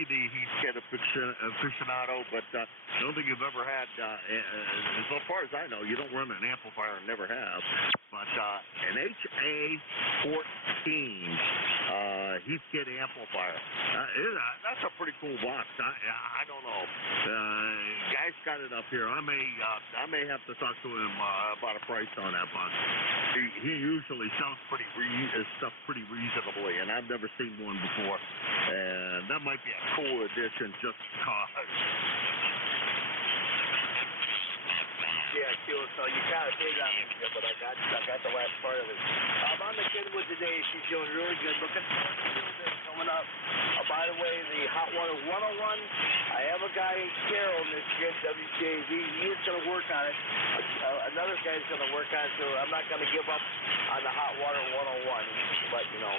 maybe the heat kit aficionado, but I don't think you've ever had, as far as I know, you don't run an amplifier and never have, but an HA14 heat kit amplifier. That's a pretty cool box. I don't know. Guy's got it up here. I may have to talk to him about a price on that box. He usually sells stuff pretty reasonably, and I've never seen one before. And that might be a cool addition just because. Yeah, cool. So you kind of hit on me, but I got the last part of it. I'm on the Kenwood today. She's doing really good. Looking forward to it coming up. By the way, the Hot Water 101, I have a guy, Carol, in this grid, WJV. He is going to work on it. Another guy's going to work on it, so I'm not going to give up on the Hot Water 101, but, you know.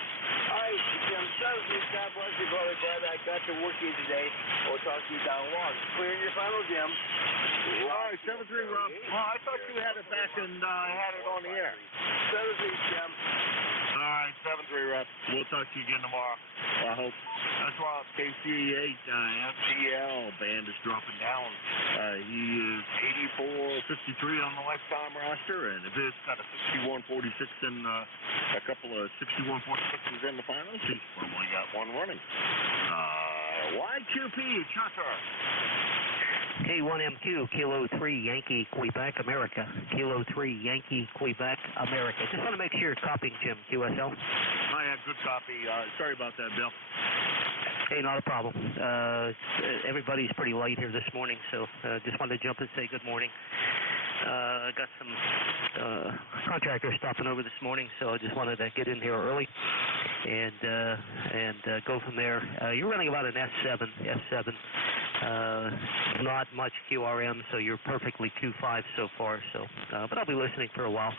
All right, Jim, God bless you, brother. Glad I got to work you today. We'll talk to you down the long. Clear your final, Jim. All right, 7-3, Rob. Oh, I thought you had it back and had it on the air. 7-3, Jim. All right, 7-3, Rob. We'll talk to you again tomorrow. I hope. That's Rob, KC8, FGL band is dropping down. He is 84-53 on the lifetime roster, and if it's got a 61-46 and a couple of 61-46s in the finals, he's probably got one running. YQP, it's your turn. K1MQ, Kilo 3, Yankee, Quebec, America. Kilo 3, Yankee, Quebec, America. Just want to make sure you're copying, Jim, QSL. I have good copy. Sorry about that, Bill. Hey, not a problem. Everybody's pretty light here this morning, so just wanted to jump and say good morning. I got some contractors stopping over this morning, so I just wanted to get in here early and go from there. You're running about an S7. Not much QRM, so you're perfectly Q5 so far. So, but I'll be listening for a while.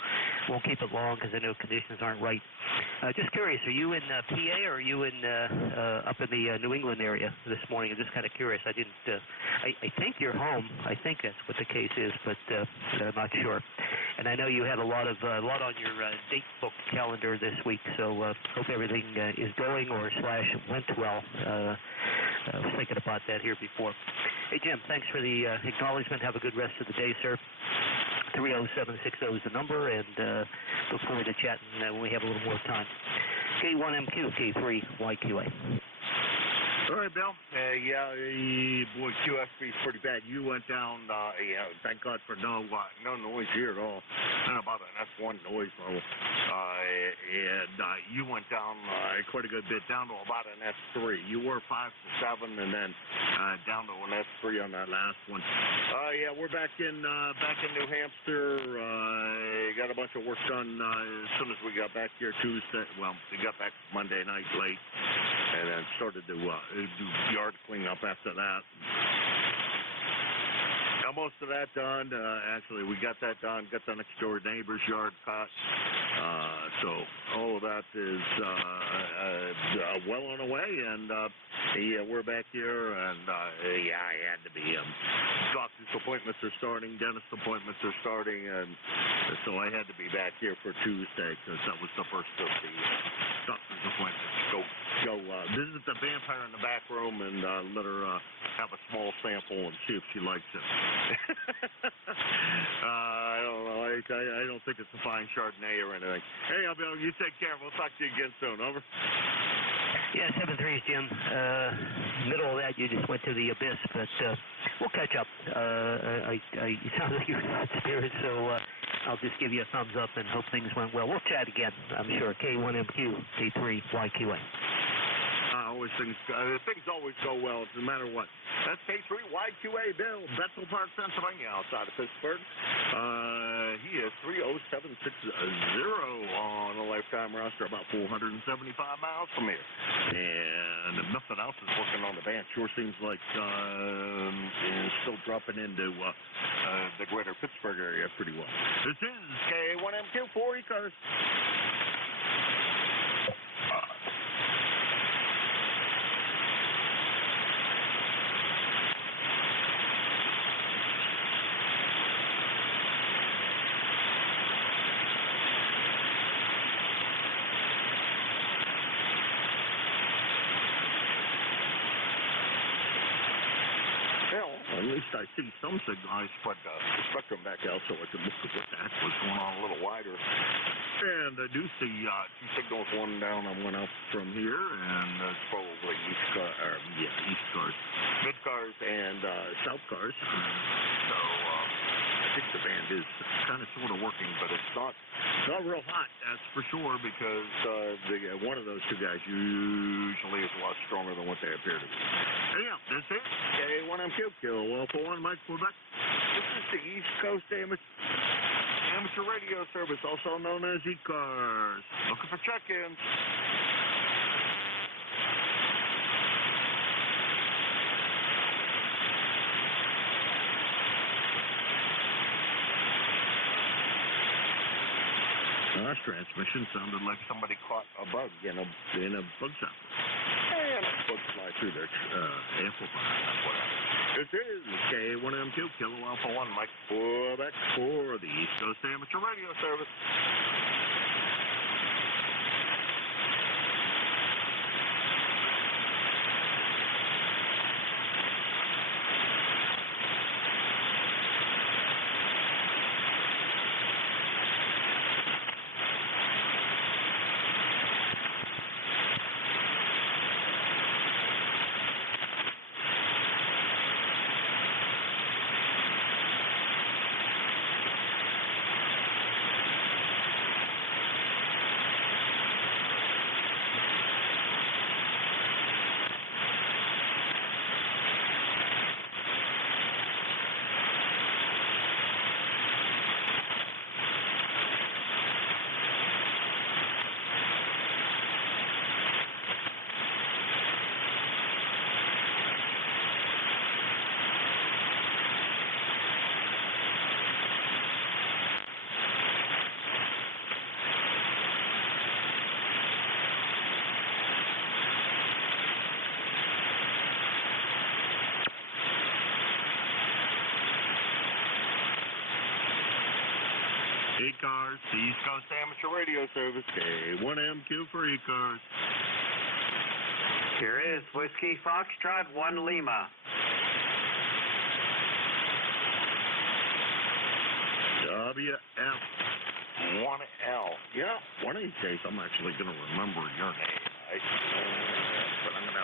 Won't keep it long because I know conditions aren't right. Just curious, are you in PA or are you in up in the New England area this morning? I'm just kind of curious. I didn't. I think you're home. I think that's what the case is, but I'm not sure. And I know you had a lot on your date book calendar this week. So hope everything is going or / went well. I was thinking about that here before. Hey, Jim, thanks for the acknowledgement. Have a good rest of the day, sir. 30760 is the number, and look forward to chatting when we have a little more time. K1MQ, K3YQA. All right, Bill. Boy, QSB is pretty bad. You went down, thank God for no noise here at all. And about an S1 noise level. And you went down quite a good bit, down to about an S3. You were 5-7, and then down to an S3 on that last one. We're back in New Hampshire. Got a bunch of work done as soon as we got back here Tuesday. Well, we got back Monday night late, and then started to do yard cleanup after that. Got most of that done. Actually, we got that done. Got the next door neighbor's yard cut. So all of that is well on the way, and we're back here, and I had to be. Doctor's appointments are starting, dentist appointments are starting, and so I had to be back here for Tuesday because that was the first of the doctor's appointments. Go visit the vampire in the back room and let her have a small sample and see if she likes it. I don't know. I don't think it's a fine Chardonnay or anything. Hey, Bill, you take care. We'll talk to you again soon. Over. Yeah, 7-3 is Jim. Middle of that, you just went to the abyss, but we'll catch up. You sound like you're not spirit, so I'll just give you a thumbs up and hope things went well. We'll chat again, I'm sure. K1MQ, K3YQA. Things always go well, no matter what. That's K3YQA Bill, Bethel Park, Pennsylvania, outside of Pittsburgh. He is 30760 on a lifetime roster, about 475 miles from here. And if nothing else is working on the band, sure seems like it's still dropping into the greater Pittsburgh area pretty well. This is K1MQ for ECARS. at least I see some signal. I spread the spectrum back out so I could look at what the heck was going on a little wider. And I do see two signals, one down and one up from here, and it's probably ECARS, mid-cars and south cars. So I think the band is kind of sort of working, but it's not real hot, that's for sure, because one of those two guys usually is a lot stronger than what they appear to be. Anyhow, this is K1MQ, Kilo Alpha 1, Mike, Quebec. This is the East Coast Amateur Radio Service, also known as ECARS. Looking for check-ins. Last transmission sounded like somebody caught a bug in a bug shop. And bugs fly through their amplifier. That's what happened. This is K1MQ, Kilo Alpha 1, Mike, Quebec, for the East Coast Amateur Radio Service. ECARS, the East Coast Amateur Radio Service, K1MQ for ECARS. Here is Whiskey Foxtrot 1 Lima. WF1L. Yeah, one of these days I'm actually going to remember your name. But I'm going to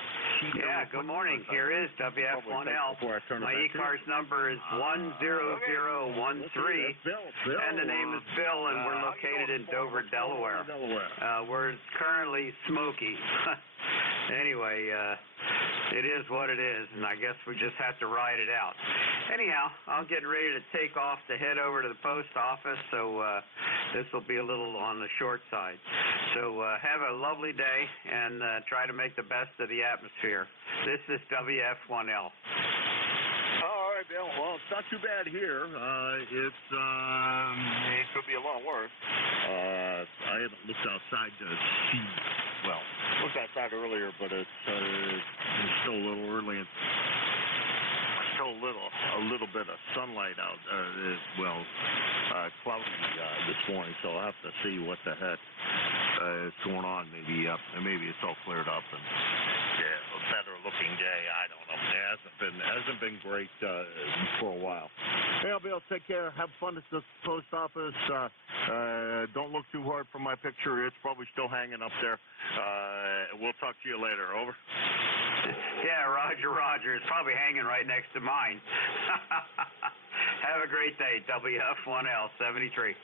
good morning. Here is WF1L. My ECARS number is 10013, and the name is Bill, and we're located in Dover, Delaware. We're currently smoky. Anyway, it is what it is, and I guess we just have to ride it out. Anyhow, I'm getting ready to take off to head over to the post office, so this will be a little on the short side. So have a lovely day, and try to make the best of the atmosphere. This is WF1L. All right, Bill. Well, it's not too bad here. It could be a lot worse. I haven't looked outside to see. Well, looked outside earlier, but it's still a little early. And still a little bit of sunlight out. Cloudy this morning, so I'll have to see what the heck is going on. Maybe it's all cleared up and a better looking day. I don't know. It hasn't been great for a while. Hey, Bill, take care. Have fun at the post office. Don't look too hard for my picture. It's probably still hanging up there. We'll talk to you later. Over. Yeah, Roger. It's probably hanging right next to mine. Have a great day, WF1L 73.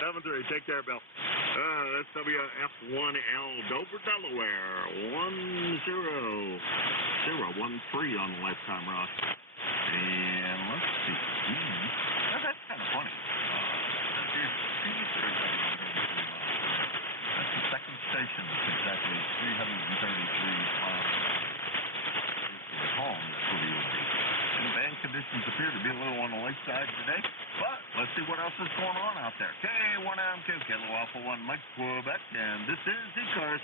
73. Take care, Bill. That's WF1L Dover, Delaware. 10013 on the lifetime route. And let's see. That's kind of funny. That's the second station. It's exactly 333 miles home. That's where you would be. And band conditions appear to be a little on the lake side today, but let's see what else is going on out there. K1MQ, Kilo Alpha 1, Mike, Quebec, and this is ECARS.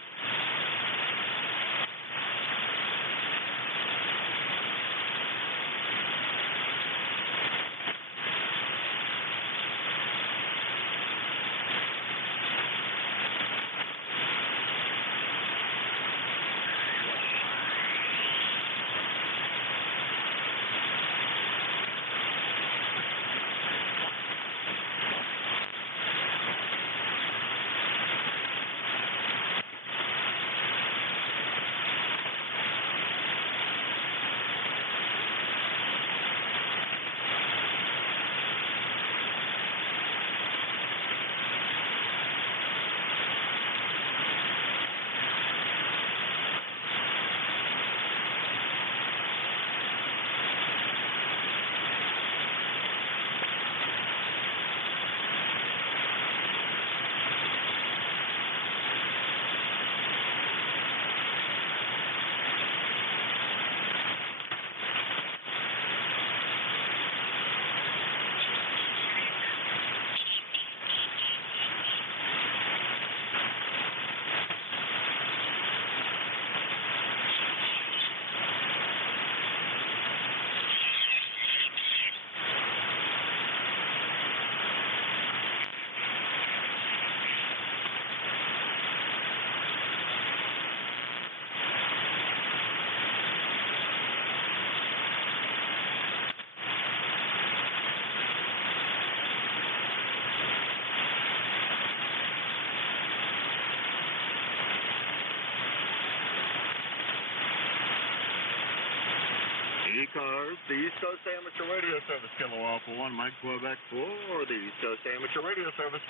ECARS, the East Coast Amateur Radio Service, Kilo Alpha 1, Mike Quebec for the East Coast Amateur Radio Service.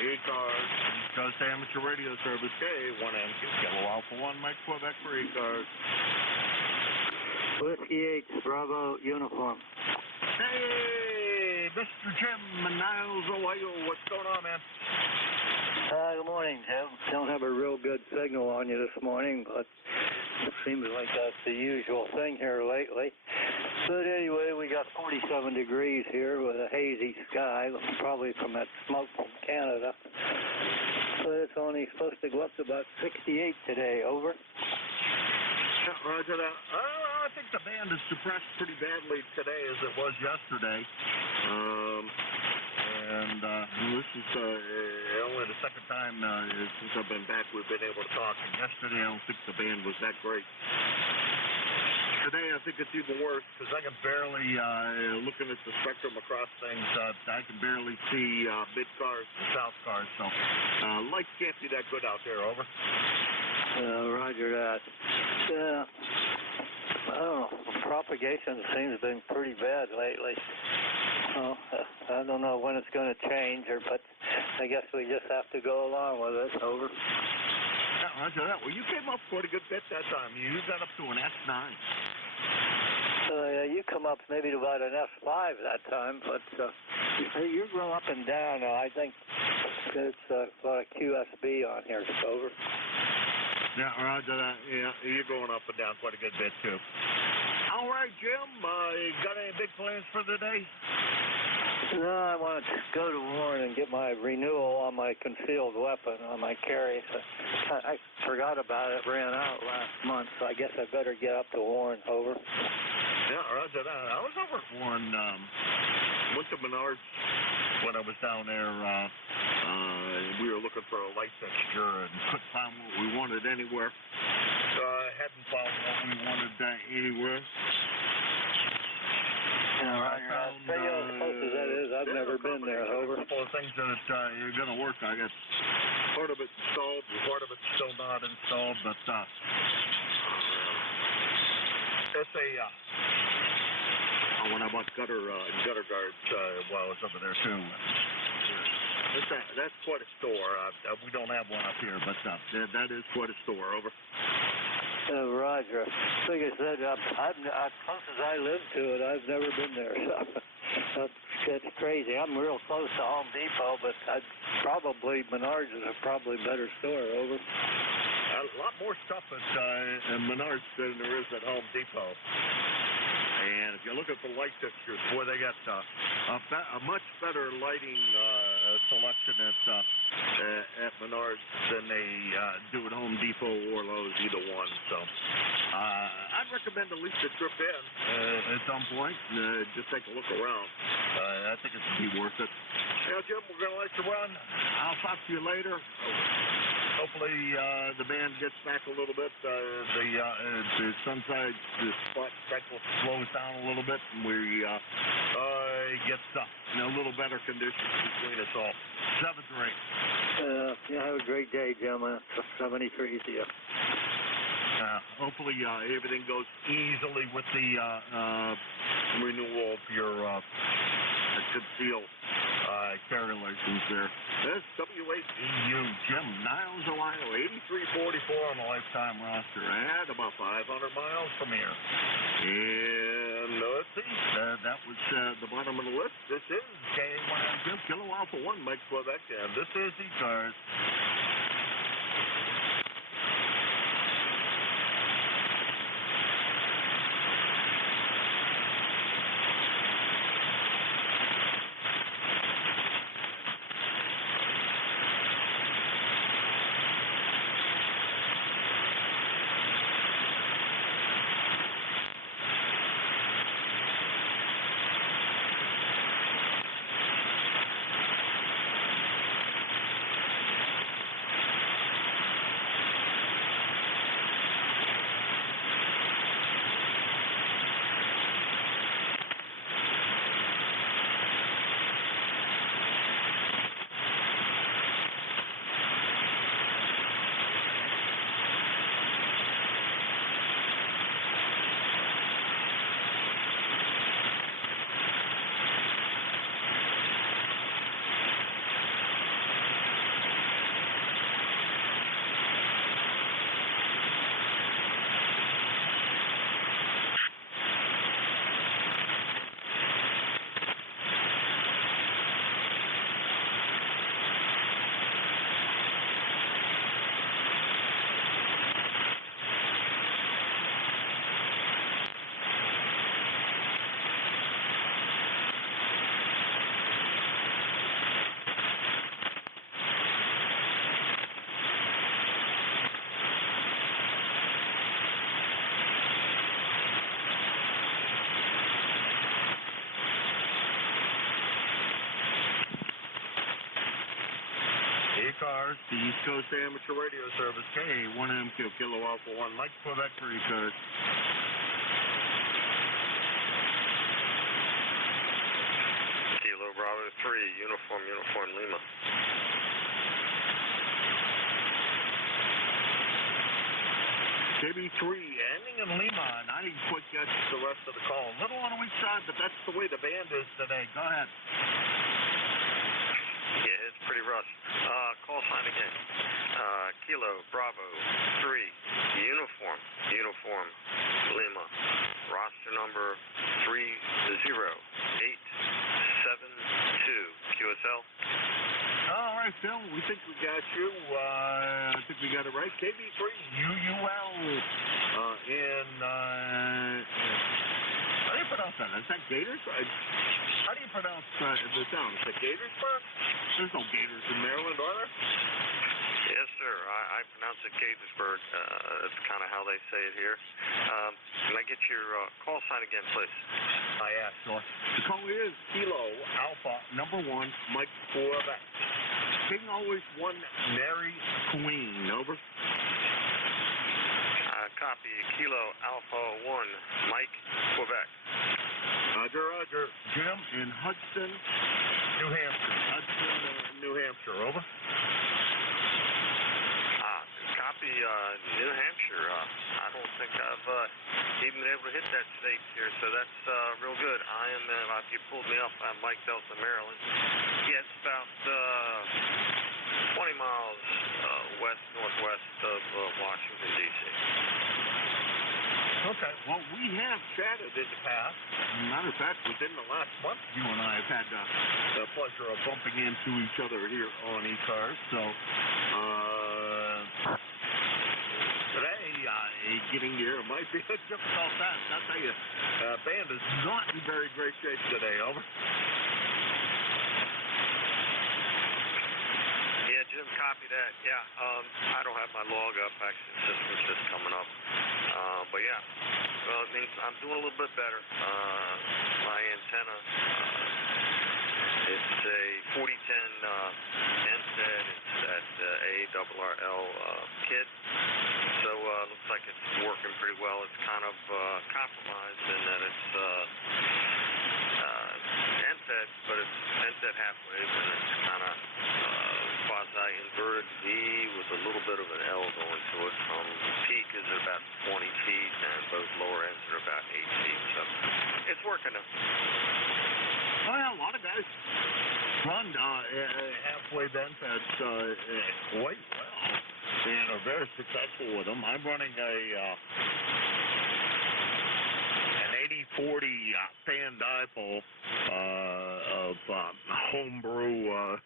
ECARS, East Coast Amateur Radio Service, K1MQ, Kilo Alpha 1, Mike Quebec for ECARS. Whiskey 8, Bravo, uniform. Hey, Mr. Jim in Niles, Ohio, what's going on, man? Good morning, Jim. Don't have a real good signal on you this morning, but it seems like that's the usual thing here lately. But anyway, we got 47 degrees here with a hazy sky, probably from that smoke from Canada. But it's only supposed to go up to about 68 today, over. Yeah, roger that. I think the band is suppressed pretty badly today as it was yesterday. This is only the second time since I've been back we've been able to talk. And yesterday I don't think the band was that great. Today I think it's even worse because I can barely, looking at the spectrum across things, I can barely see mid-cars and south cars. So lights can't be that good out there, over. Roger that. Yeah. I don't know. Propagation seems to have been pretty bad lately. Well, I don't know when it's going to change, but I guess we just have to go along with it, over. Yeah, roger that. Well, you came up quite a good bit that time. You got up to an S9. Yeah, you come up maybe to about an S5 that time, but you grow up and down. I think it's a lot of QSB on here, over. Yeah, roger that. Yeah, you're going up and down quite a good bit, too. All right, Jim, you got any big plans for the day? No, I want to go to Warren and get my renewal on my concealed weapon, on my carry. I forgot about it, ran out last month, so I guess I better get up to Warren, over. Yeah, roger that. I was over at Warren, went to Menards when I was down there. We were looking for a light fixture and couldn't find what we wanted anywhere. Hadn't found what we wanted anywhere. Yeah, right. As close as that is, I've never been there, over. A couple of things that are going to work. I got part of it installed, and part of it's still not installed, but it's a when I bought gutter guards while I was over there too. That's quite a store. We don't have one up here, but that is quite a store, over. Roger. Like I said, as close as I live to it, I've never been there. So that's crazy. I'm real close to Home Depot, but probably Menards is a probably better store, over. A lot more stuff at Menards than there is at Home Depot. And if you look at the light fixtures, boy, they got a much better lighting selection at Menards than they do at Home Depot or Lowe's, either one. So I'd recommend at least a trip in at some point. Just take a look around. I think it would be worth it. Yeah, Jim, we're going to let you run. I'll talk to you later. Hopefully the band gets back a little bit. The sunside, the spot cycle slows down a little bit, and we get in a little better conditions between us all. 7-3. Yeah, have a great day, Jim. 73 to you. Hopefully everything goes easily with the renewal of your conceal carrier license there. That's W8EU Jim, Niles, Ohio, 8344 on the lifetime roster, at about 500 miles from here. And let's see, that was the bottom of the list. This is K1M Kilo Alpha 1, Mike Quebec, and this is ECARS. ECARS, the East Coast Amateur Radio Service, K1MQ, Kilo Alpha 1, Mike Quebec for ECARS. Kilo Bravo 3, Uniform Lima. KB3, ending in Lima, and I didn't quite get the rest of the call. A little on the weak side, but that's the way the band is today. Go ahead. Yeah, it's pretty rough. Call sign again. Kilo Bravo 3, Uniform Lima. Roster number 30872. QSL. All right, Phil, we think we got you. I think we got it right. KB3, UUL in, how do you pronounce that? Is that Gators? How do you pronounce the town? Is it Gatorsburg? There's no Gators in Maryland, are there? Yes, sir. I pronounce it Gatorsburg. That's kind of how they say it here. Can I get your call sign again, please? Yeah, sure. The call is Kilo Alpha number 1, Mike Quebec. King always one, Mary Queen. Over. Copy. Kilo Alpha 1, Mike Quebec. Roger. Jim in Hudson, New Hampshire. Over. Copy. New Hampshire. I don't think I've even been able to hit that state here, so that's real good. I am, if you pulled me up, I'm Mike Delta, Maryland. Yeah, it's about 20 miles northwest of Washington, D.C. Okay, well, we have chatted in the past. As a matter of fact, within the last month, you and I have had the pleasure of bumping into each other here on ECARS. So, today, getting here might be a difficult task. I'll tell you, band is not in very great shape today. Over. Yeah, Jim, copy that. Yeah, I don't have my log up. Actually, the system's just coming up. But yeah, well, it means I'm doing a little bit better. My antenna, it's a 4010 NZ. It's that ARRL kit. So looks like it's working pretty well. It's kind of compromised in that it's NZ, but it's NZ half-wave, and it's kind of quasi-inverted V with a little bit of an L going to it. From peak is about 20 feet, and both lower ends are about 8 feet. So it's working now. Oh, yeah, a lot of guys run halfway bent that's quite well and are very successful with them. I'm running an 80-40 fan dipole of homebrew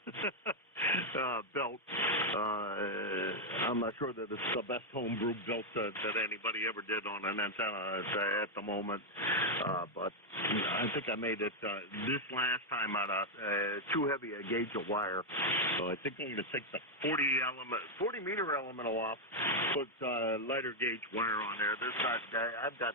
belt. I'm not sure that it's the best homebrew built that anybody ever did on an antenna at the moment, but I think I made it this last time out of too heavy a gauge of wire. So I think I'm going to take the 40 meter elemental off, put lighter gauge wire on there. I've got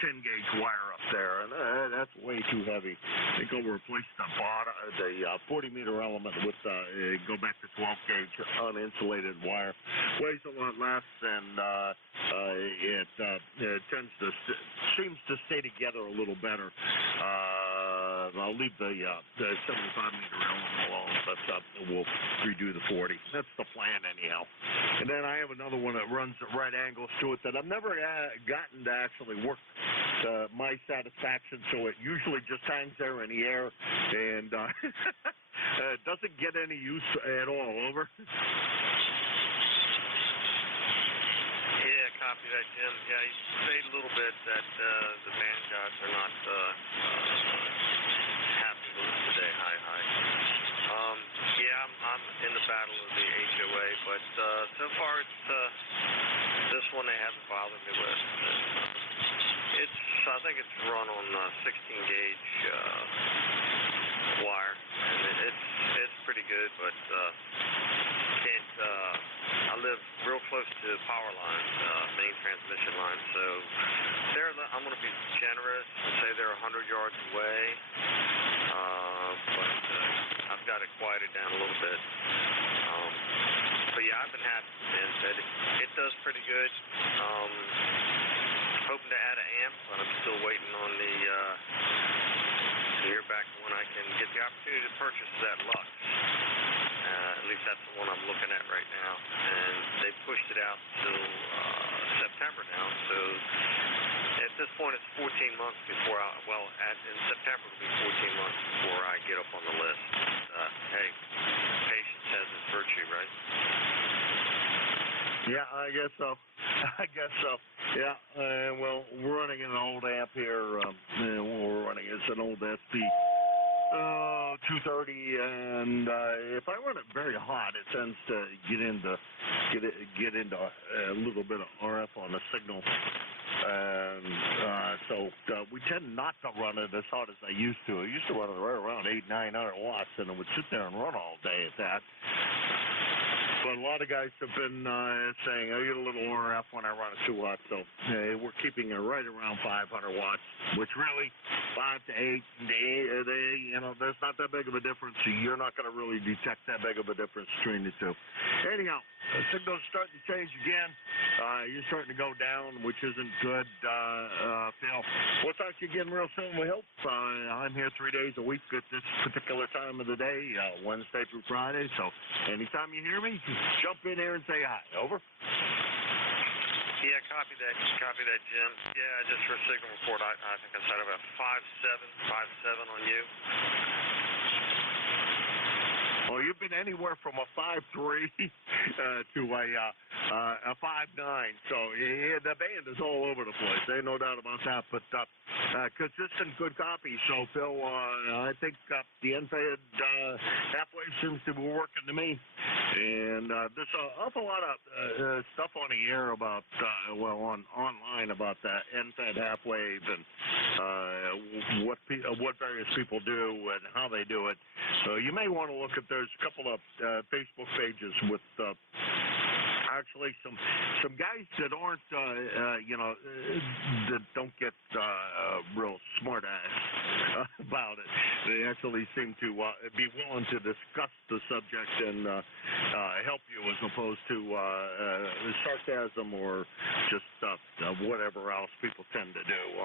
10 gauge wire up there, and that's way too heavy. I think I'll replace the bottom, the 40 meter element with go back to 12 gauge uninsulated wire. Weighs a lot less, and it tends to seems to stay together a little better. I'll leave the 75 meter element alone, but we'll redo the 40. That's the plan anyhow. And then I have another one that runs at right angles to it that I've never gotten to actually work to my satisfaction, so it usually just hangs there in the air and doesn't get any use at all. Over. Yeah, copy that, Jim. Yeah, you say a little bit that the band gods are not happy with us today. Hi. Yeah, I'm in the battle of the HOA, but so far it's this one they haven't bothered me with. I think it's run on 16 gauge wire, and it's pretty good, but can't. I live real close to power lines, main transmission lines, so I'm going to be generous and say they're 100 yards away, but I've got it quieted down a little bit. But yeah, I've been happy, and it does pretty good. Hoping to add an amp, but I'm still waiting on the to hear back when I can get the opportunity to purchase that Lux. At least that's the one I'm looking at right now, and they pushed it out till September now. So at this point, it's 14 months before in September it'll be 14 months before I get up on the list. Hey, patience has its virtue, right? Yeah, I guess so. Yeah, well, we're running an old amp here. We're running it's an old SP 230, and if I run it very hot, it tends to get into a little bit of RF on the signal. And so we tend not to run it as hot as I used to. I used to run it right around 800-900 watts, and I would sit there and run all day at that. But a lot of guys have been saying, I get a little RF when I run it too hot, so we're keeping it right around 500 watts, which really, 5 to 8, there's not that big of a difference. You're not going to really detect that big of a difference between the two. Anyhow, the signal's starting to change again. You're starting to go down, which isn't good, Phil. We'll talk to you again real soon, we hope. I'm here 3 days a week at this particular time of the day, Wednesday through Friday, so anytime you hear me, jump in there and say hi. Over. Yeah, copy that, Jim. Yeah, just for a signal report, I think I said about 5.7 on you. Well, you've been anywhere from a 5.3 to a 5.9. So yeah, the band is all over the place. Ain't no doubt about that. But consistent, good copy. So Phil, I think the NFAD halfway seems to be working to me. And there's an awful lot of stuff on the air about, online about the NFAD half wave and what various people do and how they do it. So you may want to look at, there's a couple of Facebook pages with actually some guys that aren't, that don't get real smart about it. They actually seem to be willing to discuss the subject and help you, as opposed to sarcasm or just whatever else people tend to do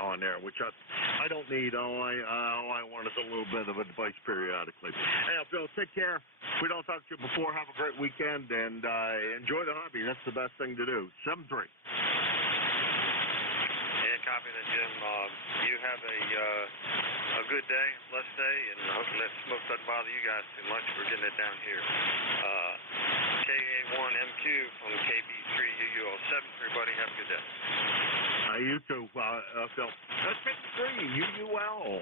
on there, which I don't need. All I want is a little bit of advice periodically. Hey, Bill, take care. If we don't talk to you before, have a great weekend, and enjoy the hobby. That's the best thing to do. 7-3. Yeah, copy that, Jim. You have a good day, blessed day, and hopefully that smoke doesn't bother you guys too much. We're getting it down here. KA1MQ from KB3UU07. Everybody have a good day. You too, Phil. That's 53, UUL.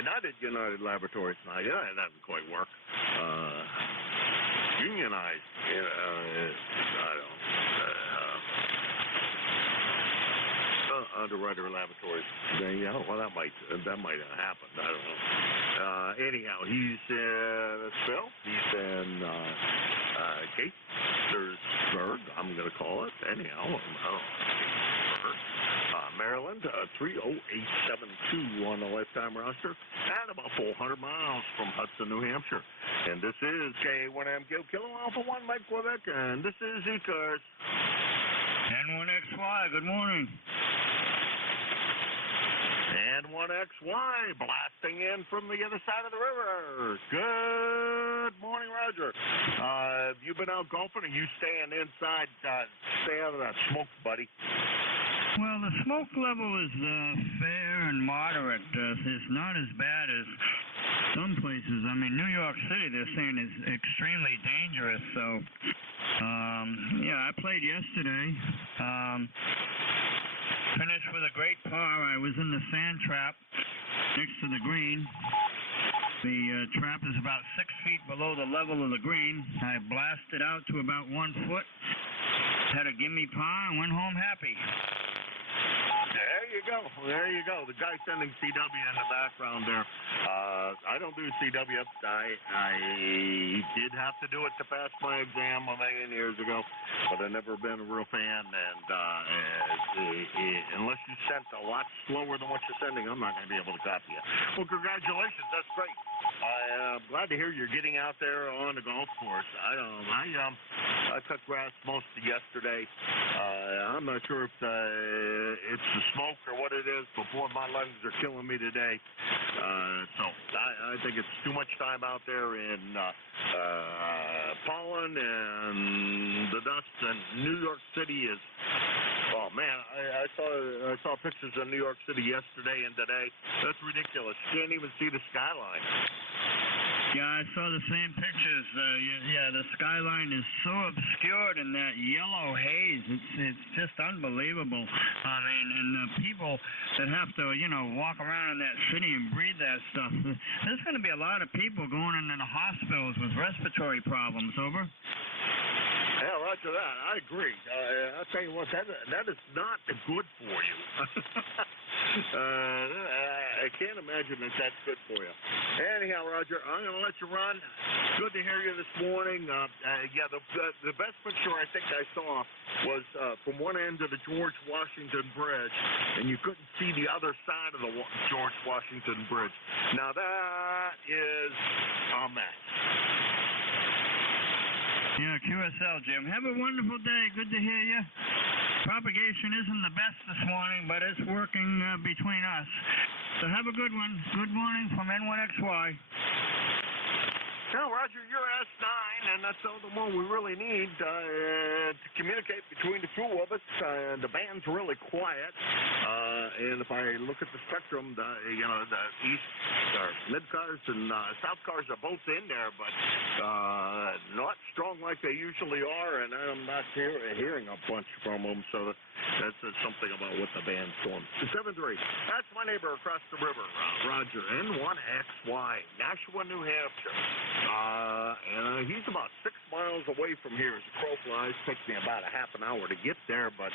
United Laboratories. Now, yeah, that doesn't quite work. Unionized. I don't Underwriter Laboratories. Yeah, well, that might have happened. I don't know. Anyhow, he's that's Phil. He's in Gaithersburg, I'm going to call it. Anyhow, Maryland, 30872 on the lifetime roster, and about 400 miles from Hudson, New Hampshire. And this is K1MQ, Kilo Alpha 1, Mike Quebec, and this is ECARS. N1XY, good morning. N1XY blasting in from the other side of the river. Good morning, Roger. Have you been out golfing, or you staying inside? Stay out of that smoke, buddy. Well, the smoke level is fair and moderate. It's not as bad as some places. I mean, New York City, they're saying is extremely dangerous. So, yeah, I played yesterday. Finished with a great par. I was in the sand trap next to the green. The trap is about 6 feet below the level of the green. I blasted out to about 1 foot, had a gimme par, and went home happy. There you go. The guy sending CW in the background there. I don't do CW. I did have to do it to pass my exam a million years ago, but I've never been a real fan. And unless you sent a lot slower than what you're sending, I'm not going to be able to copy it. Well, congratulations. That's great. I'm glad to hear you're getting out there on the golf course. I cut grass most of yesterday. I'm not sure if it's the smoke or what it is, but boy, my lungs are killing me today. So I think it's too much time out there in pollen and the dust. And New York City is, oh man, I saw pictures of New York City yesterday and today. That's ridiculous. You can't even see the skyline. Yeah, I saw the same pictures. Yeah, the skyline is so obscured in that yellow haze. It's just unbelievable. I mean, and the people that have to, walk around in that city and breathe that stuff. There's going to be a lot of people going into the hospitals with respiratory problems. Over. Yeah, roger that. I agree. I'll tell you what, that is not good for you. I can't imagine that's good for you. Anyhow, Roger, I'm going to let you run. Good to hear you this morning. Yeah, the best picture I think I saw was from one end of the George Washington Bridge, and you couldn't see the other side of the George Washington Bridge. Now, that is a mess. Yeah, QSL, Jim. Have a wonderful day. Good to hear you. Propagation isn't the best this morning, but it's working between us. So have a good one. Good morning from N1XY. No, Roger, you're S9, and that's all the one we really need to communicate between the two of us. The band's really quiet, and if I look at the spectrum, the east, or mid cars and south cars are both in there, but not strong like they usually are, and I'm not hearing a bunch from them. So that says something about what the band's doing. 7-3. That's my neighbor across the river, Roger, N1XY, Nashua, New Hampshire. And he's about 6 miles away from here as a crow flies. Takes me about a half an hour to get there, but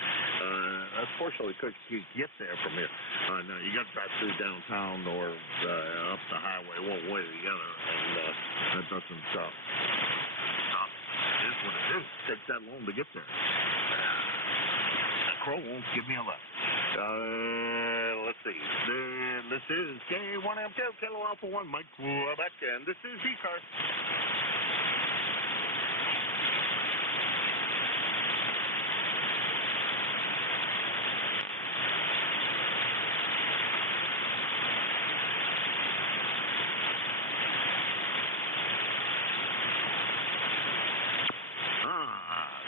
that's fortunately because you get there from here. No, you got to drive through downtown or up the highway, one way or the other, and that doesn't stop. It is what it is. It takes that long to get there. That crow won't give me a lift. Let's see. This is K1MQ, Kilo Alpha 1, Mike Quebec, and this is ECARS.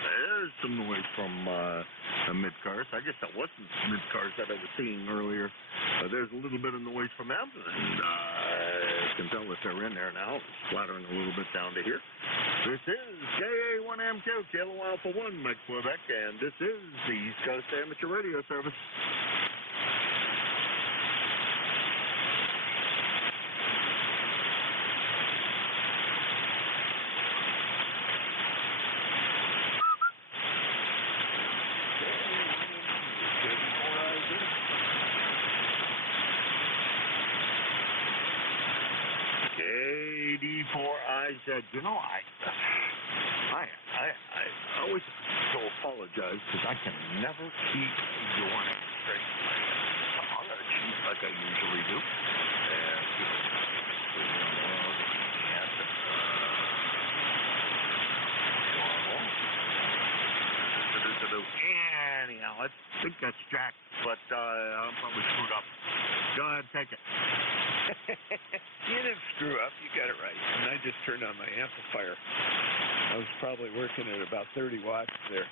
There's some noise from mid-cars. I guess that wasn't mid-cars that I was seeing earlier. There's a little bit of noise from them, and I can tell that they're in there now. It's flattering a little bit down to here. This is JA1MQ, Kilo Alpha 1, Mike Quebec, and this is the East Coast Amateur Radio Service. KD4I said, you know, I always so apologize because I can never keep your name straight. I'm going to cheat like I usually do. Anyhow, I think that's Jack, but I'm probably screwed up. Go ahead, take it. You didn't screw up. You got it right. And I just turned on my amplifier. I was probably working at about 30 watts there.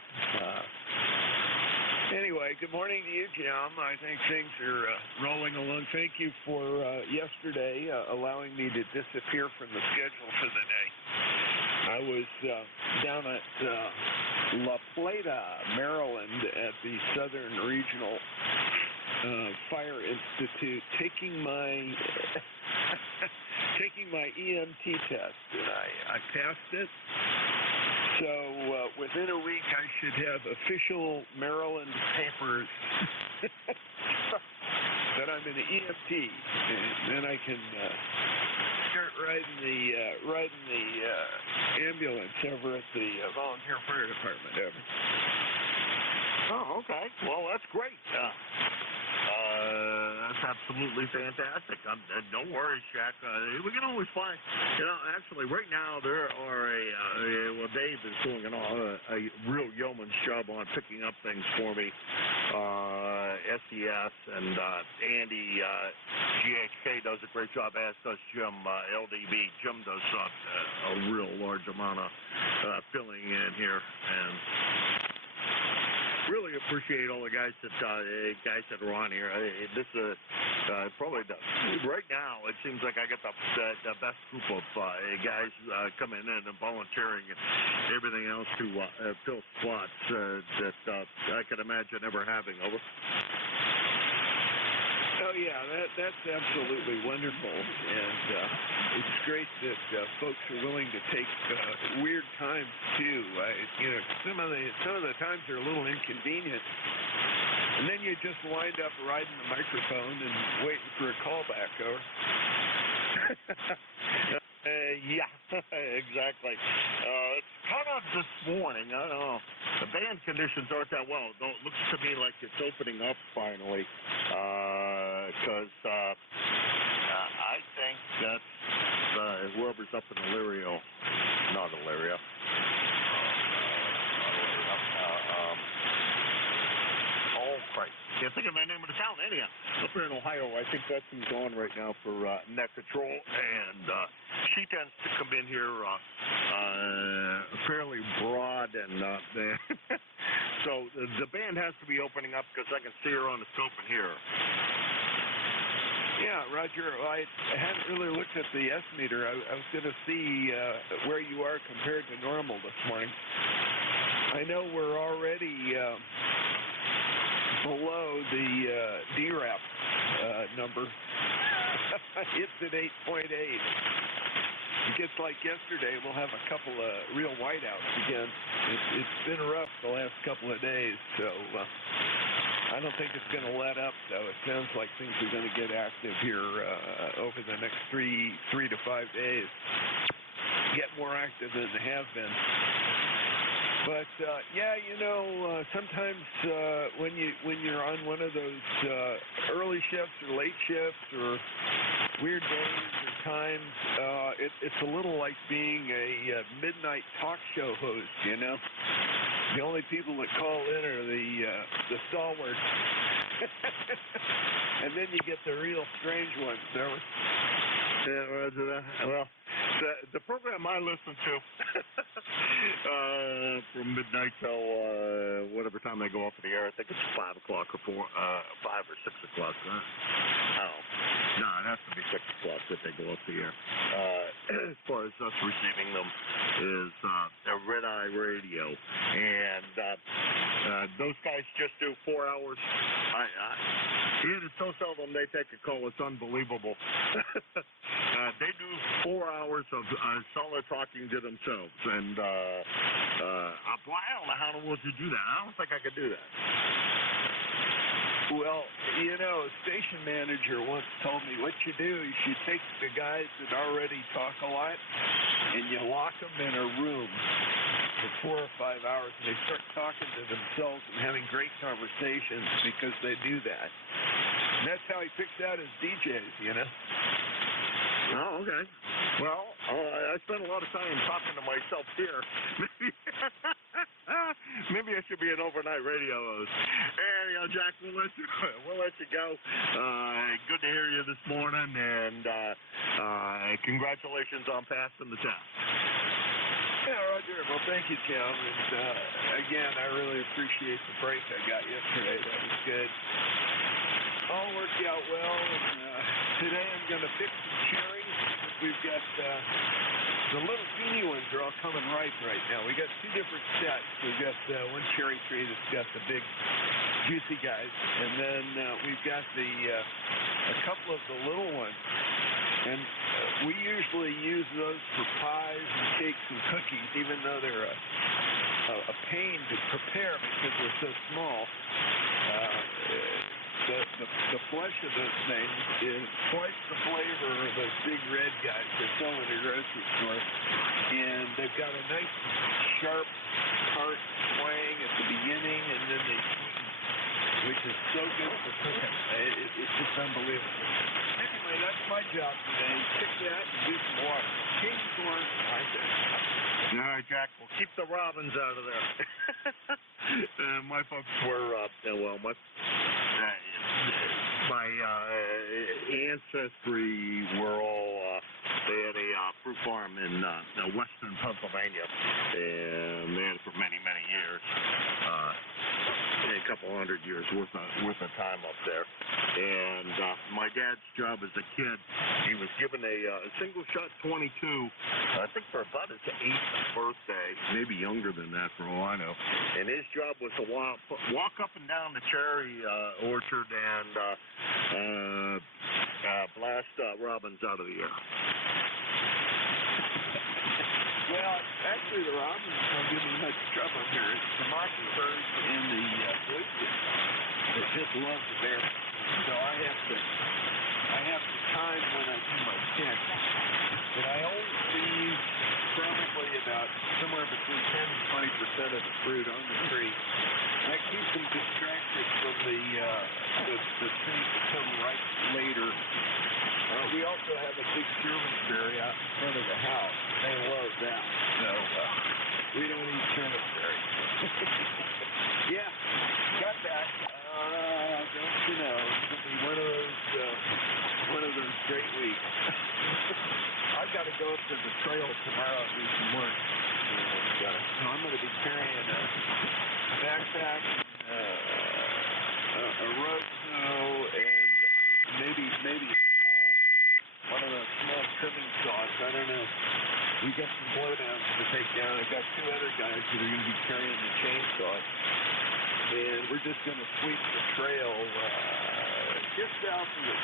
Anyway, good morning to you, Jim. I think things are rolling along. Thank you for yesterday allowing me to disappear from the schedule for the day. I was down at La Plata, Maryland, at the Southern Regional Fire Institute, taking my EMT test, and I passed it. So within a week, I should have official Maryland papers that I'm an EMT, and then I can start riding the ambulance over at the volunteer fire department. Over. Oh, okay. Well, that's great. That's absolutely fantastic. Don't worry, Shaq. We can always find, actually right now there are Dave is doing a real yeoman's job on picking up things for me. SES and Andy, GHK does a great job, as does Jim, LDB. Jim does a real large amount of filling in here, and really appreciate all the guys that are on here. This is probably right now. It seems like I got the best group of guys coming in and volunteering and everything else to fill spots that I could imagine ever having. Over. Oh yeah, that's absolutely wonderful, and it's great that folks are willing to take weird times too. Some of the times are a little inconvenient, and then you just wind up riding the microphone and waiting for a callback. Over. Yeah, exactly. It's kind of this morning. I don't know. The band conditions aren't that well. It looks to me like it's opening up finally. Because I think that's whoever's up in Illyrio. Not Illyrio. Oh, Christ. Can't think of the name of the town. Anyhow, up here in Ohio, I think that's who's on right now for net control, and she tends to come in here fairly broad, and so the band has to be opening up because I can see her on the scope in here. Yeah, Roger, I hadn't really looked at the S-meter. I was going to see where you are compared to normal this morning. I know we're already below the DRAP number. It's at 8.8. It gets like yesterday, we'll have a couple of real whiteouts again. It's been rough the last couple of days, so I don't think it's going to let up, though. It sounds like things are going to get active here over the next three to 5 days. Get more active than they have been. But yeah, sometimes when you're on one of those early shifts or late shifts or weird days or times, it's a little like being a midnight talk show host. The only people that call in are the stalwarts, and then you get the real strange ones. Yeah, Roger that. Well, the program I listen to from midnight till whatever time they go up in the air. I think it's 5 o'clock or 5 or 6 o'clock. Oh, no, it has to be 6 o'clock that they go up the air. As far as us receiving them is a Red Eye Radio, and those guys just do 4 hours. It is so seldom they take a call. It's unbelievable. They do 4 hours of solid talking to themselves, and I don't know how in the world you do that. I don't think I could do that. Well, you know, a station manager once told me what you do is you take the guys that already talk a lot and you lock them in a room for 4 or 5 hours and they start talking to themselves and having great conversations because they do that. And that's how he picks out his DJs, you know? Oh, okay. Well, I spend a lot of time talking to myself here. Maybe I should be an overnight radio host. Anyhow, Jack, we'll let you go. Good to hear you this morning, and congratulations on passing the test. Yeah, Roger. Well, thank you, Tim. And again, I really appreciate the break I got yesterday. That was good. All worked out well. And, today I'm going to pick some cherries. We've got the little teeny ones are all coming ripe right now. We got 2 different sets. We've got one cherry tree that's got the big juicy guys, and then we've got a couple of the little ones. And we usually use those for pies and cakes and cookies, even though they're a pain to prepare because they're so small. The flesh of those things is twice the flavor of those big red guys they sell in the grocery store. And they've got a nice, sharp, tart twang at the beginning, and then they sweeten, which is so good for cooking. It's just unbelievable. Anyway, that's my job today. Pick that and do some water. Candy corn, I said. All right, Jack, we'll keep the robins out of there. My folks were, my ancestry were all, they had a fruit farm in western Pennsylvania, and they had it for many, many years. A couple 100 years worth of time up there. And my dad's job as a kid, he was given a single shot 22, I think for about his 8th birthday, maybe younger than that for all I know. And his job was to walk up and down the cherry orchard and blast robins out of the air. Well, actually, the robins don't give me much trouble here. It's the mockingbirds and the blue jays that just love the bear. So I have to time when I do my pick. But I always leave probably about somewhere between 10 and 20% of the fruit on the tree. That keeps them distracted from the things that come right later. We also have a big Germansberry out in front of the house. They love that. So we don't eat Germansberry. Yeah, got that. Don't you know? It's going to be one of those great weeks. I've got to go up to the trail tomorrow and do some work. So I'm going to be carrying a backpack, a road hoe, and maybe one of those small trimming saws. I don't know. We got some blowdowns to take down. I've got 2 other guys that are going to be carrying the chainsaw. And we're just going to sweep the trail just south of the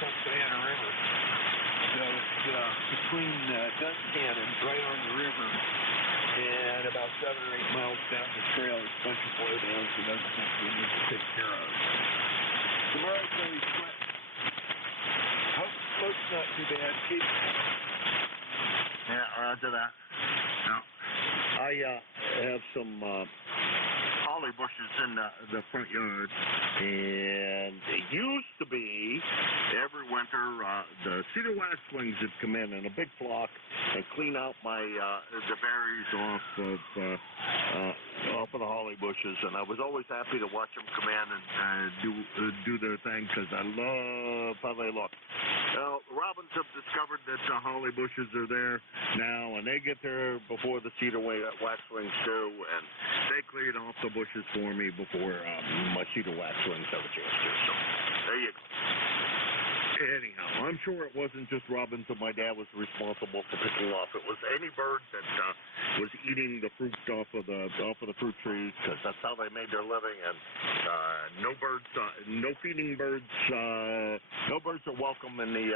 Susquehanna River. So it's between Duncannon, right on the river, and about 7 or 8 miles down the trail. There's a bunch of blowdowns and other things we need to take care of. Tomorrow's going to be sweat. Hope the smoke's not too bad. Keep. Yeah, roger that. Now, I have some holly bushes in the front yard, and it used to be every winter the cedar waxwings would come in a big flock and clean out the berries off of the holly bushes, and I was always happy to watch them come in and do their thing because I love how they look. Well, robins have discovered that the holly bushes are there now, and they get there before the cedar waxwings do, and they cleared off the bushes for me before my cedar waxwings have a chance to. So there you go. Anyhow, I'm sure it wasn't just robins that my dad was responsible for picking off. It was any bird that was eating the fruit off of the fruit trees, because that's how they made their living. And no feeding birds, no birds are welcome in the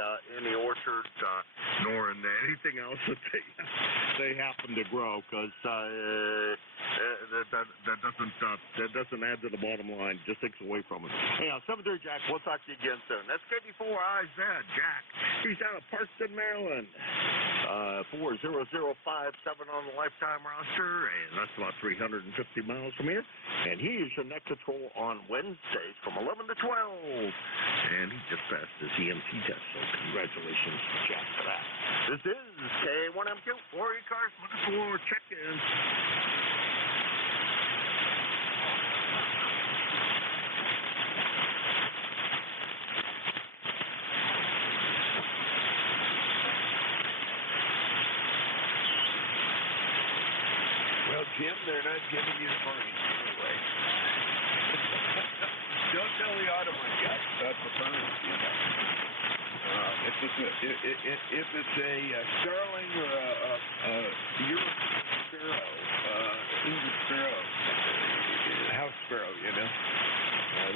orchard, nor in anything else that they happen to grow, because that doesn't add to the bottom line. Just takes away from it. Anyhow, 7-3 Jack. We'll talk to you again soon. That's KD4IZ Jack. He's out of Parkston, Maryland. 40057 on the lifetime roster, and that's about 350 miles from here. And he is your next patrol on Wednesdays from 11 to 12. And he just passed his EMT test, so congratulations, Jack, for that. This is K1MQ for ECARS. Looking for check-ins. Well, Jim, they're not giving you the money anyway. Don't tell the Audubon guy about the permit, you know. If it's a starling or a European sparrow, English sparrow, house sparrow, you know,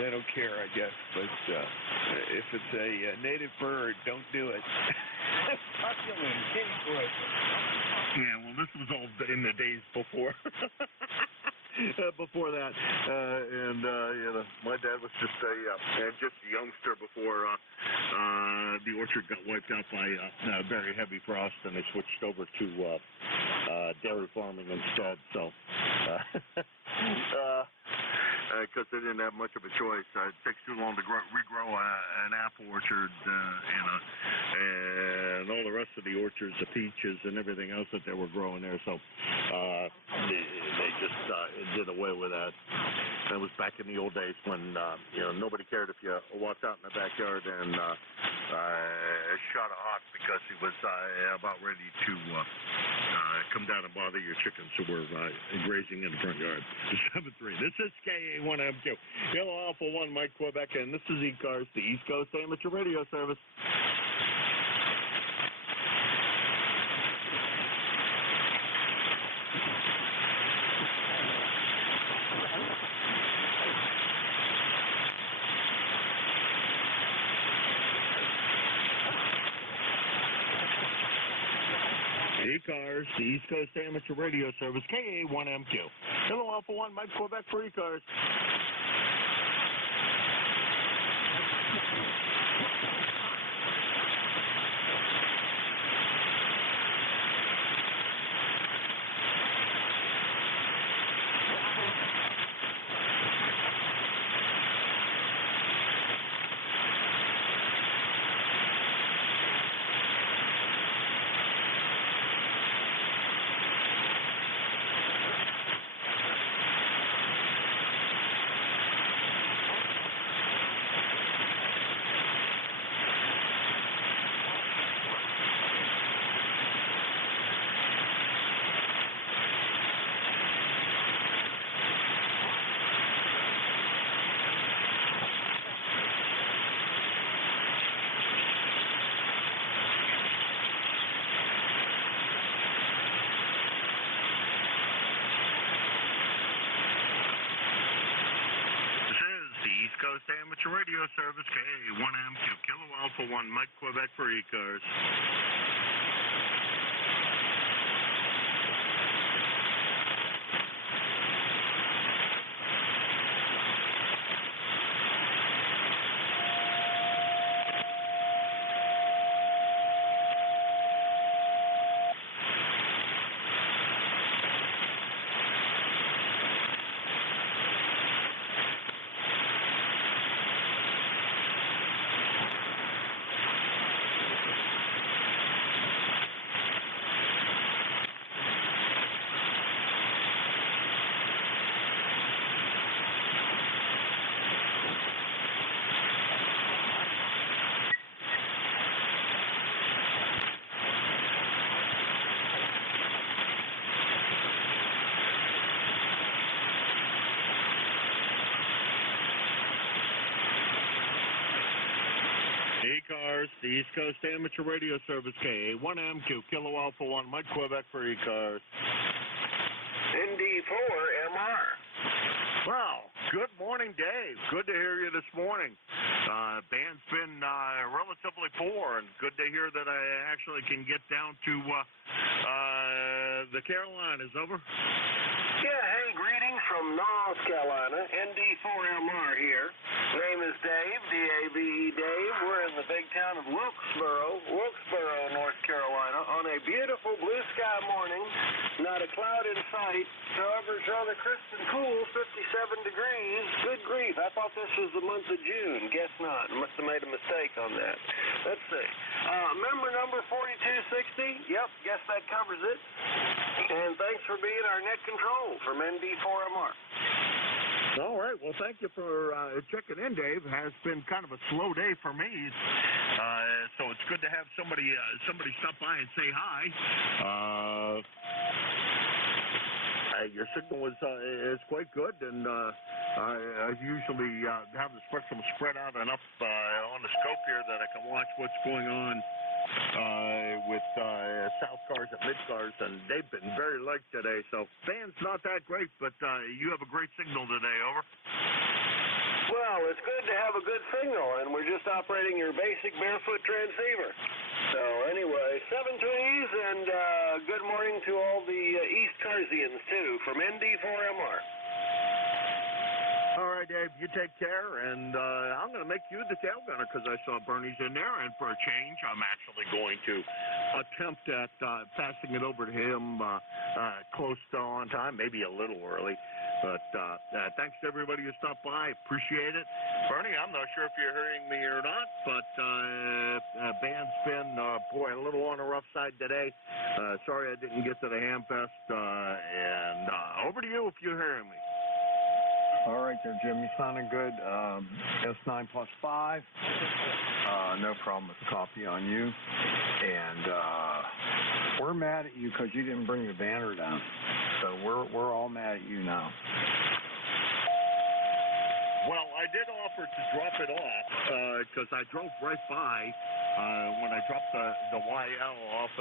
they don't care, I guess. But if it's a native bird, don't do it. Yeah, well, this was all in the days before. Before that, and you know, my dad was just a youngster before the orchard got wiped out by very heavy frost, and they switched over to dairy farming instead. So, because they didn't have much of a choice, it takes too long to regrow an apple orchard, and all the rest of the orchards, the peaches and everything else that they were growing there. So, they just did away with that. That was back in the old days when nobody cared if you walked out in the backyard and shot a hawk because he was about ready to come down and bother your chickens who were grazing in the front yard. 7-3. This is KA1MQ. Yellow Alpha 1, Mike Quebec, and this is ECARS, the East Coast Amateur Radio Service. ECARS, the East Coast Amateur Radio Service, KA1MQ. Hello, Alpha 1, Mike Quebec for ECARS. East Coast Amateur Radio Service, K1MQ, Kilo Alpha 1, Mike Quebec for ECARS. ECARS, the East Coast Amateur Radio Service, KA1MQ, Kilo Alpha 1, Mike Quebec for ECARS. ND4MR. Well, good morning, Dave. Good to hear you this morning. Band's been relatively poor, and good to hear that I actually can get down to the Carolinas. Over. Yeah, hey, greetings from North Carolina. ND4MR here. Name is Dave, D-A-V-E Dave. We're in the big town of Wilkesboro, North Carolina, on a beautiful blue sky morning. Not a cloud in sight. However, it's rather crisp and cool, 57 degrees. Good grief, I thought this was the month of June. Guess not. Must have made a mistake on that. Let's see. Member number 4260. Yep, guess that covers it. And thanks for being our net control from ND4MR. All right. Well, thank you for checking in, Dave. Has been kind of a slow day for me, so it's good to have somebody stop by and say hi. Your signal is quite good, and I usually have the spectrum spread out enough on the scope here that I can watch what's going on with south cars and mid cars, and they've been very light today. So band's not that great, but you have a great signal today. Over. Well, it's good to have a good signal, and we're just operating your basic barefoot transceiver. So anyway, 7 twees, and good morning to all the East Carsians, too, from ND4MR. All right, Dave, you take care, and I'm going to make you the tail gunner because I saw Bernie's in there, and for a change, I'm actually going to attempt at passing it over to him close to on time, maybe a little early. But thanks to everybody who stopped by. Appreciate it. Bernie, I'm not sure if you're hearing me or not, but band's been, a little on the rough side today. Sorry I didn't get to the Hamfest. And over to you if you're hearing me. All right there, Jim. You sounding good. S9 plus 5. No problem with the copy on you. And we're mad at you because you didn't bring the banner down. So we're all mad at you now. Well, I did offer to drop it off because I drove right by when I dropped the YL off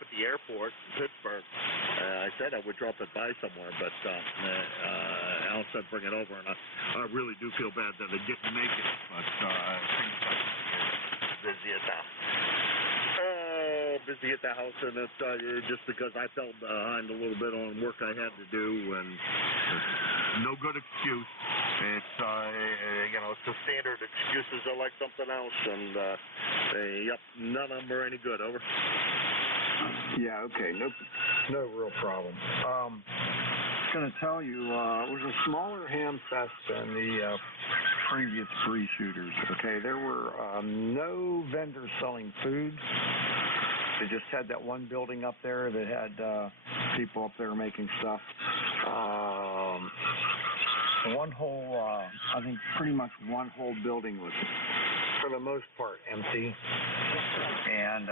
at the airport in Pittsburgh. I said I would drop it by somewhere, but Al said bring it over, and I really do feel bad that I didn't make it, but things got busy at the house, and it's just because I fell behind a little bit on work I had to do, and no good excuse. It's it's the standard excuses are like something else, and yep, none of them are any good. Over. Yeah, okay, no real problem. I was going to tell you, it was a smaller ham fest than the previous free shooters. Okay, there were no vendors selling food. They just had that one building up there that had people up there making stuff. One whole, I think pretty much one whole building was, for the most part, empty. And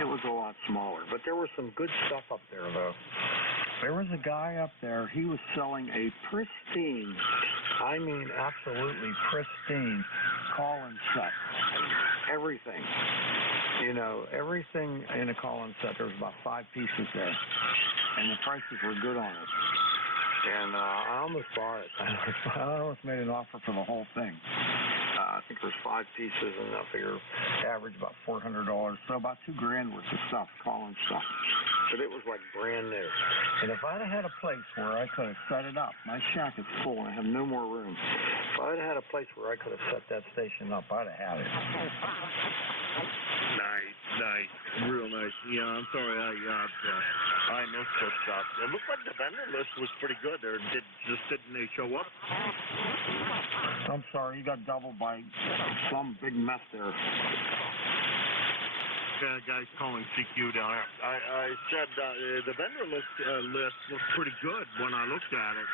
it was a lot smaller. But there was some good stuff up there, though. There was a guy up there, he was selling a pristine, I mean absolutely pristine call-in set. Everything. Everything in a call-in set. There was about 5 pieces there. And the prices were good on it. And I almost bought it. I almost made an offer for the whole thing. I think there's 5 pieces, and I figure average about $400. So about $2,000 worth of stuff, call-in stuff. But it was like brand new. And if I'd have had a place where I could have set it up, my shack is full and I have no more room. If I'd have had a place where I could have set that station up, I'd have had it. Nice, real nice. Yeah, I'm sorry I missed it. It looked like the vendor list was pretty good. Or didn't they show up? I'm sorry, you got doubled by some big mess there. Guys calling CQ down there. I said the vendor list looked pretty good when I looked at it.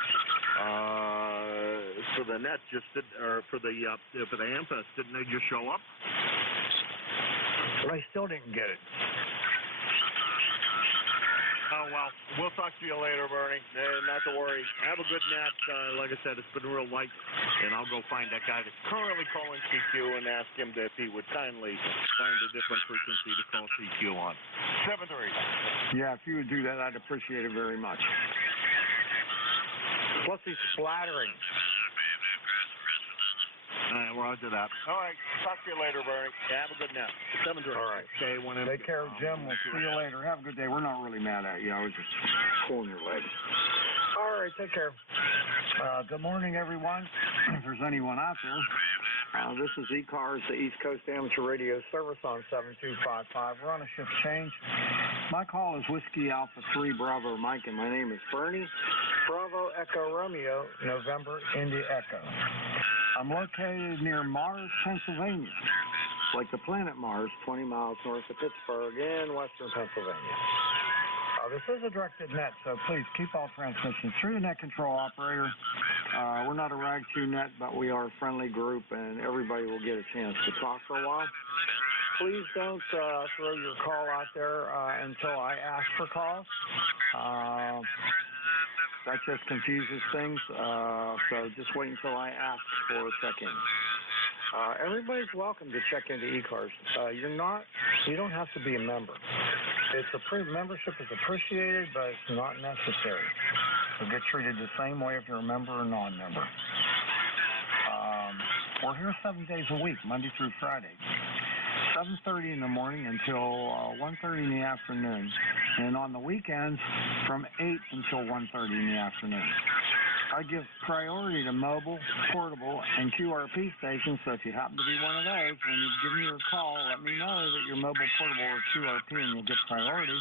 For the net, for the Hamfest, didn't they just show up? But I still didn't get it. Oh, well, we'll talk to you later, Bernie. Not to worry. Have a good net. Like I said, it's been real light, and I'll go find that guy that's currently calling CQ and ask him if he would kindly find a different frequency to call CQ on. 7-3. Yeah, if you would do that, I'd appreciate it very much. Plus, he's splattering. All right, roger that. All right, talk to you later, Bernie. Have a good night. 7-3. All right. Okay, Take care, Jim. We'll see you later. Have a good day. We're not really mad at you. I was just pulling your leg. All right, take care. Good morning, everyone. If there's anyone out there, this is ECARS, the East Coast Amateur Radio Service on 7255. We're on a shift change. My call is Whiskey Alpha 3 Bravo Mike, and my name is Bernie. Bravo Echo Romeo, November India Echo. I'm located near Mars, Pennsylvania, like the planet Mars, 20 miles north of Pittsburgh in western Pennsylvania. This is a directed net, so please keep all transmissions through the net control operator. We're not a rag 2 net, but we are a friendly group, and everybody will get a chance to talk for a while. Please don't throw your call out there until I ask for calls. That just confuses things, so just wait until I ask for a check-in. Everybody's welcome to check into ECARS. You don't have to be a member. Membership is appreciated, but it's not necessary. You'll get treated the same way if you're a member or non-member. We're here 7 days a week, Monday through Friday. 7:30 in the morning until 1:30 in the afternoon, and on the weekends from 8 until 1:30 in the afternoon. I give priority to mobile, portable, and QRP stations, so if you happen to be one of those, when you give me your call, let me know that you're mobile, portable, or QRP, and you'll get priority.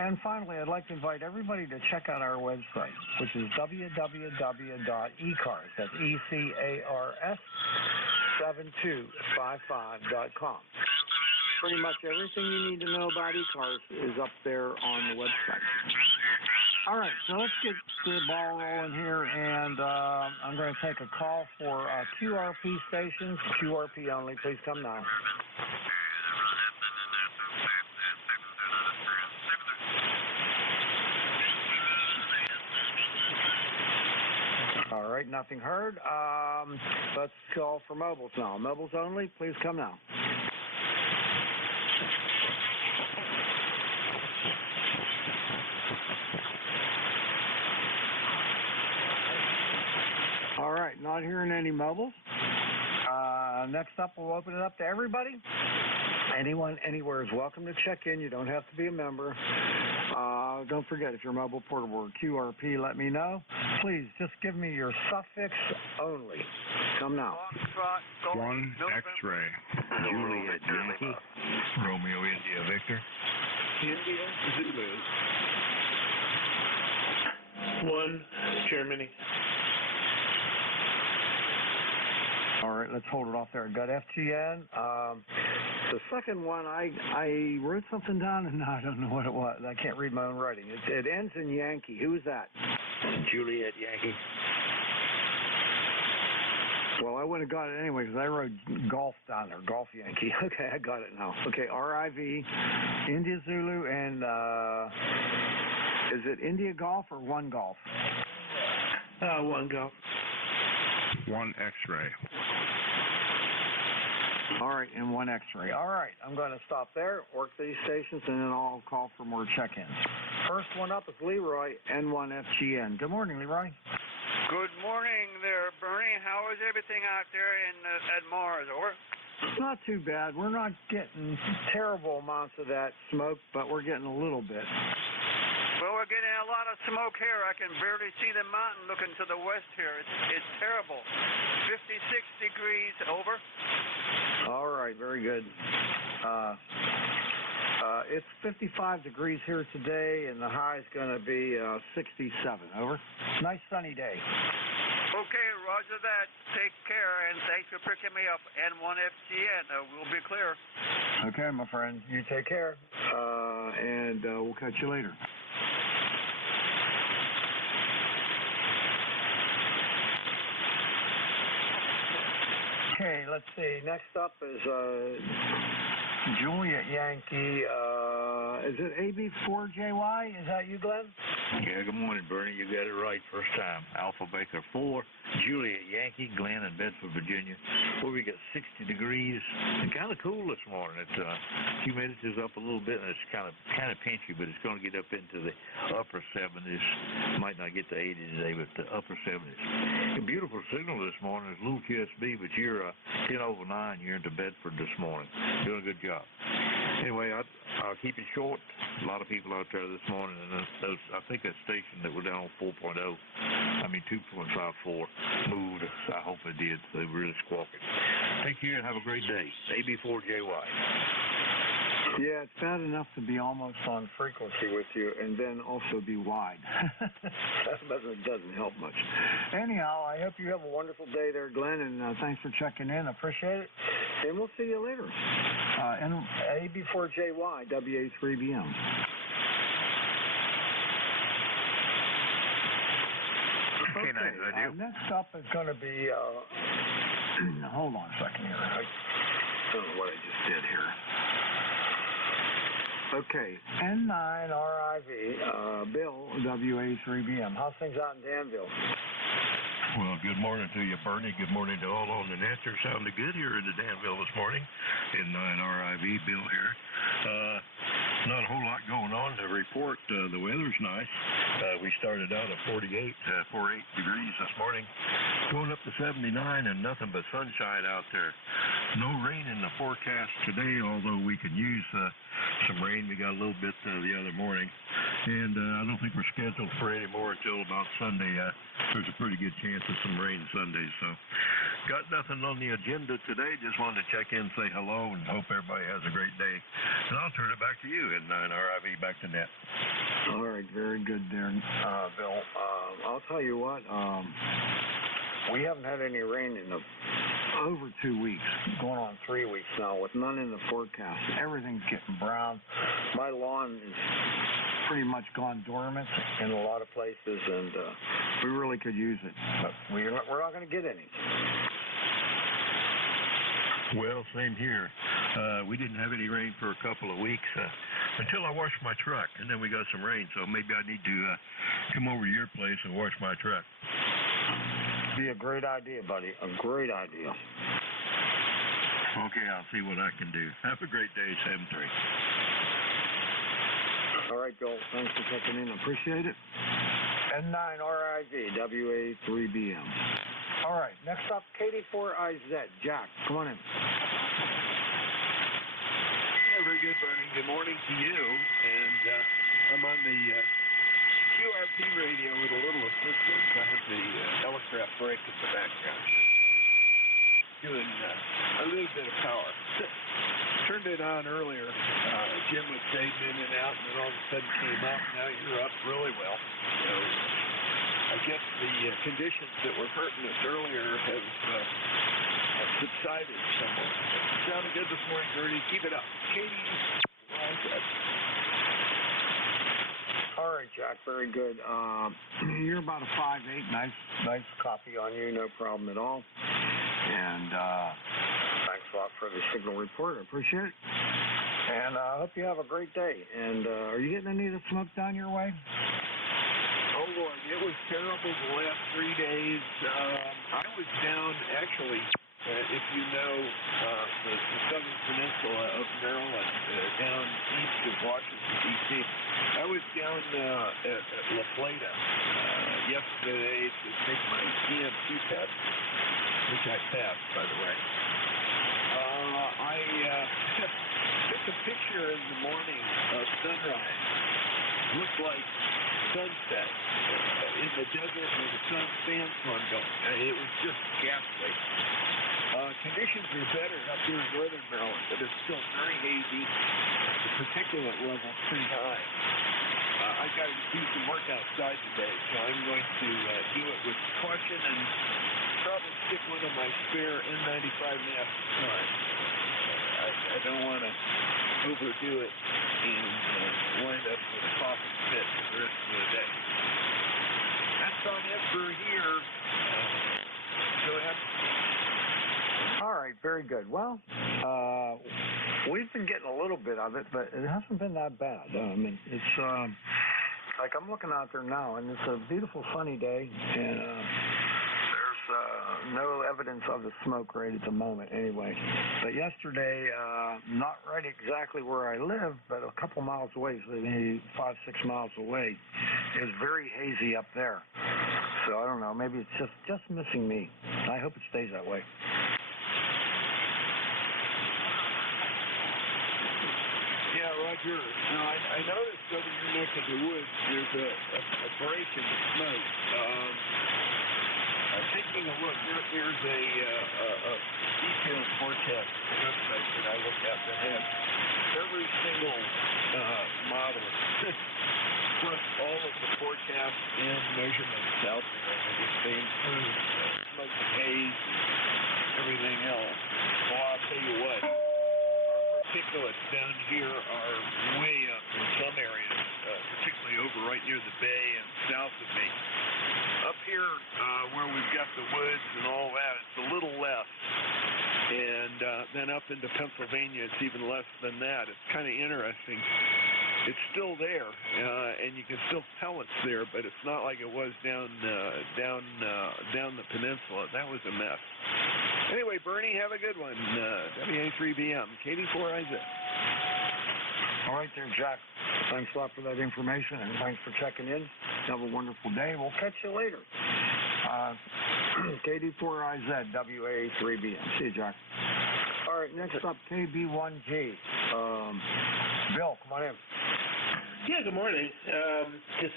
And finally, I'd like to invite everybody to check out our website, which is www.ecars, that's ECARS, 7255.com. Pretty much everything you need to know about ECARS is up there on the website. All right, so let's get the ball rolling here, and I'm going to take a call for QRP stations, QRP only. Please come now. All right, nothing heard. Let's call for mobiles now. Mobiles only, please come now. All right, not hearing any mobiles. Next up, we'll open it up to everybody. Anyone, anywhere is welcome to check in. You don't have to be a member. Don't forget, if you're mobile, portable, or QRP, let me know. Please, just give me your suffix only. Come now. 1 X-ray. Juliet Yankee. Romeo India Victor. India Zulu. 1 Germany. All right, let's hold it off there. I got FGN. The second one, I wrote something down, and I don't know what it was. I can't read my own writing. It ends in Yankee. Who is that? Juliet Yankee. Well, I wouldn't have got it anyway because I wrote golf down there, golf Yankee. Okay, I got it now. Okay, RIV, India Zulu, and is it India Golf or One Golf? One Golf. 1 X-ray. All right, and 1 X-ray. All right, I'm going to stop there, work these stations, and then I'll call for more check-ins. First one up is Leroy, N1FGN. Good morning, Leroy. Good morning there, Bernie. How is everything out there at Mars, over? Not too bad. We're not getting terrible amounts of that smoke, but we're getting a little bit. Well, we're getting a lot of smoke here. I can barely see the mountain looking to the west here. It's terrible. 56 degrees, over. All right, very good. It's 55 degrees here today, and the high is going to be 67, over. Nice sunny day. Okay, roger that. Take care, and thanks for picking me up. N1FGN, we'll be clear. Okay, my friend. You take care, and we'll catch you later. Okay, let's see. Next up is Juliet Yankee, Is it AB4JY? Is that you, Glenn? Yeah, good morning, Bernie. You got it right first time. Alpha Baker 4, Juliet Yankee, Glenn in Bedford, Virginia, where we got 60 degrees and kind of cool this morning. It's humidity's up a little bit, and it's kind of pinchy, but it's going to get up into the upper 70s. Might not get to 80 today, but the upper 70s. A beautiful signal this morning is little QSB, but you're 10 over 9. You're into Bedford this morning. Doing a good job. Anyway, I'll keep it short. A lot of people out there this morning, and I think that station that was down on 2.54 moved. I hope it did. They were really squawking. Take care and have a great day. AB4JY. Yeah, it's bad enough to be almost on frequency with you and then also be wide. It doesn't help much. Anyhow, I hope you have a wonderful day there, Glenn, and thanks for checking in. I appreciate it. And we'll see you later. AB4JY, WA3BM. Okay, next up is going to be, hold on a second here. I don't know what I just did here. Okay, N9RIV, Bill, WA3BM. How's things out in Danville? Well, good morning to you, Bernie. Good morning to all on the net. They're sounding good here in the Danville this morning. N9RIV, Bill here. Not a whole lot going on to report. The weather's nice. We started out at 48 degrees this morning, going up to 79, and nothing but sunshine out there. No rain in the forecast today, although we could use some rain. We got a little bit the other morning, and I don't think we're scheduled for any more until about Sunday. There's a pretty good chance of some rain Sunday, so got nothing on the agenda today. Just wanted to check in, say hello, and hope everybody has a great day. And I'll turn it back to you, N9RIV, back to net. All right, very good there, Bill. I'll tell you what, we haven't had any rain in over 2 weeks, going on 3 weeks now, with none in the forecast. Everything's getting brown. My lawn is pretty much gone dormant in a lot of places, and we really could use it, but we're not going to get any. Well, same here. We didn't have any rain for a couple of weeks until I washed my truck, and then we got some rain, so maybe I need to come over to your place and wash my truck. Be a great idea, buddy. A great idea. Okay, I'll see what I can do. Have a great day, 7-3. All right, Bill. Thanks for checking in. Appreciate it. N9RIV, WA3BM. All right, next up, KD4IZ. Jack, come on in. Yeah, very good, Bernie. Good morning to you. And I'm on the QRP radio with a little assistance. I have the Elecraft brake in the background. Doing a little bit of power. Turned it on earlier. Jim was fading in and out, and then all of a sudden came up. Now you're up really well. So I guess the conditions that were hurting us earlier have subsided somewhat. Sounded good this morning, Bernie. Keep it up. Katie, all set. All right, Jack, very good. You're about a 5'8", nice copy on you, no problem at all. And thanks a lot for the signal report. I appreciate it. And I hope you have a great day. And are you getting any of the smoke down your way? Oh, Lord, it was terrible the last 3 days. I was down, actually, if you know the southern peninsula of Maryland, down east of Washington, D.C. I was down at La Plata yesterday to take my EMC test, which I passed, by the way. I took a picture in the morning of sunrise. Looked like sunset in the desert with a sandstorm going. It was just ghastly. Conditions are better up here in northern Maryland, but it's still very hazy. The particulate level's pretty high. I got to do some work outside today, so I'm going to do it with caution and probably stick one of my spare N95 masks on. I don't want to overdo it and wind up with a coughing fit for the rest of the day. That's on it for here. Go ahead. All right, very good. Well, We've been getting a little bit of it, but it hasn't been that bad. I mean, it's like I'm looking out there now, and it's a beautiful sunny day, and there's no evidence of the smoke right at the moment anyway. But yesterday, not right exactly where I live, but a couple miles away, so maybe 5-6 miles away, it was very hazy up there. So I don't know, maybe it's just missing me. I hope it stays that way. Yeah, Roger. Now, I noticed over your neck of the woods, there's a break in the smoke. Taking a look, there's a detailed forecast website that I look at that has every single model, plus all of the forecasts and measurements out there. They include smoke and haze, everything else. Well, I'll tell you what. Particulates down here are way up in some areas, particularly over right near the bay and south of me. Up here, where we've got the woods and all that, it's a little less. And then up into Pennsylvania, it's even less than that. It's kind of interesting. It's still there, and you can still tell it's there, but it's not like it was down the peninsula. That was a mess. Anyway, Bernie, have a good one. WA3BM, KD4IZ. All right there, Jack. Thanks a lot for that information, and thanks for checking in. Have a wonderful day. We'll catch you later. KD4IZ, WA3BM. See you, Jack. All right, next up, KB1G. Bill, come on in. Yeah, good morning. Just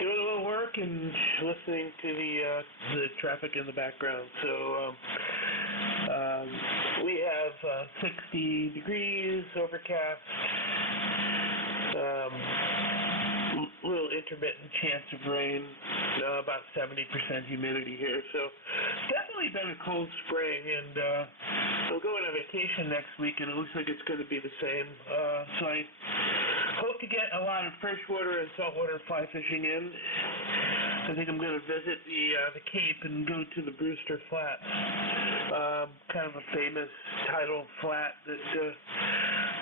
doing a little work and listening to the traffic in the background. So we have 60 degrees, overcast, little intermittent chance of rain, about 70% humidity here. So definitely been a cold spring, and we're going on vacation next week, and it looks like it's going to be the same. So I hope to get a lot of freshwater and saltwater fly fishing in. I think I'm going to visit the Cape and go to the Brewster Flat, kind of a famous tidal flat that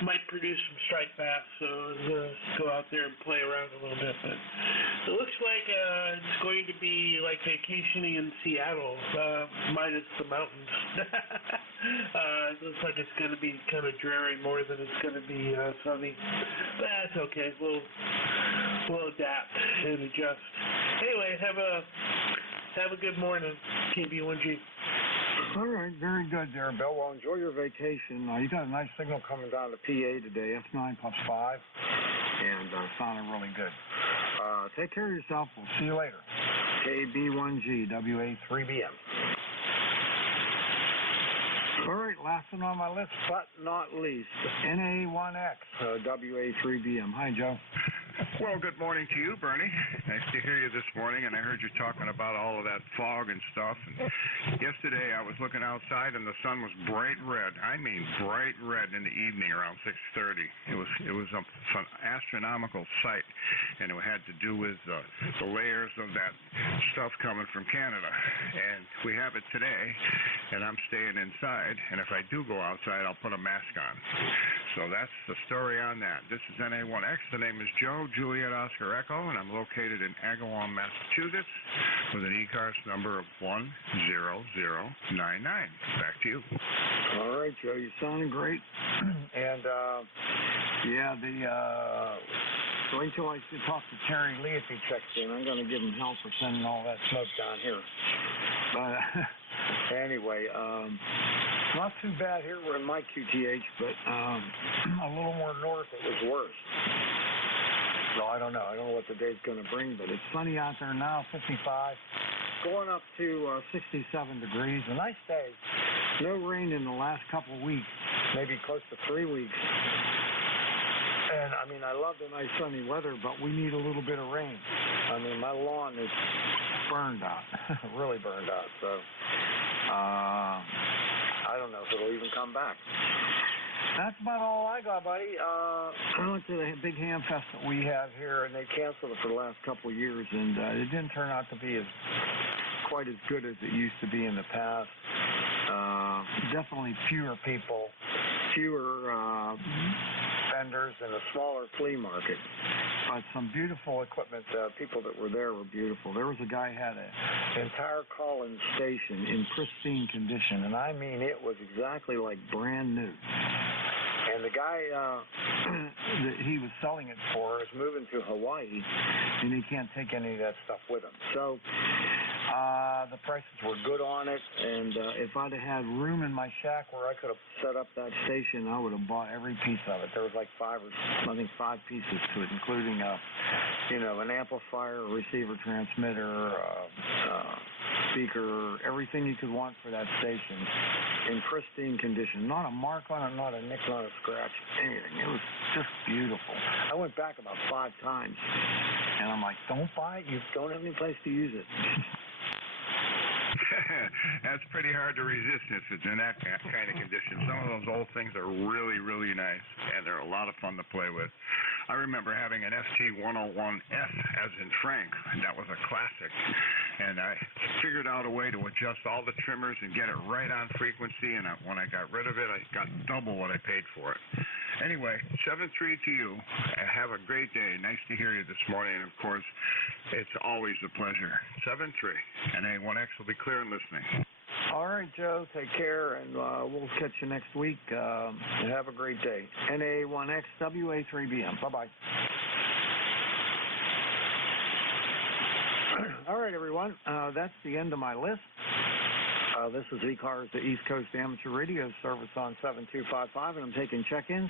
might produce some striped bass. So go out there and play around a little bit. But it looks like it's going to be like vacationing in Seattle, minus the mountains. It looks like it's going to be kind of dreary more than it's going to be sunny. But that's okay. We'll adapt and adjust. Anyway, have a good morning, KB1G. All right, very good there, Bill. Well, enjoy your vacation. You got a nice signal coming down to PA today, F9+5, and sounding really good. Take care of yourself. We'll see you later. KB1G, WA3BM. All right, last one on my list, but not least, NA1X, WA3BM. Hi, Joe. Well, good morning to you, Bernie. Nice to hear you this morning, and I heard you talking about all of that fog and stuff. And yesterday I was looking outside, and the sun was bright red. I mean bright red in the evening around 6:30. It was an astronomical sight, and it had to do with the layers of that stuff coming from Canada. And we have it today, and I'm staying inside, and if I do go outside, I'll put a mask on. So that's the story on that. This is NA1X. The name is Joe, Juliet Oscar Echo, and I'm located in Agawam, Massachusetts, with an ECARS number of 10099. Back to you. All right, Joe, you sounding great. And wait till I talk to Terry Lee if he checks in. I'm going to give him hell for sending all that smoke down here. But anyway, not too bad here. We're in my QTH, but a little more north it was worse. So I don't know. I don't know what the day's going to bring, but it's sunny out there now, 55, going up to 67 degrees. A nice day. No rain in the last couple of weeks, maybe close to 3 weeks. And, I mean, I love the nice sunny weather, but we need a little bit of rain. I mean, my lawn is burned out, really burned out. So I don't know if it'll even come back. That's about all I got, buddy. I went to the big ham fest that we have here, and they canceled it for the last couple of years, and it didn't turn out to be quite as good as it used to be in the past. definitely fewer people, fewer vendors, and a smaller flea market. But some beautiful equipment. People that were there were beautiful. There was a guy who had an entire call-in station in pristine condition, and I mean it was exactly like brand new. And the guy that he was selling it for is moving to Hawaii, and he can't take any of that stuff with him. So the prices were good on it, and if I'd have had room in my shack where I could have set up that station, I would have bought every piece of it. There was like five pieces to it, including an amplifier, a receiver transmitter, speaker, everything you could want for that station in pristine condition. Not a mark on it, not a nick, not a scratch, anything. It was just beautiful. I went back about 5 times, and I'm like, don't buy it. You don't have any place to use it. That's pretty hard to resist if it's in that kind of condition. Some of those old things are really, really nice, and they're a lot of fun to play with. I remember having an FT101F, as in Frank, and that was a classic. And I figured out a way to adjust all the trimmers and get it right on frequency, and when I got rid of it, I got double what I paid for it. Anyway, 7-3 to you. Have a great day. Nice to hear you this morning, and of course, it's always a pleasure. 7-3, and A1X will be clear and listening. All right, Joe. Take care, and we'll catch you next week. Have a great day. NA1X WA3BM. Bye-bye. All right, everyone. That's the end of my list. This is ECARS, the East Coast Amateur Radio Service on 7255, and I'm taking check-ins.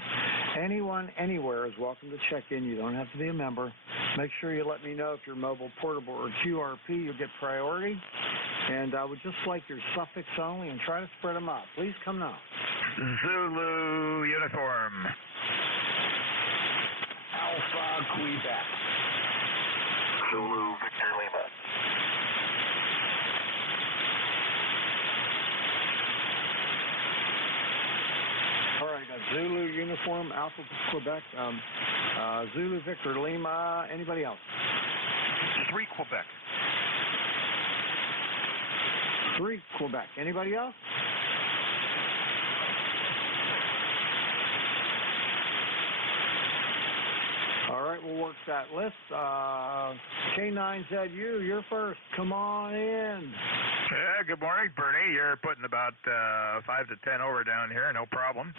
Anyone, anywhere is welcome to check in. You don't have to be a member. Make sure you let me know if you're mobile, portable, or QRP. You'll get priority. And I would just like your suffix only and try to spread them out. Please come now. Zulu uniform. Alpha Quebec. Zulu Victor Lima. All right, Zulu uniform, Alpha Quebec, Zulu Victor Lima. Anybody else? 3 Quebec. 3 Quebec. Anybody else? All right, we'll work that list. K9ZU, you're first. Come on in. Yeah, good morning, Bernie. You're putting about 5 to 10 over down here, no problem.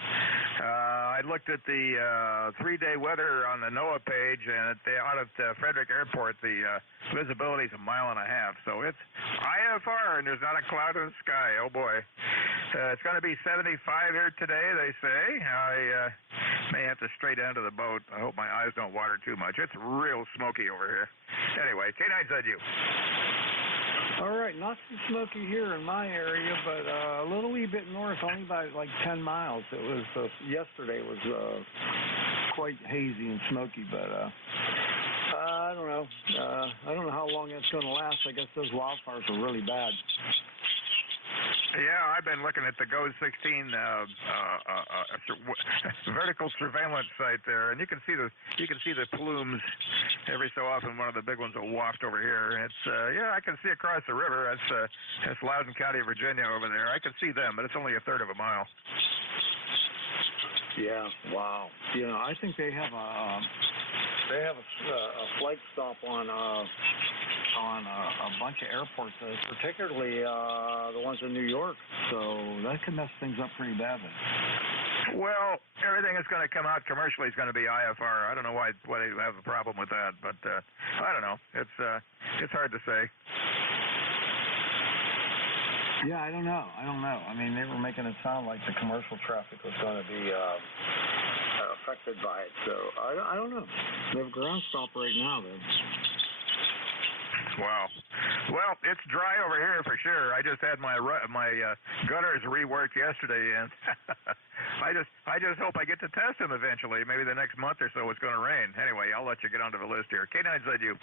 I looked at the 3-day weather on the NOAA page, and out at Frederick Airport, the visibility is 1.5 miles. So it's IFR, and there's not a cloud in the sky. Oh, boy. It's going to be 75 here today, they say. I may have to stray down to the boat. I hope my eyes don't water too much. It's real smoky over here. Anyway, K9ZU. All right, not too smoky here in my area, but a little wee bit north, only by like 10 miles. It was yesterday was quite hazy and smoky, but I don't know. I don't know how long that's going to last. I guess those wildfires are really bad. Yeah, I've been looking at the GO 16 vertical surveillance site there, and you can see the plumes every so often. One of the big ones will waft over here. It's I can see across the river. That's Loudoun County, Virginia, over there. I can see them, but it's only 1/3 of a mile. Yeah, wow. You know, I think they have a flight stop on a bunch of airports, particularly the ones in New York. So that could mess things up pretty badly. Well, everything that's going to come out commercially is going to be IFR. I don't know why they have a problem with that, but I don't know. It's hard to say. Yeah, I don't know. I mean, they were making it sound like the commercial traffic was going to be affected by it. So I don't know. They have a ground stop right now, though. Wow. Well, it's dry over here for sure. I just had my gutters reworked yesterday, and I just hope I get to test them eventually. Maybe the next month or so it's going to rain. Anyway, I'll let you get onto the list here. K9ZU.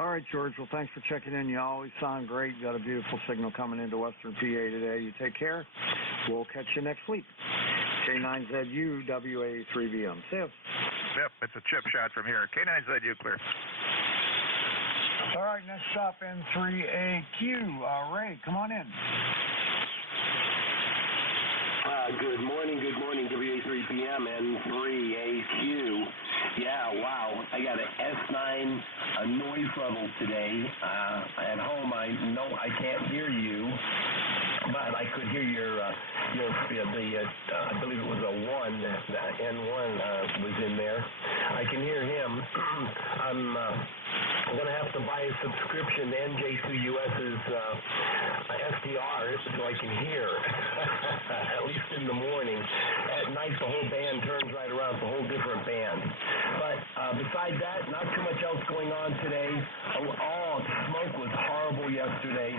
All right, George. Well, thanks for checking in. You always sound great. You got a beautiful signal coming into Western PA today. You take care. We'll catch you next week. K9ZU WA3BM. See you. Yep, it's a chip shot from here. K9ZU clear. All right, next stop, N3AQ. Ray, come on in. Good morning, WA3PM and 3AQ. Yeah, wow. I got an S9 noise level today. At home, I know I can't hear you, but I could hear your I believe it was a 1, N1 was in there. I can hear him. I'm going to have to buy a subscription to NJ2US's SDR so I can hear, at least in the morning. At night, the whole band turns right around. It's a whole different band. But besides that, not too much else going on today. Smoke was horrible yesterday.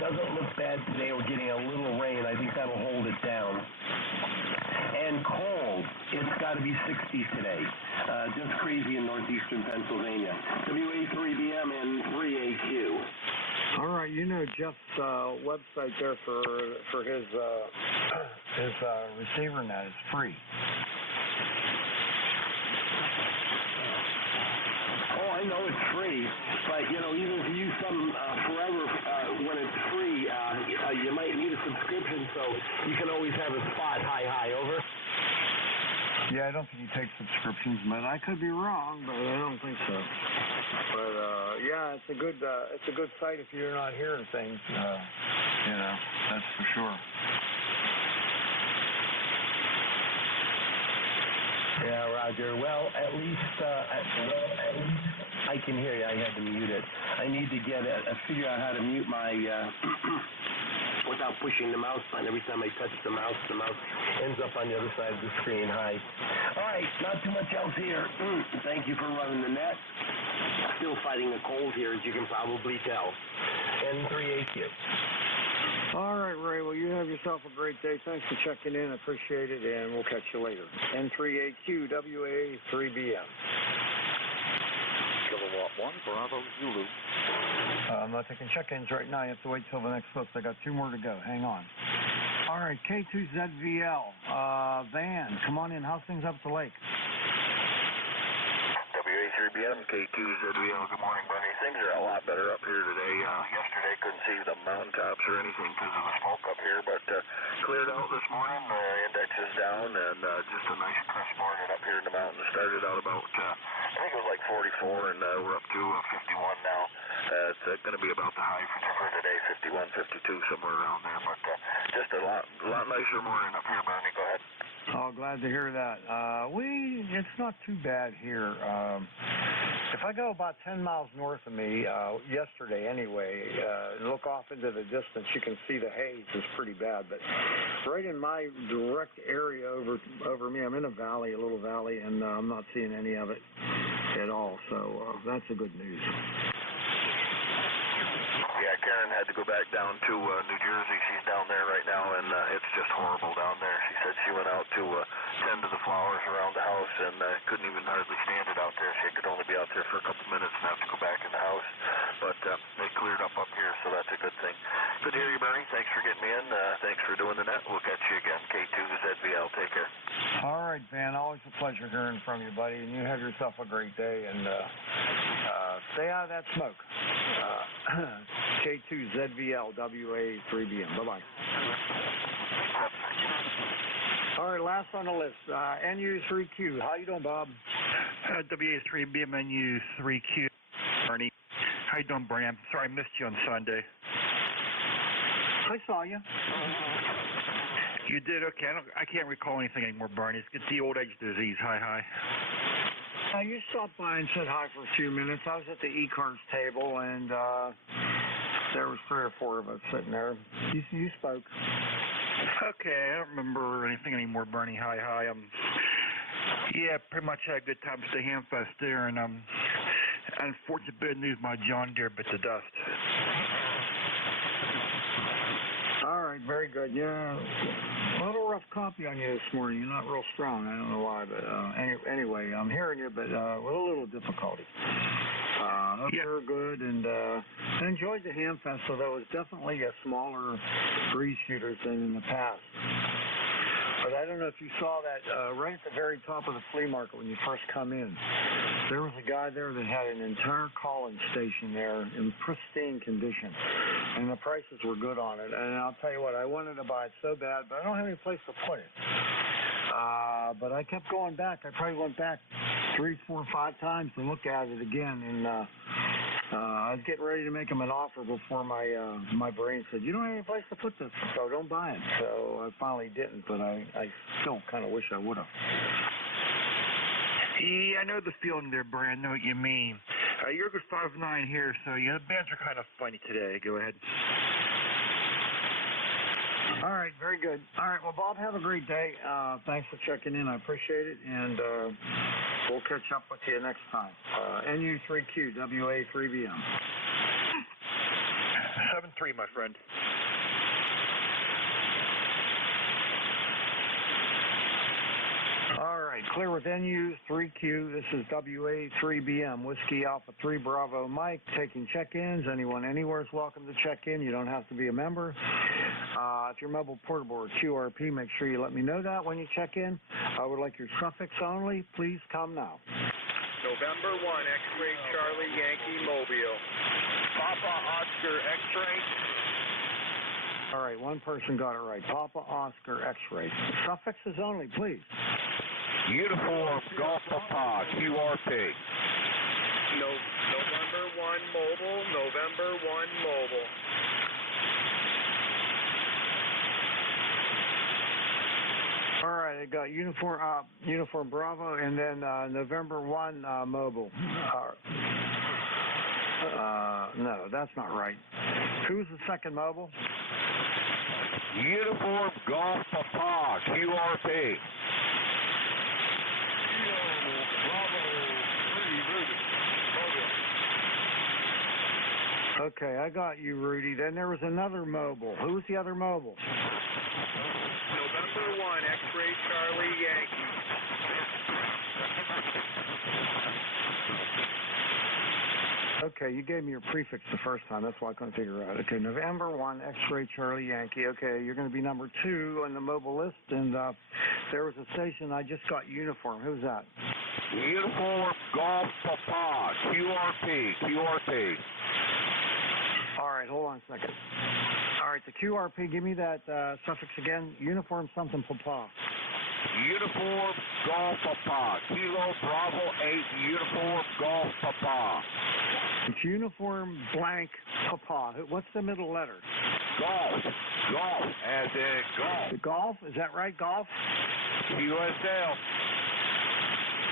Doesn't look bad today. We're getting a little rain. I think that'll hold it down. And cold. It's got to be 60 today. Just crazy in northeastern Pennsylvania. WA3BM and 3AQ. All right, you know Jeff's website there for his receiver net is free. Oh, I know it's free, but even if you use something forever when it's free, you might need a subscription, so you can always have a spot. Hi, over. Yeah, I don't think he takes subscriptions, but I could be wrong, but I don't think so. But yeah, it's a good site if you're not hearing things. That's for sure. Yeah, Roger. Well, at least I can hear you. I had to mute it. I need to figure out how to mute my without pushing the mouse button. Every time I touch the mouse ends up on the other side of the screen. Hi. All right, not too much else here. Thank you for running the net. Still fighting a cold here, as you can probably tell. N3AQ. All right, Ray. Well, you have yourself a great day. Thanks for checking in. I appreciate it, and we'll catch you later. N3AQ, WA3BM. Kilowatt 1, Bravo Zulu. I'm not taking check-ins right now. You have to wait till the next list. I got 2 more to go. Hang on. All right, K2ZVL. Van, come on in. How's things up the lake? WA3BM, K2ZVL, good morning, Bernie. Things are a lot better up here today. Yesterday couldn't see the mountaintops or anything because of the smoke up here, but cleared out this morning. The index is down, and just a nice crisp morning up here in the mountains. Started out about, I think it was like 44, and we're up to 51 now. It's going to be about the high for today, 51, 52, somewhere around there, but just a lot nicer morning up here, Bernie. Go ahead. Oh, glad to hear that. It's not too bad here. If I go about 10 miles north of me, yesterday anyway, look off into the distance, you can see the haze is pretty bad. But right in my direct area over me, I'm in a little valley, and I'm not seeing any of it at all. So that's the good news. Yeah, Karen had to go back down to New Jersey. She's down there right now, and it's just horrible down there. She said she went out to tend to the flowers around the house and couldn't even hardly stand it out there. She could only be out there for a couple minutes and have to go back in the house. But they cleared up here, so that's a good thing. Good to hear you, Bernie. Thanks for getting me in. Thanks for doing the net. We'll catch you again. K2ZVL. Take care. All right, Van. Always a pleasure hearing from you, buddy. And you have yourself a great day. And stay out of that smoke. K2ZVL, WA3BM. Bye-bye. All right, last on the list, NU3Q. How you doing, Bob? WA3BM, NU3Q. Bernie. How you doing, Bernie? I'm sorry I missed you on Sunday. I saw you. You did? Okay. I can't recall anything anymore, Bernie. It's the old age disease. Hi. You stopped by and said hi for a few minutes. I was at the ECARS table, and there was 3 or 4 of us sitting there. You spoke. Okay, I don't remember anything anymore, Bernie. Hi. Yeah, pretty much had a good time at the Hamfest there, and unfortunate bit of news, my John Deere bit the dust. All right, very good. Yeah, a little rough copy on you this morning. You're not real strong. I don't know why, but anyway, I'm hearing you, but with a little difficulty. Hope you're good, and I enjoyed the Hamfest, so that was definitely a smaller breeze shooters than in the past. But I don't know if you saw that right at the very top of the flea market when you first come in. There was a guy there that had an entire call-in station there in pristine condition. and the prices were good on it. And I'll tell you what, I wanted to buy it so bad, but I don't have any place to put it. But I kept going back. I probably went back 3, 4, 5 times to look at it again, and I was getting ready to make him an offer before my brain said, you don't have any place to put this, so don't buy it. So I finally didn't, but I still kind of wish I would have. Yeah, I know the feeling there, Brian. I know what you mean. You're a good 5'9" here, so yeah, the bands are kind of funny today. Go ahead. All right, very good. All right, well, Bob, have a great day. Thanks for checking in. I appreciate it, and we'll catch up with you next time. NU3Q, WA3BM. 7-3, my friend. All right, clear with NU3Q. This is WA3BM, Whiskey Alpha 3 Bravo Mike, taking check-ins. Anyone anywhere is welcome to check in. You don't have to be a member. If you're mobile, portable, or QRP, make sure you let me know that when you check in. I would like your suffix only. Please come now. November 1, X-Ray Charlie Yankee Mobile. Papa Oscar X-Ray. All right, one person got it right. Papa Oscar X-Ray. Suffixes only, please. Uniform Golf Papa QRP. November 1 Mobile. November 1 Mobile. All right, I got uniform Bravo, and then November 1 Mobile. No, that's not right. Who's the second mobile? Uniform Golf Papa QRP. Okay, I got you, Rudy. Then there was another mobile. Who was the other mobile? November 1, X-Ray Charlie Yankee. Okay, you gave me your prefix the first time. That's why I couldn't figure it out. Okay, November 1, X-Ray Charlie Yankee. Okay, you're going to be number 2 on the mobile list. And there was a station I just got uniform. Who's that? Uniform Golf Papa QRP. All right, hold on a second. All right, the QRP, give me that suffix again. Uniform something Papa. Uniform Golf Papa. Kilo Bravo 8 Uniform Golf Papa. It's uniform blank Papa. What's the middle letter? Golf. Golf, as in golf. The golf? Is that right, golf? USL.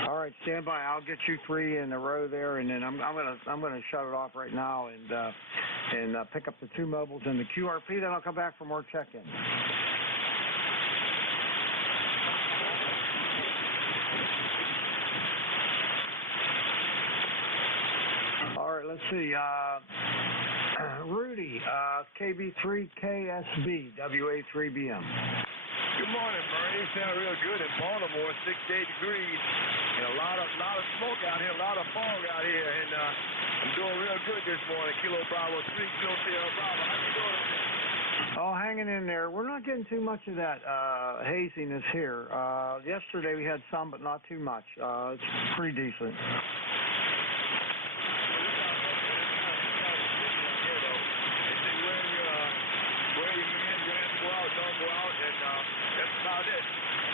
All right, stand by. I'll get you 3 in a row there, and then I'm gonna shut it off right now and pick up the 2 mobiles and the QRP. Then I'll come back for more check-in. All right, let's see. Rudy, KB3KSB, WA3BM. Good morning, Bernie. You sound real good in Baltimore, 6 to 8 degrees, and a lot of smoke out here, a lot of fog out here, and I'm doing real good this morning. Kilo Bravo 3, Kilo Sierra Bravo. How you doing today? Oh, hanging in there. We're not getting too much of that haziness here. Yesterday we had some, but not too much. It's pretty decent. That's about it.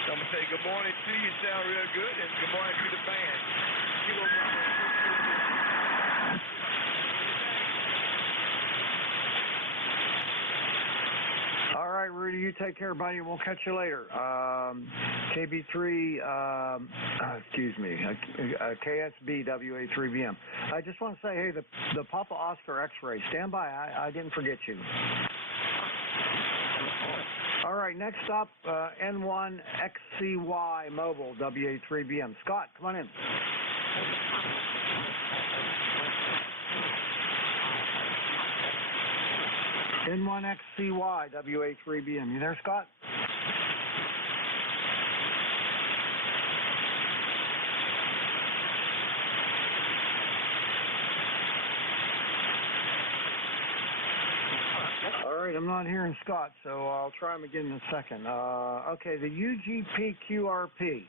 So I'm going to say good morning to you. You sound real good. And good morning to the band. Kilo Bravo. All right, Rudy, you take care, buddy. We'll catch you later. KB3, KSB WA3BM. I just want to say, hey, the Papa Oscar X-Ray, stand by. I didn't forget you. All right, next up, N1XCY Mobile, WA3BM. Scott, come on in. N1XCY, WA3BM. You there, Scott? All right, I'm not hearing Scott, so I'll try him again in a second. Okay, the UGP QRP.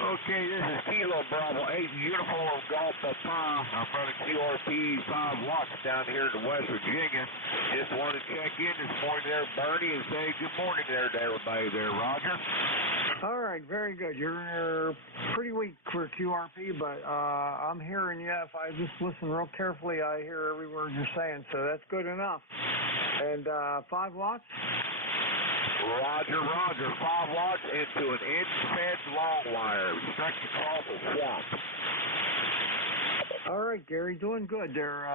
Okay, this is Kilo Bravo 8, Uniform Golf Papa. I'm running QRP 5 watts down here in West Virginia. Just want to check in this morning there, Bernie, and say good morning there to everybody there, Roger. All right, very good. You're pretty weak for QRP, but I'm hearing you. If I just listen real carefully, I hear every word you're saying, so that's good enough. And 5 watts? Roger, 5 watts into an inch-fed long wire, stretched across a swamp. All right, Gary, doing good there.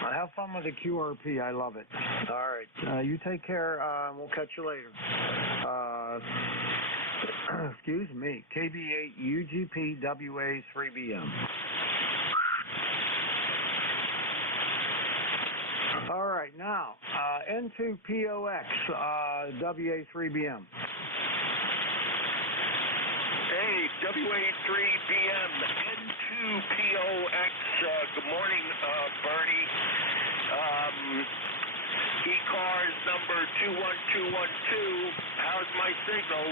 Have fun with the QRP. I love it. All right, you take care. We'll catch you later. Excuse me, KB8 UGP WA 3BM. All right, now, N2POX, WA3BM. Hey, WA3BM, N2POX, good morning, Bernie. ECARS number 21212, how's my signal?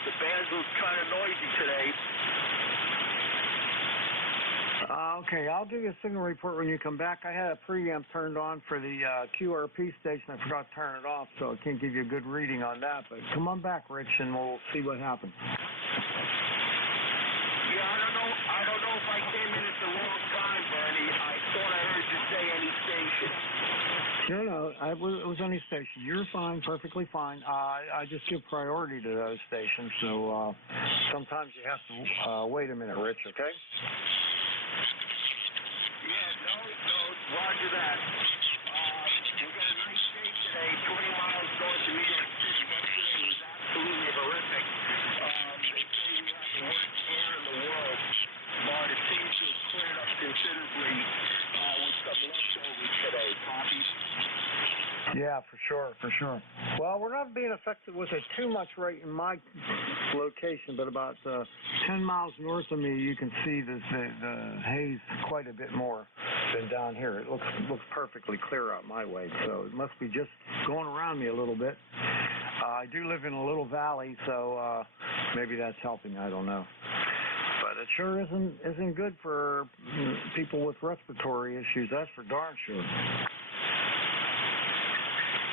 The band was kind of noisy today. Okay, I'll do you a signal report when you come back. I had a preamp turned on for the QRP station. I forgot to turn it off, so I can't give you a good reading on that. But come on back, Rich, and we'll see what happens. Yeah, I don't know if I came in at the wrong time, Bernie. I thought I heard you say any station. No, it was any station. You're fine, perfectly fine. I just give priority to those stations, so sometimes you have to wait a minute, Rich, okay? Yeah, no, roger that. We got a nice day today, 20 miles north of New York City. Yesterday was absolutely horrific. They say we have the worst air in the world, but it seems to have cleared up considerably with some leftovers today. Copy? Yeah, for sure. Well, we're not being affected with it too much right in my location, but about 10 miles north of me, you can see the haze quite a bit more than down here. It looks perfectly clear out my way, so it must be just going around me a little bit. I do live in a little valley, so maybe that's helping. I don't know. But it sure isn't good for people with respiratory issues. That's for darn sure.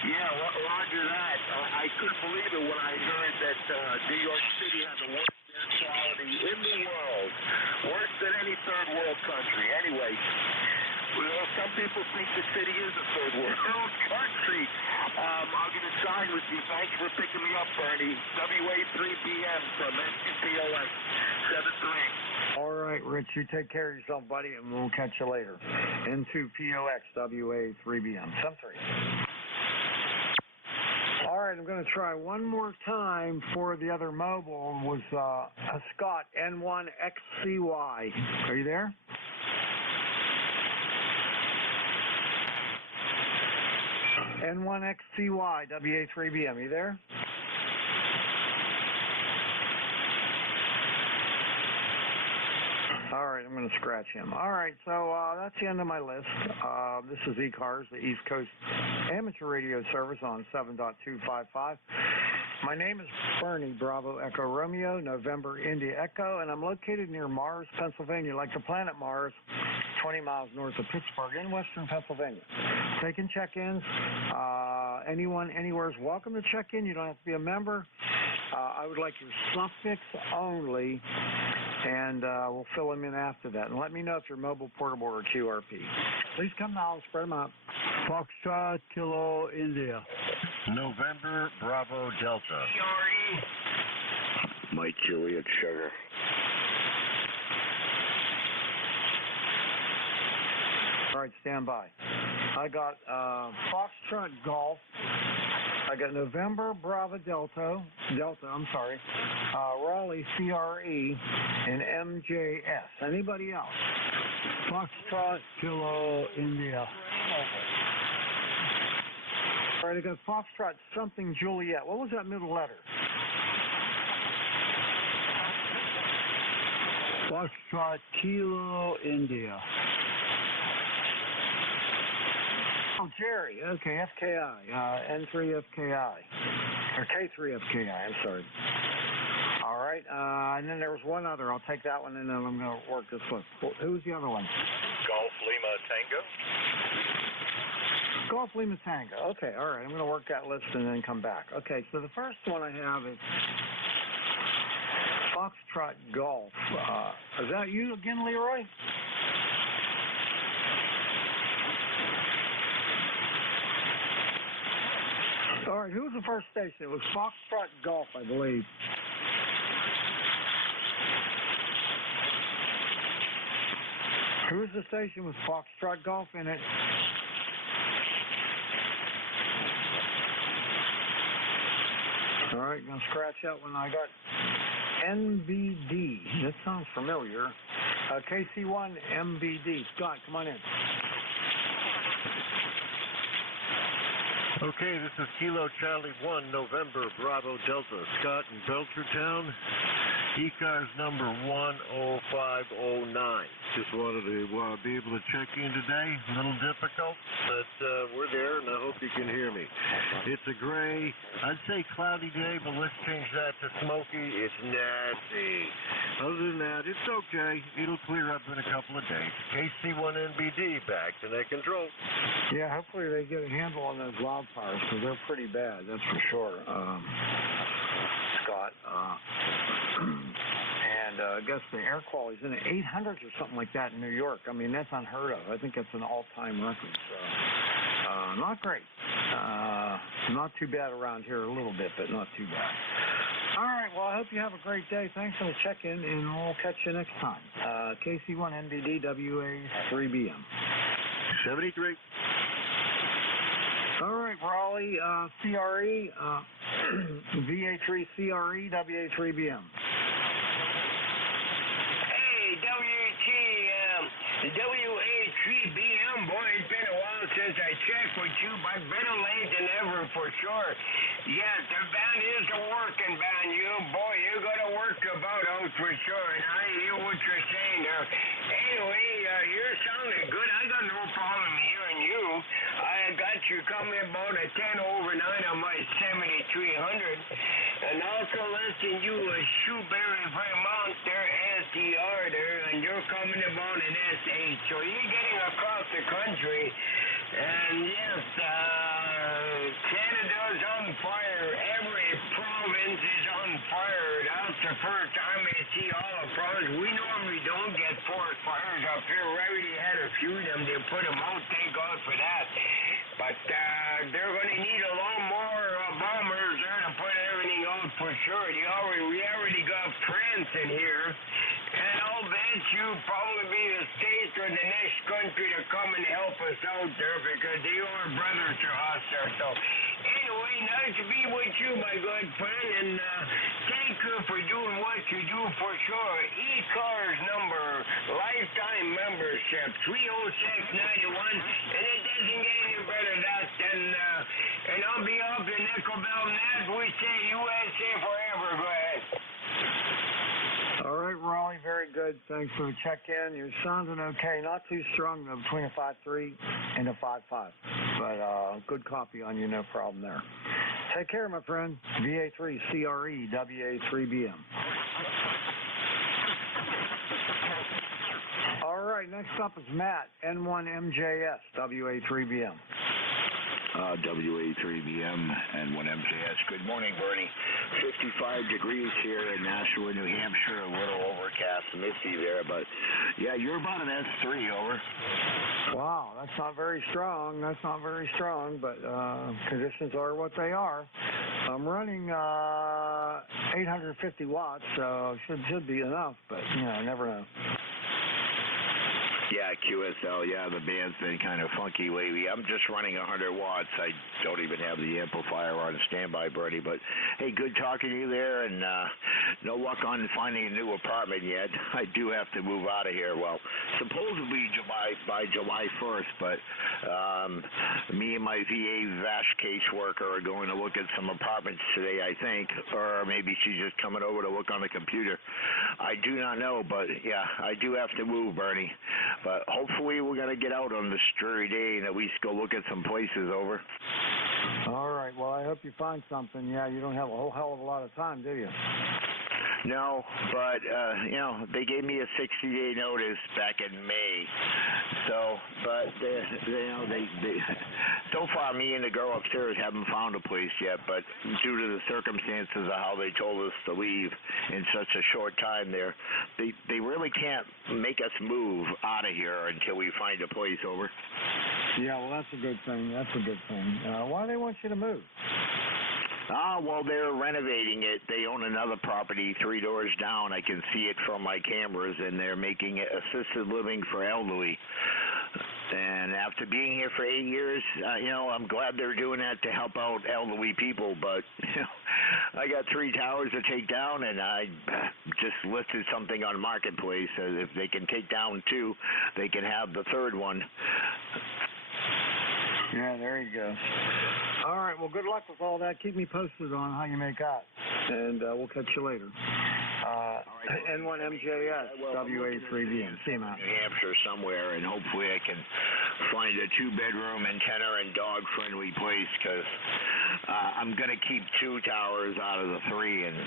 Yeah, roger that. I couldn't believe it when I heard that New York City had the worst air quality in the world. Worse than any third world country. Anyway, well, some people think the city is a third world country. I'll get a sign with you. Thanks for picking me up, Bernie. WA3BM from N2POX 73. All right, Rich, you take care of yourself, buddy, and we'll catch you later. N2POX WA3BM 73. All right, I'm going to try one more time for the other mobile. It was a Scott N1XCY. Are you there? N1XCY, WA3BM. Are you there? All right, I'm going to scratch him. All right, so that's the end of my list. This is ECARS, the East Coast Amateur Radio Service on 7.255. My name is Bernie, Bravo Echo Romeo, November India Echo, and I'm located near Mars, Pennsylvania, like the planet Mars, 20 miles north of Pittsburgh in western Pennsylvania. Taking check-ins. Anyone, anywhere is welcome to check in. You don't have to be a member. I would like your suffix only, and we'll fill them in after that. And let me know if you're mobile, portable, or QRP. Please come now. Spread them out. Foxtrot, Kilo, India. November, Bravo, Delta. Mike Juliet Sugar. All right, stand by. I got Foxtrot Golf. I got November Bravo Delta, Raleigh CRE, and MJS. Anybody else? Foxtrot, Kilo, India. All right, I got Foxtrot something Juliet. What was that middle letter? Foxtrot, Kilo, India. Oh, Jerry. Okay, FKI. N3 FKI. Or K3 FKI, I'm sorry. All right. right, and then there was one other. I'll take that one, and then I'm going to work this list. Who's the other one? Golf Lima Tango. Golf Lima Tango. Okay, all right. I'm going to work that list and then come back. Okay, so the first one I have is Foxtrot Golf. Is that you again, Leroy? All right, who was the first station? It was Foxtrot Golf, I believe. Who's the station with Foxtrot Golf in it? All right, gonna scratch that one. I got NBD. That sounds familiar. KC1 MBD. Scott, come on in. Okay, this is Kilo Charlie 1, November, Bravo Delta, Scott in Belchertown. ECARS number 10509. Just wanted to be able to check in today. A little difficult, but we're there, and I hope you can hear me. It's a gray, I'd say cloudy day, but let's change that to smoky. It's nasty. Other than that, it's okay. It'll clear up in a couple of days. KC1NBD back to net control. Yeah, hopefully they get a handle on those wildfires, because they're pretty bad, that's for sure. Scott. And I guess the air quality's in the 800s or something like that in New York. I mean, that's unheard of. I think that's an all-time record. So, not great. Not too bad around here a little bit, but not too bad. All right, well, I hope you have a great day. Thanks for the check-in, and we'll catch you next time. KC1NBD WA3BM. 73. All right, Raleigh, CRE, VA3 CRE, WA3BM. Hey, WA3BM, boy, it's been a while since I checked with you, but better late than ever for sure. Yeah, the band is a working band, you. Boy, you got to work your butt out for sure, and I hear what you're saying there. Anyway, you're sounding good. I got no problem hearing you. I got you coming about a 10 over 9 on my 7300, and also listening you a Shoeberry Vermont there, SDR there, and you're coming about an S8, so you're getting across the country, and yes, Canada's on fire. Every province is on fire. That's the first time I see all the provinces. We normally don't get forest fires up here. We already had a few of them. They put them out. Thank God for that. But they're going to need a lot more bombers there to put everything out for sure. We already got France in here, and I'll bet you probably be the States or the next country to come and help us out there, because they are brothers to us there. So anyway, nice to be with you, my good friend, and thank you for doing what you do for sure. ECARS number, lifetime membership, 30691, and it doesn't get any better than that. And on behalf of Nickel Bell Net, we say USA forever. Go ahead. All right, Raleigh, very good. Thanks for the check-in. You're sounding okay. Not too strong, though, between a 5.3 and a 5.5. But good copy on you, no problem there. Take care, my friend. VA3 CRE WA3BM. All right, next up is Matt, N1MJS WA3BM. WA3BM and 1MJS. Good morning, Bernie. 55 degrees here in Nashua, New Hampshire. A little overcast, misty there, but yeah, you're about an S3, over. Wow, that's not very strong. But conditions are what they are. I'm running 850 watts, so should be enough, but never know. Yeah, QSL, the band's been kind of funky lately. I'm just running 100 watts. I don't even have the amplifier on standby, Bernie, but hey, good talking to you there, and no luck on finding a new apartment yet. I do have to move out of here. Well, supposedly by July 1st, but me and my VA VASH caseworker are going to look at some apartments today, I think, or maybe she's just coming over to look on the computer. I do not know, but yeah, I do have to move, Bernie. But hopefully we're going to get out on this dreary day and at least go look at some places, over. All right. Well, I hope you find something. Yeah, you don't have a whole hell of a lot of time, do you? No, but they gave me a 60-day notice back in May. So, but they so far me and the girl upstairs haven't found a place yet. But due to the circumstances of how they told us to leave in such a short time, they really can't make us move out of here until we find a place. Over. Yeah, well, that's a good thing. Why do they want you to move? Well, they're renovating it. They own another property 3 doors down. I can see it from my cameras, and they're making it assisted living for elderly. And after being here for 8 years, I'm glad they're doing that to help out elderly people. But I got 3 towers to take down, and I just listed something on Marketplace. If they can take down 2, they can have the 3rd one. Yeah, there you go. All right, well, good luck with all that. Keep me posted on how you make out, and we'll catch you later. N1MJS, WA3VM. See you, man. New Hampshire somewhere, and hopefully I can find a 2-bedroom antenna and dog-friendly place, because I'm going to keep 2 towers out of the 3, and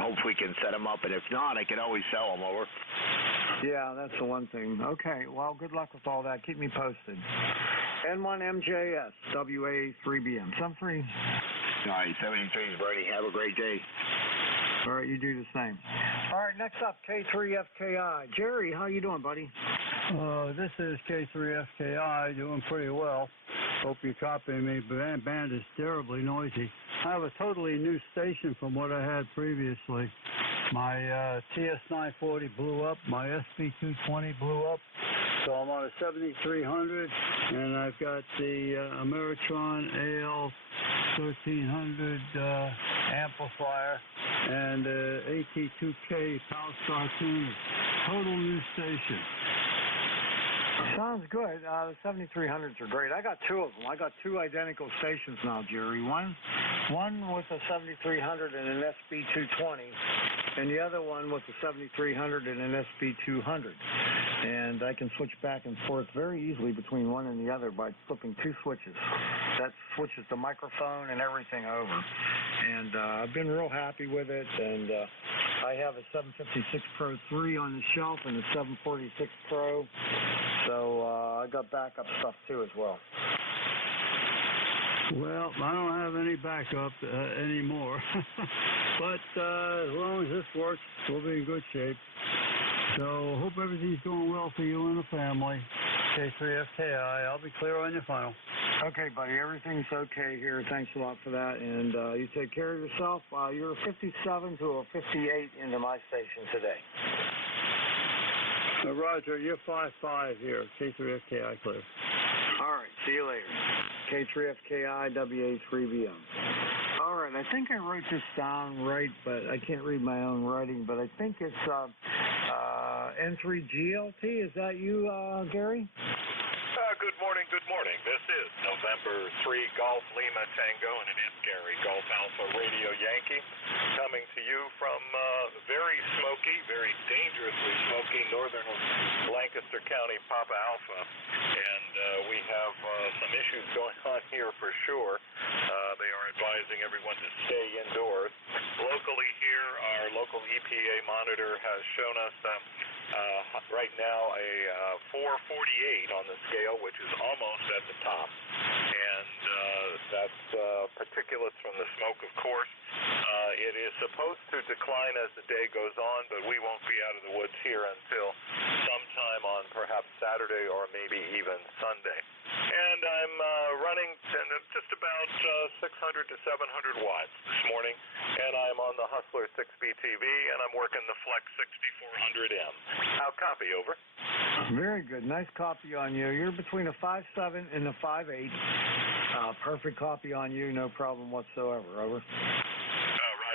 hopefully can set them up. And if not, I can always sell them. Over. Yeah, that's the one thing. Okay, well, good luck with all that. Keep me posted. N1MJS, WA3BM. 73. All right, 73, Bernie. Have a great day. All right, you do the same. All right, next up, K3FKI. Jerry, how you doing, buddy? This is K3FKI, doing pretty well. Hope you're copying me. Band is terribly noisy. I have a totally new station from what I had previously. My TS940 blew up. My SP220 blew up. So I'm on a 7300, and I've got the Ameritron AL1300 amplifier and AT2K Power Tuner. Total new station. Sounds good. The 7300s are great. I got 2 of them. I got 2 identical stations now, Jerry. One with a 7300 and an SB220, and the other one with a 7300 and an SB200. And I can switch back and forth very easily between one and the other by flipping 2 switches. That switches the microphone and everything over. And I've been real happy with it. And I have a 756 Pro 3 on the shelf and a 746 Pro. So I got backup stuff too as well. Well, I don't have any backup anymore. But as long as this works, we'll be in good shape. So hope everything's going well for you and the family. K3FKI, I'll be clear on your final. Okay, buddy, everything's okay here. Thanks a lot for that, and you take care of yourself. You're a 57 to a 58 into my station today. Roger, you're 5-5 here. K3FKI clear. All right, see you later. K3FKI, WA3VM. All right, I think I wrote this down right, but I can't read my own writing, but I think it's N3GLT. Is that you, Gary? Good morning. This is November 3 Golf Lima Tango, and it is Gary, Golf Alpha Radio Yankee, coming to you from very smoky, very dangerously smoky northern Lancaster County, Papa Alpha. And we have some issues going on here for sure. They are advising everyone to stay indoors. Locally here, our local EPA monitor has shown us right now a 448 on the scale, which is almost at the top. And that's particulates from the smoke, of course. It is supposed to decline as the day goes on, but we won't be out of the woods here until sometime on perhaps Saturday or maybe even Sunday. And I'm running just about 600 to 700 watts this morning, and I'm on the Hustler 6B TV, and I'm working the Flex 6400M. How copy, over? Very good. Nice copy on you. You're between a 5.7 and a 5.8. Perfect copy on you. No problem whatsoever. Over.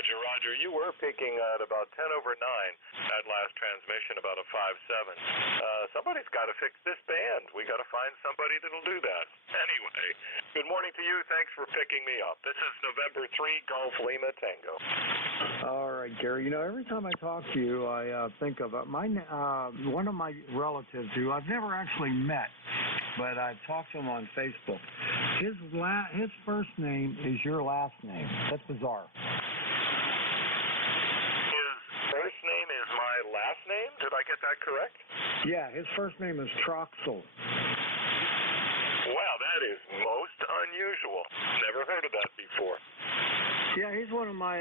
Roger. You were peaking at about 10 over 9 at last transmission, about a 5.7. Somebody's got to fix this band. We got to find somebody that'll do that. Anyway, good morning to you. Thanks for picking me up. This is November 3 Golf Lima Tango. All right, Gary. You know, every time I talk to you, I think of one of my relatives who I've never actually met, but I've talked to him on Facebook. His first name is your last name. That's bizarre. last name? Did I get that correct? Yeah, his first name is Troxel. Wow, that is most unusual. Never heard of that before. Yeah, he's one of my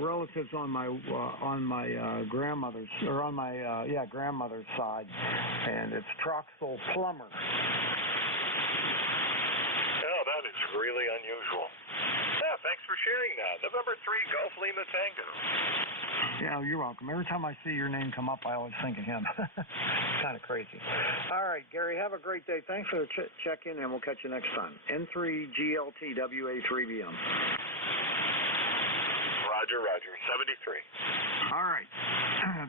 relatives on my grandmother's grandmother's side, and it's Troxel Plummer. Oh, that is really unusual. Yeah, thanks for sharing that. November 3, Golf Lima Tango. Yeah, you're welcome. Every time I see your name come up, I always think of him. Kind of crazy. All right, Gary, have a great day. Thanks for the check-in, and we'll catch you next time. N3GLTWA3BM. Roger, 73. All right.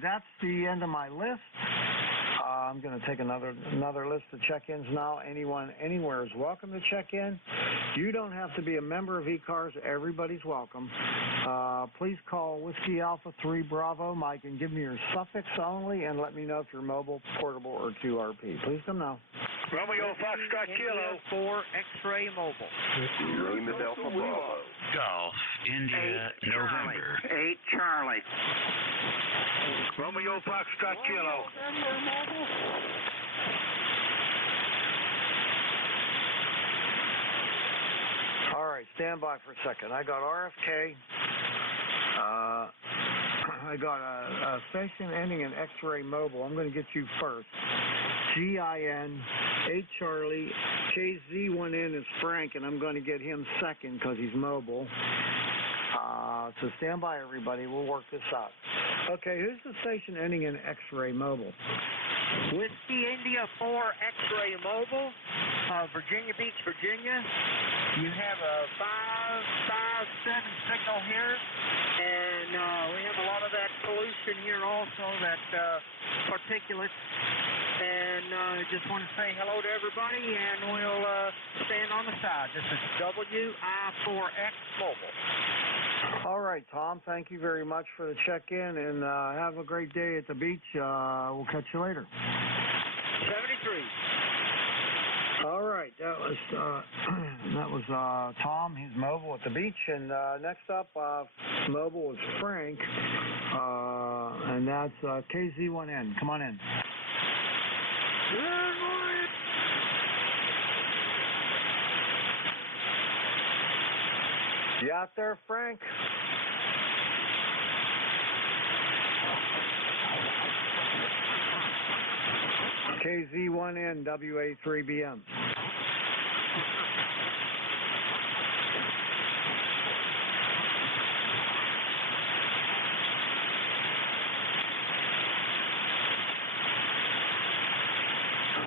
That's the end of my list. I'm going to take another list of check-ins now. Anyone, anywhere is welcome to check in. You don't have to be a member of ECARS. Everybody's welcome. Please call Whiskey Alpha 3 Bravo Mike and give me your suffix only and let me know if you're mobile, portable, or QRP. Please come now. Romeo Foxtrot Kilo 4 X-ray mobile. Lima Delta Bravo. Golf, India, November. 8 Charlie. Romeo Foxtrot Kilo. All right, stand by for a second. I got RFK. I got a station ending in X-ray mobile. I'm going to get you first. GIN, 8 Charlie, KZ1N is Frank, and I'm going to get him second because he's mobile. So stand by, everybody. We'll work this out. Okay, who's the station ending in X-ray mobile? Whiskey India 4 X-ray mobile, Virginia Beach, Virginia. You have a 557 signal here, and we have a lot of that pollution here also, that particulate. And I just want to say hello to everybody, and we'll stand on the side. This is WI4X Mobile. All right, Tom, thank you very much for the check-in, and have a great day at the beach. We'll catch you later. 73. All right, that was Tom. He's mobile at the beach, and next up, mobile is Frank, and that's KZ1N. Come on in. Good morning. You out there, Frank? KZ1N WA3BM.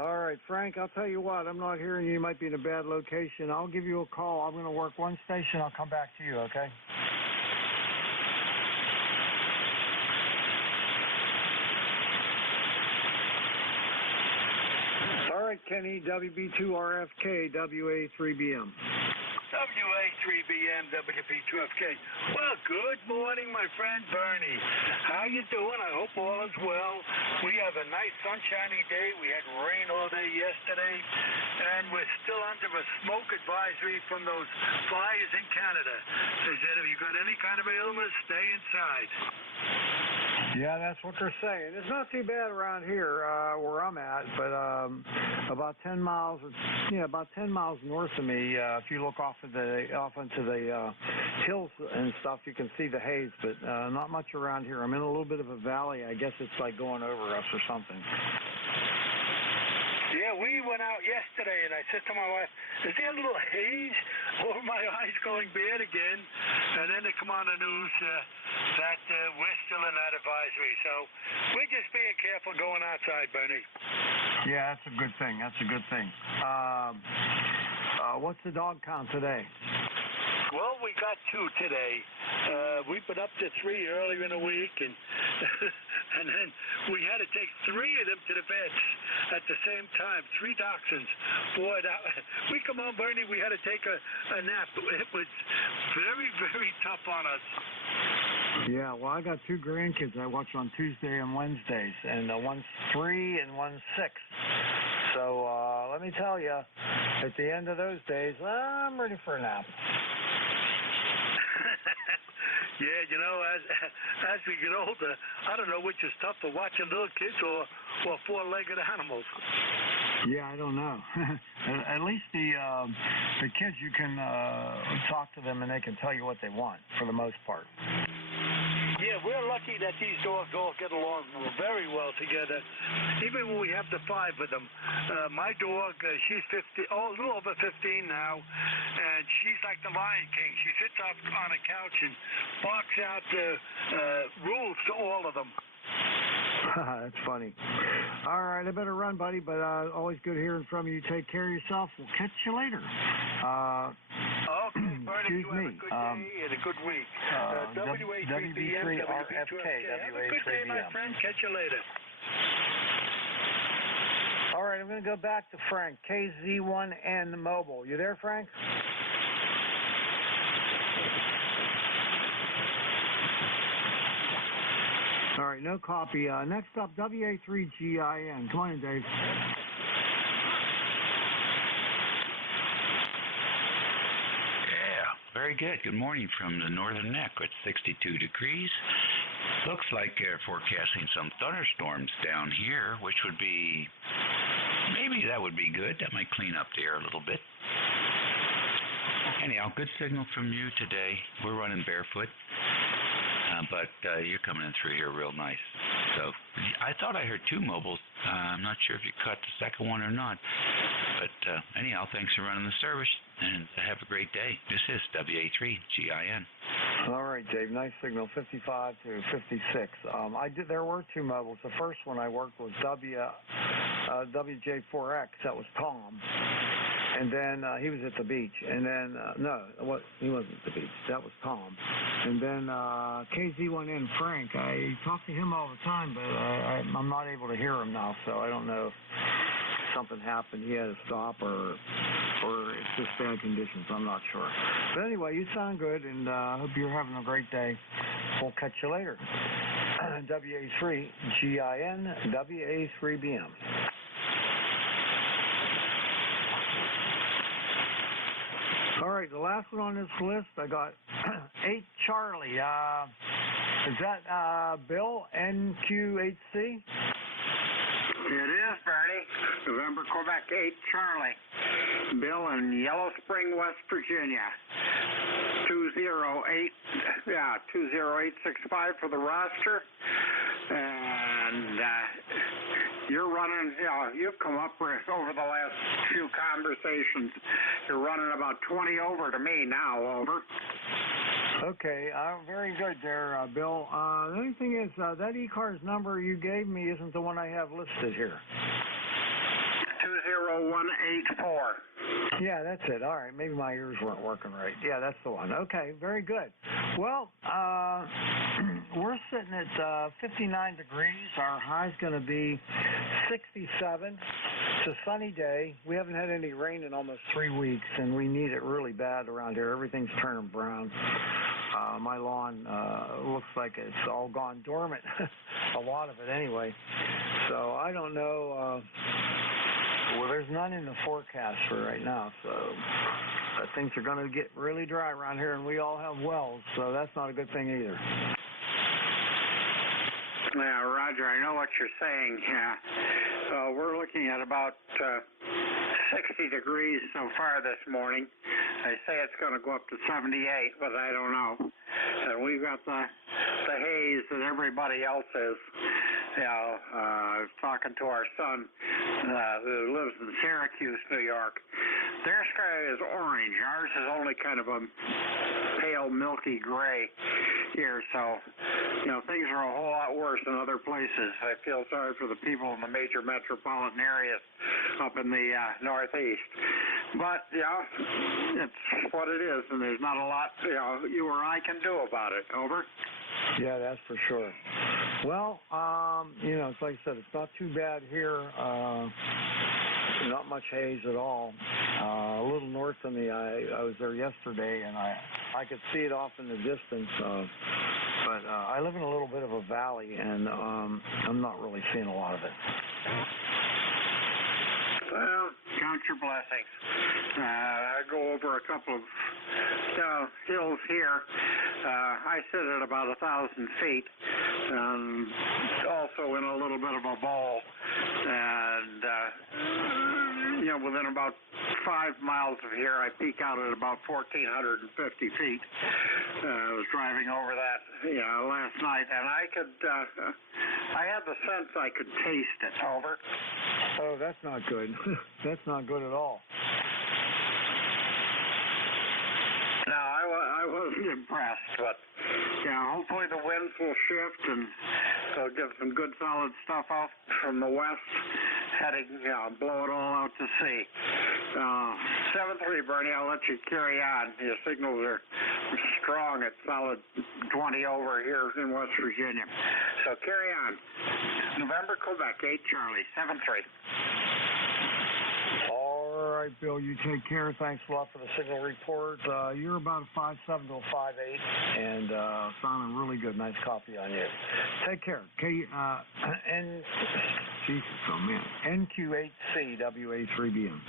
All right, Frank, I'll tell you what, I'm not hearing you. You might be in a bad location. I'll give you a call. I'm going to work one station. I'll come back to you, okay? All right, Kenny, WB2RFK, WA3BM. WA3BM, WB2FK. Well, good morning, my friend Bernie. How you doing? I hope all is well. We have a nice sunshiny day. We had rain all day yesterday, and we're still under a smoke advisory from those fires in Canada. They said if you got any kind of illness, stay inside. Yeah, that's what they're saying. It's not too bad around here where I'm at, but about 10 miles north of me, if you look off into the hills and stuff, you can see the haze, but not much around here. I'm in a little bit of a valley. I guess it's like going over us or something. Yeah, we went out yesterday, and I said to my wife, is there a little haze over my eyes going bad again? And then they come on the news that we're still in that advisory. So we're just being careful going outside, Bernie. Yeah, that's a good thing. That's a good thing. What's the dog count today? Well, we got 2 today. We've been up to 3 earlier in the week, and and then we had to take 3 of them to the vets at the same time. 3 dachshunds. Boy, we come on, Bernie, we had to take a nap. It was very, very tough on us. Yeah, well, I got 2 grandkids I watch on Tuesday and Wednesdays, and one's 3 and one's 6. So let me tell you, at the end of those days, I'm ready for a nap. Yeah, you know, as we get older, I don't know which is tougher, watching little kids or four-legged animals. Yeah, I don't know. At least the kids, you can talk to them and they can tell you what they want for the most part. Yeah, we're lucky that these dogs all get along very well together, even when we have the 5 of them. My dog, she's a little over 15 now, and she's like the Lion King. She sits up on a couch and barks out rules to all of them. That's funny. All right, I better run, buddy, but always good hearing from you. Take care of yourself. We'll catch you later. Okay, Bernie, you have a good day and a good week. WV3RFK, Have a good day, my friend. Catch you later. All right, I'm going to go back to Frank, KZ1N Mobile. You there, Frank? All right, no copy. Next up, WA3GIN. Come on in, Dave. Yeah, very good. Good morning from the northern neck with 62 degrees. Looks like they're forecasting some thunderstorms down here, which would be, maybe that would be good. That might clean up the air a little bit. Anyhow, good signal from you today. We're running barefoot. But you're coming in through here real nice. So I thought I heard 2 mobiles. I'm not sure if you caught the second one or not. But anyhow, thanks for running the service, and have a great day. This is WA3GIN. All right, Dave. Nice signal, 55 to 56. There were 2 mobiles. The first one I worked was WJ4X. That was Tom. And then he was at the beach. And then, he wasn't at the beach. That was Tom. And then KZ1N Frank, I talk to him all the time, but I'm not able to hear him now, so I don't know if something happened. He had to stop or it's just bad conditions. I'm not sure. But anyway, you sound good, and I hope you're having a great day. We'll catch you later. WA3GIN, WA3BM. All right, the last one on this list, I got 8 Charlie. Is that Bill, NQ8C? It is, Bernie. November Quebec 8 Charlie. Bill in Yellow Spring, West Virginia. 20865 for the roster. And you're running, you've come up with, over the last few conversations, you're running about 20 over to me now, over. Okay, very good there, Bill. The only thing is, that ECARS number you gave me isn't the one I have listed here. 20184. Yeah, that's it. All right, maybe my ears weren't working right. Yeah, that's the one. Okay, very good. Well, we're sitting at 59 degrees. Our high's going to be 67. It's a sunny day. We haven't had any rain in almost 3 weeks, and we need it really bad around here. Everything's turning brown. My lawn looks like it's all gone dormant, a lot of it anyway. So I don't know. Well, there's none in the forecast for right now, so things are going to get really dry around here, and we all have wells, so that's not a good thing either. Yeah, Roger, I know what you're saying. We're looking at about 60 degrees so far this morning. They say it's going to go up to 78, but I don't know. And we've got the haze that everybody else is. Talking to our son who lives in Syracuse, New York. Their sky is orange. Ours is only kind of a pale, milky gray here. So, things are a whole lot worse in other places. I feel sorry for the people in the major metropolitan areas up in the Northeast. But, it's what it is, and there's not a lot, you or I can do about it. Over? Yeah, that's for sure. Well, it's like I said, it's not too bad here. Not much haze at all. A little north of me, I was there yesterday, and I could see it off in the distance. But I live in a little bit of a valley, and I'm not really seeing a lot of it. Well, count want your blessings. I go over a couple of hills here. I sit at about 1,000 feet, also in a little bit of a bowl, and within about 5 miles of here, I peak out at about 1,450 feet. I was driving over that last night, and I had the sense I could taste it. Over. Oh, that's not good. That's not good at all. No, I wasn't impressed, but hopefully the winds will shift and they'll give some good solid stuff off from the west, heading, blow it all out to sea. 7-3, Bernie, I'll let you carry on. Your signals are strong at solid 20 over here in West Virginia. So carry on. November, Quebec, 8 Charlie, 7-3. All right, Bill, you take care. Thanks a lot for the signal report. You're about a 5.7 to a 5.8, and sounding really good. Nice copy on you. Take care. NQ8C WA3BM.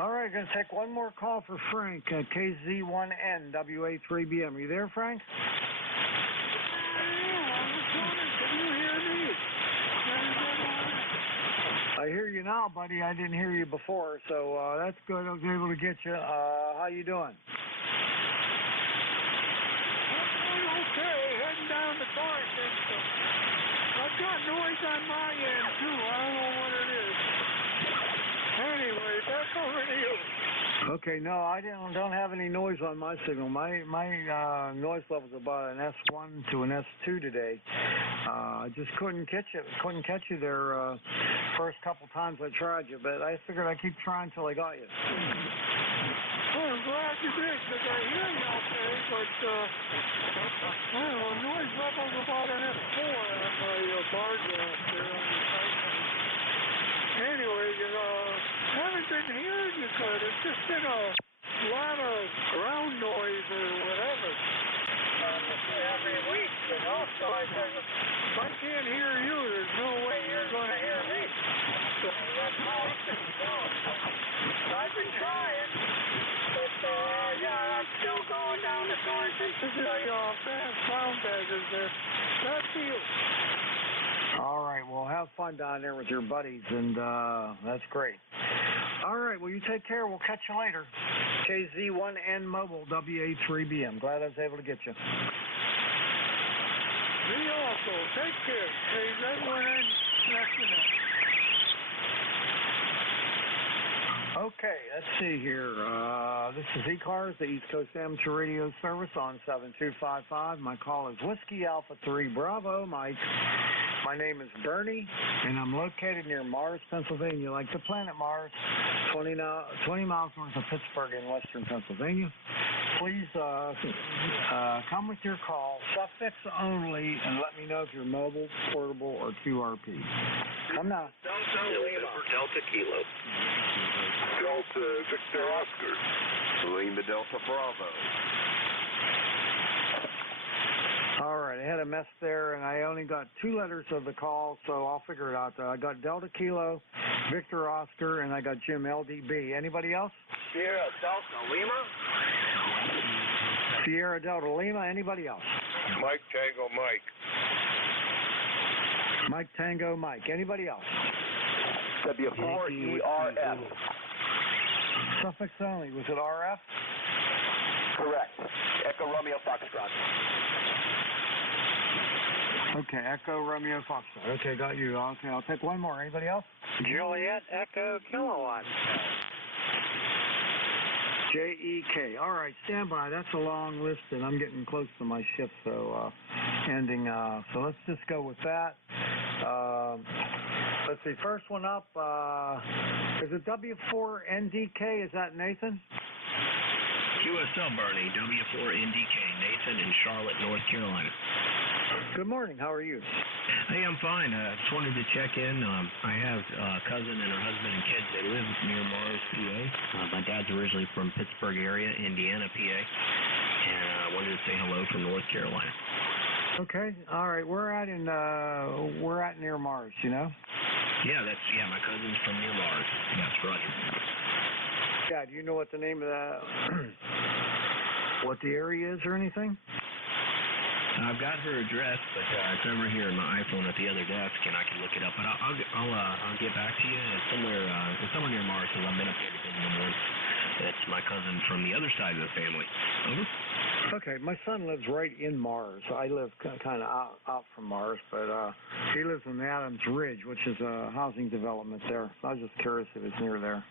All right, going to take one more call for Frank, KZ1N WA3BM. Are you there, Frank? I hear you now, buddy. I didn't hear you before, so that's good. I was able to get you. How you doing? Okay, heading down to Thornton. I've got noise on my end, too. I don't know what it is. Anyway, back over to you. Okay, no, I don't have any noise on my signal. My noise level's about an S1 to an S2 today. I just couldn't catch you there first couple times I tried you, but I figured I'd keep trying till I got you. Well, I'm glad you did, because I hear you okay, but I don't know, noise level's about an S4 on my bar graph there on the site. Anyway, haven't been hearing you good. It's just been a lot of ground noise or whatever every week, so I figured if I can't hear you, there's no way you're going to hear me. So that's how it's been going. I've been trying, but I'm still going down to Thornton to the brown baggers there. Back to you. All right, well, have fun down there with your buddies, and that's great. All right, well, you take care. We'll catch you later. KZ1N Mobile, WA3BM. Glad I was able to get you. Me also. Take care. KZ1N, national. Okay, let's see here. This is ECARS, the East Coast Amateur Radio Service on 7255. My call is Whiskey Alpha 3 Bravo, Mike. My name is Bernie, and I'm located near Mars, Pennsylvania, like the planet Mars, 20 miles north of Pittsburgh in western Pennsylvania. Please come with your call, suffix only, and let me know if you're mobile, portable, or QRP. Come now. Delta Kilo. Delta Victor Oscar. Lima Delta Bravo. All right, I had a mess there, and I only got 2 letters of the call, so I'll figure it out. I got Delta Kilo, Victor Oscar, and I got Jim LDB. Anybody else? Sierra Delta Lima. Sierra Delta Lima. Anybody else? Mike Tango Mike. Mike Tango Mike. Anybody else? W4ERF. Suffix only. Was it RF? Correct. Echo Romeo Foxtrot. Okay, Echo Romeo Foxtrot. Okay, got you. Okay, I'll take one more. Anybody else? Juliet Echo Kilowatt. JEK. All right, stand by. That's a long list, and I'm getting close to my shift, so ending. So let's just go with that. Let's see. First one up. Is it W4NDK? Is that Nathan? QSL Bernie, W4NDK, Nathan in Charlotte, North Carolina. Good morning. How are you? Hey, I'm fine. Just wanted to check in. I have a cousin and her husband and kids. They live near Mars, PA. My dad's originally from Pittsburgh area, Indiana, PA. And I wanted to say hello from North Carolina. Okay. All right. We're at near Mars, you know? Yeah, my cousin's from near Mars. Yes, Roger. Yeah, do you know what the name of that, what the area is or anything? I've got her address, but it's over here in my iPhone at the other desk, and I can look it up. But I'll get back to you. It's somewhere near Mars, because I've been up there to visit them once. It's my cousin from the other side of the family. Over. Okay, my son lives right in Mars. I live kind of out from Mars, but he lives in Adams Ridge, which is a housing development there. So I was just curious if it's near there.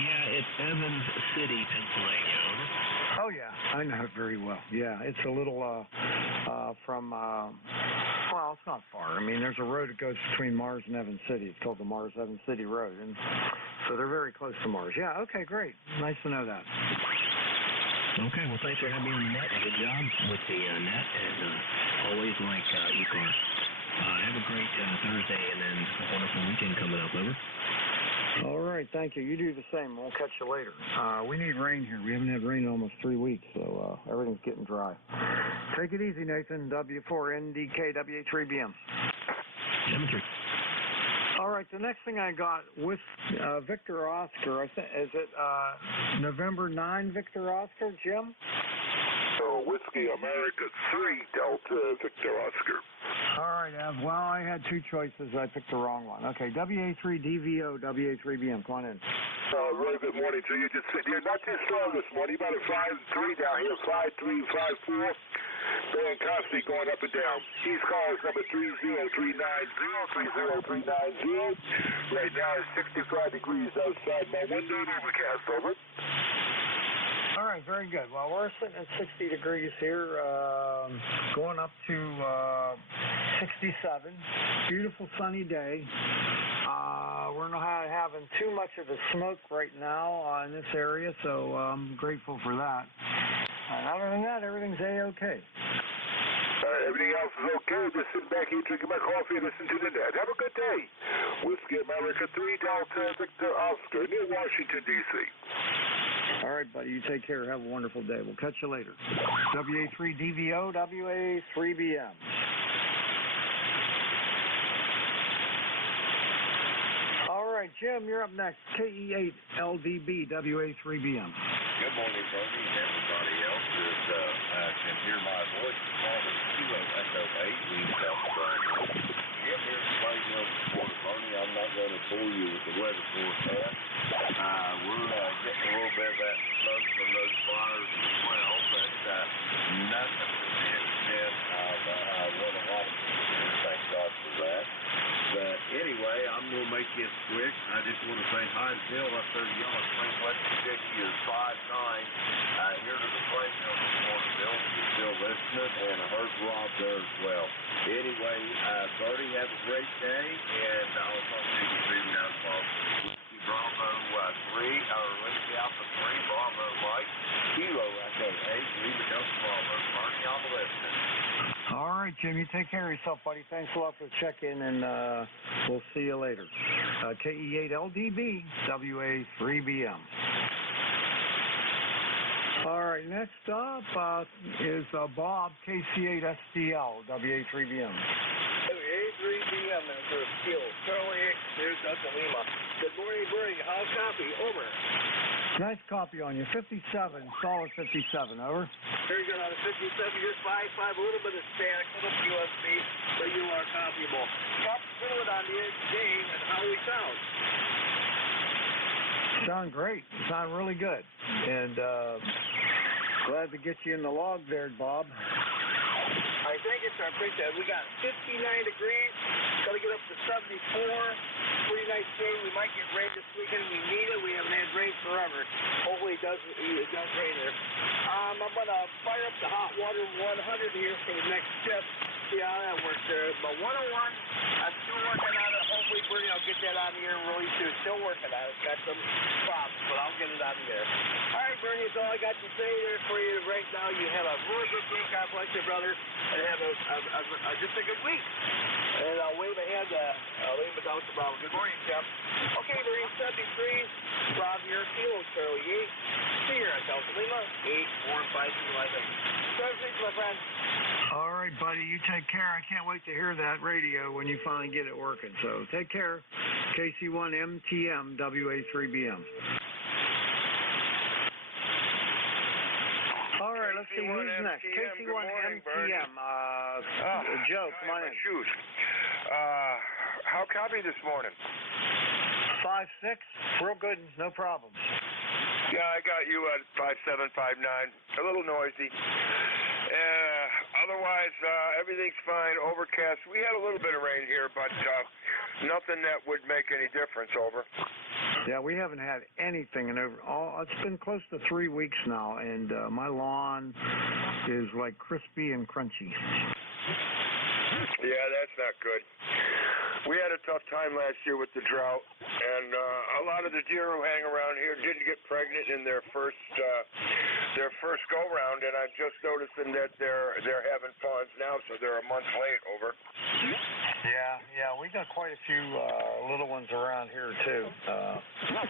Yeah, it's Evans City, Pennsylvania. Over. Oh, yeah, I know it very well. Yeah, it's a little from, well, it's not far. I mean, there's a road that goes between Mars and Evans City. It's called the Mars-Evans City Road, and so they're very close to Mars. Yeah, okay, great. Nice to know that. Okay, well, thanks for having me on the net. Good job with the net, and always like ECARS. Have a great Thursday and then a wonderful weekend coming up. Over. All right, thank you. You do the same. We'll catch you later. We need rain here. We haven't had rain in almost 3 weeks, so everything's getting dry. Take it easy, Nathan. W4NDK WH3BM. 7-3. All right, the next thing I got with Victor Oscar, is it November 9, Victor Oscar, Jim? Whiskey America 3 Delta Victor Oscar. All right, Ev. Well, I had two choices. I picked the wrong one. Okay, WA3DVO, WA3BM. Come on in. Really good morning to you. Just sitting here, not too strong this morning, about a 5-3 down here, 5-3, 5-4. Going constantly going up and down. East cars number 30390, 30390. Right now it's 65 degrees outside my window. Overcast, over. All right, very good. Well, we're sitting at 60 degrees here, going up to 67. Beautiful sunny day. We're not having too much of a smoke right now in this area, so I'm grateful for that. And other than that, everything's A-okay. Everything else is okay. Just sitting back here drinking my coffee and listening to the net. Have a good day. Whiskey America 3 Delta Victor Oscar near Washington, D.C. All right, buddy. You take care. Have a wonderful day. We'll catch you later. WA3DVO, WA3BM. All right, Jim, you're up next. KE8LDB, WA3BM. Good morning, Bernie, and everybody else that can hear my voice. Calling Kilo Echo 8, East South Carolina. Jim here in Plainville this morning, Bernie. I'm not going to bore you with the weather forecast. We're getting a little bit of that smoke from those fires as well, but nothing to the extent of what a lot of people do. Thank God for that. But anyway, I'm going to make this quick. I just want to say hi to Bill up there in Yellow Spring, West Virginia. Is 5-9 here to the Plainville this morning, Bill. You're still listening, and I heard Rob there as well. Anyway, Bertie, have a great day, and I'll talk to you soon down the ball. Bravo 3, or Whiskey Alpha 3, Bravo Mike, Kilo Echo 8, Lima Delta Bravo. Bernie, I'm listening. All right, Jim, you take care of yourself, buddy. Thanks a lot for the check-in, and we'll see you later. KE8LDB, WA3BM. All right, next up is Bob, KC8SDL, WA3BM. WA3BM, that's a skill. Charlie X, there's Delta Lima. Good morning, Bernie. How copy? Over. Nice copy on you. 57, solid 57, over. Very good on a 57. You're 5-5, a little bit of static, a little USB, but you are copyable. Top fluid on the edge today, and how we sound? Sound great. Sound really good. And glad to get you in the log there, Bob. I think it's our picture. We got 59 degrees. Got to get up to 74. Pretty nice day. We might get rain this weekend. We need it. We haven't had rain forever. Hopefully it does rain here. I'm going to fire up the hot water 100 here for the next shift. See how that works there. But 101, I'm still working on it. Hopefully, Bernie, I'll get that on the air really soon. Still working on it. Got some problems, but I'll get it on the air. All right, Bernie, that's all I got to say there for you right now. You have a really good day. God bless you, brother. And have just a good week. And I'll wave ahead. I'll leave it down to Bob. Good morning, Jeff. Okay, Bernie, 73. Rob here, Kilo Charlie 8. Sierra Delta Lima 8452. Congratulations, my friend. All right, buddy. You take care. I can't wait to hear that radio when you finally get it working. So take care. KC1MTM WA3BM. All right, let's see who's next. KC1MTM. Joe, come on in. Shoot. How copy this morning? 5-6. Real good. No problem. Yeah, I got you at 5-7, 5-9. A little noisy. Otherwise, everything's fine. Overcast. We had a little bit of rain here, but nothing that would make any difference. Over. Yeah, we haven't had anything in it's been close to 3 weeks now, and my lawn is like crispy and crunchy. Yeah, that's not good. We had a tough time last year with the drought, and a lot of the deer who hang around here didn't get pregnant in their first go round, and I'm just noticing that they're having fawns now, so they're a month late. Over. Yeah, we got quite a few little ones around here too.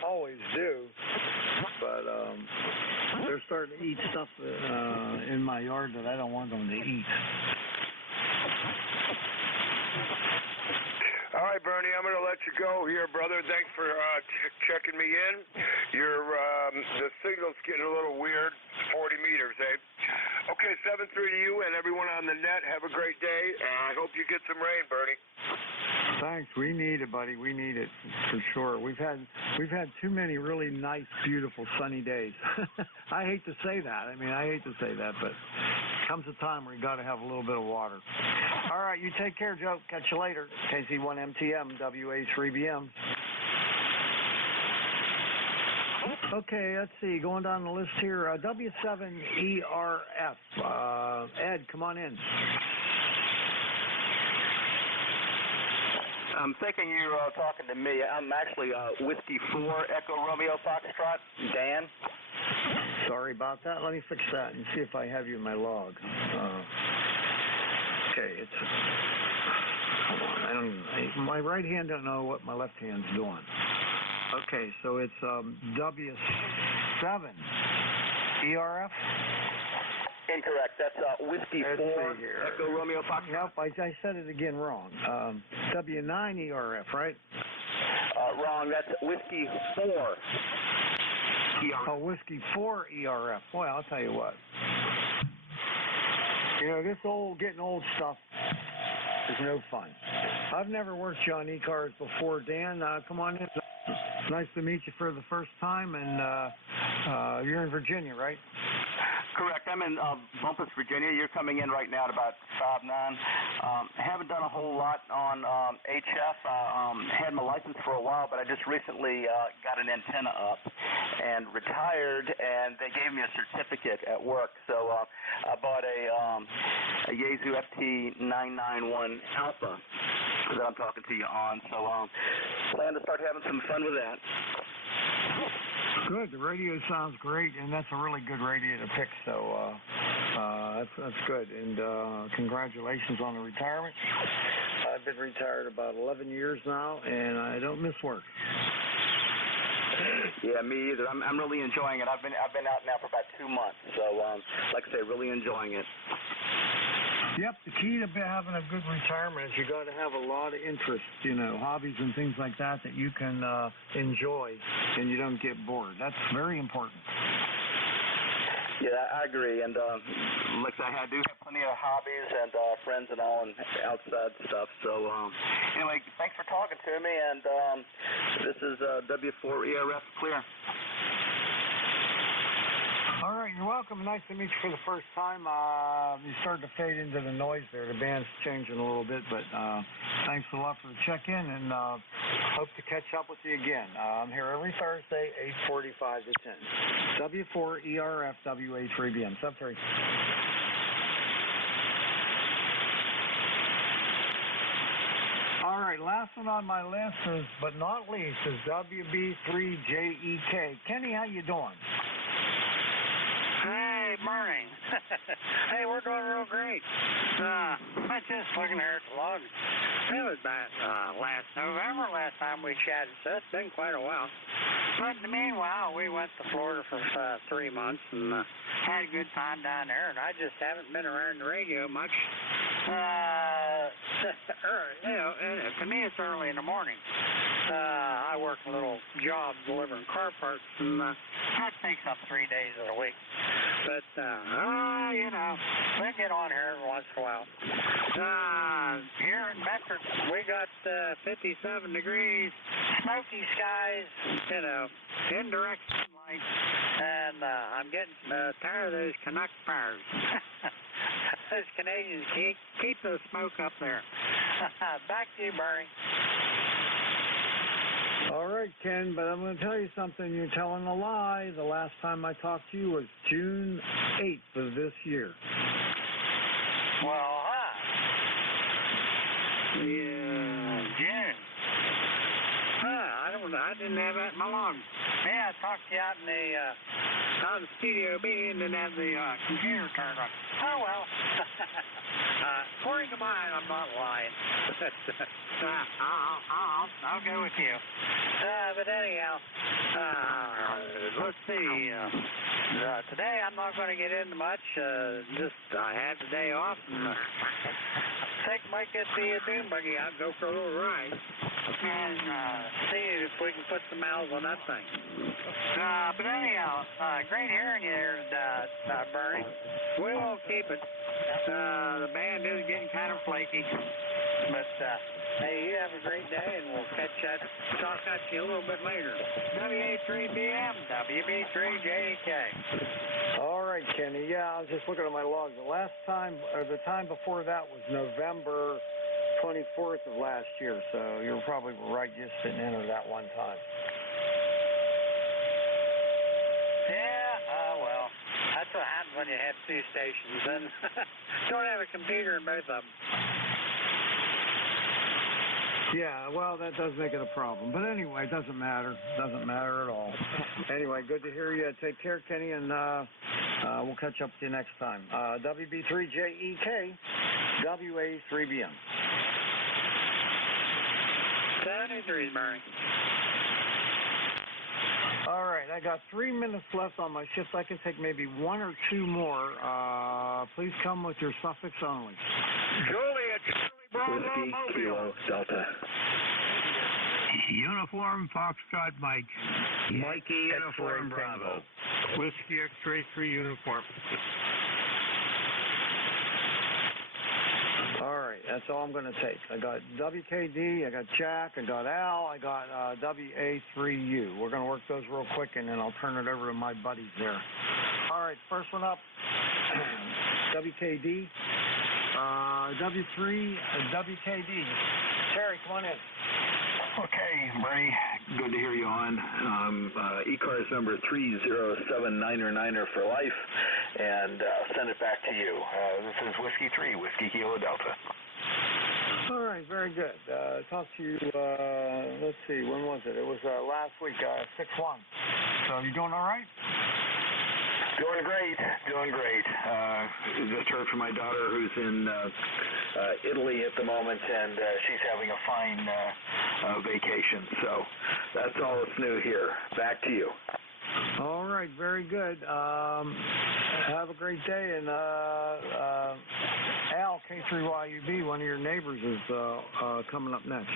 Always do, but they're starting to eat stuff in my yard that I don't want them to eat. All right, Bernie, I'm going to let you go here, brother. Thanks for checking me in. The signal's getting a little weird. 40 meters, eh? Okay, 7-3 to you and everyone on the net. Have a great day. I hope you get some rain, Bernie. Thanks. We need it, buddy. We need it for sure. We've had too many really nice, beautiful, sunny days. I hate to say that. But comes a time where you got to have a little bit of water. All right, you take care, Joe. Catch you later. KC1MTM WA3BM. Okay, let's see. Going down the list here. W7ERF. Ed, come on in. I'm thinking you're talking to me. I'm actually Whiskey 4 Echo Romeo Foxtrot. Dan? Sorry about that. Let me fix that and see if I have you in my log. Okay, it's... Hold on. My right hand don't know what my left hand's doing. Okay, so it's W7 ERF? Incorrect. That's Whiskey 4 Echo Romeo Foxtrot. Nope, I said it again wrong. W9 ERF, right? Wrong. That's Whiskey 4 ERF. Oh, Whiskey 4 ERF. Boy, I'll tell you what. This getting old stuff is no fun. I've never worked you on ECARS before. Dan, come on in. Nice to meet you for the first time, and you're in Virginia, right? Correct. I'm in Bumpus, Virginia. You're coming in right now at about 5'9". Haven't done a whole lot on HF. Had my license for a while, but I just recently got an antenna up and retired, and they gave me a certificate at work. So I bought a Yaesu FT991 Alpha that I'm talking to you on. So plan to start having some fun with that. Good. The radio sounds great, and that's a really good radio to pick. So that's good. And congratulations on the retirement. I've been retired about 11 years now, and I don't miss work. Yeah, me either. I'm really enjoying it. I've been out now for about 2 months. So like I say, really enjoying it. Yep, the key to having a good retirement is you got to have a lot of interests, hobbies and things like that you can enjoy and you don't get bored. That's very important. Yeah, I agree. And like I say, I do have plenty of hobbies and friends and all and outside stuff. So anyway, thanks for talking to me. And this is W4ERF Clear. All right, you're welcome. Nice to meet you for the first time. You started to fade into the noise there. The band's changing a little bit, but thanks a lot for the check-in, and hope to catch up with you again. I'm here every Thursday, 8:45 to 10. W4ERF WA3BM. Sub 3. All right, last one on my list is, but not least, is WB3JEK. Kenny, how you doing? Hey, morning. Hey, we're doing real great. I just looking here at the log. It was about last November, last time we chatted, so it's been quite a while. But in the meanwhile, we went to Florida for 3 months and had a good time down there, and I just haven't been around the radio much. To me, it's early in the morning. I work a little job delivering car parts, and that takes up 3 days of the week. But, we get on here every once in a while. Here in Medford, we got 57 degrees, smoky skies, indirect sunlight, and I'm getting tired of those Canuck fires. Those Canadians keep the smoke up there. Back to you, Bernie. All right, Ken, but I'm going to tell you something. You're telling a lie. The last time I talked to you was June 8th of this year. Well, June. I didn't have that in my log. Yeah, I talked to you out in the Studio B and didn't have the computer turned on. Oh, well. According to mine, I'm not lying. I'll go with you. But anyhow, let's see. Today I'm not going to get into much. I had the day off, and I think might get the dune buggy out, go for a little ride, and see if we can put some miles on that thing. But anyhow, great hearing you here, Bernie. We won't keep it. The band is getting kind of flaky. But, hey, you have a great day, and we'll talk at you a little bit later. WA3BM, WB3JK. All right, Kenny. Yeah, I was just looking at my log. The time before that was November 24th of last year, so you're probably right just sitting in at that one time. Yeah, well, that's what happens when you have two stations, and don't have a computer in both of them. Yeah, well, that does make it a problem. But anyway, it doesn't matter. Doesn't matter at all. Anyway, good to hear you. Take care, Kenny, and we'll catch up with you next time. WB3JEK, WA3BM. 73, Bernie. All right, I got 3 minutes left on my shift. I can take maybe 1 or 2 more. Please come with your suffix only. Juliet, Whiskey, Kilo, Delta. Uniform Foxtrot Mike. Mikey, Uniform Bravo. Whiskey X-Ray 3 Uniform. All right, that's all I'm going to take. I got WKD, I got Jack, I got Al, I got WA3U. We're going to work those real quick, and then I'll turn it over to my buddies there. All right, first one up, WKD. W3, WKD. Terry, come on in. Okay, Bernie, good to hear you on. ECARS number 30799er for life, and send it back to you. This is Whiskey 3, Whiskey Kilo Delta. All right, very good. Talked to you, let's see, when was it? It was last week, 6-1. So you doing all right? Doing great, doing great. Just heard from my daughter who's in Italy at the moment, and she's having a fine vacation. So that's all that's new here. Back to you. All right, very good. Have a great day. And Al, K3YUB, one of your neighbors, is coming up next.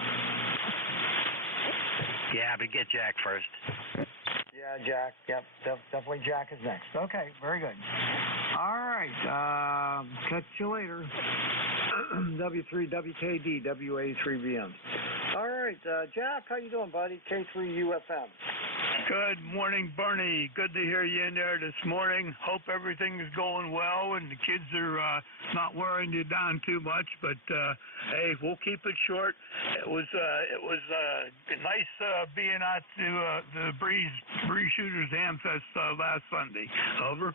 Yeah, but get Jack first. Yeah, Jack. Yep, definitely Jack is next. Okay, very good. All right, catch you later. W3, WKD, WA3BM. All right, Jack, how you doing, buddy? K3UFM. Good morning, Bernie. Good to hear you in there this morning. Hope everything is going well and the kids are not wearing you down too much. But hey, we'll keep it short. It was nice being out to the Breeze Shooters Hamfest last Sunday. Over.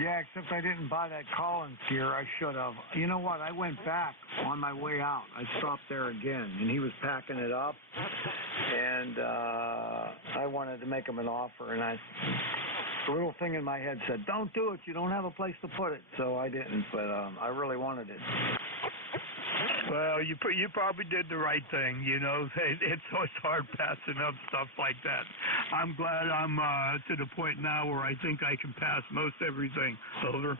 Yeah, except I didn't buy that Collins gear. I should have. You know what? I went back on my way out. I stopped there again, and he was packing it up, and I wanted to make him an offer, and the little thing in my head said, "Don't do it. You don't have a place to put it." So I didn't, but I really wanted it. Well, you probably did the right thing. You know, it's always hard passing up stuff like that. I'm glad I'm to the point now where I think I can pass most everything. Over.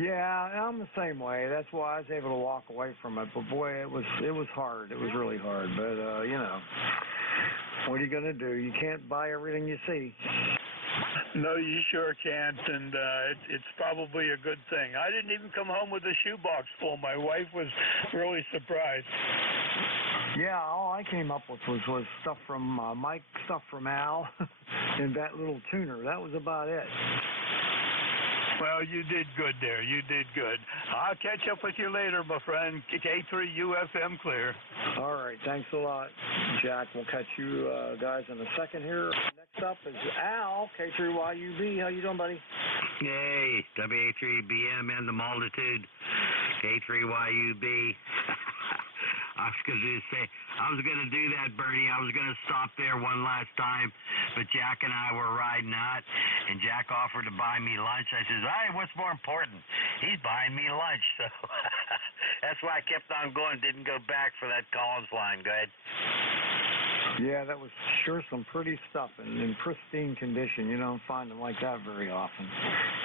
Yeah, I'm the same way. That's why I was able to walk away from it. But boy, it was hard. It was really hard. But you know, what are you gonna do? You can't buy everything you see. No, you sure can't, and it's probably a good thing. I didn't even come home with a shoebox full. My wife was really surprised. Yeah, all I came up with was stuff from Mike, stuff from Al, and that little tuner. That was about it. Well, you did good there. You did good. I'll catch up with you later, my friend. K3UFM clear. All right. Thanks a lot, Jack. We'll catch you guys in a second here. Next up is Al, K3YUB. How you doing, buddy? Hey, WA3BM and the multitude. K3YUB. I was going to do that, Bertie. I was going to stop there one last time, but Jack and I were riding out, and Jack offered to buy me lunch. I says, hey, what's more important? He's buying me lunch, so that's why I kept on going, didn't go back for that Collins line. Go ahead. Yeah, that was sure some pretty stuff in pristine condition. You don't find them like that very often.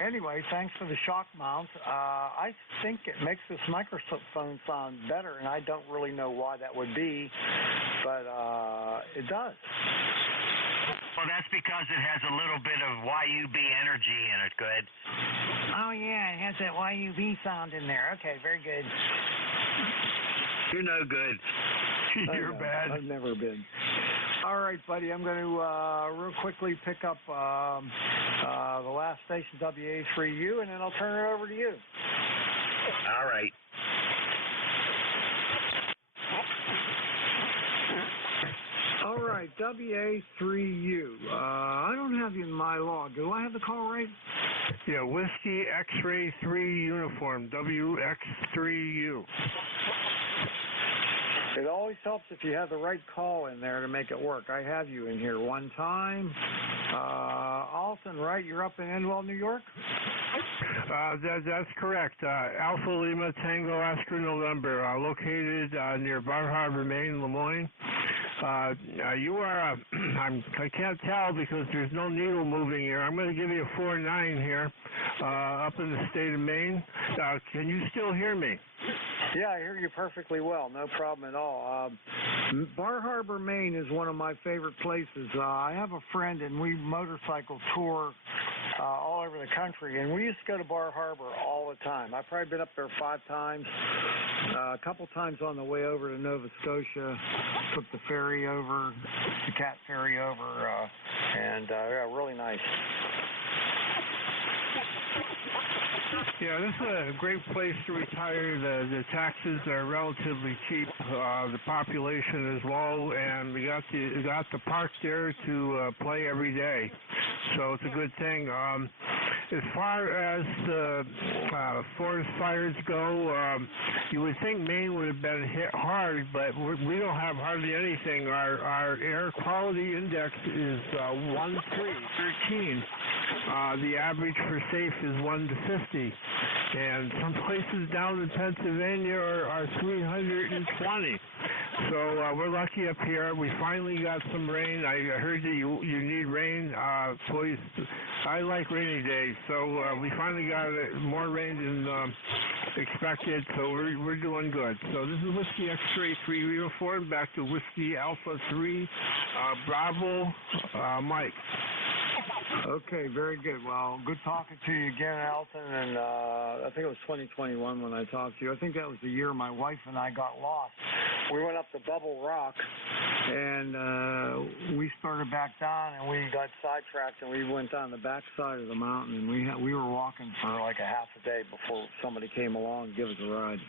Anyway, thanks for the shock mount. I think it makes this microphone sound better, and I don't really know why that would be, but it does. Well, that's because it has a little bit of YUB energy in it. Go ahead. Oh, yeah, it has that YUB sound in there. Okay, very good. You're no good. You're bad. I've never been. All right, buddy, I'm going to real quickly pick up the last station, WA3U, and then I'll turn it over to you. All right. All right, WA3U. I don't have you in my log. Do I have the call right? Yeah, Whiskey X-Ray 3 Uniform, WX3U. It always helps if you have the right call in there to make it work. I have you in here one time. Alton, right? You're up in Enwell, New York? That's correct. Alpha Lima Tango Oscar November, located near Bar Harbor, Maine, Lemoyne. You are, I can't tell because there's no needle moving here. I'm going to give you a 4-9 here up in the state of Maine. Can you still hear me? Yeah, I hear you perfectly well. No problem at all. Bar Harbor, Maine is one of my favorite places. I have a friend, and we motorcycle tour all over the country, and we used to go to Bar Harbor all the time. I've probably been up there 5 times. A couple times on the way over to Nova Scotia, took the ferry over, the cat ferry over, and yeah, really nice. Yeah, this is a great place to retire. The taxes are relatively cheap. The population is low, and we got the park there to play every day. So it's a good thing. As far as the forest fires go, you would think Maine would have been hit hard, but we don't have hardly anything. Our air quality index is 1-13. The average for safe is 1 to 50. And some places down in Pennsylvania are 320. So we're lucky up here. We finally got some rain. I heard that you need rain. Boys, I like rainy days. So we finally got more rain than expected. So we're doing good. So this is Whiskey X-Ray 3 Uniform. Back to Whiskey Alpha 3 Bravo Mike. Okay, very good. Well, good talking to you again, Alton, and I think it was 2021 when I talked to you. I think that was the year my wife and I got lost. We went up to Bubble Rock, and we started back down, and we got sidetracked, and we went down the back side of the mountain, and we were walking for like a half a day before somebody came along and gave us a ride.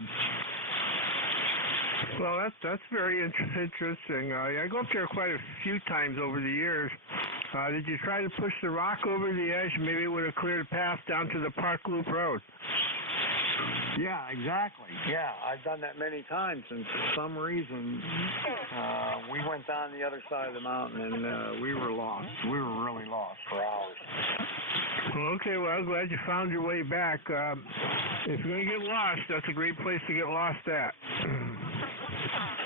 Well, that's very interesting. I go up there quite a few times over the years. Did you try to push the rock over the edge? Maybe it would have cleared a path down to the Park Loop Road. Yeah, exactly. Yeah, I've done that many times, and for some reason, we went down the other side of the mountain, and we were lost. We were really lost for hours. Well, okay, well, I'm glad you found your way back. If you're going to get lost, that's a great place to get lost at.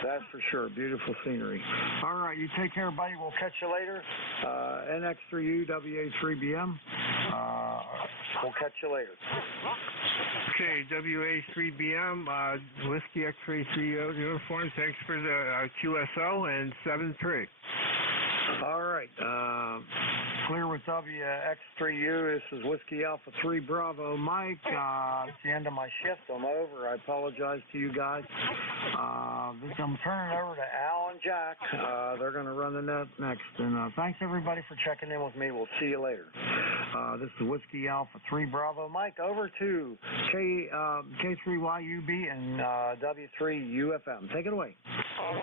That's for sure. Beautiful scenery. All right, you take care, buddy. We'll catch you later. NX3U, WA3BM. We'll catch you later. Okay, WA3BM, Whiskey X-Ray 3 uniform. Thanks for the QSO and 7-3. All right. Clear with WX3U. This is Whiskey Alpha 3 Bravo Mike. It's the end of my shift. I'm over. I apologize to you guys. I'm turning over to Al and Jack. They're going to run the net next. And thanks, everybody, for checking in with me. We'll see you later. This is Whiskey Alpha 3 Bravo Mike. Over to K3YUB and W3UFM. Take it away.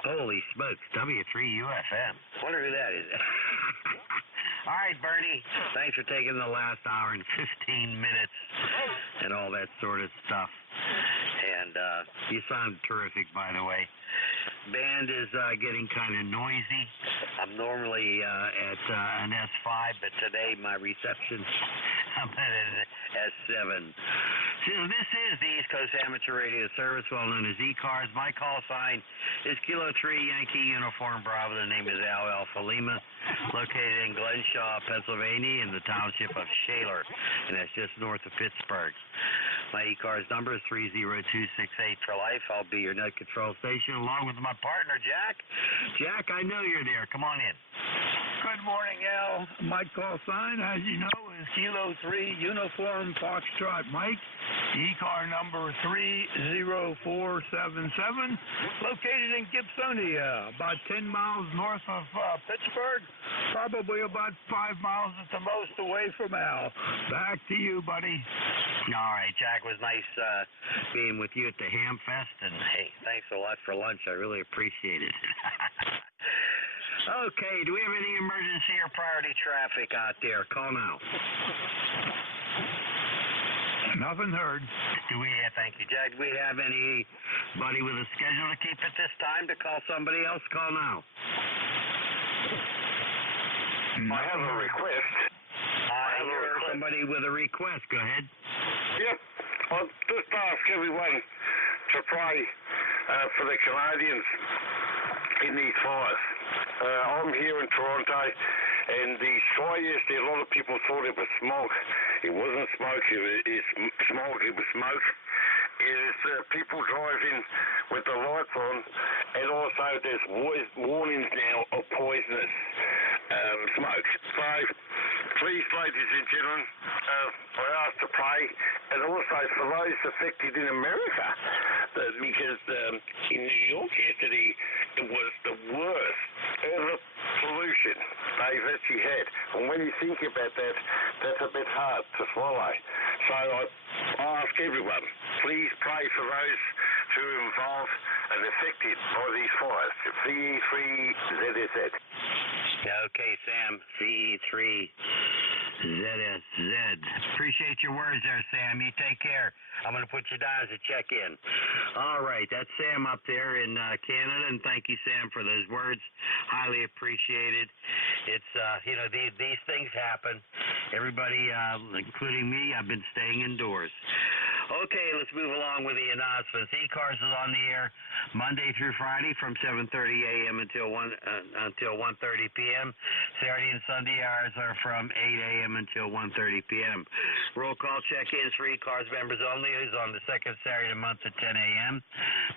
Holy smokes, W3UFM. Wonder who that is. All right, Bernie, thanks for taking the last hour and 15 minutes and all that sort of stuff. And you sound terrific, by the way. Band is getting kind of noisy. I'm normally at an S5, but today my reception, I'm at an S7. So this is the East Coast Amateur Radio Service, well known as ECARS. My call sign is Kilo 3 Yankee Uniform Bravo. The name is Al Alpha Lima, located in Glenshaw, Pennsylvania, in the township of Shaler, and that's just north of Pittsburgh. My ECARS number is 30268 for life. I'll be your net control station along with my partner, Jack. Jack, I know you're there. Come on in. Good morning, Al. My call sign, as you know, is Kilo 3 Uniform Foxtrot Mike. ECAR number 30477, located in Gibsonia, about 10 miles north of Pittsburgh, probably about 5 miles at the most away from Al. Back to you, buddy. All right, Jack, it was nice being with you at the Ham Fest, and hey, thanks a lot for lunch. I really appreciate it. Okay, do we have any emergency or priority traffic out there? Call now. Nothing heard. Thank you, Jack. Do we have anybody with a schedule to keep at this time to call somebody else? Call now. I have a request. Somebody with a request. Go ahead. Yep. I'll just ask everyone to pray for the Canadians in these fires. I'm here in Toronto, and the sky yesterday, a lot of people thought it was smoke. It wasn't smoke, it's smoke, it was smoke. It's people driving with the lights on, and also there's warnings now of poisonous smoke. So, please, ladies and gentlemen, I ask to pray, and also for those affected in America, because in New York yesterday, it was the worst ever pollution they've actually had. And when you think about that, that's a bit hard to swallow. So I ask everyone, please pray for those who are involved and affected by these fires. CE3ZSZ. Okay, Sam. CE3ZSZ. Appreciate your words there, Sam. You take care. I'm going to put you down as a check-in. All right, that's Sam up there in Canada, and thank you, Sam, for those words. Highly appreciated. It's, these things happen. Everybody, including me, I've been staying indoors. Okay, let's move along with the announcements. ECARS is on the air Monday through Friday from 7:30 a.m. until 1:30 p.m. Saturday and Sunday hours are from 8 a.m. until 1:30 p.m. Roll call check-ins for ECARS members only is on the second Saturday of the month at 10 a.m.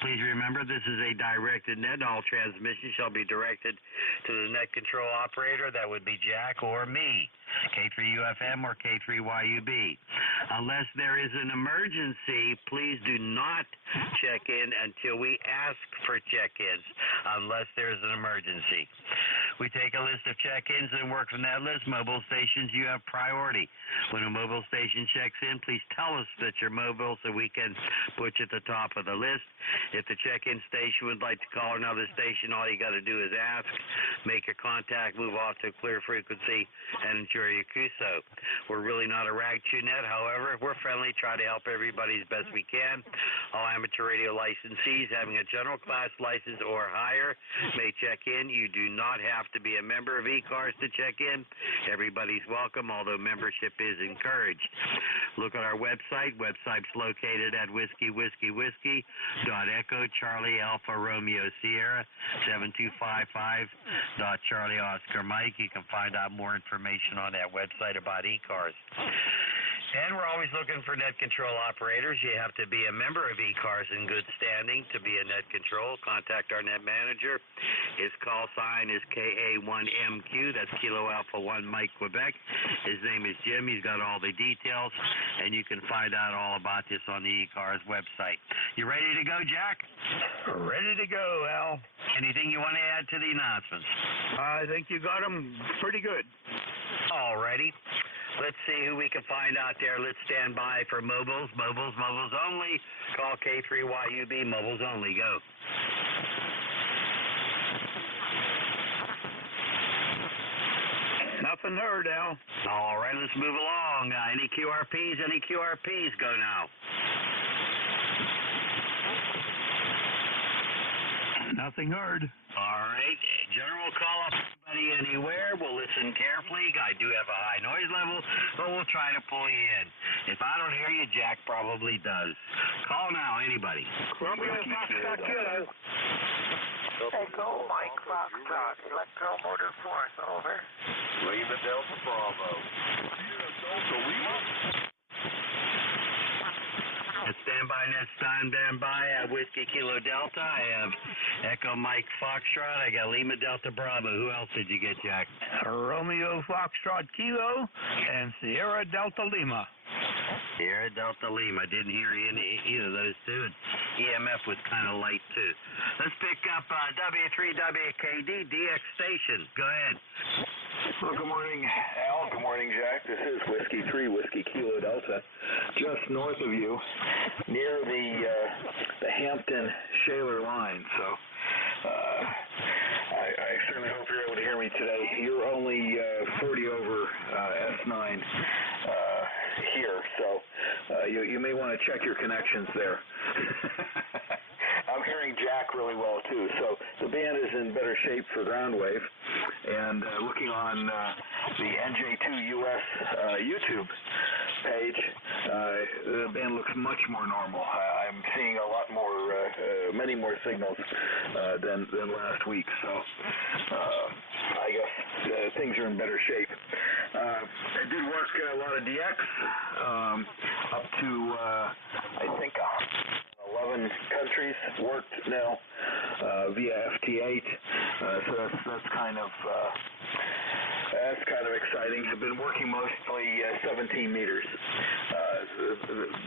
Please remember this is a directed net. All transmissions shall be directed to the net control operator. That would be Jack or me, K3UFM or K3YUB. Unless there is an emergency, please do not check in until we ask for check-ins, unless there's an emergency. We take a list of check-ins and work from that list. Mobile stations, you have priority. When a mobile station checks in, please tell us that you're mobile so we can put you at the top of the list. If the check-in station would like to call another station, all you got to do is ask, make a contact, move off to a clear frequency, and enjoy your QSO. We're really not a rag chew net. However, we're friendly, try to help everybody as best we can. All amateur radio licensees having a general class license or higher may check in. You do not have to be a member of ECARS to check in. Everybody's welcome, although membership is encouraged. Look at our website. Website's located at whiskey.echo Charlie Alpha Romeo Sierra 7255 Charlie Oscar Mike. You can find out more information on that website about ECARS. And we're always looking for net control operators. You have to be a member of ECARS in good standing to be a net control. Contact our net manager. His call sign is KA1MQ. That's Kilo Alpha 1 Mike Quebec. His name is Jim. He's got all the details, and you can find out all about this on the ECARS website. You ready to go, Jack? Ready to go, Al. Anything you want to add to the announcements? I think you got them pretty good. All righty. Let's see who we can find out there. Let's stand by for mobiles only. Call K3YUB, mobiles only. Go. Nothing heard, Al. All right, let's move along. Any QRPs? Go now. Nothing heard. All right. General call up anybody anywhere. We'll listen carefully. I do have a high noise level, but we'll try to pull you in. If I don't hear you, Jack probably does. Call now, anybody. Romeo Foxtrot Kilo. Echo Mike Foxtrot, Electromotive Force, over. Lima Delta Bravo. Delta Lima. Stand by at Whiskey Kilo Delta. I have Echo Mike Foxtrot. I got Lima Delta Bravo. Who else did you get, Jack? Romeo Foxtrot Kilo and Sierra Delta Lima. Sierra Delta Lima. Didn't hear either of those two. And EMF was kind of light, too. Let's pick up W3WKD DX Station. Go ahead. Well, good morning, Al. Good morning, Jack. This is Whiskey 3, Whiskey Kilo Delta, just north of you, near the Hampton Shaler line. So I certainly hope you're able to hear me today. You're only 40 over S9 here, so you may want to check your connections there. I'm hearing Jack really well, too. So the band is in better shape for ground wave. And looking on the NJ2US YouTube page, the band looks much more normal. I'm seeing a lot more, many more signals than last week. So I guess things are in better shape. I did work a lot of DX up to, I think, 11 countries worked now via FT8, so that's kind of exciting. I've been working mostly 17 meters.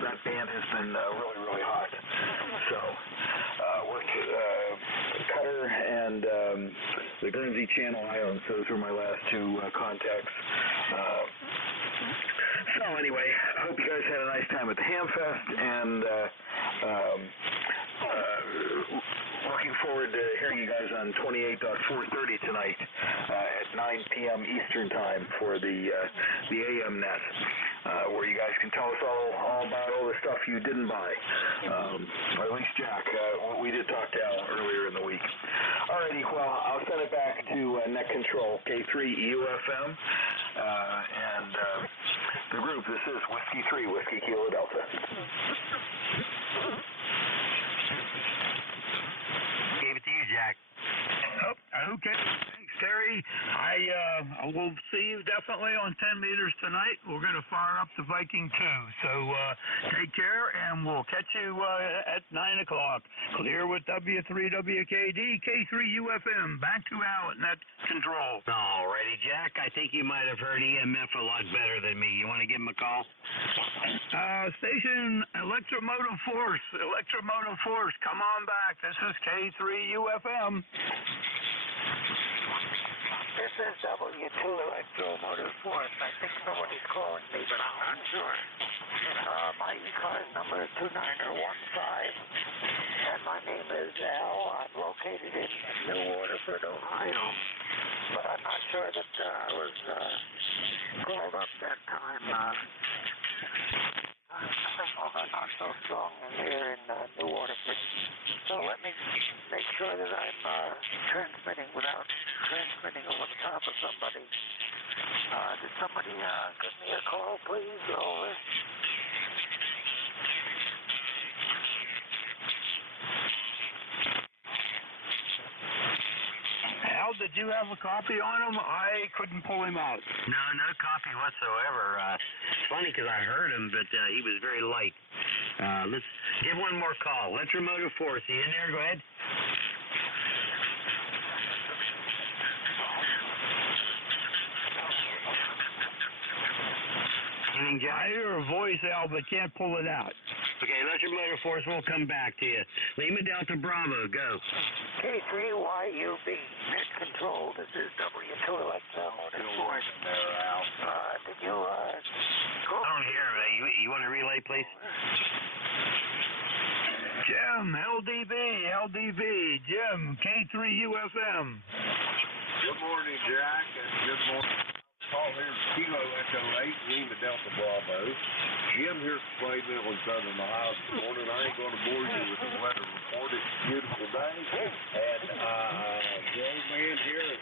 That band has been really hot. So worked Cutter and the Guernsey Channel Islands. Those were my last two contacts. So anyway, I hope you guys had a nice time at the Hamfest, and looking forward to hearing you guys on 28.430 tonight at 9 p.m. Eastern Time for the AM net, where you guys can tell us all about all the stuff you didn't buy. Or at least Jack, we did talk to Al earlier in the week. Alrighty, well, I'll send it back to Net Control, K3UFM, and the group. This is Whiskey 3, Whiskey Kilo Delta. Gave it to you, Jack. Oh, okay. Thanks, Terry. I will see you definitely on 10 meters tonight. We're going to fire up the Viking 2. So take care, and we'll catch you at 9 o'clock. Clear with W3WKD, K3UFM. Back to Al at Net Control. All righty, Jack. I think you might have heard EMF a lot better than me. You want to give him a call? Station Electromotive Force, come on back. This is K3UFM. This is W2US Motorsports. I think somebody's calling me, but I'm not sure. My ECARS number is 29015, and my name is Al. I'm located in New Waterford, Ohio, but I'm not sure that I was called up that time. Signals are not so strong here in New Waterford. So let me make sure that I'm transmitting without transmitting over the top of somebody. Did somebody give me a call, please? Over. Al, did you have a copy on him? I couldn't pull him out. No copy whatsoever. It's funny because I heard him, but he was very light. Let's give one more call. Electromotive Force, you in there? Go ahead. Anything, Jack? I hear a voice, Al, but can't pull it out. Okay, Electromotive Force, we'll come back to you. Lima Delta Bravo, go. K3YUB, net control. This is W2US Motorsports. Did you, I don't hear him. You want a relay, please? Jim, LDV, Jim, K3UFM. Good morning, Jack, and good morning. Paul here's Kilo Echo 8, Lima Delta Bravo. Jim here from Clay Mill in Southern Ohio this morning. I ain't going to bore you with the weather report. It's a beautiful day. And the old man here is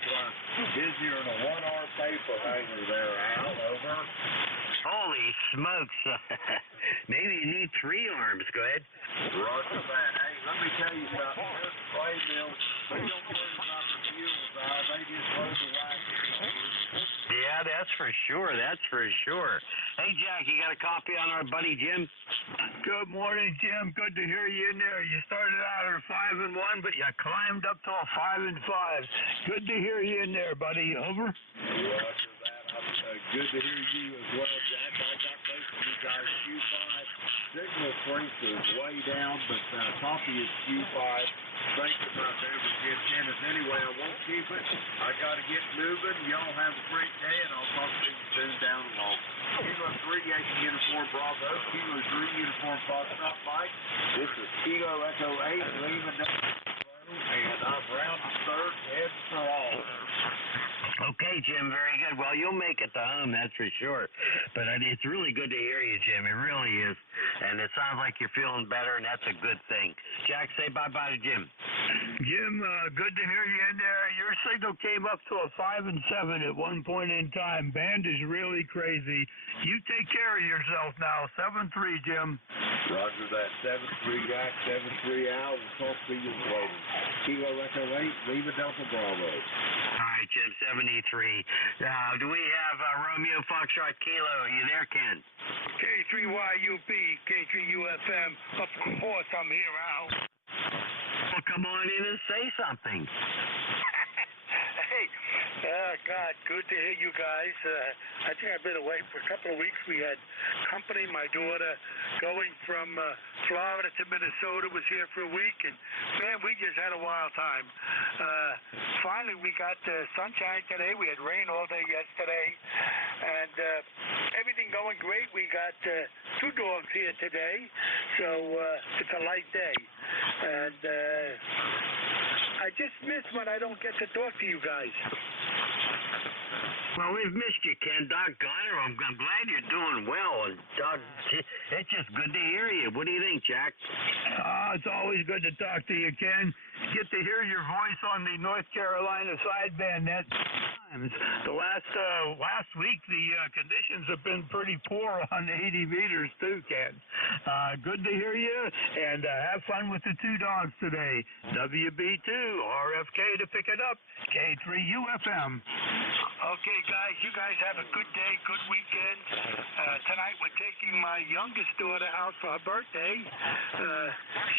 busier than a one-arm paper hanger there, Al. Over. Holy smokes. Maybe you need 3 arms. Go ahead. Roger that. Hey, let me tell you something. Here's Clay Mill. They don't worry about the fuels out. They just load the wagon. Yeah, that's for sure. Hey, Jack, you got a copy on our buddy Jim? Good morning, Jim. Good to hear you in there. You started out at a 5-1, but you climbed up to a 5-5. Good to hear you in there, buddy. Over. Roger that. Good to hear you as well, Jack. I got both of you guys Q5. Signal strength is way down, but copy is Q5. Thanks to my favorite antennas. Anyway, I won't keep it. I got to get moving. Y'all have a great day, and I'll talk to you soon down the road. Kilo 3 Yankee Uniform Bravo. Kilo 3 Uniform Foxtrot Mike. This is Kilo Echo 8 Lima Delta, and I'm round to third, head for all. Okay, Jim, very good. Well, you'll make it to home, that's for sure. But it's really good to hear you, Jim. It really is. And it sounds like you're feeling better, and that's a good thing. Jack, say bye-bye to Jim. Jim, good to hear you in there. Your signal came up to a 5-7 at one point in time. Band is really crazy. You take care of yourself now. 7-3, Jim. Roger that. 7-3, Jack. 7-3, Al. We'll talk to you later. Kilo Echo 8, Lima Delta Bravo. All right, Jim, 73. Do we have Romeo Foxtrot Kilo? Are you there, Ken? K3YUB, K3UFM. Of course, I'm here, Al. Well, come on in and say something. Hey, God, good to hear you guys. I think I've been away for a couple of weeks. We had company. My daughter going from Florida to Minnesota was here for a week, and man, we just had a wild time. Finally, we got sunshine today. We had rain all day yesterday, and everything going great. We got 2 dogs here today, so it's a light day, and I just miss when I don't get to talk to you guys. Well, we've missed you, Ken. Doggone it. I'm glad you're doing well. And it's just good to hear you. What do you think, Jack? It's always good to talk to you, Ken. Get to hear your voice on the North Carolina sideband that times. The last week, the conditions have been pretty poor on the 80 meters, too, Ken. Good to hear you, and have fun with the 2 dogs today. WB2, RFK to pick it up, K3UFM. Okay, guys, you guys have a good day, good weekend. Tonight we're taking my youngest daughter out for her birthday.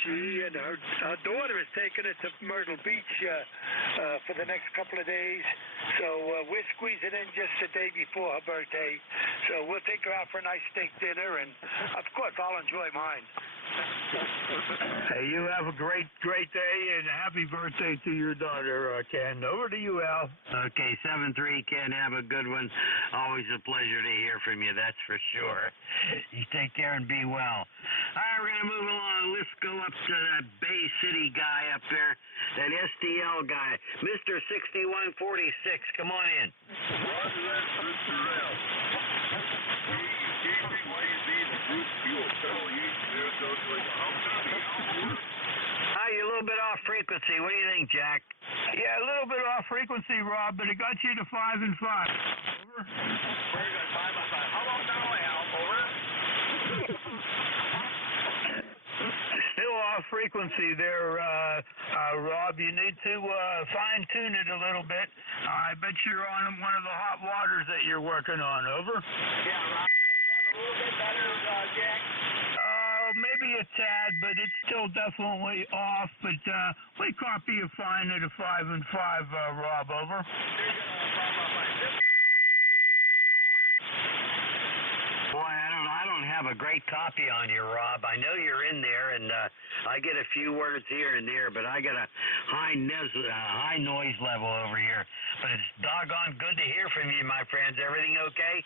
She and her daughter is taking it to Myrtle Beach for the next couple of days. So we're squeezing in just the day before her birthday. So we'll take her out for a nice steak dinner, and of course I'll enjoy mine. Hey, you have a great day, and happy birthday to your daughter, Ken. Over to you, Al. Okay, 7-3, Ken, have a good one. Always a pleasure to hear from you, that's for sure. You take care and be well. All right, we're going to move along. Let's go up to that Bay City guy up there, that STL guy, Mr. 6146. Come on in. Hi, you're a little bit off frequency. What do you think, Jack? Yeah, a little bit off frequency, Rob, but it got you to 5 and 5. Over. Very good. 5 on 5. How about now, Al? Over. Still off frequency there, Rob. You need to fine-tune it a little bit. I bet you're on one of the hot waters that you're working on. Over. Yeah, Rob. Is that a little bit better, Jack? Maybe a tad, but it's still definitely off. But we copy you fine at a 5 and 5, Rob. Over. Boy, I don't have a great copy on you, Rob. I know you're in there, and I get a few words here and there, but I got a high noise level over here. But it's doggone good to hear from you, my friends. Everything okay?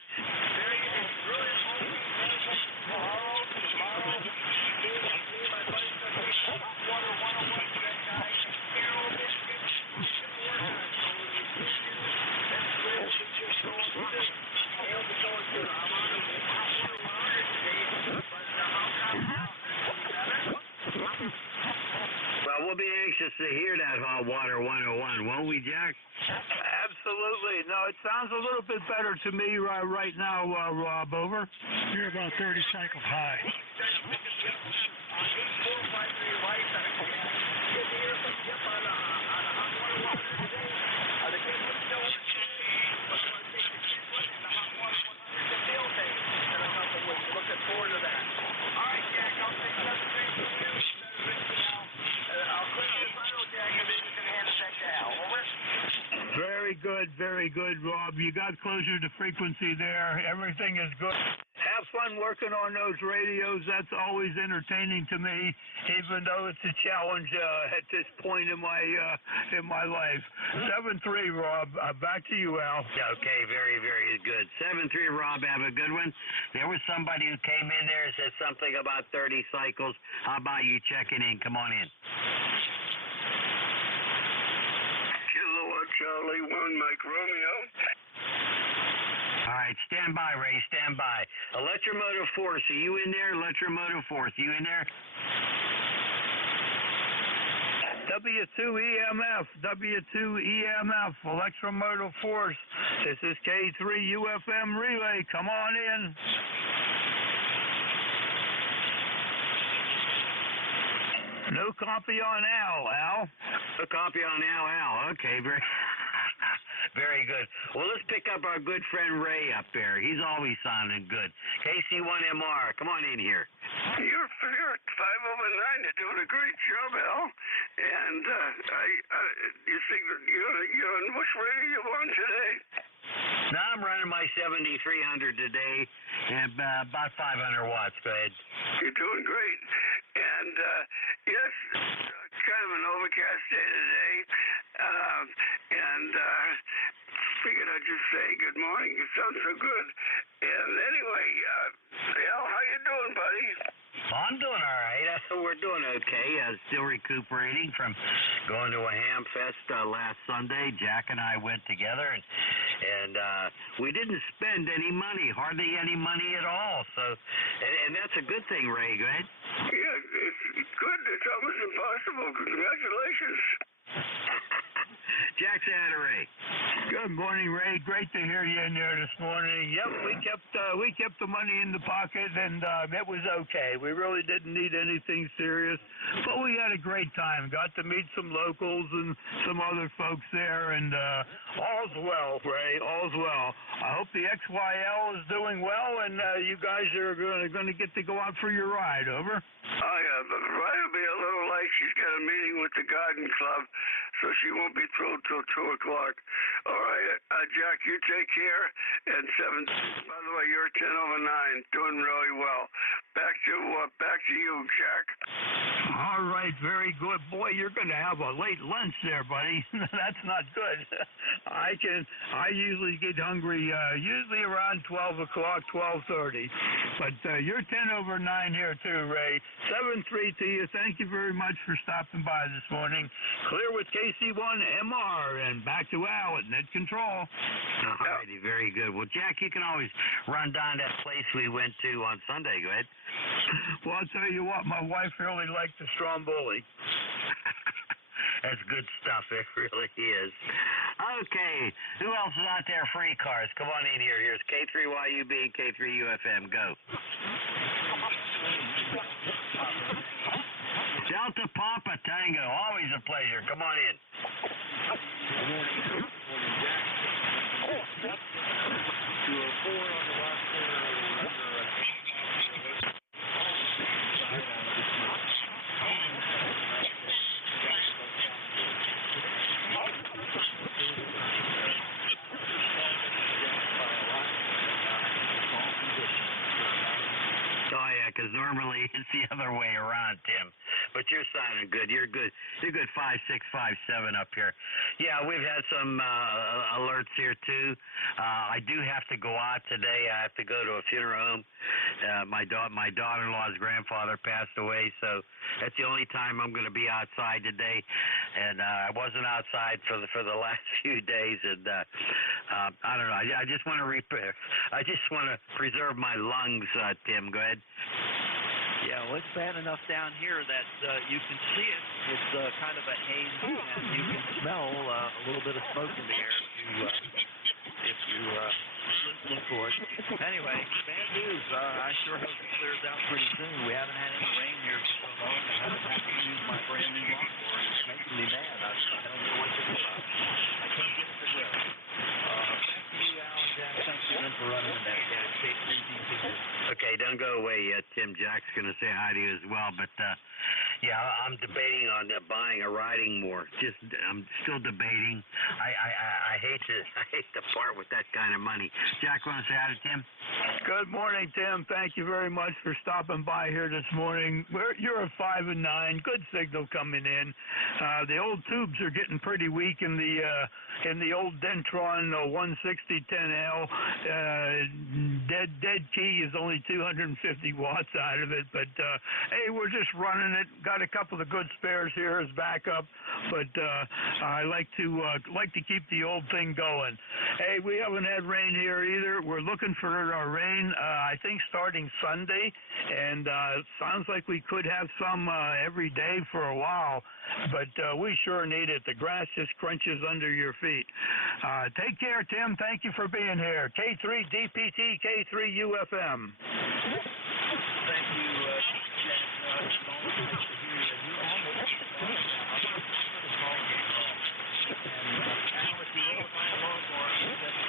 Well, we'll be anxious to hear that Hot Water 101, won't we, Jack? Absolutely. No, it sounds a little bit better to me right now, Rob. Over. You're about 30 cycles high. Looking forward to that. All right, Jack, I'll take that. I'll clear this auto, Jack, and then you can hand it back to Al. Over. Very good, Rob. You got closer to frequency there. Everything is good. Have fun working on those radios. That's always entertaining to me, even though it's a challenge at this point in my life. 7-3, Rob. Back to you, Al. Okay, very good. 7-3, Rob. Have a good one. There was somebody who came in there and said something about 30 cycles. How about you checking in? Come on in. Kilowatt Charlie 1, Mike Romeo. All right, stand by, Ray, stand by. Electromotive Force, are you in there? Electromotive Force, you in there? W2EMF, Electromotive Force. This is K3UFM Relay. Come on in. No copy on Al. No copy on Al. Okay, very good. Well, let's pick up our good friend Ray up there. He's always sounding good. KC1MR, come on in here. You're at 509. You're doing a great job, Al. And you think that you're on which radio you on today? Now I'm running my 7300 today and about 500 watts. Go ahead. You're doing great. And yes, kind of an overcast day today. And figured I'd just say good morning. You sound so good. And anyway, Al, how you doing, buddy? I'm doing all right. We're doing okay. Still recuperating from going to a ham fest last Sunday. Jack and I went together, and we didn't spend any money, hardly any money at all. So, and that's a good thing, Ray. Go ahead. Yeah, it's good. It's almost impossible. Congratulations. Jack, say hi to Ray. Good morning, Ray. Great to hear you in there this morning. Yep, we kept the money in the pocket, and it was okay. We really didn't need anything serious, but we had a great time. Got to meet some locals and some other folks there, and all's well, Ray. All's well. I hope the XYL is doing well, and you guys are going to get to go out for your ride. Over. Oh, yeah, the ride will be a little late. She's got a meeting with the garden club, so she won't be through till 2 o'clock. All right, Jack, you take care. And 7, by the way, you're 10 over 9, doing really well. Back to you, Jack. All right, very good. Boy, you're going to have a late lunch there, buddy. That's not good. I usually get hungry usually around 12 o'clock, 12:30. But you're 10 over 9 here too, Ray. 7-3 to you. Thank you very much for stopping by this morning. Clear with KC1MR, and back to Al at Net Control. All righty, very good. Well, Jack, you can always run down that place we went to on Sunday. Go ahead. Well, I'll tell you what, my wife really liked the Stromboli. That's good stuff. It really is. Okay, who else is out there for ECARS? Come on in here. Here's K3YUB and K3UFM. Go. Delta Papa Tango. Always a pleasure. Come on in. Good morning. Morning, Jack. 204 on the left corner under because normally it's the other way around, Tim. But you're sounding good. You're good. You're good. 5, 6, 5, 7 up here. Yeah, we've had some alerts here too. I do have to go out today. I have to go to a funeral home. My daughter-in-law's grandfather passed away, so that's the only time I'm going to be outside today. And I wasn't outside for the last few days, and I don't know. I just want to preserve my lungs. Tim, go ahead. Yeah, well, it's bad enough down here that you can see it. It's kind of a haze, and you can smell a little bit of smoke in the air if you look for it. Anyway, bad news. I sure hope it clears out pretty soon. We haven't had any rain here for so long. I haven't had to use my brand new lawnmower, and it's making me mad. I don't know what to do. I can't get it to go. Back to you, Alan Jack. Thanks again for running in that Okay, don't go away yet. Tim Jack's going to say hi to you as well. But, yeah, I'm debating on buying a riding mower. I'm still debating. I hate to part with that kind of money. Jack, want to say hi to Tim? Good morning, Tim. Thank you very much for stopping by here this morning. You're at 5 and 9. Good signal coming in. The old tubes are getting pretty weak in the old Dentron 16010L. Dead key is only 250 watts out of it, but hey, we're just running it. Got a couple of good spares here as backup, but I like to keep the old thing going. Hey, we haven't had rain here either. We're looking for our rain, I think starting Sunday, and sounds like we could have some every day for a while, but we sure need it. The grass just crunches under your feet. Take care, Tim. Thank you for being here. K3DPT, K3UFM. Thank you, Jack. It's always nice to hear you. You're almost and Al, if you want to buy a lawnmower, just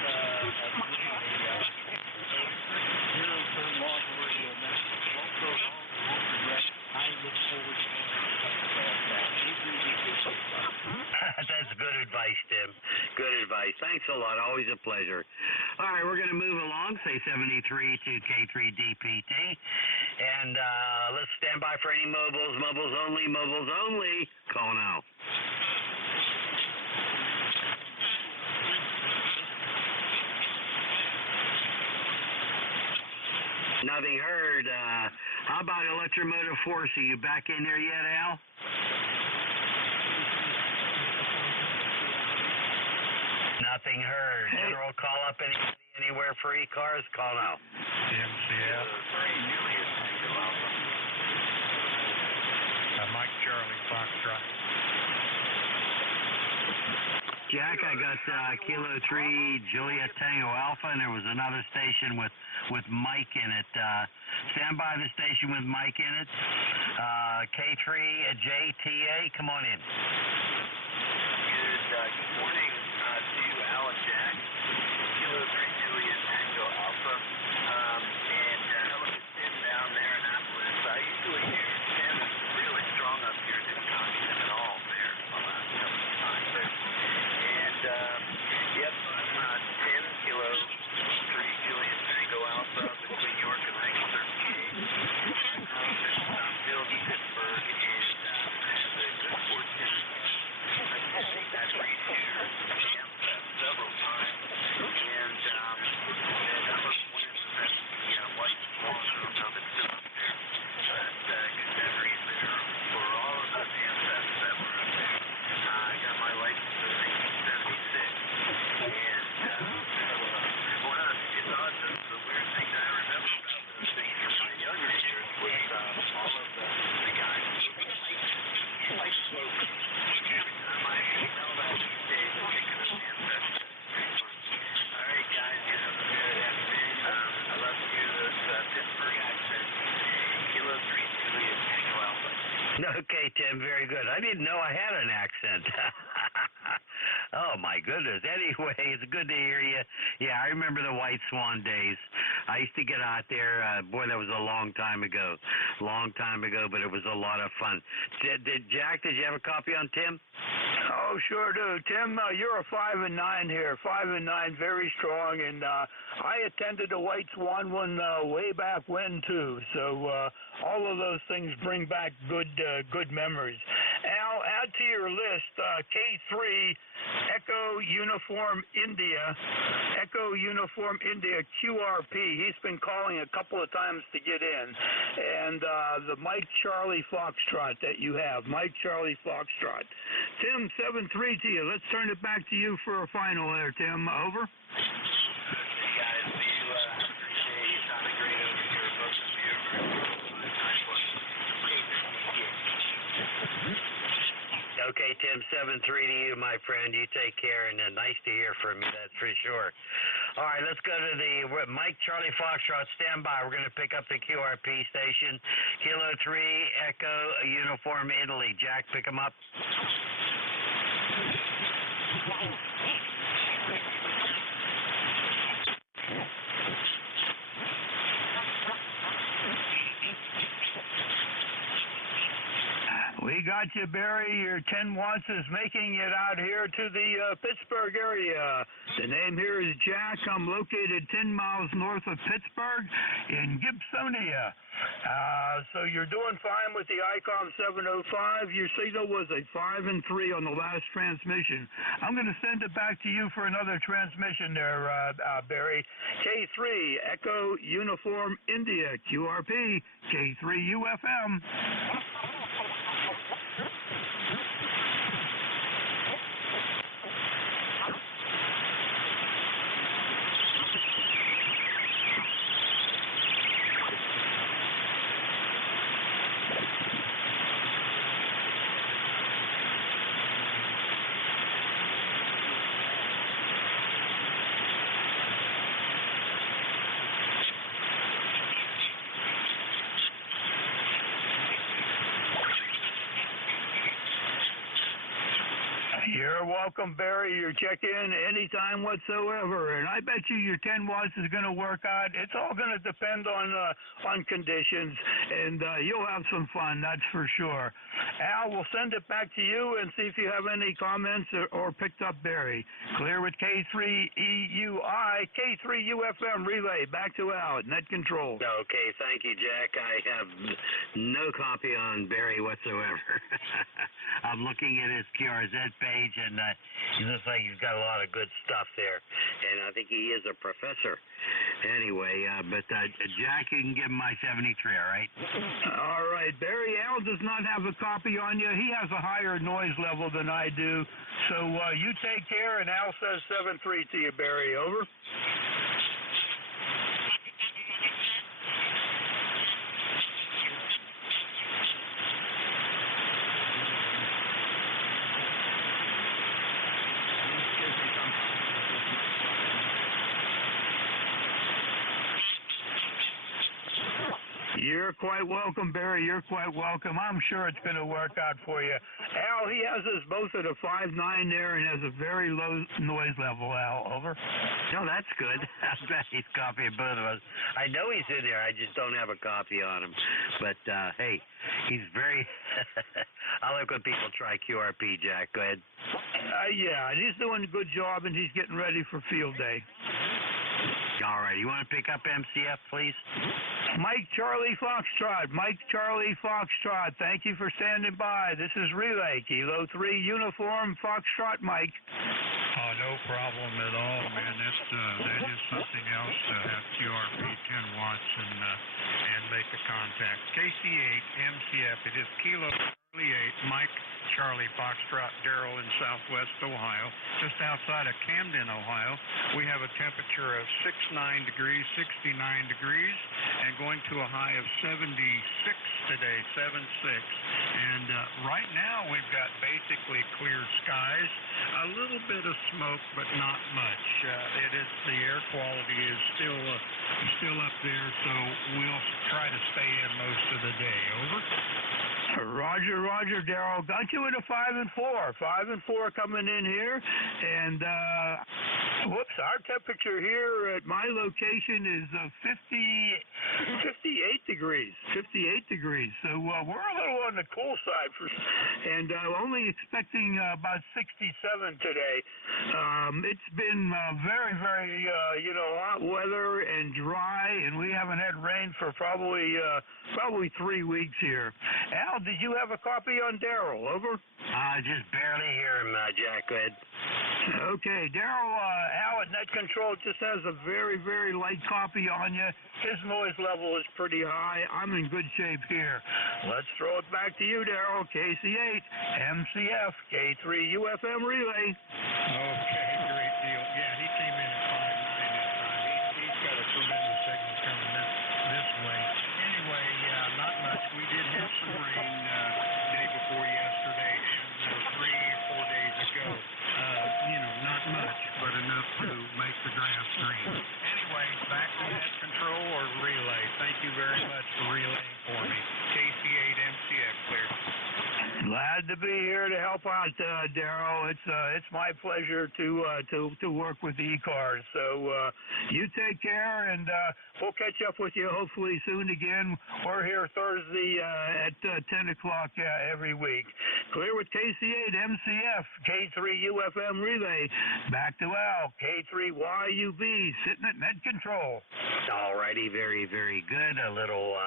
zero-turn lawnmower, you'll won't go wrong, won't regret. I look forward to That's good advice, Tim. Good advice. Thanks a lot. Always a pleasure. All right, we're going to move along, say 73 to K3DPT. And let's stand by for any mobiles. Mobiles only. Call now. Nothing heard. How about electromotive force? Are you back in there yet, Al? Nothing heard. General call up anywhere for ECARS? Call now. MCF. Mike Charlie Foxtrot. Jack, I got Kilo 3 Juliet Tango Alpha, and there was another station with Mike in it. Stand by the station with Mike in it. K3 JTA, come on in. Good morning to you, Al and Jack. Kilo 3 Juliet Tango Alpha. And hello to Tim down there in Annapolis. I usually hear Tim is really strong up here. Didn't talk to him at all there the last couple of times. Okay, Tim, very good. I didn't know I had an accent. Oh, my goodness. Anyway, it's good to hear you. Yeah, I remember the White Swan days. I used to get out there. Boy, that was a long time ago. Long time ago, but it was a lot of fun. Jack, did you have a copy on Tim? Oh, sure do. Tim, you're a 5 and 9 here. 5 and 9, very strong. And I attended the White Swan one way back when, too. So all of those things bring back good memories. Al, add to your list K3 Echo Uniform India QRP. He's been calling a couple of times to get in. And the Mike Charlie Foxtrot that you have, Mike Charlie Foxtrot. Tim, 7-3 to you. Let's turn it back to you for a final there, Tim. Over. Hey, guys. You appreciate you sounded great over here. Both of you. Nice one. Okay, Tim, 7-3 to you, my friend. You take care, and nice to hear from you, that's for sure. All right, let's go to the Mike Charlie Foxtrot. Stand by. We're going to pick up the QRP station. Kilo 3, Echo, Uniform, Italy. Jack, pick him up. We got you, Barry. Your 10 watts is making it out here to the Pittsburgh area. The name here is Jack. I'm located 10 miles north of Pittsburgh in Gibsonia. So you're doing fine with the ICOM 705. Your signal was a 5 and 3 on the last transmission. I'm going to send it back to you for another transmission there, Barry. K3 Echo Uniform India QRP K3 UFM. You're welcome, Barry. Your check-in anytime whatsoever. And I bet you your 10 watts is going to work out. It's all going to depend on conditions, and you'll have some fun, that's for sure. Al, we'll send it back to you and see if you have any comments or picked up Barry. Clear with K3EUI, K3UFM relay. Back to Al at net control. Okay, thank you, Jack. I have no copy on Barry whatsoever. I'm looking at his QRZ page, and he looks like he's got a lot of good stuff there. And I think he is a professor. Anyway, but Jack, you can give him my 73, all right? All right. Barry, Al does not have a copy on you. He has a higher noise level than I do. So you take care, and Al says 7-3 to you, Barry. Over. You're quite welcome, Barry. You're quite welcome. I'm sure it's going to work out for you. Al, he has us both at a 5.9 there and has a very low noise level, Al. Over. No, that's good. I bet he's copying both of us. I know he's in there. I just don't have a copy on him. But, hey, he's very... I like when people try QRP, Jack. Go ahead. Yeah, and he's doing a good job, and he's getting ready for field day. All right. You want to pick up MCF, please? Mike Charlie Foxtrot. Mike Charlie Foxtrot. Thank you for standing by. This is Relay, Kilo 3 Uniform Foxtrot Mike. Oh, no problem at all, man. That is something else to have QRP 10 watts and make a contact. KC8 MCF. It is Kilo 8 Mike Charlie Foxtrot Darrell in Southwest Ohio, just outside of Camden, Ohio. We have a temperature of 69 degrees, 69 degrees, and going to a high of 76 today, 76. And right now we've got basically clear skies, a little bit of smoke, but not much. The air quality is still up there, so we'll try to stay in most of the day. Over. Roger, Daryl. Got you at a 5 and 4. 5 and 4 coming in here, and our temperature here at my location is 58 degrees. 58 degrees. So we're a little on the cool side and only expecting about 67 today. It's been very, very hot weather and dry, and we haven't had rain for probably 3 weeks here. Al, did you have a copy on Daryl? Over? Just barely hear him, Jack. Go ahead. Okay, Daryl, Al at Net Control just has a very, very light copy on you. His noise level is pretty high. I'm in good shape here. Let's throw it back to you, Daryl. KC8, MCF, K3 UFM relay. Okay, great deal. Yeah, he came in at 5.9 this time. He's got a tremendous signal coming this way. Anyway, not much. We did have some rain day before yesterday and 3-4 days ago. Not much, but enough to make the grass green. Anyway, back to Net Control or relay. Thank you very much for relaying for me. KC8 MCX clear. Glad to be here to help out, Daryl. It's my pleasure to work with ECARS. So you take care, and we'll catch up with you hopefully soon again. We're here Thursday at 10 o'clock every week. Clear with KC8 MCF, K3 UFM relay. Back to Al, K3YUB, sitting at Net Control. All righty, very, very good. A little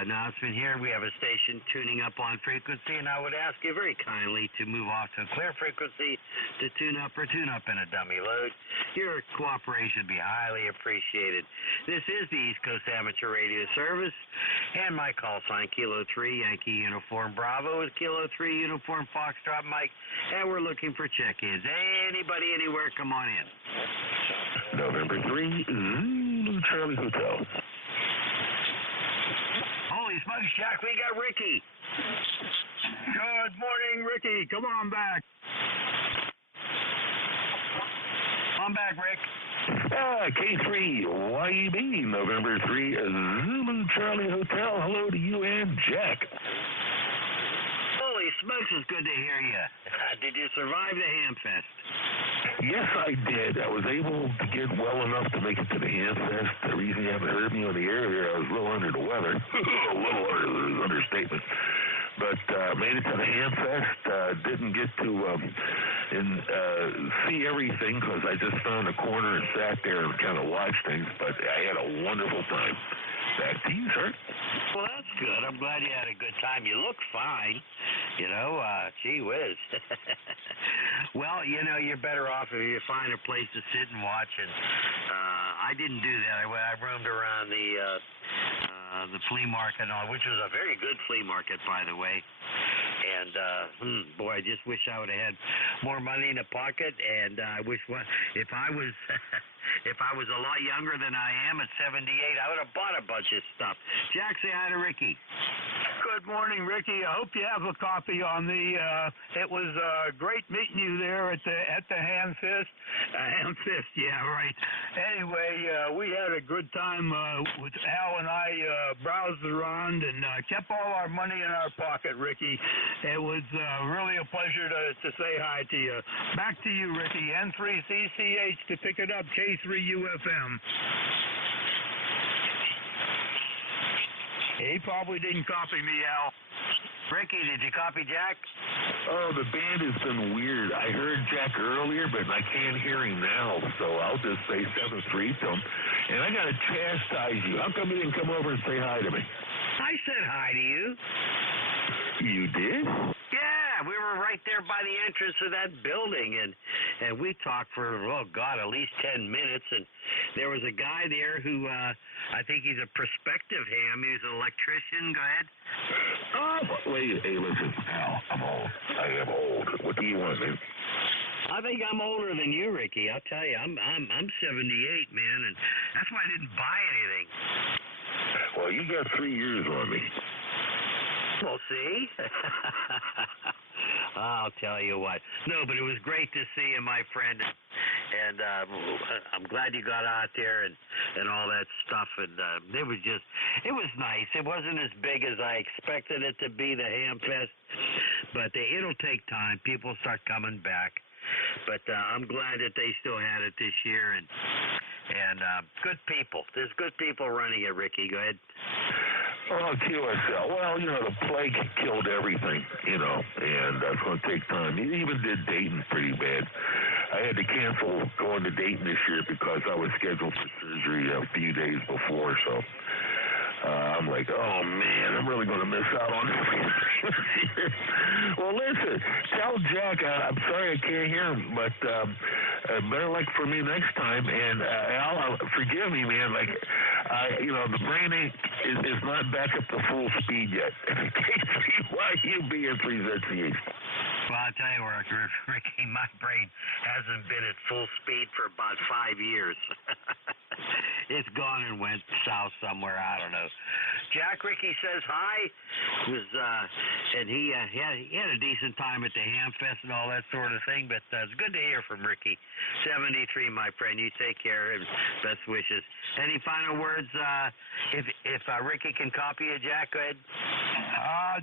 announcement here. We have a station tuning up on frequency, and I would ask you very kindly to move off to a clear frequency to tune up or tune up in a dummy load. Your cooperation would be highly appreciated. This is the East Coast Amateur Radio Service, and my call sign, Kilo 3, Yankee Uniform Bravo, is Kilo 3, Uniform Foxtrot Mike, and we're looking for check-ins. Anybody, anywhere, come on in. November 3, Zulu Charlie Hotel. Holy smokes, Jack, we got Ricky. Good morning, Ricky. Come on back. Come back, Rick. K3 YEB, November 3, Zulu Charlie Hotel. Hello to you and Jack. Holy smokes, it's good to hear you. Did you survive the Hamfest? Yes, I did. I was able to get well enough to make it to the Hamfest. The reason you haven't heard me on the air here, I was a little under the weather. A little under is an understatement. But made it to the Hamfest. Didn't get to see everything because I just found a corner and sat there and kind of watched things. But I had a wonderful time. Back to you, sir. Well, that's good. I'm glad you had a good time. You look fine. Gee whiz. Well, you're better off if you find a place to sit and watch. And I didn't do that. I roamed around the flea market, and all, which was a very good flea market, by the way. And boy, I just wish I would have had more money in the pocket. And I wish if I was if I was a lot younger than I am at 78, I would have bought a bunch of stuff. Jack, say hi to Ricky. Good morning, Ricky. I hope you have a copy on the. It was great meeting you there at the Hamfest. Hamfest, yeah, right. Anyway, we had a good time with Al and I browsed around and kept all our money in our pocket, Ricky. It was really a pleasure to say hi to you. Back to you, Ricky. N3CCH to pick it up. K3UFM. He probably didn't copy me, Al. Ricky, did you copy Jack? Oh, the band has been weird. I heard Jack earlier, but I can't hear him now, so I'll just say 7-3 to him. And I got to chastise you. How come you didn't come over and say hi to me? I said hi to you. You did? Yeah, we were right there by the entrance of that building, and we talked for, at least 10 minutes, and there was a guy there who, I think he's a prospective ham. He was an electrician. Go ahead. Wait, hey, listen, Al, I'm old. I am old. What do you want, man? I think I'm older than you, Ricky. I'll tell you, I'm 78, man, and that's why I didn't buy anything. Well, you got 3 years on me. Well, see? I'll tell you what. No, but it was great to see you, my friend. And I'm glad you got out there and all that stuff. And it was nice. It wasn't as big as I expected it to be, the Ham Fest, but it'll take time. People start coming back. But I'm glad that they still had it this year, and good people. There's good people running it, Ricky. Go ahead. Oh, QSL. Well, the plague killed everything, and it's going to take time. It even did Dayton pretty bad. I had to cancel going to Dayton this year because I was scheduled for surgery a few days before, so I'm like, oh, man, I'm really going to miss out on everything this year. Well, listen, tell Jack, I'm sorry I can't hear him, but better luck for me next time. And Al, forgive me, man. The brain is not back up to full speed yet. KCYUB is presents. Well, I'll tell you what, Ricky, my brain hasn't been at full speed for about 5 years. It's gone and went south somewhere. I don't know. Jack, Ricky says hi. And he had a decent time at the Ham Fest and all that sort of thing. But it's good to hear from Ricky. 73, my friend. You take care and best wishes. Any final words? If Ricky can copy you, Jack, go ahead.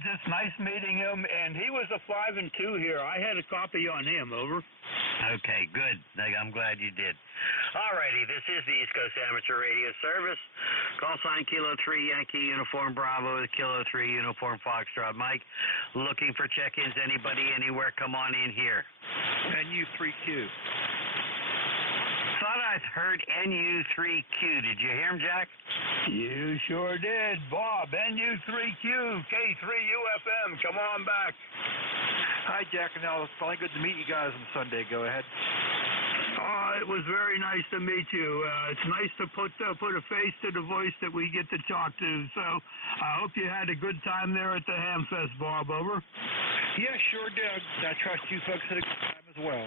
Just nice meeting him, and he was a 5 and 2 here. I had a copy on him. Over. Okay, good. I'm glad you did. All righty, this is the East Coast Amateur Radio Service. Call sign Kilo 3 Yankee Uniform Bravo, Kilo 3 Uniform Foxtrot Mike. Looking for check-ins. Anybody, anywhere, come on in here. NU3Q. Thought I heard NU3Q. Did you hear him, Jack? You sure did. Bob, NU3Q, K3UFM. Come on back. Hi, Jack and Al. It's probably good to meet you guys on Sunday. Go ahead. It was very nice to meet you. It's nice to put a face to the voice that we get to talk to. So I hope you had a good time there at the Ham Fest, Bob. Over. Yeah, sure did. I trust you folks had a good time as well.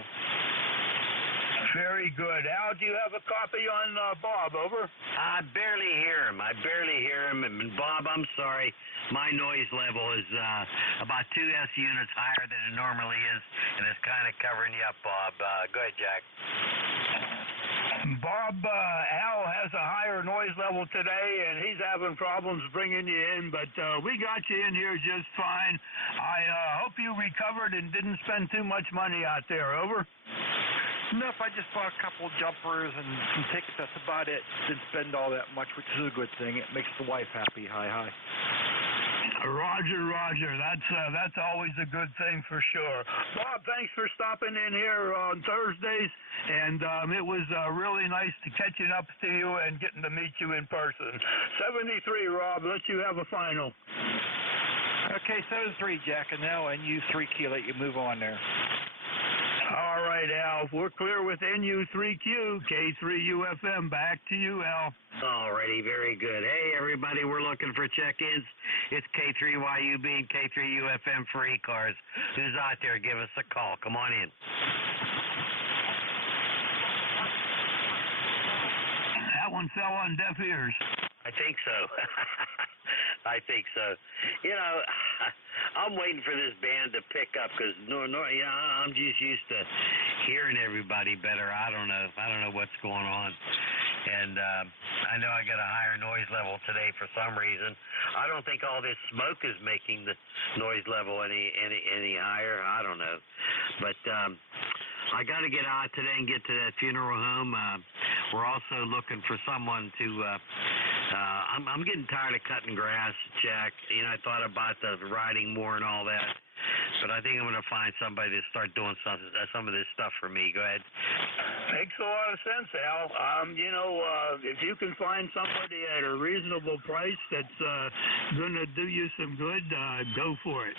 Very good. Al, do you have a copy on Bob? Over. I barely hear him. And Bob, I'm sorry. My noise level is about 2 S units higher than it normally is, and it's kind of covering you up, Bob. Go ahead, Jack. Bob, Al has a higher noise level today, and he's having problems bringing you in, but we got you in here just fine. I hope you recovered and didn't spend too much money out there. Over. Nope, I just bought a couple of jumpers and some tickets. That's about it. Didn't spend all that much, which is a good thing. It makes the wife happy. Hi. Roger. That's always a good thing for sure. Bob, thanks for stopping in here on Thursdays, and it was really nice to catching up to you and getting to meet you in person. 73, Rob, let you have a final. Okay, 73, Jack, and now NU3Q. Let you move on there. All right, Al. We're clear with NU3Q, K3UFM. Back to you, Al. All righty, very good. Hey, everybody, we're looking for check-ins. It's K3YUB and K3UFM for ECARS. Who's out there? Give us a call. Come on in. That one fell on deaf ears. I think so. I'm waiting for this band to pick up because I'm just used to hearing everybody better. I don't know what's going on, and I know I got a higher noise level today for some reason. I don't think all this smoke is making the noise level any higher. I don't know, but I got to get out today and get to that funeral home. We're also looking for someone to. I'm getting tired of cutting grass, Jack. I thought about the riding more and all that, but I think I'm going to find somebody to start doing some of this stuff for me. Go ahead. Makes a lot of sense, Al. If you can find somebody at a reasonable price that's going to do you some good, go for it.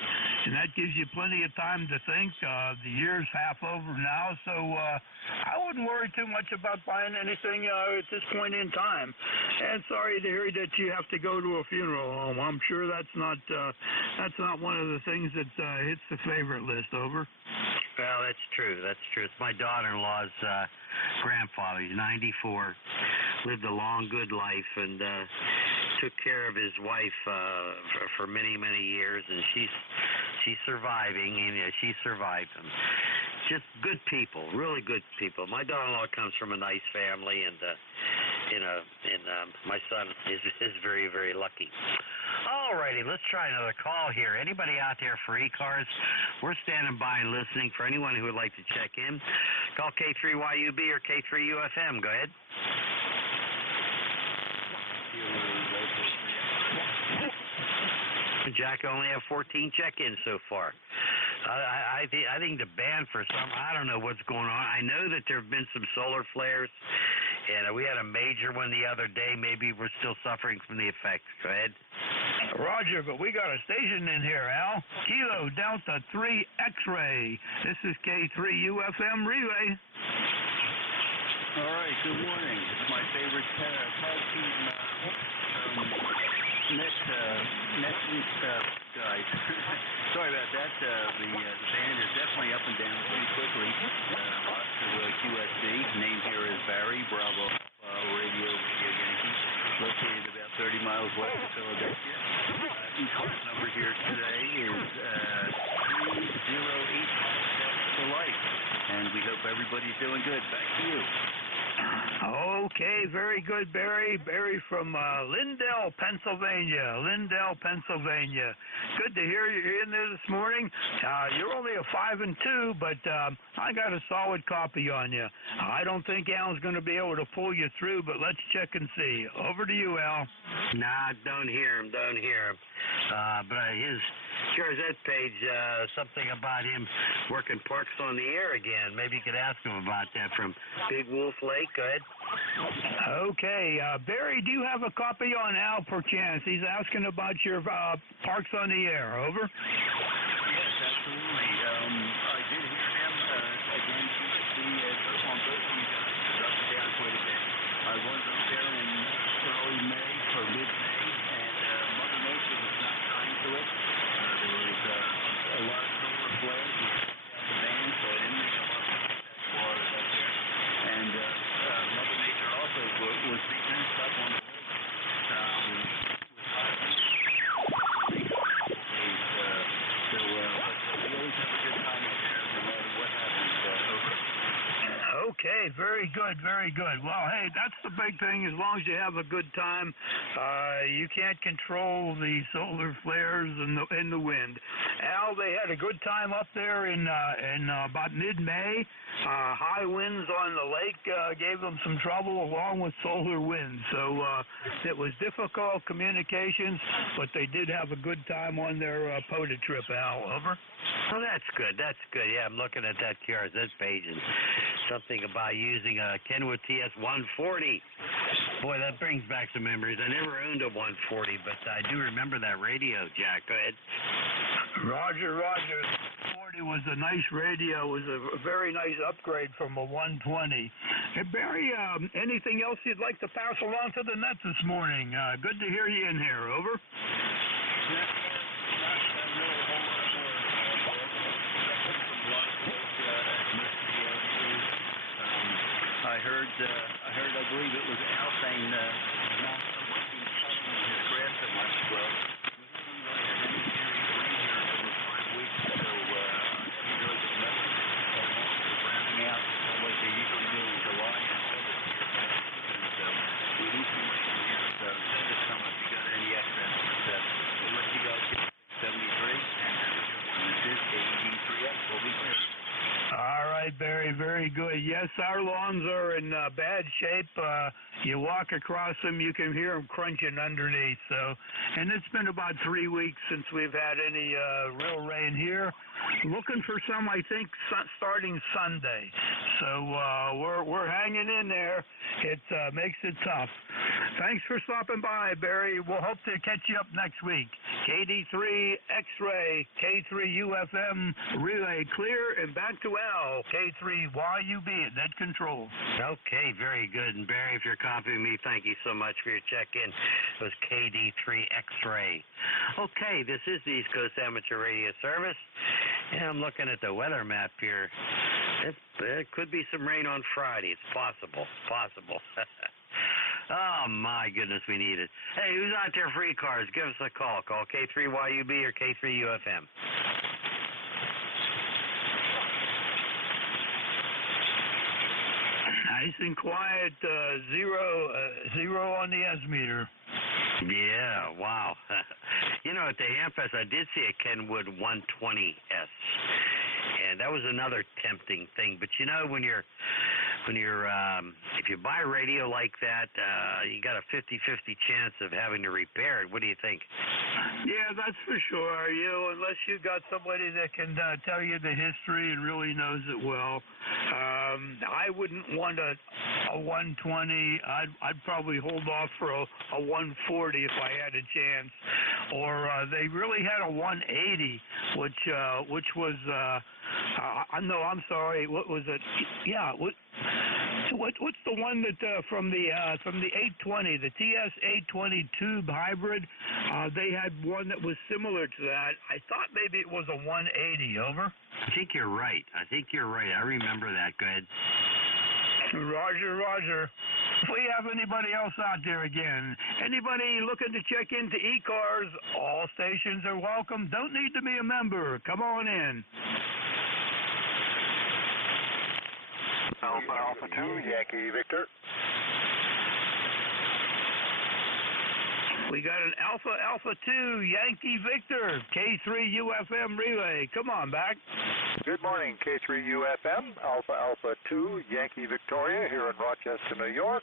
And that gives you plenty of time to think. The year's half over now, so I wouldn't worry too much about buying anything at this point in time. And sorry to hear that you have to go to a funeral home. I'm sure that's not one of the things that hits the favorite list. Over. Well, that's true. It's my daughter-in-law's grandfather. He's 94. Lived a long, good life, and took care of his wife for many, many years, and she's surviving. And she survived him. just good people, really good people. My daughter-in-law comes from a nice family, and my son is very, very lucky. All righty, let's try another call here. Anybody out there for ECARS? We're standing by and listening for anyone who would like to check in. Call K3YUB or K3UFM. Go ahead. Jack, only have 14 check-ins so far. I think the ban for some, I don't know what's going on. I know that there have been some solar flares, and we had a major one the other day. Maybe we're still suffering from the effects. Go ahead. Roger, but we got a station in here, Al. Kilo Delta 3 X-Ray. This is K3UFM Relay. All right, good morning. It's my favorite tag team guys. Sorry about that. The band is definitely up and down pretty quickly. Oscar QSC, name here is Barry, Bravo Radio Yankee, located about 30 miles west of Philadelphia. ECARS number here today is 3085 for life, and we hope everybody's doing good. Back to you. Okay, very good, Barry. Barry from Lindell, Pennsylvania. Good to hear you in there this morning. You're only a 5 and 2, but I got a solid copy on you. I don't think Al's going to be able to pull you through, but let's check and see. Over to you, Al. Nah, don't hear him. But his Gazette page, something about him working parks on the air again. Maybe you could ask him about that from Big Wolf Lake. Go ahead. Okay, Barry, do you have a copy on Al perchance? He's asking about your parks on the air. Over. Yes, absolutely. I did hear him again. On both of you guys, up and down quite a bit. I was up there in early May or mid-May, and Mother Nature was not kind to it. There was a lot of solar flares. We had the band, so I didn't make a lot of contact while I was up there. And Mother Nature also was beating us up on the lake. With hot heat. So we always have a good time up there, no matter what happens. Over. Okay, very good. Well, hey, that's the big thing. As long as you have a good time, you can't control the solar flares and the wind. Al, they had a good time up there in about mid-May. High winds on the lake gave them some trouble, along with solar winds. So it was difficult communications, but they did have a good time on their POTA trip. Al, over. Oh, that's good. Yeah, I'm looking at that QRZ page, and something about using a Kenwood TS-140. Boy, that brings back some memories. I never owned a 140, but I do remember that radio, Jack. Go ahead. Roger. 140 was a nice radio. It was a very nice upgrade from a 120. Hey, Barry, anything else you'd like to pass along to the net this morning? Good to hear you in here. Over. I believe it was Al saying not working cutting his grass that much. Well, we haven't really had any serious rain here in over 5 weeks, so he really didn't know it. They're browning out like they usually do in July and August here. So we need some rain here. So send us some if you got any extra. But we'll let you guys get 73 and this is KD3X. We'll be clear. All right, Barry, very good. Yes, our lawns are in bad shape. You walk across them, you can hear them crunching underneath. So, and it's been about 3 weeks since we've had any real rain here. Looking for some, I think, starting Sunday. So we're hanging in there. It makes it tough. Thanks for stopping by, Barry. We'll hope to catch you up next week. KD3 X-Ray, K3UFM Relay Clear, and back to Al, K3YUB at Net Control. Okay, very good. And Barry, if you're copying me, thank you so much for your check-in. It was KD3 X-Ray. Okay, this is the East Coast Amateur Radio Service, and I'm looking at the weather map here. There could be some rain on Friday. It's possible. Oh, my goodness, we need it. Hey, who's out there for ECARS? Give us a call. Call K3YUB or K3UFM. Nice and quiet, zero on the S-meter. Yeah, wow. You know, at the Hamfest, I did see a Kenwood 120S, and that was another tempting thing. But you know, when you're if you buy a radio like that, you got a 50-50 chance of having to repair it. What do you think? Yeah, that's for sure. Unless you got somebody that can tell you the history and really knows it well. I wouldn't want a 120. I'd probably hold off for a 140 if I had a chance. Or they really had a 180, which was no, I'm sorry. What was it? Yeah. What's the one that from the 820, the TS 820 tube hybrid? They had one that was similar to that. I thought maybe it was a 180. Over. I think you're right. I remember that. Go ahead. Roger. If we have anybody else out there again, anybody looking to check into ECARS, all stations are welcome. Don't need to be a member. Come on in. Alpha 2, Yankee Victor. We got an Alpha 2, Yankee Victor, K3UFM relay. Come on back. Good morning, K3UFM, Alpha 2, Yankee Victoria here in Rochester, New York.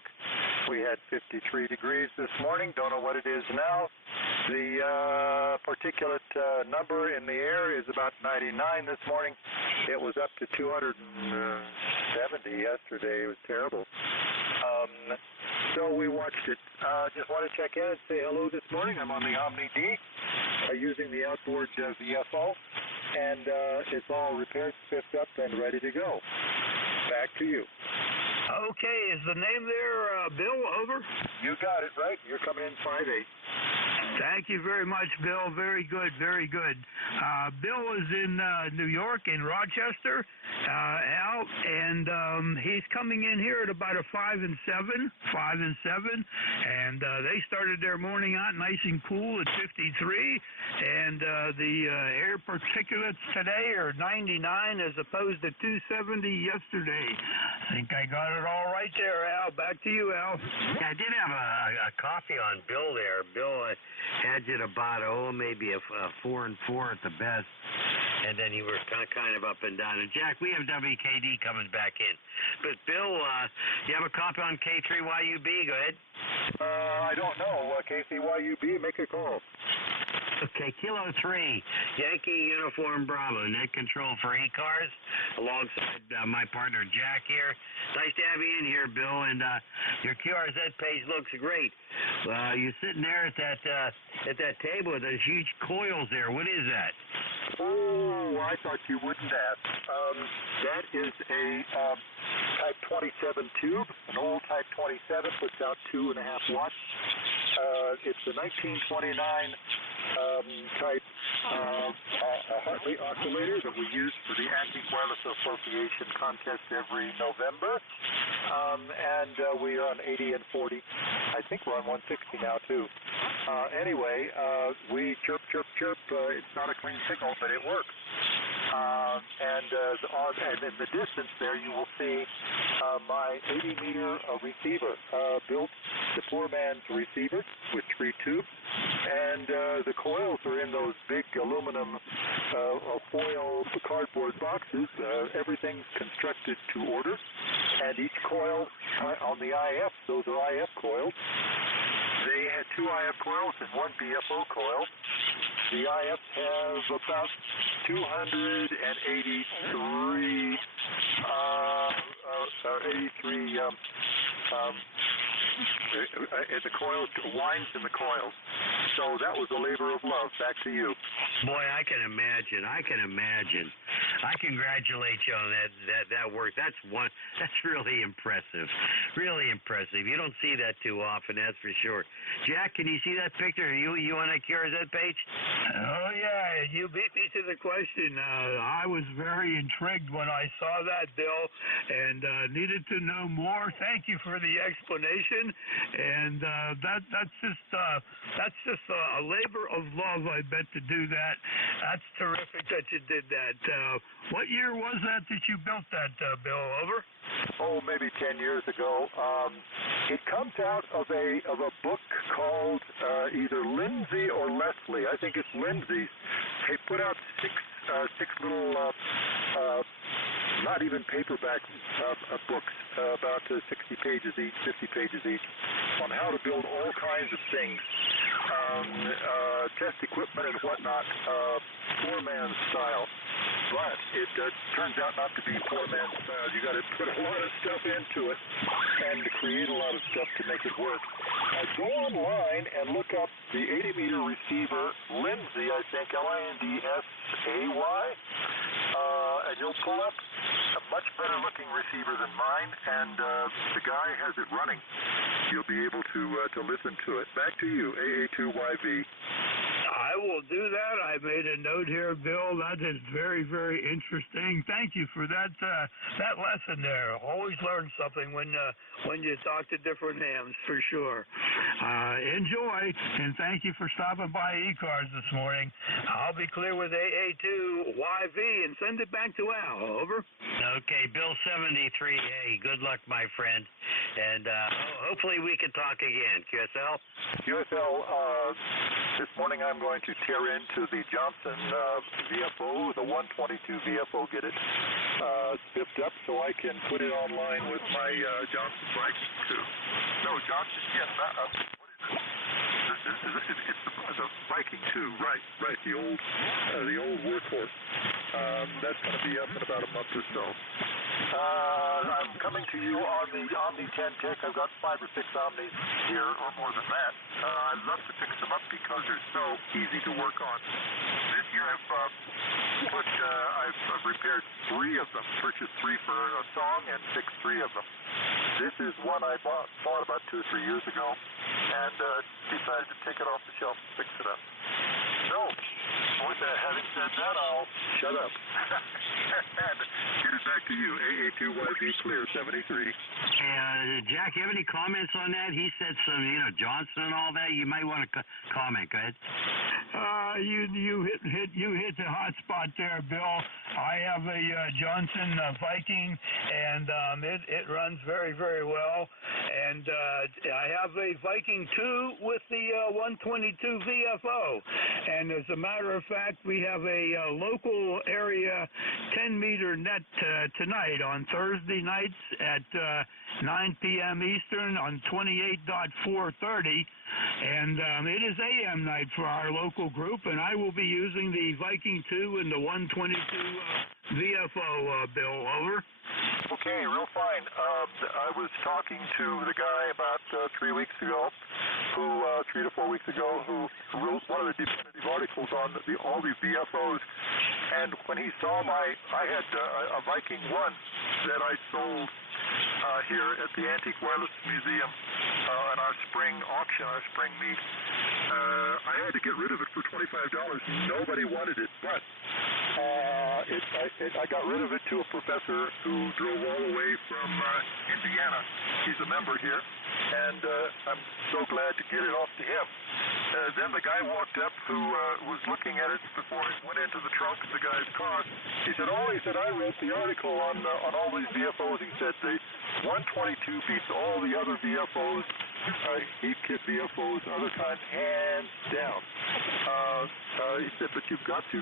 We had 53 degrees this morning. Don't know what it is now. The particulate number in the air is about 99 this morning. It was up to 270 yesterday. It was terrible. So we watched it. Just want to check in and say hello this morning. I'm on the Omni D using the outboard VFO, and it's all repaired, spiffed up, and ready to go. Back to you. Okay, is the name there Bill? Over. You got it right. You're coming in 5-8. Thank you very much, Bill. Very good. Bill is in New York, in Rochester, Al, and he's coming in here at about a 5 and 7, and they started their morning out nice and cool at 53, and the air particulates today are 99 as opposed to 270 yesterday. I think I got it all right there, Al. Back to you, Al. Yeah, I did have a copy on Bill there. Bill had you at about, maybe a 4 and 4 at the best, and then you were kind of up and down. And Jack, we have WKD coming back in. But Bill, you have a copy on K3YUB? Go ahead. I don't know. KCYUB, make a call. Okay, Kilo 3, Yankee Uniform Bravo, net control for ECARS, alongside my partner Jack here. Nice to have you in here, Bill, and your QRZ page looks great. You're sitting there at that table with those huge coils there. What is that? Oh, I thought you wouldn't ask. That is a Type 27 tube, an old Type 27, puts out 2.5 watts. It's a 1929 type heart rate oscillator that we use for the Anti-Wireless Association contest every November. And we are on 80 and 40. I think we're on 160 now, too. Anyway, we chirp. It's not a clean signal, but it works. And in the distance there, you will see my 80-meter receiver, built the poor man's receiver with 3 tubes. And the coils are in those big aluminum foil cardboard boxes. Everything's constructed to order. And each coil on the IF, those are IF coils. They had 2 IF coils and 1 BFO coil. The IFs have about 283 the coils, winds in the coils. So that was a labor of love. Back to you. Boy, I can imagine. I congratulate you on that work. That's really impressive. Really impressive. You don't see that too often, that's for sure. Jack, can you see that picture? Are you on that QRZ page? Oh, yeah. You beat me to the question. I was very intrigued when I saw that, Bill, and needed to know more. Thank you for the explanation. And that's just a labor of love, I bet, to do that. That's terrific that you did that. What year was that you built that, Bill? Over? maybe 10 years ago. It comes out of a book called either Lindsay or Leslie. I think it's Lindsay. They put out six little, not even paperback books, about 60 pages each, 50 pages each, on how to build all kinds of things, test equipment and whatnot, poor man's style. But it turns out not to be poor man's style. You got to put a lot of stuff into it and create a lot of stuff to make it work. Go online and look up the 80-meter receiver, Lindsay, I think, Lindsay, and you'll pull up a much better-looking receiver than mine, and the guy has it running. You'll be able to listen to it. Back to you, AA2YV. I will do that. I made a note here, Bill. That is very, very interesting. Thank you for that lesson there. Always learn something when you talk to different hams, for sure. Enjoy, and thank you for stopping by ECARS this morning. I'll be clear with AA2YV and send it back to Al. Over. Okay, Bill 73A. Good luck, my friend. And hopefully we can talk again. QSL? QSL, this morning I'm going to tear into the Johnson VFO, the 122 VFO, get it spiffed up so I can put it online with my Johnson Viking 2. No, Johnson, yes, what is it? It's the Viking 2, right, the old workhorse. That's going to be up in about a month or so. I'm coming to you on the Omni 10 Tech. I've got 5 or 6 Omnis here, or more than that. I'd love to fix them up because they're so easy to work on. This year I've repaired 3 of them, purchased 3 for a song and fixed 3 of them. This is one I bought about 2 or 3 years ago, and decided to take it off the shelf and fix it up. So, with that, having said that, I'll shut up. And get it back to you, AA2YV Clear 73. Hey, Jack, you have any comments on that? He said some, Johnson and all that. You might want to comment. Go ahead. You hit the hot spot there, Bill. I have a Johnson Viking, and it runs very, very well. And I have a Viking 2 with the 122 VFO. And as a matter of fact, we have a local area 10-meter net tonight on Thursday nights at 9 p.m. Eastern on 28.430. And it is AM night for our local group, and I will be using the Viking 2 and the 122 VFO, Bill. Over. Okay, real fine. I was talking to the guy about 3 weeks ago, 3 to 4 weeks ago, who wrote one of the definitive articles on all these VFOs. And when he saw I had a Viking 1 that I sold here at the Antique Wireless Museum on our spring auction, our spring meet. I had to get rid of it for $25. Nobody wanted it, but I got rid of it to a professor who drove all the way from Indiana. He's a member here, and I'm so glad to get it off to him. Then the guy walked up who was looking at it before it went into the trunk of the guy's car. He said, I wrote the article on all these VFOs. He said, the 122 beats all the other VFOs, heat kit VFOs, other kinds, hands down. He said, but you've got to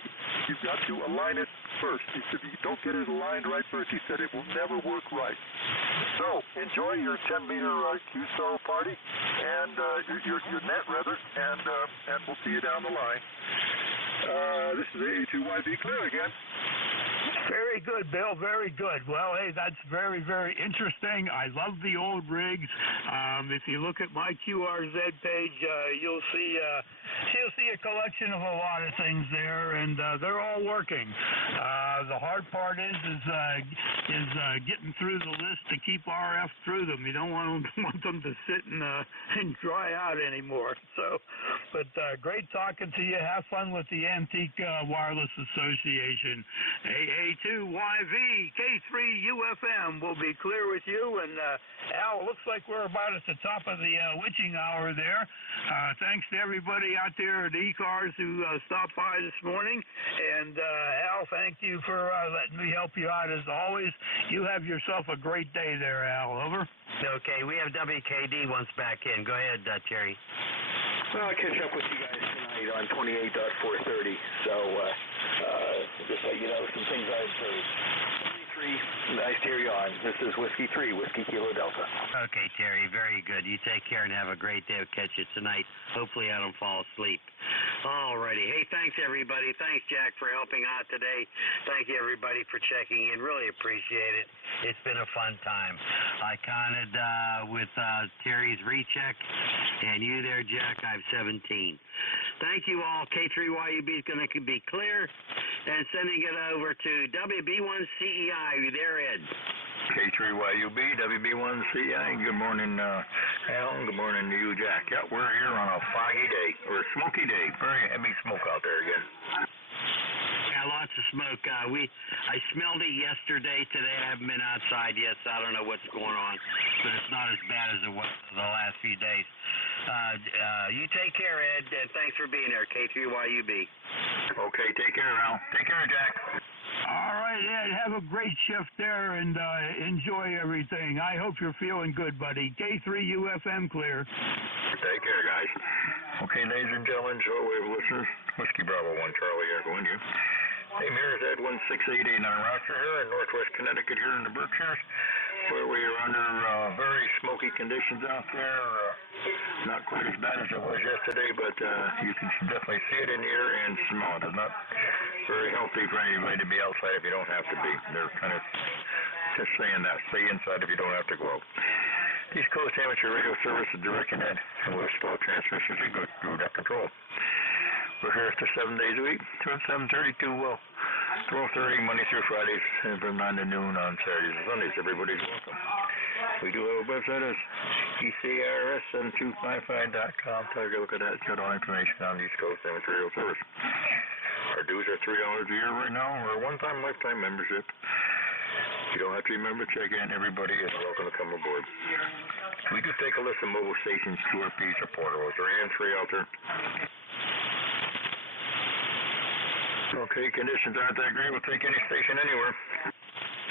align it first. He said, if you don't get it aligned right first, he said, it will never work right. So, enjoy your 10-meter QSO party, and your net, rather, and we'll see you down the line. This is AA2YV Clear again. Very good, Bill. Very good. Well, hey, that's very, very interesting. I love the old rigs. If you look at my QRZ page, you'll see a collection of a lot of things there, and they're all working. The hard part is getting through the list to keep RF through them. You don't want them to sit and dry out anymore. So, but great talking to you. Have fun with the Antique Wireless Association. NJ2YV, K3UFM will be clear with you. And Al, it looks like we're about at the top of the witching hour there. Thanks to everybody out there at ECARS who stopped by this morning. And Al, thank you for letting me help you out as always. You have yourself a great day there, Al. Over. Okay, we have WKD once back in. Go ahead, Terry. Well, I'll catch up with you guys tonight on 28.430. So, just so you know, some things I've heard. 3, nice to hear you on. This is Whiskey 3, Whiskey Kilo Delta. Okay, Terry, very good. You take care and have a great day. I'll catch you tonight. Hopefully I don't fall asleep. Alrighty. Hey, thanks, everybody. Thanks, Jack, for helping out today. Thank you, everybody, for checking in. Really appreciate it. It's been a fun time. I counted with Terry's recheck, and you there, Jack, I have 17. Thank you all. K3YUB is going to be clear, and sending it over to WB1CEI. Are you there, Ed? K3YUB, WB1CI. Good morning, Alan. Good morning to you, Jack. Yeah, we're here on a foggy day, or a smoky day. Very heavy smoke out there again. Yeah, lots of smoke. I smelled it yesterday. Today I haven't been outside yet, so I don't know what's going on. But it's not as bad as it was the last few days. You take care, Ed, and thanks for being there, K3YUB. Okay, take care, Al. Take care, Jack. All right, Ed, have a great shift there and enjoy everything. I hope you're feeling good, buddy. K3UFM clear. Take care, guys. Okay, ladies and gentlemen, shortwave listeners, Whiskey Bravo 1 Charlie Echo and you. Hey, here's Ed 1688 on Rochester here in northwest Connecticut here in the Berkshires, where we are under very smoky conditions out there. Not quite as bad as it was yesterday, but you can definitely see it in the air and smell it. It's not very healthy for anybody to be outside if you don't have to be. They're kind of just saying that. Stay inside if you don't have to go out. East Coast Amateur Radio Service is directing Ed, and we're still transmissions and good direct control. We're here after 7 days a week, from 7:30 to 12:30, Monday through Fridays, and from 9 to noon on Saturdays and Sundays. Everybody's welcome. We do have a website, it's ECARS7255.com. Take a look at that. Get all information on the East Coast Amateur Radio Service. Our dues are $3 a year right now, or a one-time lifetime membership. You don't have to remember to check in. Everybody is welcome to come aboard. We do take a list of mobile stations, QRPs, or portals. They're hands-free out there. Okay, conditions aren't that great. We'll take any station anywhere.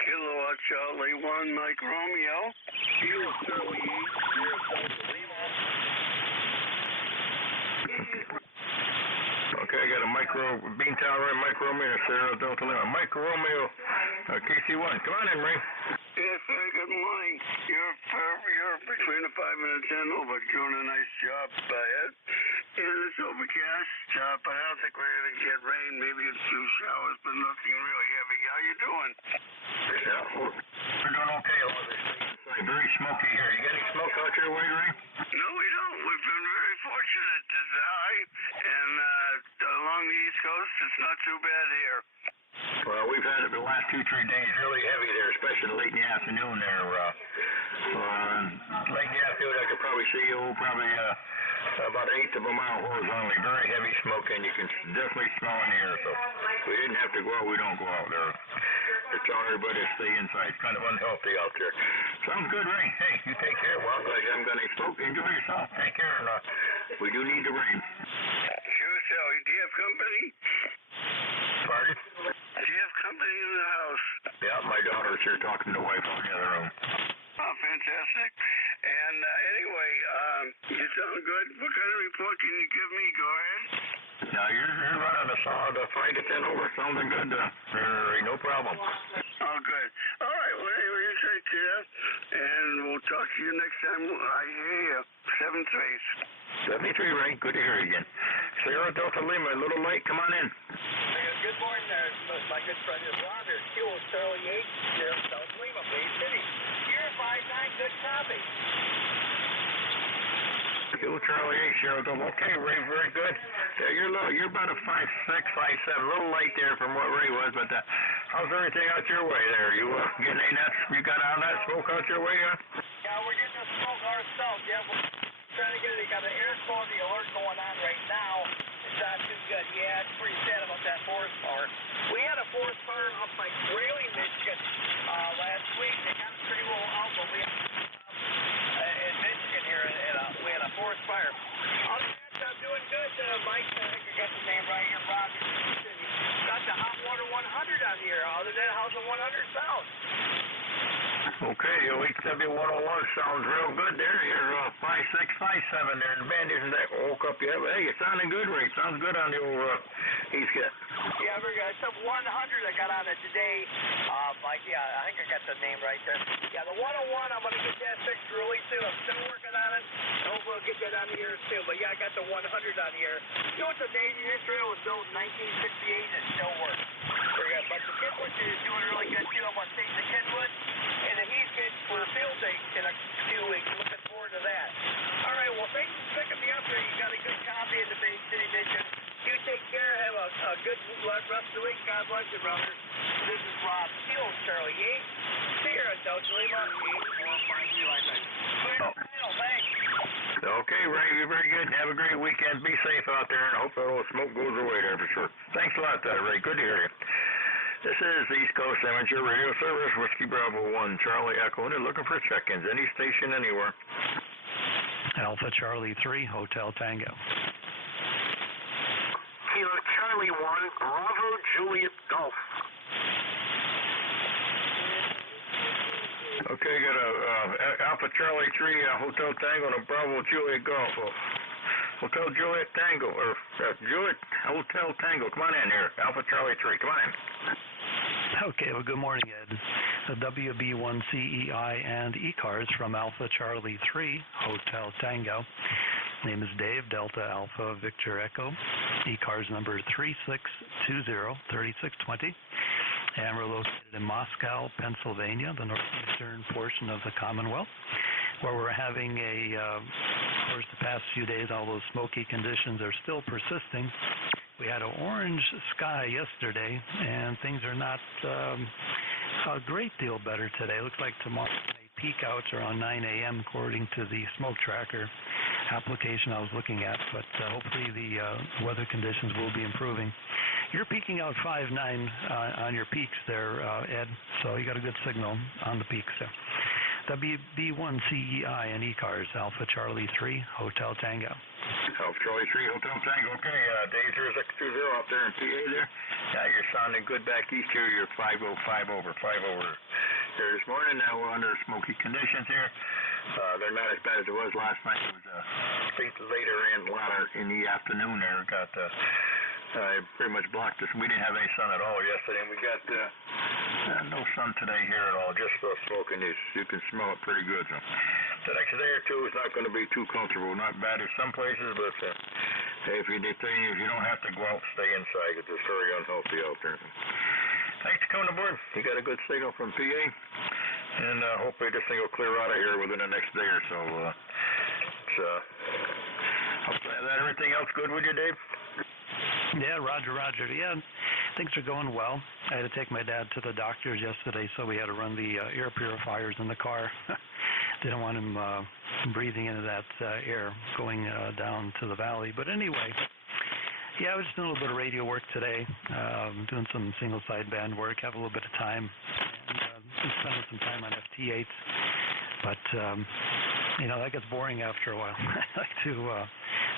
Kilowatt Charlie 1, Mike Romeo. Kilo Charlie 8, Okay, I got a Bean Tower and Mike Romeo, Sierra Delta Lima. Mike Romeo, KC1. Come on in, Ray. Yes, sir. Good morning. You're between the 5 and the 10 over, doing a nice job, Ed. And it's overcast, but I don't think we're going to get rain. Maybe a few showers, but nothing really heavy. How you doing? Yeah, we're doing okay. It's very smoky here. You got any smoke out your way, Ray? No, we don't. We've been very fortunate to die, and along the East Coast, it's not too bad here. Well, we've had it the last 2-3 days really heavy there, especially late in the afternoon there. Late in the afternoon, I could probably see probably about 1/8 of a mile horizontally. Very heavy smoke, and you can definitely smell in the air. So we didn't have to go out. We don't go out there. They're telling everybody to stay inside. It's kind of unhealthy out there. Sounds good, Ray. Hey, you take care. Well, I'm glad you haven't got any smoke. Enjoy yourself. Take care. We do need the rain. Sure, Sally. Do you have company? Pardon? Do you have company in the house? Yeah, my daughter's here talking to the wife in the other room. Oh, fantastic. And anyway, you sound good. What kind of report can you give me? Go ahead. Now, you're running a solid 5 to 10 over. Sounding good. No problem. Oh, good. All right. Well, anyway, you take care, and we'll talk to you next time I hear you. 73. 73, Ray. Good to hear you again. Sierra Delta Lima, a little late. Come on in. Good morning there. My good friend is Rob here. Kilo Charlie 8, Sierra South Lima, Bay City. Sierra 59, good copy. Kilo Charlie 8, Sierra Delta. Okay, Ray, very good. Yeah, you're about a 5'6", 5'7", a little light there from what Ray was, but how's everything out your way there? You getting any nuts? You got all that smoke out your way, huh? Yeah, we're getting the smoke ourselves. Yeah, we're trying to get it. They got an air quality alert going on right now. It's not too good. Yeah, it's pretty sad about that forest fire. We had a forest fire up by sound? Okay, your HW101 sounds real good there. You're 5657 there, and the band isn't that woke up yet, but hey, you're sounding good, Ray. Sounds good on the old ECARS. Yeah, very good. It's a 100 I got on it today. I think I got the name right there. Yeah, the 101, I'm going to get that fixed really soon. I'm still working on it. Hopefully I'll get that on the air soon. But yeah, I got the 100 on the air. You know, it's amazing. This radio was built in 1968 and it still works. Very good. But the Kidwood is doing really good too. I'm going to take the Kidwood and the heat kit for field days in a few weeks. Looking forward to that. All right, well, thanks for picking me up here. You got a good copy of the Bay City Mission. You take care. Have a good rest of the week. God bless you, brother. This is Rob Steele, Charlie 8. Sierra Delta Lima 8452. Thanks. Okay, Ray, you're very good. Have a great weekend. Be safe out there, and I hope that old smoke goes away there for sure. Thanks a lot, Ray. Good to hear you. This is East Coast Amateur Radio Service, Whiskey Bravo 1, Charlie Echo, and they're looking for check-ins. Any station, anywhere. Alpha Charlie 3, Hotel Tango. Kilo Charlie 1, Bravo Juliet Golf. Okay, got a Alpha Charlie 3, Hotel Tango, and a Bravo Juliet Golf. Hotel Juliet Tango, or Juliet Hotel Tango. Come on in here, Alpha Charlie 3. Come on in. Okay, well, good morning, Ed. The WB1CEI and ECARS from Alpha Charlie 3, Hotel Tango. Name is Dave, Delta Alpha Victor Echo. ECARS number 3620-3620. And we're located in Moscow, Pennsylvania, the northeastern portion of the Commonwealth, where we're having of course, the past few days, all those smoky conditions are still persisting. We had an orange sky yesterday, and things are not a great deal better today. Looks like tomorrow peak outs around 9 a.m. according to the smoke tracker application I was looking at, but hopefully the weather conditions will be improving. You're peaking out 5.9 on your peaks there, Ed, so you got a good signal on the peaks there. WB1CEI and ECARS, Alpha Charlie 3, Hotel Tango. Alpha Charlie 3, Hotel Tango. Okay, Dave 0620 up there in PA there. Yeah, you're sounding good back east here. You're 505 over here this morning. Now we're under smoky conditions here. They're not as bad as it was last night. It was later in the afternoon there. Got pretty much blocked us. We didn't have any sun at all yesterday, and we got no sun today here at all. Just smoke, and you can smell it pretty good. So the next day or two is not going to be too comfortable. Not bad in some places, but if you don't have to go out, stay inside. It's just very unhealthy out there. Thanks for coming aboard. You got a good signal from PA, and hopefully this thing will clear out of here within the next day or so. Everything else good with you, Dave? Yeah, Roger. Yeah, things are going well. I had to take my dad to the doctors yesterday, so we had to run the air purifiers in the car. Didn't want him breathing into that air going down to the valley. But anyway, yeah, I was just doing a little bit of radio work today, doing some single sideband work, have a little bit of time, and spending some time on FT8s. But, that gets boring after a while. I like to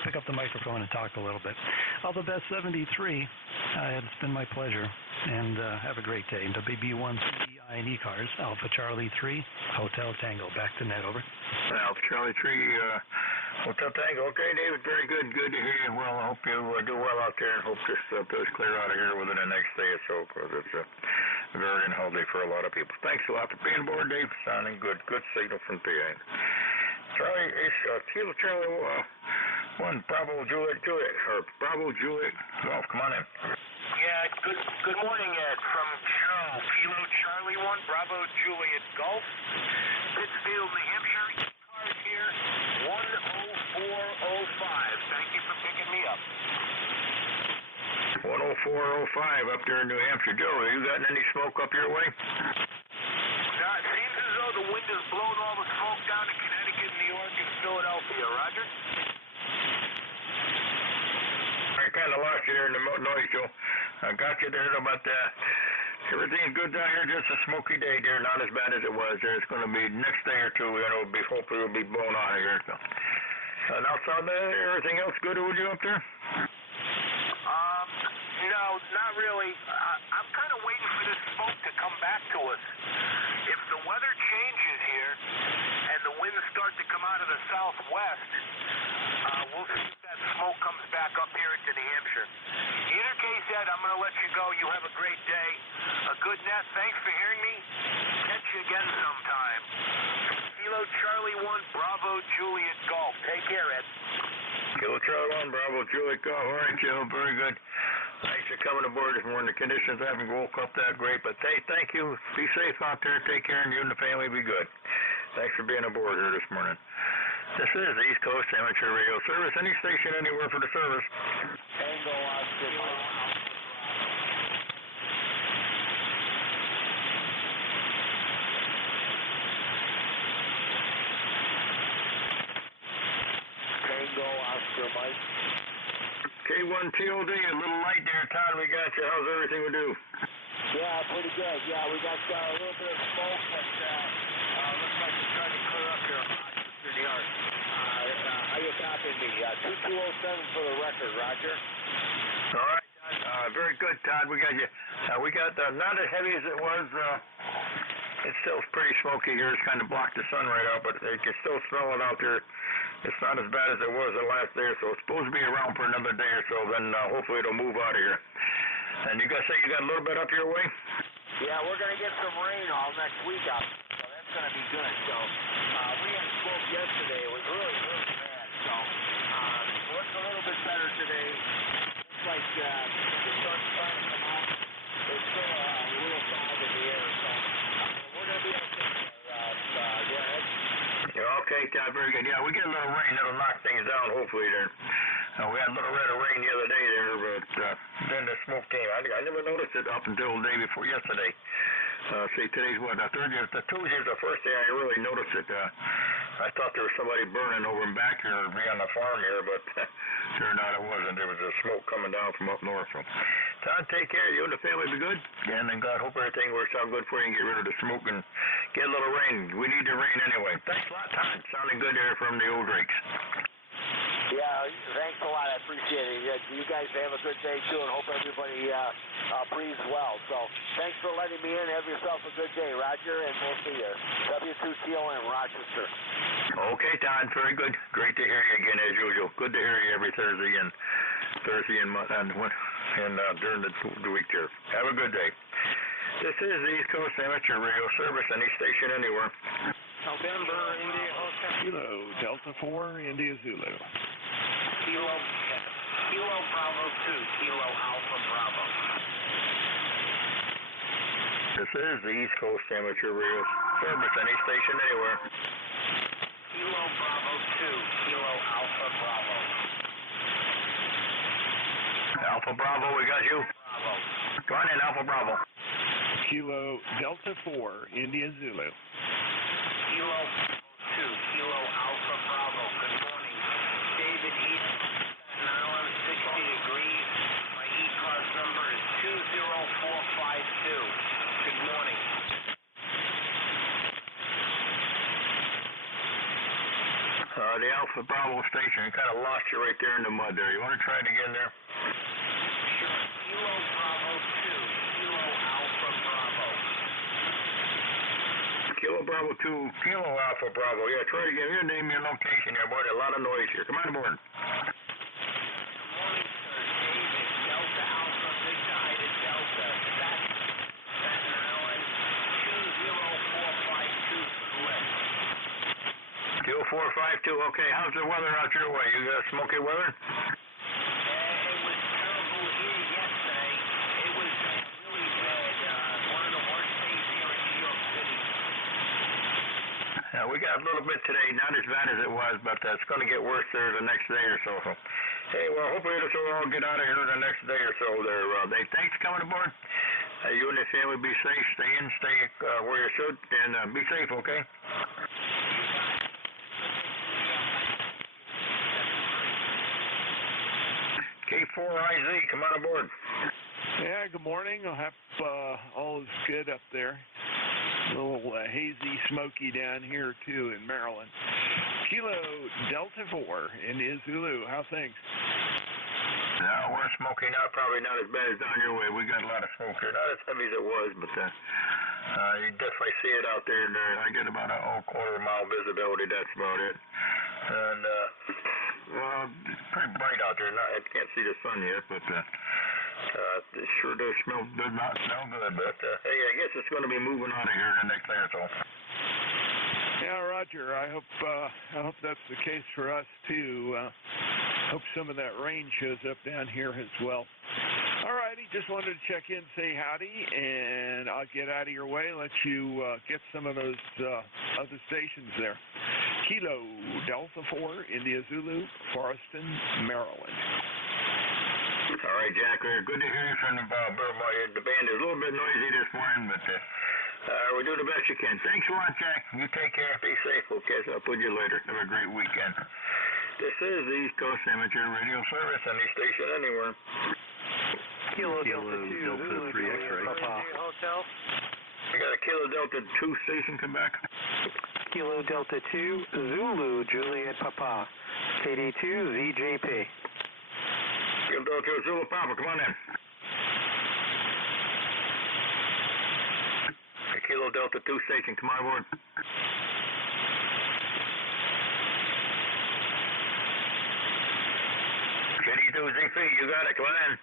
pick up the microphone and talk a little bit. All the best, 73. It's been my pleasure, and have a great day. WB1CEI and ECARS, Alpha Charlie 3, Hotel Tango. Back to net, over. Alpha Charlie 3, Hotel Tango. Okay, David, very good. Good to hear you. Well, I hope you do well out there, and hope this does clear out of here within the next day or so, because it's a very unhealthy for a lot of people. Thanks a lot for being aboard, Dave. Sounding good. Good signal from PA. Charlie, Kilo Charlie 1, Bravo Juliet, or Bravo Juliet Golf. Come on in. Yeah, good morning, Ed, from Joe. Kilo Charlie 1, Bravo Juliet Golf. Pittsfield, New Hampshire. ECARS here, 10405. Thank you for picking me up. 10405 up there in New Hampshire. Joe, have you gotten any smoke up your way? It seems as though the wind has blown all the smoke down to Connecticut, New York, and Philadelphia. Roger? I kind of lost you there in the noise, Joe. I got you there, but everything's good down here. Just a smoky day there, not as bad as it was there. It's going to be next day or two, hopefully it'll be blown out of here. So. And outside there, everything else good with you up there? No, not really. I'm kind of waiting for this smoke to come back to us. If the weather changes here and the winds start to come out of the southwest, we'll see if that smoke comes back up here into New Hampshire. Either case, Ed, I'm going to let you go. You have a great day. A good net. Thanks for hearing me. Catch you again sometime. Kilo Charlie 1, Bravo Juliet Golf. Take care, Ed. Kilo Charlie 1, Bravo Juliet Golf. All right, Joe. Very good. Thanks for coming aboard this morning. The conditions haven't woke up that great, but hey, thank you. Be safe out there. Take care, and you and the family be good. Thanks for being aboard here this morning. This is the East Coast Amateur Radio Service. Any station, anywhere for the service. Tango Oscar Mike. Tango Oscar Mike. K1TOD, a little light there, Todd. We got you. How's everything we do? Yeah, pretty good. Yeah, we got a little bit of smoke, but looks like it's starting to clear up here in Rochester, New York. How you copying me? 2207 for the record, Roger. All right, Todd. Very good, Todd. We got you. We got not as heavy as it was. It's still pretty smoky here. It's kind of blocked the sun right out, but you can still smell it out there. It's not as bad as it was the last day or so. It's supposed to be around for another day or so. Then hopefully it'll move out of here. And you guys say you got a little bit up your way? Yeah, we're going to get some rain all next week out, so that's going to be good. So we had smoke yesterday. It was really, really bad. So it looks a little bit better today. Looks like the sun's trying to come out. There's still a little fog in the air, so we're going to be okay. Go ahead. Yeah, okay, Todd, very good. Yeah, we get a little rain. That'll knock things down, hopefully, there. We had a little red of rain the other day there, but then the smoke came. I never noticed it up until the day before yesterday. See, today's what, Thursday? Tuesday's the first day I really noticed it. I thought there was somebody burning over in back here or on the farm here, but turned out it wasn't. There was a smoke coming down from up north. So, Todd, take care. You and the family be good. Yeah, and then God, hope everything works out good for you and get rid of the smoke and get a little rain. We need the rain anyway. Thanks a lot, Todd. Sounding good there from the old Drakes. Yeah, thanks a lot. I appreciate it. You guys have a good day, too, and hope everybody breathes well. So thanks for letting me in. Have yourself a good day, Roger, and we'll see you. W2TOM, Rochester. Okay, Todd. Very good. Great to hear you again, as usual. Good to hear you every Thursday and during the week here. Have a good day. This is the East Coast Amateur Radio Service. Any station anywhere. November, India, Kilo, Delta 4, India Zulu. Kilo Bravo 2, Kilo Alpha Bravo. This is the East Coast Amateur Radio Service. Any station anywhere. Kilo Bravo 2, Kilo Alpha Bravo. Alpha Bravo, we got you. Bravo. Go on in, Alpha Bravo. Kilo Delta 4, India Zulu. Kilo 2, Kilo Alpha Bravo. Good morning. David East, 960 degrees. My ECARS number is 20452. Good morning. The Alpha Bravo station, I kind of lost you right there in the mud there. You want to try it again there? Sure. Kilo Bravo 2, Kilo Alpha Bravo. Kilo Bravo 2, Kilo Alpha Bravo. Yeah, try it again. Your name, your location there, boy. There's a lot of noise here. Come on aboard. Good morning, sir. David, Delta Alpha, Victor Ida Delta, Staten Island, 20452 for the list. 20452, okay. How's the weather out your way? You got smoky weather? It was terrible here yesterday. It was really bad. One of the worst days here in New York City. Yeah, we got a little bit today, not as bad as it was, but it's going to get worse there the next day or so. Hey, well, hopefully this will all get out of here the next day or so there. Thanks for coming aboard. You and the family be safe. Stay in, stay where you should, and be safe, okay? K4IZ, come on aboard. Yeah, good morning. I hope all is good up there. A little hazy, smoky down here, too, in Maryland. Kilo Delta 4 in Zulu. How things? No, we're smoky now. Probably not as bad as down your way. We got a lot of smoke here. Not as heavy as it was, but You definitely see it out there. I get about a quarter-mile visibility. That's about it. And well, it's pretty bright out there. I can't see the sun yet, but it sure does not smell good. But hey, I guess it's going to be moving on here in the next day or so. Yeah, Roger. I hope that's the case for us too. Hope some of that rain shows up down here as well. All righty, just wanted to check in, say howdy, and I'll get out of your way, let you get some of those other stations there. Kilo Delta 4, India Zulu, Forreston, Maryland. All right, Jack, good to hear you from the band is a little bit noisy this morning, but we'll do the best you can. Thanks a lot, Jack. You take care. Be safe. We'll catch up with you later. Have a great weekend. This is the East Coast Amateur Radio Service, any station anywhere. Kilo Delta 3 X-ray. Hotel. I got a Kilo Delta 2 station come back. Kilo Delta 2 Zulu Juliet Papa. KD2 ZJP. Kilo Delta Zulu Papa, come on in. A Kilo Delta 2 station, come on board. KD2 ZP, you got it, come on in.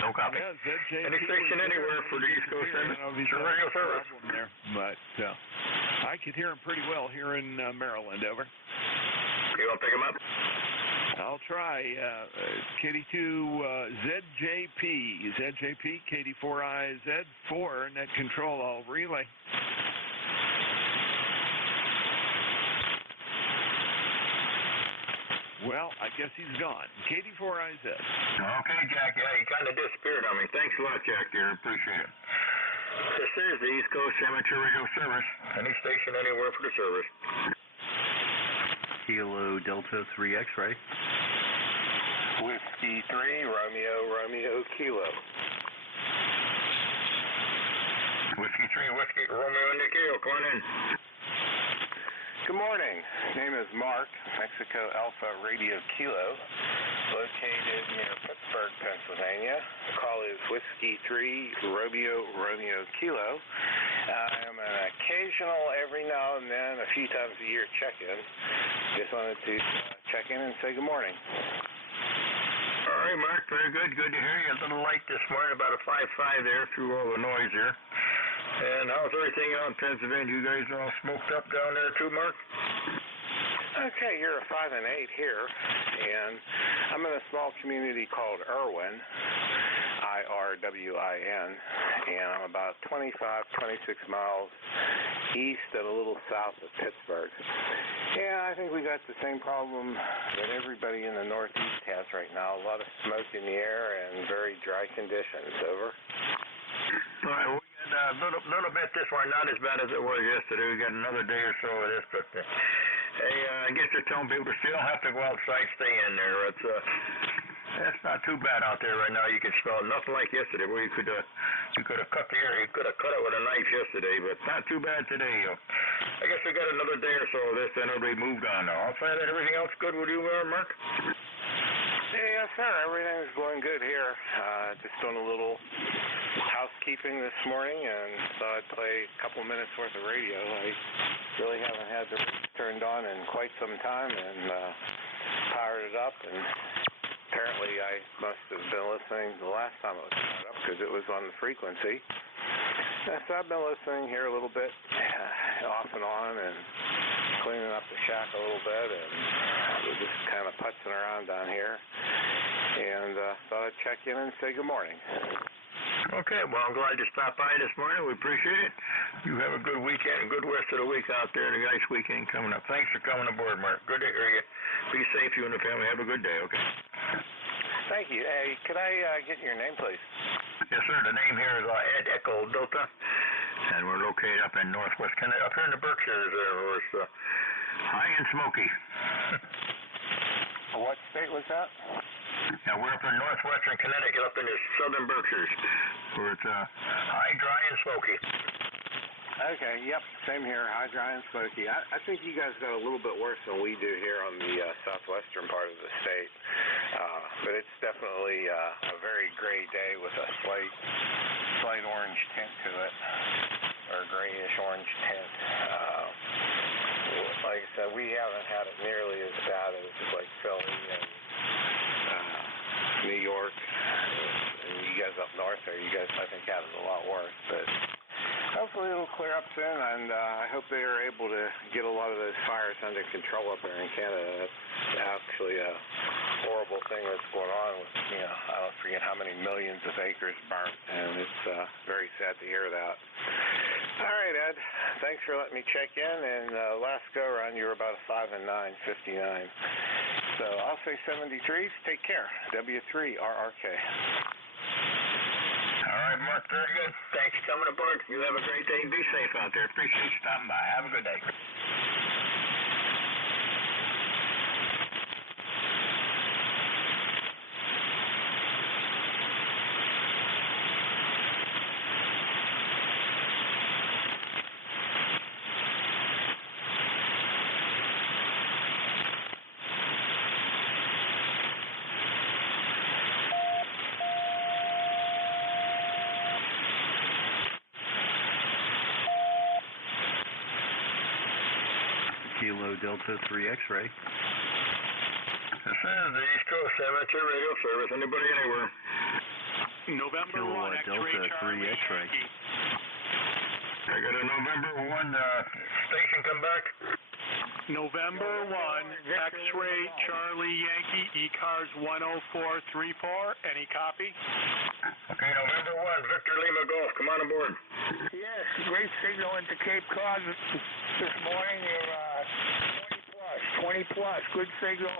No copy. Yeah, any station anywhere for the East Coast Radio Service. There, but I could hear him pretty well here in Maryland. Over. You want to pick him up? I'll try. KD2 ZJP, KD4IZ4, net control. I'll relay. Well, I guess he's gone. KD4IZ. Okay, Jack. Yeah, he kind of disappeared on me. Thanks a lot, Jack, dear. Appreciate it. This is the East Coast Amateur Radio Service. Any station anywhere for the service. Kilo Delta 3 X-ray. Whiskey 3, Romeo, Kilo. Whiskey 3, Whiskey, Romeo, and Kilo. Come on in. Good morning. Name is Mark, Mexico Alpha Radio Kilo, located near Pittsburgh, Pennsylvania. The call is Whiskey 3, Romeo, Kilo. I am an occasional, every now and then, a few times a year check-in. Just wanted to check in and say good morning. All right, Mark, very good. Good to hear you. A little light this morning, about a 5.5 there through all the noise here. And how's everything out in Pennsylvania? You guys all smoked up down there too, Mark? Okay, you're a 5 and 8 here, and I'm in a small community called Irwin, IRWIN, and I'm about 25, 26 miles east and a little south of Pittsburgh. Yeah, I think we got the same problem that everybody in the Northeast has right now. A lot of smoke in the air and very dry conditions. Over. All right, we got a little bit this one, not as bad as it was yesterday. We got another day or so of this, but hey, I guess they're telling people if you don't have to go outside, stay in there. It's not too bad out there right now. You can smell nothing like yesterday, where you could have cut the air. You could have cut it with a knife yesterday, but not too bad today. I guess we got another day or so of this, then everybody moved on now. Outside of that, everything else good with you, Mark? Yes, sir. Everything's going good here. Just doing a little housekeeping this morning, and thought I'd play a couple minutes worth of radio. I really haven't had the radio turned on in quite some time, and powered it up, and apparently I must have been listening the last time it was powered up because it was on the frequency. So I've been listening here a little bit, off and on, and cleaning up the shack a little bit, and we're just kind of putzing around down here. And thought I'd check in and say good morning. Okay, well, I'm glad you stopped by this morning. We appreciate it. You have a good weekend, a good rest of the week out there, and a nice weekend coming up. Thanks for coming aboard, Mark. Good to hear you. Be safe, you and the family. Have a good day, okay? Thank you. Hey, could I get your name, please? Yes, sir. The name here is Ed Echo Delta, and we're located up in northwest Canada, up here in the Berkshires there, where it's high and smoky. What state was that? Yeah, we're up in northwestern Connecticut, up in the southern Berkshires, where it's high, dry, and smoky. Okay, yep, same here. Hi, dry and smoky. I think you guys got a little bit worse than we do here on the southwestern part of the state. But it's definitely a very gray day with a slight orange tint to it, or grayish orange tint. Like I said, we haven't had it nearly as bad as like Philly and New York, and you guys up north there. You guys, I think, had it a lot worse, but hopefully it'll clear up soon, and I hope they are able to get a lot of those fires under control up there in Canada. That's actually a horrible thing that's going on with, I don't forget how many millions of acres burnt, and it's very sad to hear that. All right, Ed, thanks for letting me check in, and last go-around you were about a 5 and 9, 59. So I'll say 73s. Take care. W3RRK. All right, Mark, very good. Thanks for coming aboard. You have a great day. Be safe out there. Appreciate you stopping by. Have a good day. Kilo Delta 3 X-ray. This is the East Coast Amateur Radio Service. Anybody anywhere? November 1 Delta 3 X-ray. I got a November 1 station come back. November 1 X-ray Charlie Yankee ECARS 10434. Any copy? Okay, November 1 Victor Lima Golf. Come on aboard. Yes, great signal into Cape Cod this morning. You're 20 plus, good signal.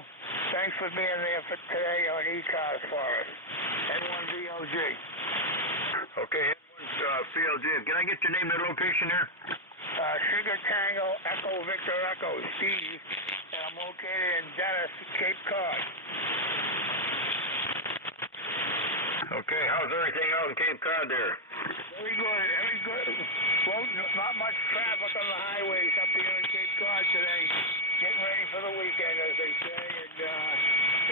Thanks for being there for today on ECARS for us. N1VLG. Okay, N1VLG. Can I get your name and location here? Sugar Tango Echo Victor Echo Steve, and I'm located in Dennis, Cape Cod. Okay, how's everything out in Cape Cod there? Very good, very good. Well, not much traffic on the highways up here in Cape Cod today. Getting ready for the weekend, as they say, and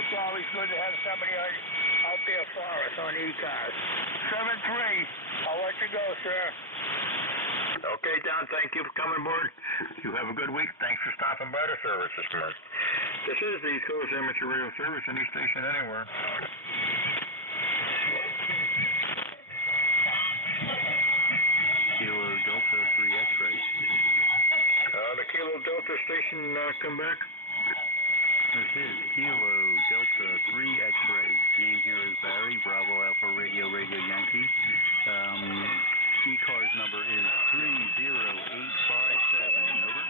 it's always good to have somebody out there for us on ECARS. 7-3, I'll let you go, sir. Okay, Don, thank you for coming aboard. You have a good week. Thanks for stopping by the service this morning. This is the East Coast Amateur Radio Service, any station anywhere. Kilo Delta 3 X-ray. The Kilo Delta station come back. This is Kilo Delta 3 X-ray. Name here is Barry, Bravo Alpha Radio Yankee. ECARS number is 30857. Over.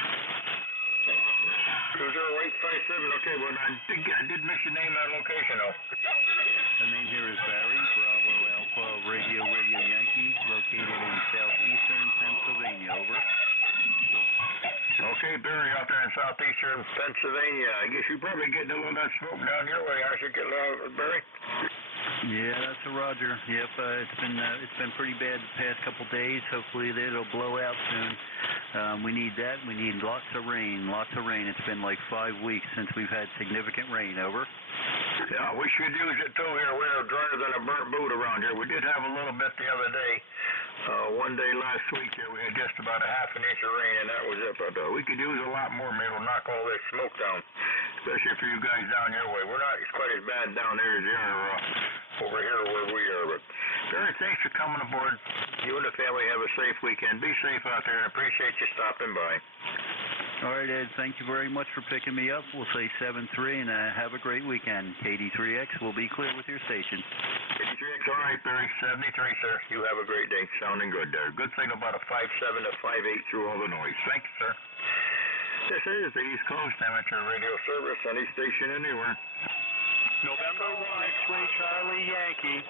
20857. Okay, well, I did miss your name and location, though. The name here is Barry, Bravo Alpha Radio Yankee, located in southeastern Pennsylvania. Over. Okay, Barry, out there in southeastern Pennsylvania. I guess you're probably getting a little of that smoke down your way. Aren't you, Barry? Yeah, that's a Roger. Yep, it's been pretty bad the past couple days. Hopefully it'll blow out soon. We need that. We need lots of rain. It's been like 5 weeks since we've had significant rain. Over. Yeah, we should use it too here. We're drier than a burnt boot around here. We did have a little bit the other day. One day last week here, we had just about a half an inch of rain, and that was it. But we could use a lot more. Maybe it'll knock all this smoke down, especially for you guys down your way. We're not quite as bad down there as you are over here where we are. But Barry, thanks for coming aboard. You and the family have a safe weekend. Be safe out there, and appreciate you stopping by. All right, Ed, thank you very much for picking me up. We'll say 7-3, and have a great weekend. KD3X will be clear with your station. KD3X, all right, Barry. 73, sir. You have a great day. Sounding good there. Good signal, about a 5.7 to 5.8 through all the noise. Thank you, sir. This is the East Coast Amateur Radio Service, any station anywhere. November 1 X-ray Charlie Yankee.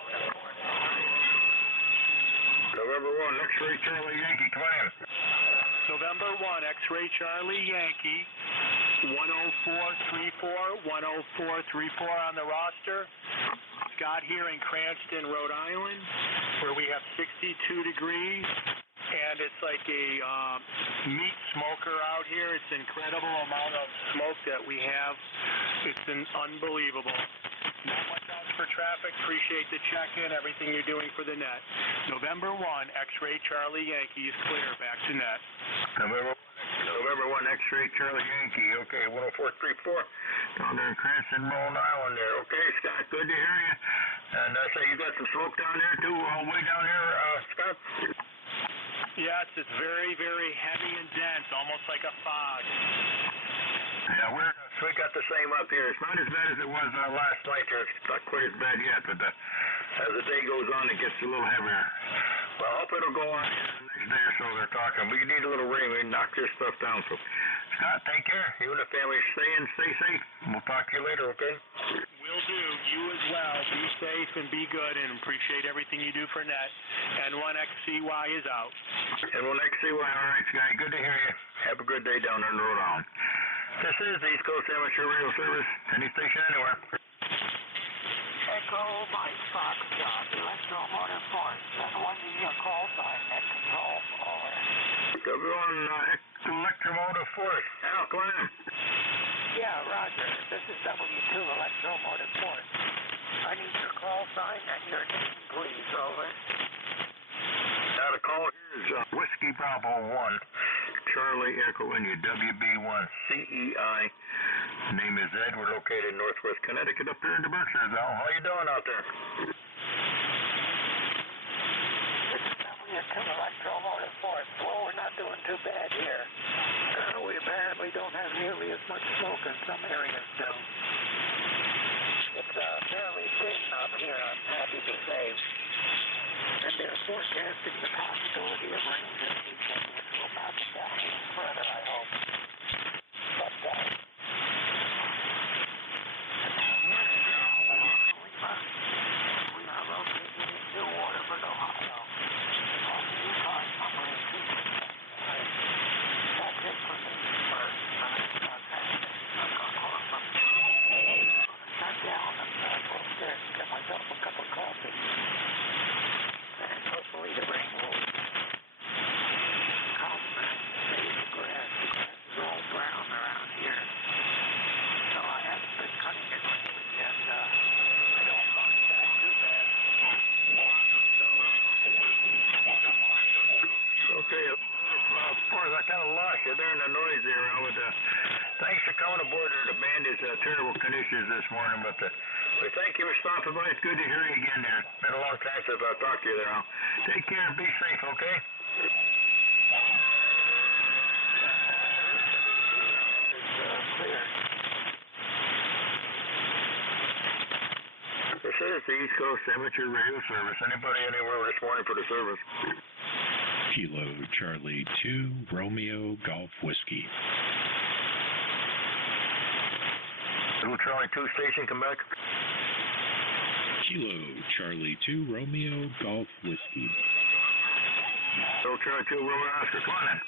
November 1 X-ray Charlie Yankee, come on in. November 1 X-ray Charlie Yankee, 10434 on the roster. Got here in Cranston, Rhode Island, where we have 62 degrees, and it's like a meat smoker out here. It's an incredible amount of smoke that we have. It's unbelievable. Not much else for traffic. Appreciate the check-in, everything you're doing for the net. November 1, X-Ray Charlie Yankees, clear. Back to net. November 1, X-Ray Charlie Yankee. Okay, 10434 down there in Cranston, Long Island there. Okay, Scott, good to hear you. And I say you got some smoke down there too, all the way down here, Scott? Yes, it's very, very heavy and dense, almost like a fog. Yeah, we got the same up here. It's not as bad as it was last night. It's not quite as bad yet, but as the day goes on, it gets a little heavier. Well, I hope it'll go on the next day or so. They're talking. We need a little rain. We can knock this stuff down. So, Scott, take care. You and the family stay safe. We'll talk to you later, okay? Will do. You as well. Be safe and be good, and appreciate everything you do for net. N1XCY is out. N1XCY, all right, Scott. Good to hear you. Have a good day down there in Rhode Island. This is the East Coast Amateur Radio Service. Any station anywhere. Echo Mike Foxtrot, Electromotive Force, and 1 call sign net control. Over. W1 Electromotive Force. Al, come on in. Yeah, Roger. This is W2 Electromotive Force. I need your call sign and your name, please. Over. Now the call here is Whiskey Bravo 1, Charlie Echo India, WB1 CEI. Name is Ed. We're located in Northwest Connecticut up here in the Berkshires. Al, how you doing out there? This is W2 Electromotive Force. Well, we're not doing too bad here. We apparently don't have nearly as much smoke in some areas, though. It's fairly thin up here, I'm happy to say. And they're forecasting the possibility of rain this weekend, which will knock it down even further, I hope. But, we are located in New Waterford, Ohio. On the ECARS number is 2. That's it for me first. I'm going to call from shut down and go upstairs and get myself a cup of coffee. And hopefully the rain will come and save the grass. The grass is all brown around here. So I haven't been cutting it lately, and I don't mind that too bad. Okay, of course, I kind of lost you there in the noise there. Thanks for coming aboard there. The band is terrible conditions this morning, but we thank you for stopping by. It's good to hear you again there. It's been a long time since I talked to you there, Al. Take care and be safe, okay? This is the East Coast Amateur Radio Service. Anybody anywhere this morning for the service? Kilo Charlie 2 Romeo Golf Whiskey. Kilo Charlie 2 station, come back. Kilo Charlie 2 Romeo Golf Whiskey. Kilo Charlie 2 Romeo Oscar, come on in.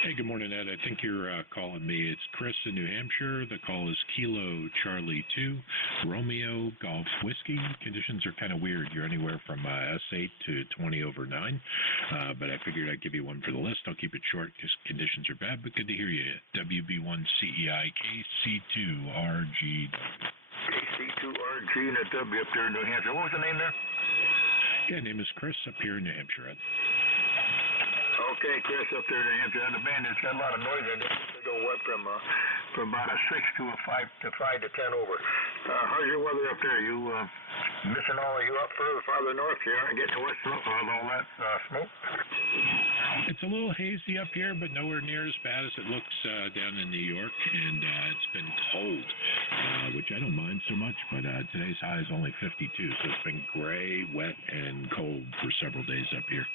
Hey, good morning, Ed. I think you're calling me. It's Chris in New Hampshire. The call is Kilo Charlie 2 Romeo Golf Whiskey. Conditions are kind of weird. You're anywhere from S8 to 20 over 9. But I figured I'd give you one for the list. I'll keep it short because conditions are bad, but good to hear you. WB1 CEI KC2RG. KC2RG and a W up there in New Hampshire. What was the name there? Yeah, name is Chris up here in New Hampshire, Ed. Okay, Chris, up there in New Hampshire. The band has got a lot of noise in there. They go what from about a 6 to a 5 to 10 over. How's your weather up there? You missing all of you up farther north here and getting to west with all that smoke? It's a little hazy up here, but nowhere near as bad as it looks down in New York, and it's been cold, which I don't mind so much, but today's high is only 52, so it's been gray, wet, and cold for several days up here.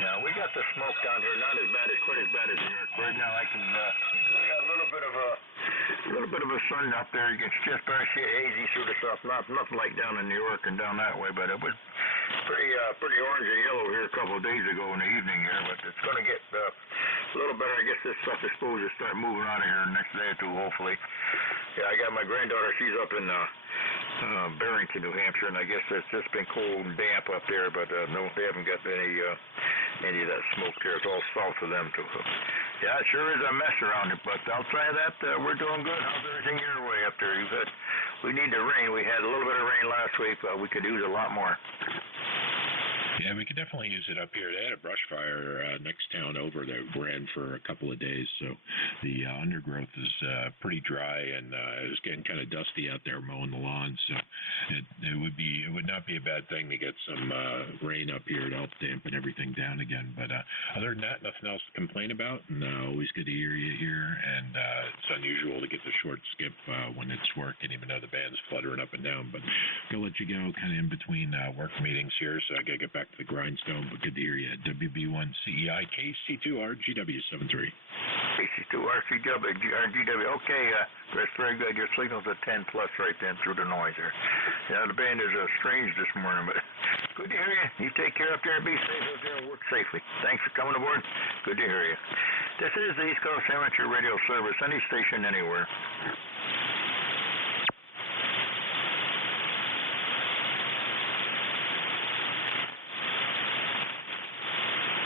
Yeah, we got the smoke down here, not as bad, quite as bad as New York. Right now, we got a little bit of a sun up there. You can just barely see it hazy through the stuff. Nothing like down in New York and down that way, but it was pretty orange and yellow here a couple of days ago in the evening here. But it's going to get a little better. I guess this stuff is supposed to start moving out of here the next day or two, hopefully. Yeah, I got my granddaughter. She's up in Barrington, New Hampshire, and I guess it's just been cold and damp up there, but no, they haven't got any of that smoke there. It's all south of them too. So, yeah, it sure is a mess around it, but outside of that, we're doing good. How's everything your way up there? We need the rain. We had a little bit of rain last week, but we could use a lot more. Yeah, we could definitely use it up here. They had a brush fire next town over that ran for a couple of days, so the undergrowth is pretty dry, and it was getting kind of dusty out there mowing the lawn. So it would not be a bad thing to get some rain up here to help dampen everything down again. But other than that, nothing else to complain about, and always good to hear you here. And it's unusual to get the short skip when it's working, even though the band's fluttering up and down. But I'm gonna let you go, kind of in between work meetings here, so I gotta get back to the grindstone, but good to hear you at WB1CEI KC2RGW73. KC2RGW. Okay, that's very good. Your signal's at 10 plus right then through the noise there. Yeah, the band is strange this morning, but good to hear you. You take care up there and be safe out there and work safely. Thanks for coming aboard. Good to hear you. This is the East Coast Amateur Radio Service, any station, anywhere.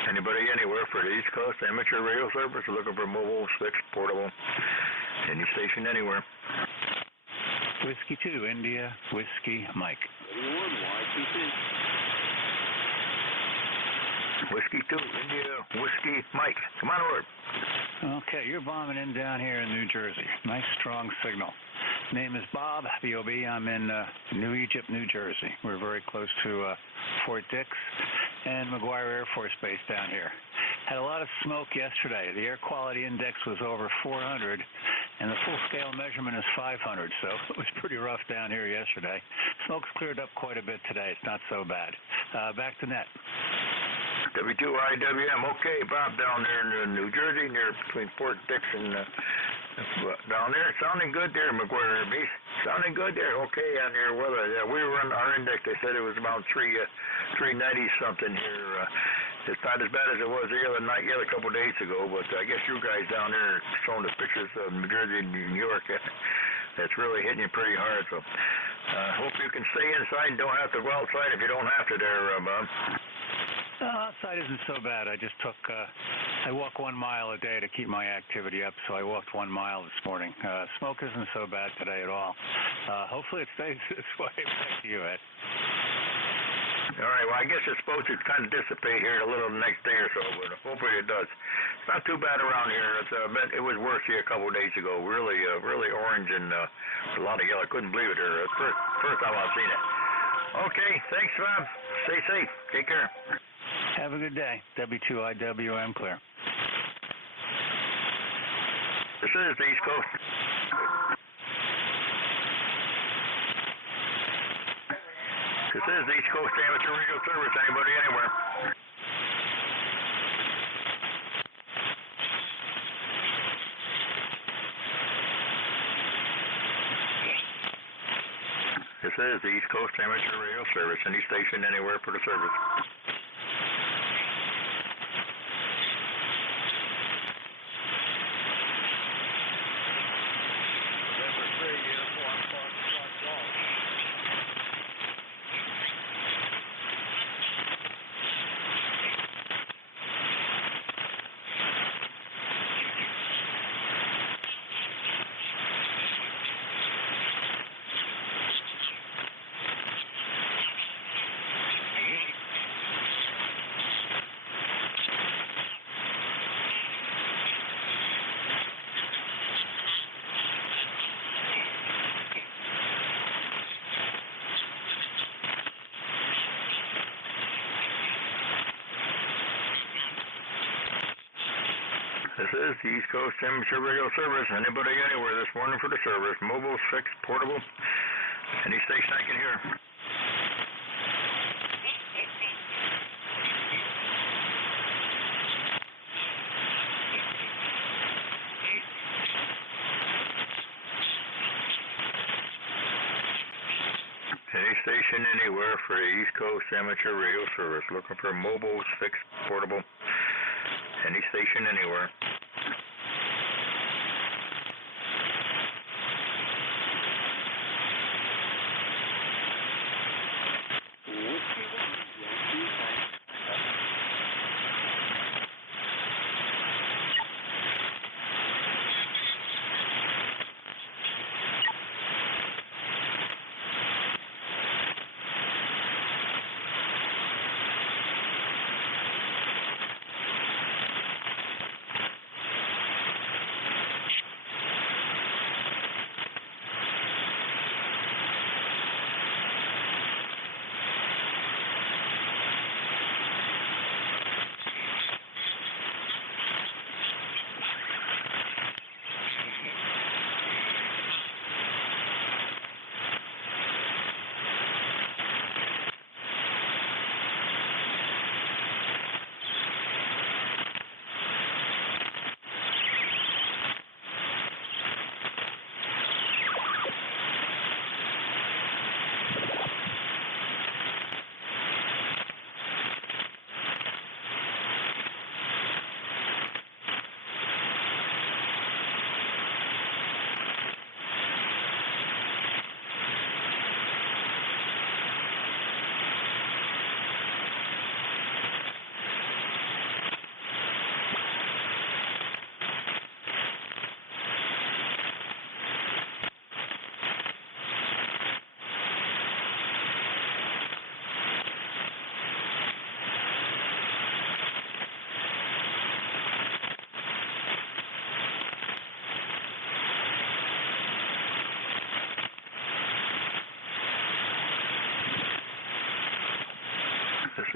Anybody anywhere for the East Coast Amateur Radio Service looking for mobile, fixed, portable, any station anywhere. Whiskey 2, India, Whiskey, Mike. Whiskey 2, India, Whiskey, Mike. Come on over. Okay, you're bombing in down here in New Jersey. Nice, strong signal. Name is Bob, B-O-B. I'm in New Egypt, New Jersey. We're very close to Fort Dix and McGuire Air Force Base down here. Had a lot of smoke yesterday. The air quality index was over 400, and the full-scale measurement is 500, so it was pretty rough down here yesterday. Smoke's cleared up quite a bit today. It's not so bad. Back to net. W2IWM. Okay, Bob, down there in New Jersey, near between Fort Dix and down there. Sounding good there, McGuire Air Base. Sounding good there. Okay, on your weather. Yeah, we were on our index. They said it was about 390 something here. It's not as bad as it was the other night, a couple of days ago, but I guess you guys down there showing the pictures of New Jersey and New York. That's really hitting you pretty hard. So hope you can stay inside and don't have to go outside if you don't have to there, Bob. Outside isn't so bad. I just took, I walk 1 mile a day to keep my activity up, so I walked 1 mile this morning. Smoke isn't so bad today at all. Hopefully it stays this way. Back to you, Ed. All right, well, I guess it's supposed to kind of dissipate here a little the next day or so, but hopefully it does. It's not too bad around here. It was worse here a couple of days ago. Really orange and a lot of yellow. I couldn't believe it there. First time I've seen it. Okay, thanks, Bob. Stay safe. Take care. Have a good day. W2IWM clear. This is the East Coast. This is the East Coast Amateur Radio Service. Anybody, anywhere. This is the East Coast Amateur Radio Service. Any station, anywhere for the service. This is the East Coast Amateur Radio Service. Anybody, anywhere this morning for the service. Mobile, fixed, portable. Any station I can hear. Any station anywhere for the East Coast Amateur Radio Service. Looking for mobile, fixed, portable. Any station anywhere.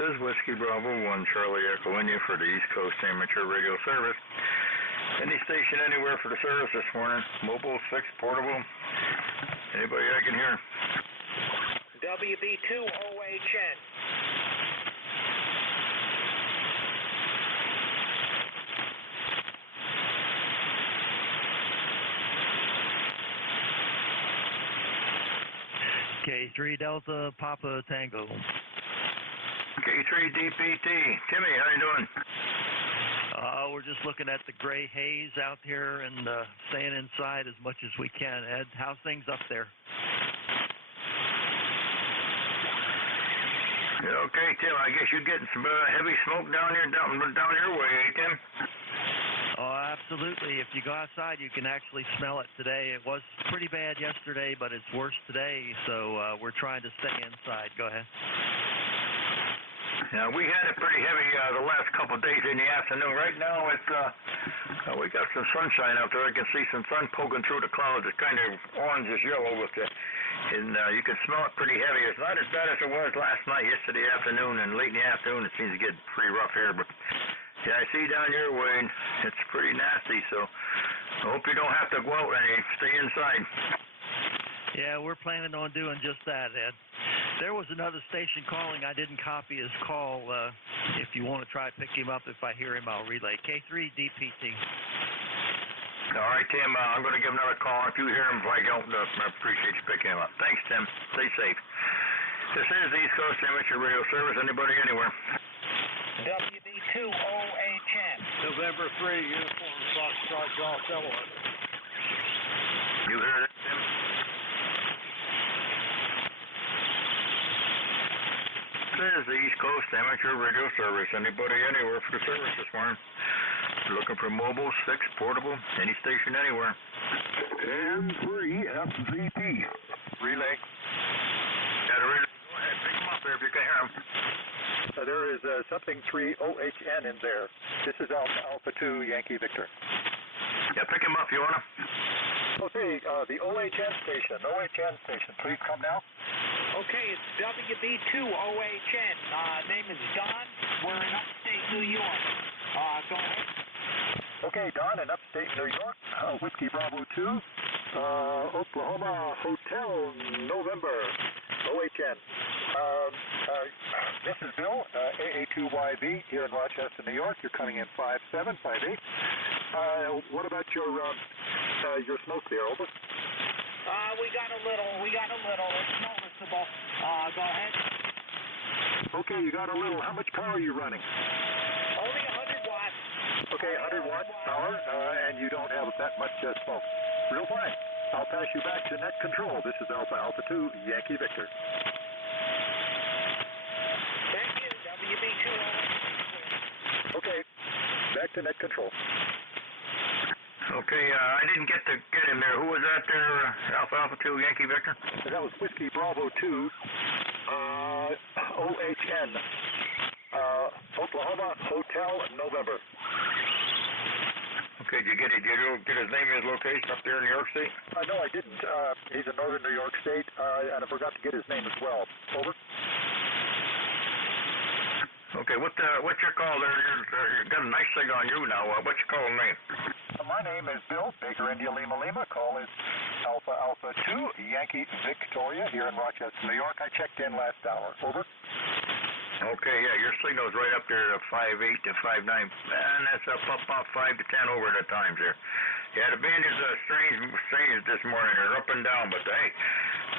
is Whiskey Bravo 1 Charlie Echo India for the East Coast Amateur Radio Service. Any station anywhere for the service this morning. Mobile, 6, portable. Anybody I can hear? WB2OHN. K3 Delta Papa Tango. K3 DPT. Timmy, how you doing? We're just looking at the gray haze out here and staying inside as much as we can. Ed, how's things up there? Okay, Tim, I guess you're getting some heavy smoke down here, down your way, eh, Tim? Oh, absolutely. If you go outside, you can actually smell it today. It was pretty bad yesterday, but it's worse today, so we're trying to stay inside. Go ahead. Yeah, we had it pretty heavy the last couple of days in the afternoon. Right now, it's we got some sunshine out there. I can see some sun poking through the clouds. It's kind of orangish yellow with it, and you can smell it pretty heavy. It's not as bad as it was last night, yesterday afternoon, and late in the afternoon. It seems to get pretty rough here, but yeah, I see down your way, and it's pretty nasty. So I hope you don't have to go out and stay inside. Yeah, we're planning on doing just that, Ed. There was another station calling. I didn't copy his call. If you want to try to pick him up, if I hear him, I'll relay. K3 DPT. All right, Tim, I'm going to give another call. If you hear him, if I don't, I appreciate you picking him up. Thanks, Tim. Stay safe. This is the East Coast Amateur Radio Service. Anybody anywhere? WB2OHN. November 3, Uniform Foxtrot Golf Delaware. You heard it, Tim? This is the East Coast Amateur Radio Service. Anybody anywhere for the service this morning? Looking for mobile, 6, portable, any station anywhere. And 3 FVP. Relay. Got a relay. Go ahead, pick them up there if you can hear them. There is something 3 OHN in there. This is Alpha 2 Yankee Victor. Yeah, pick him up. You want to? Okay, the OHN station, please come now. Okay, it's WB2OHN. Name is Don. We're in upstate New York. Go ahead. Okay, Don, in upstate New York. Whiskey Bravo 2. Oklahoma Hotel November. OHN. This is Bill, AA2YV here in Rochester, New York. You're coming in 5758. What about your smoke there, over? We got a little. It's noticeable. Go ahead. Okay, you got a little. How much power are you running? Only 100 watts. Okay, 100 watts power, and you don't have that much smoke. Real fine. I'll pass you back to net control. This is Alpha 2 Yankee Victor. Thank you, WB2. Okay, back to net control. Okay, I didn't get him there. Who was that there, Alpha 2 Yankee Victor? That was Whiskey Bravo 2, OHN, Oklahoma Hotel November. Okay, did you get his name and his location up there in New York State? No, I didn't. He's in northern New York State, and I forgot to get his name as well. Over. Okay, what's your call there? You've got a nice thing on you now. What's your call name? My name is Bill, Baker India Lima Lima. Call is Alpha 2 Yankee Victoria here in Rochester, New York. I checked in last hour. Over. Okay, yeah, your signal's right up there at 5.8 to 5.9, and that's up 5 to 10 over the times there. Yeah, the band is strange this morning. They're up and down, but hey,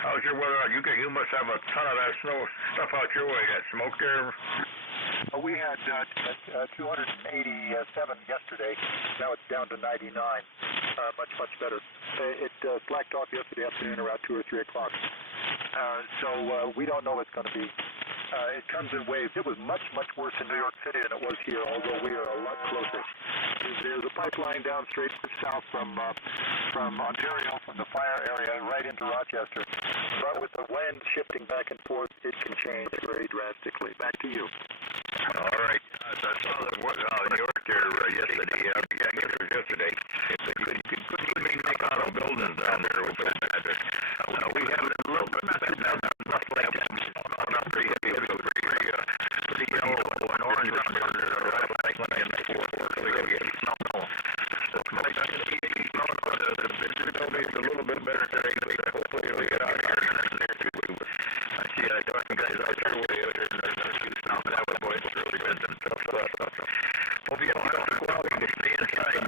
how's your weather out? You must have a ton of that snow stuff out your way. That smoke there. We had 287 yesterday. Now it's down to 99. Much better. It slacked off yesterday afternoon around 2 or 3 o'clock. So we don't know what it's going to be. It comes in waves. It was much worse in New York City than it was here, although we are a lot closer. There's a pipeline down straight south from Ontario, from the fire area, right into Rochester. But with the wind shifting back and forth, it can change very drastically. Back to you. All right. I saw New York there yesterday. Yeah, it was yesterday. You couldn't even make out of buildings down there. We have a little bit, not like that. Not pretty heavy. Pretty Hope you don't have to go out. You can stay inside.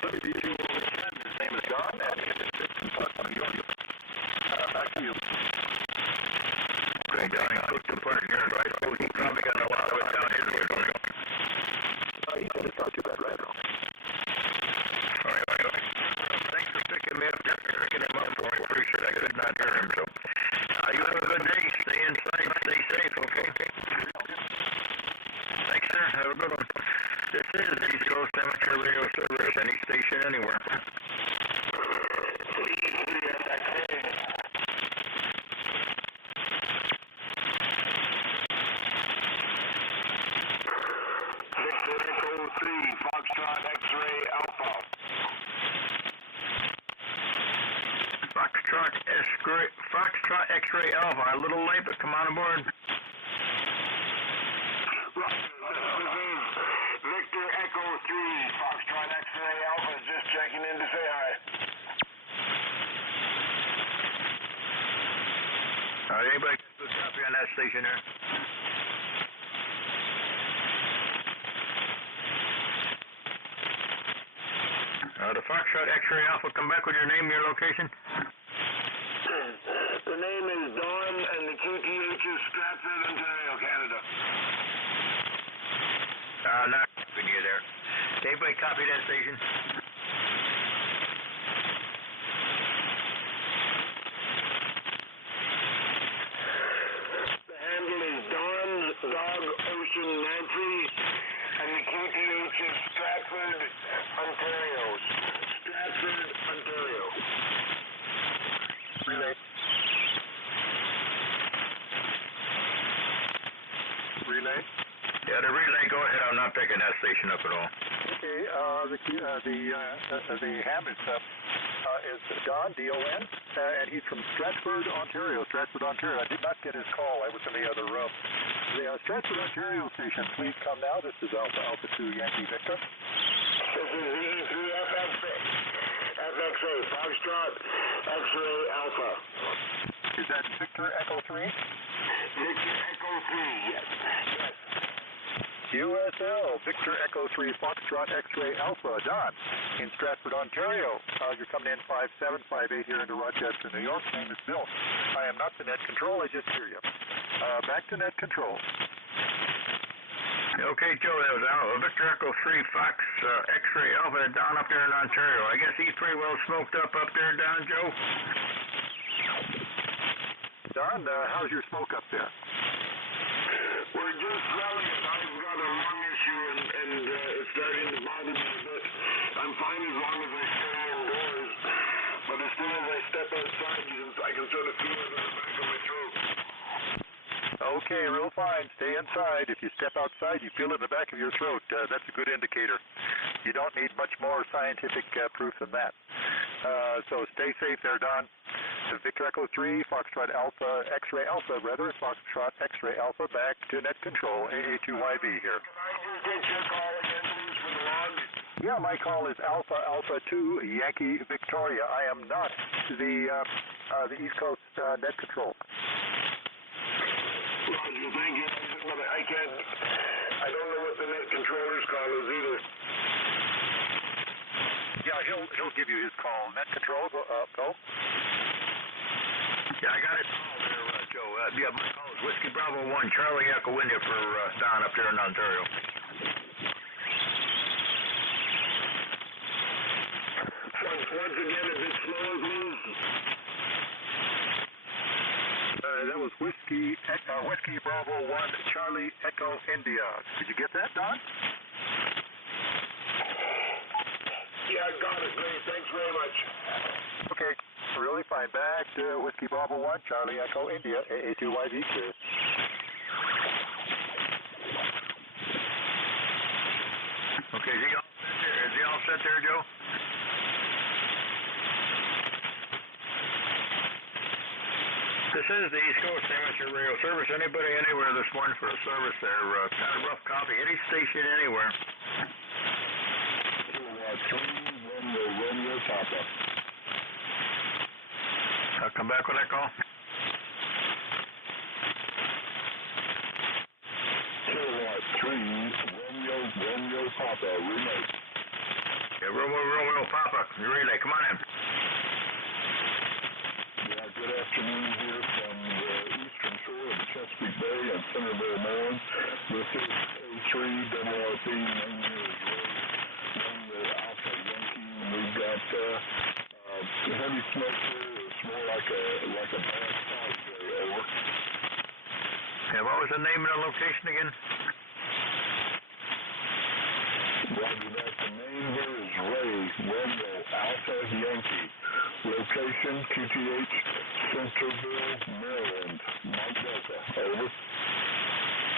WB2 his name is John, and he is from Tucson, New York. Back to you. Okay, Johnny, I took the part here, so I suppose he probably got a lot of it down his way, don't you? He said it's not too bad, right? All right. Thanks for picking me up, picking him up for me. Appreciate it. I could not hear him, so you have a good day. Stay inside. Stay safe, okay? Thanks, sir. Have a good one. This is East Coast Amateur Radio Service, any station anywhere. Foxtrot X-Ray Alpha. Foxtrot X-Ray Alpha. A little late, but come on aboard. Victor Echo 3, Foxtrot X-Ray Alpha is just checking in to say hi. Anybody got a good copy on that station there? The Foxtrot X-Ray Alpha, come back with your name and your location. The name is Dawn, and the QTH is Stratford, Ontario, Canada. Not with you there. Anybody copy that station? The handle is Dawn Dog Ocean Nancy, and the QTH is Stratford, Ontario. Stratford, Ontario. Relay. Yeah, the relay, go ahead. I'm not picking that station up at all. Okay, the ham is Don, D-O-N, and he's from Stratford, Ontario. I did not get his call. I was in the other room. The Stratford, Ontario station, please come now. This is Alpha 2 Yankee Victor. This is FXA, Foxtrot X-Ray Alpha. Is that Victor Echo 3? Victor Echo 3, yes. USL, Victor Echo 3, Foxtrot X-Ray Alpha, Don, in Stratford, Ontario. You're coming in 5758 here into Rochester, New York. Name is Bill. I am not the net control, I just hear you. Back to net control. Okay, Joe, that was Victor Echo 3, Fox X-Ray Alpha, Don up there in Ontario. I guess he's pretty well smoked up there, Don, Joe? Don, how's your smoke up there? We're just smelling it. I've got a lung issue, and it's starting to bother me a bit. I'm fine as long as I stay indoors, but as soon as I step outside, I can sort of feel it in the back of my throat. Okay, real fine. Stay inside. If you step outside, you feel it in the back of your throat. That's a good indicator. You don't need much more scientific proof than that. So stay safe there, Don. Victor Echo 3, Foxtrot Alpha, X-Ray Alpha, rather, Foxtrot X-Ray Alpha, back to net control, AA2YV here. Can I just get your call again, please, for the log? Yeah, my call is Alpha 2, Yankee Victoria. I am not the East Coast net control. Roger, thank you. But I don't know what the net controller's call is either. Yeah, he'll give you his call. Net control, go. Yeah, I got it there, Joe. Yeah, my call is Whiskey Bravo 1, Charlie Echo India for Don up there in Ontario. Once again, a bit slow, please. That was Whiskey Bravo 1, Charlie Echo India. Did you get that, Don? Yeah, I got it. Great. Thanks very much. Okay. Really fine. Back to Whiskey Bravo 1, Charlie Echo India, AA2YV clear. Okay, is he all set there, Joe? This is the East Coast Amateur Radio Service. Anybody anywhere this morning for a service there? Kind of rough copy. Any station anywhere. I'll come back with that call. Papa, relay. Yeah, Romeo Papa, relay, come on in. Yeah, good afternoon here from the eastern shore of the Chesapeake Bay in Centerville, Maryland. This is K3WRP, name here is Ray, the Alpha Yankee. We've got heavy smoke here. It's more like a bad fog day, over. Yeah, what was the name of the location again? Roger that. The name here is Ray, Romeo Alpha Yankee. Location, QTH, Centerville, Maryland, Mount Delta, over.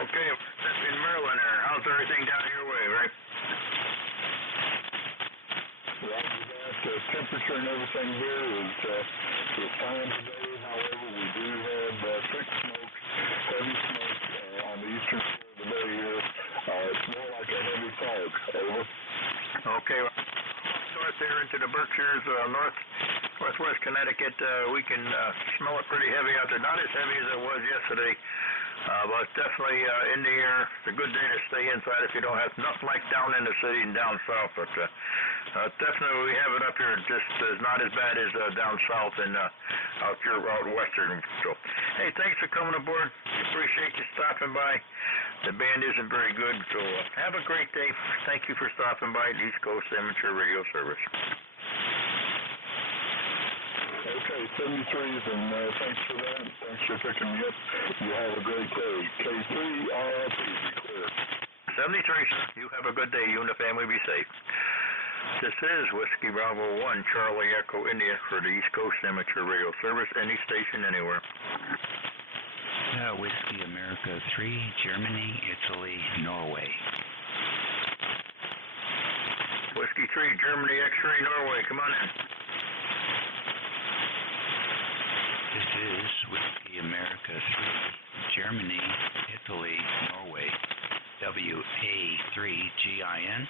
Okay, that's in Maryland there. How's everything down your way, right? Roger that. The temperature and everything here is fine today. However, we do have thick smoke, heavy smoke on the eastern shore of the bay here. It's more like a heavy fog, over. Okay, north there into the Berkshires, northwest Connecticut, we can smell it pretty heavy out there. Not as heavy as it was yesterday, but definitely in the air. It's a good day to stay inside if you don't have nothing like down in the city and down south. But definitely we have it up here, just not as bad as down south and out here out western. So, hey, thanks for coming aboard. Appreciate you stopping by. The band isn't very good, so have a great day. Thank you for stopping by the East Coast Amateur Radio Service. Okay, 73s, and thanks for that. Thanks for picking me up. You have a great day. K3RRP, be clear. 73, sir. You have a good day. You and the family be safe. This is Whiskey Bravo 1, Charlie Echo India for the East Coast Amateur Radio Service, any station, anywhere. Whiskey America 3, Germany, Italy, Norway. Whiskey 3, Germany, X-ray, Norway. Come on in. This is Whiskey America 3, Germany, Italy, Norway. WA3GIN,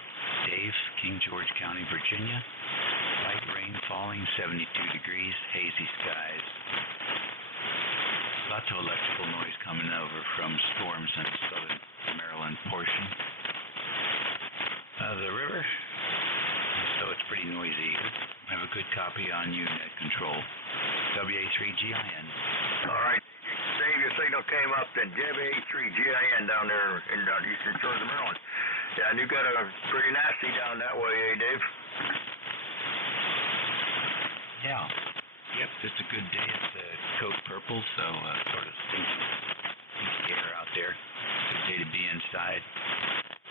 Dave, King George County, Virginia. Light rain falling, 72 degrees, hazy skies. Lots of electrical noise coming over from storms in the southern Maryland portion of the river, so it's pretty noisy. I have a good copy on Unet control. WA3GIN. All right. Dave, your signal came up then. WA3GIN down there in the eastern shores of Maryland. Yeah, and you got a pretty nasty down that way, Dave? Yeah. Yep, it's a good day. It's coat purple, so sort of stinky air out there. Good day to be inside.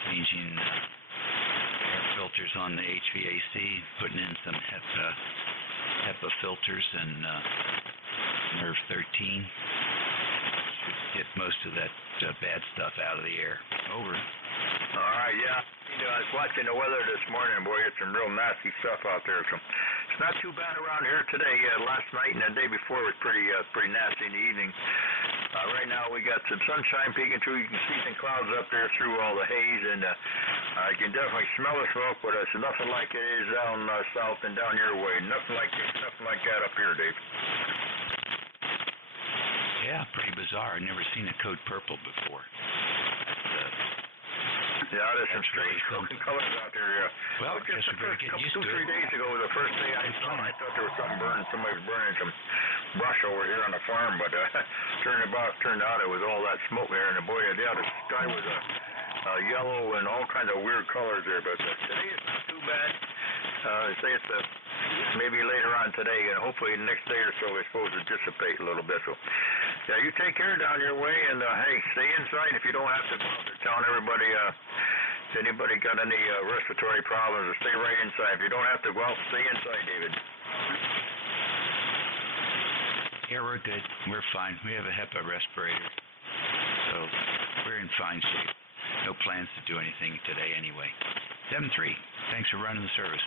Changing air filters on the HVAC, putting in some HEPA filters and Nerve 13. Should get most of that bad stuff out of the air. Over. All right, yeah. I was watching the weather this morning, boy, it's some real nasty stuff out there. So it's not too bad around here today. Last night and the day before was pretty nasty in the evening. Right now we got some sunshine peeking through. You can see some clouds up there through all the haze, and you can definitely smell the smoke, but it's nothing like it is down south and down your way. Nothing like that up here, Dave. Yeah, pretty bizarre. I've never seen a code purple before. Yeah, there's some strange colors out there. Yeah. Well, I guess we're going to get used to it. 2-3 days ago, the first day I saw it, I thought there was something burning. Somebody was burning some brush over here on the farm, but turned out it was all that smoke there. And boy, yeah, the sky was yellow and all kinds of weird colors there. But today it's not too bad. They say it's maybe later on today, and hopefully the next day or so it's supposed to dissipate a little bit. So, yeah, you take care down your way, and hey, stay inside if you don't have to go out there telling everybody. If anybody got any respiratory problems, stay right inside. If you don't have to go out, stay inside, David. Yeah, we're good. We're fine. We have a HEPA respirator, so we're in fine shape. No plans to do anything today anyway. 7-3. Thanks for running the service.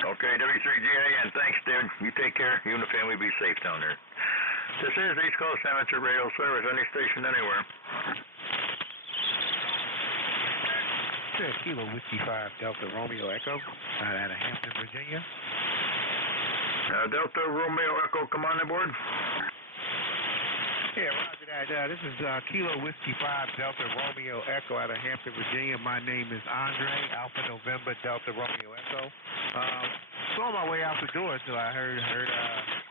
Okay, W3GIN. Thanks, dude. You take care. You and the family be safe down there. This is East Coast Amateur Radio Service, any station, anywhere. Kilo Whiskey 5 Delta Romeo Echo out of Hampton, Virginia. Delta Romeo Echo, come on aboard. Yeah, roger that. This is Kilo Whiskey 5 Delta Romeo Echo out of Hampton, Virginia. My name is Andre, Alpha November Delta Romeo Echo. So on my way out the door, so I heard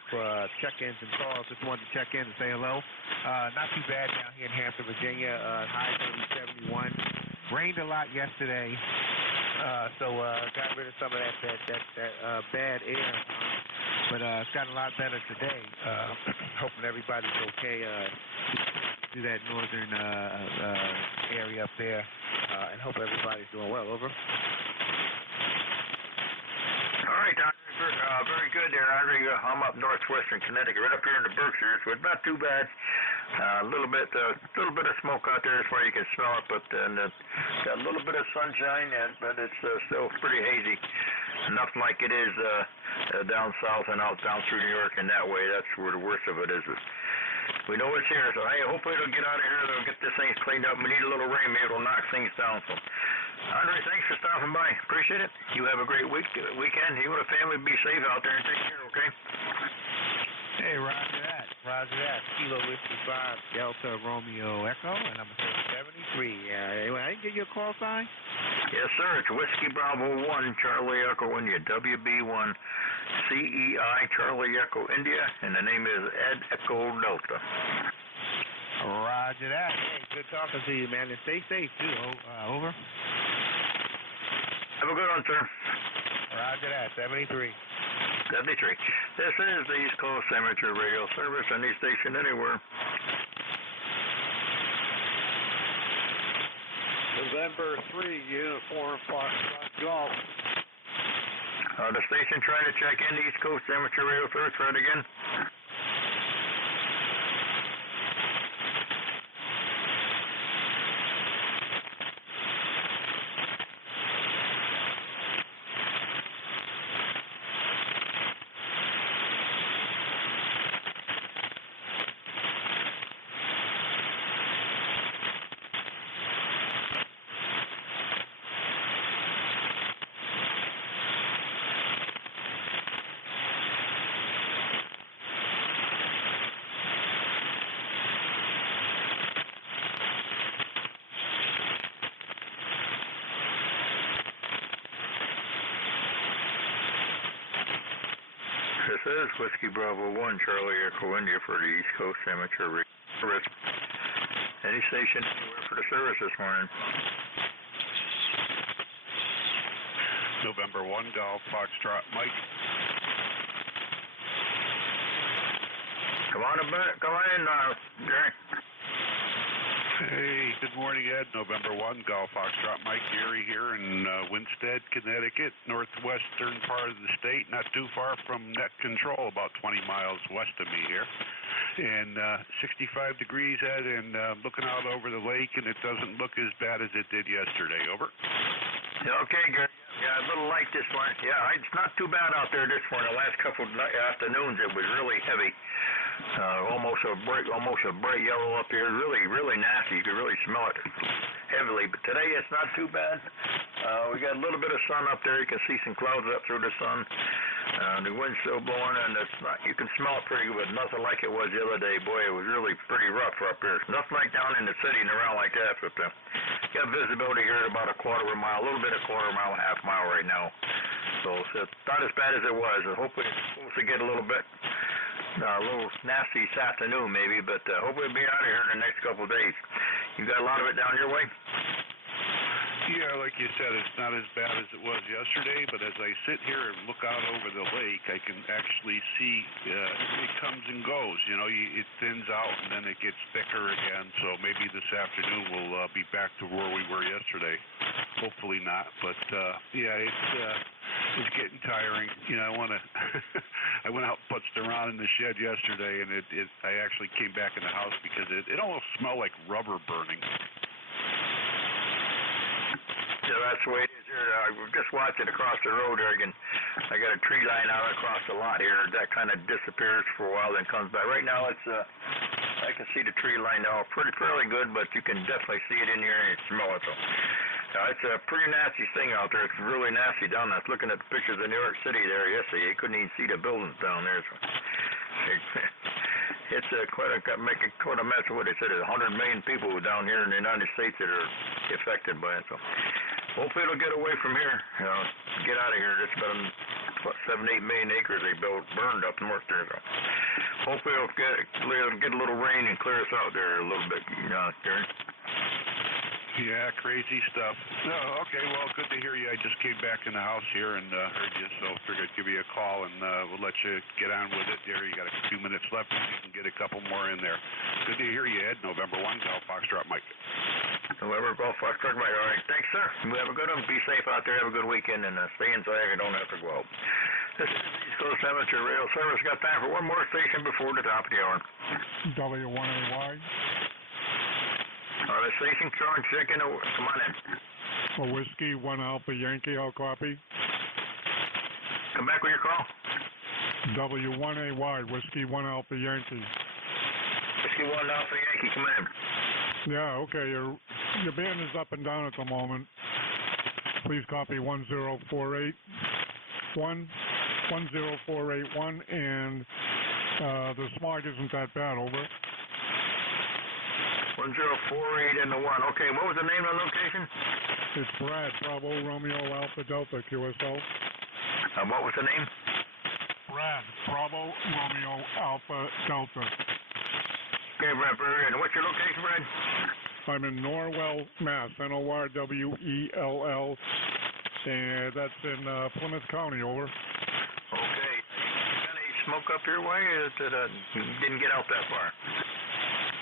for check-ins and calls. Just wanted to check in and say hello. Not too bad down here in Hampton, Virginia. High 71. Rained a lot yesterday, so got rid of some of that bad air. But it's gotten a lot better today. Hoping everybody's okay through that northern area up there, and hope everybody's doing well. Over. All right, very good there, Andre. I'm up northwestern Connecticut, right up here in the Berkshires, so it's not too bad. A little bit of smoke out there as far as you can smell it, but got a little bit of sunshine, but it's still pretty hazy. Nothing like it is down south and out down through New York and that way. That's where the worst of it is. We know it's here, so hey, hopefully it'll get out of here. They'll get this thing cleaned up. We need a little rain, maybe it'll knock things down. So, Andre, thanks for stopping by. Appreciate it. You have a great weekend. You and the family be safe out there and take care, okay? Hey, roger that. Roger that. Kilo Whiskey 5 Delta Romeo Echo, and I'm going to say 73. I didn't get your call sign? Yes, sir. It's Whiskey Bravo 1, Charlie Echo India, WB1, CEI, Charlie Echo India, and the name is Ed Echo Delta. Roger that. Hey, good talking to you, man, and stay safe, too. Over. Have a good one, sir. Roger that. 73. 73. This is the East Coast Amateur Radio Service, any station anywhere. November 3, Uniform Foxtrot Golf. The station trying to check in, East Coast Amateur Radio Service. Try it again. This is Whiskey Bravo 1, Charlie Echo India for the East Coast Amateur Radio Service. Any station anywhere for the service this morning. November 1, Golf Foxtrot Mike. Come on in now, Jerry. Hey, good morning, Ed. November 1, Golf Foxtrot Mike Gary here in Winsted, Connecticut, northwestern part of the state, not too far from net control, about 20 miles west of me here. And 65 degrees, Ed, and looking out over the lake, and it doesn't look as bad as it did yesterday. Over. Okay, good. Yeah, a little light this morning. Yeah, it's not too bad out there this morning. The last couple of afternoons, it was really heavy. Almost a bright yellow up here. Really nasty. You could really smell it heavily. But today it's not too bad. We got a little bit of sun up there. You can see some clouds up through the sun. The wind's still blowing, and you can smell it pretty good. Nothing like it was the other day. Boy, it was really pretty rough up here. Nothing like down in the city and around like that. But got visibility here at about a quarter of a mile, a little bit of quarter mile, half mile right now. So it's not as bad as it was. Hopefully it's supposed to get a little nasty this afternoon maybe, but hopefully it'll be out of here in the next couple of days. You got a lot of it down your way? Yeah, like you said, it's not as bad as it was yesterday, but as I sit here and look out over the lake, I can actually see it comes and goes. You know, it thins out and then it gets thicker again, so maybe this afternoon we'll be back to where we were yesterday. Hopefully not, but yeah, it's getting tiring. You know, I went out and putzed around in the shed yesterday, and I actually came back in the house because it almost smelled like rubber burning. Yeah, that's the way it is here. We're just watching across the road there again. I got a tree line out across the lot here. That kind of disappears for a while, then comes back. Right now, I can see the tree line now fairly good, but you can definitely see it in here and smell it. So, it's a pretty nasty thing out there. It's really nasty down there. I was looking at the pictures of New York City there yesterday. You couldn't even see the buildings down there. So. it's quite a mess of what they said. There's 100 million people down here in the United States that are affected by it. So hopefully it'll get away from here. Get out of here. It's been what, 7-8 million acres they burned up north there. So hopefully it'll get a little rain and clear us out there a little bit, Gary. Yeah, crazy stuff. Oh, okay, well, good to hear you. I just came back in the house here and heard you, so figured I'd give you a call, and we'll let you get on with it there. You got a few minutes left, and you can get a couple more in there. Good to hear you, Ed. November 1, Golf Foxtrot Mike. November Golf Foxtrot Mike. All right, thanks, sir. You have a good one. Be safe out there. Have a good weekend, and stay inside. You don't have to go out. This is East Coast Amateur Radio Service. Got time for one more station before the top of the hour. W1AY. The station, Sean, check in. Come on in. For Whiskey 1 Alpha Yankee, I'll copy. Come back with your call. W1AY, Whiskey 1 Alpha Yankee. Whiskey 1 Alpha Yankee, come in. Yeah, okay. Your band is up and down at the moment. Please copy 10481, and the smog isn't that bad, over. 1048 and the 1. Okay, what was the name of the location? It's Brad, Bravo, Romeo, Alpha, Delta, QSO. What was the name? Brad, Bravo, Romeo, Alpha, Delta. Okay, Brad, and what's your location, Brad? I'm in Norwell, Mass, Norwell, and that's in Plymouth County, over. Okay. Any smoke up your way? Didn't get out that far?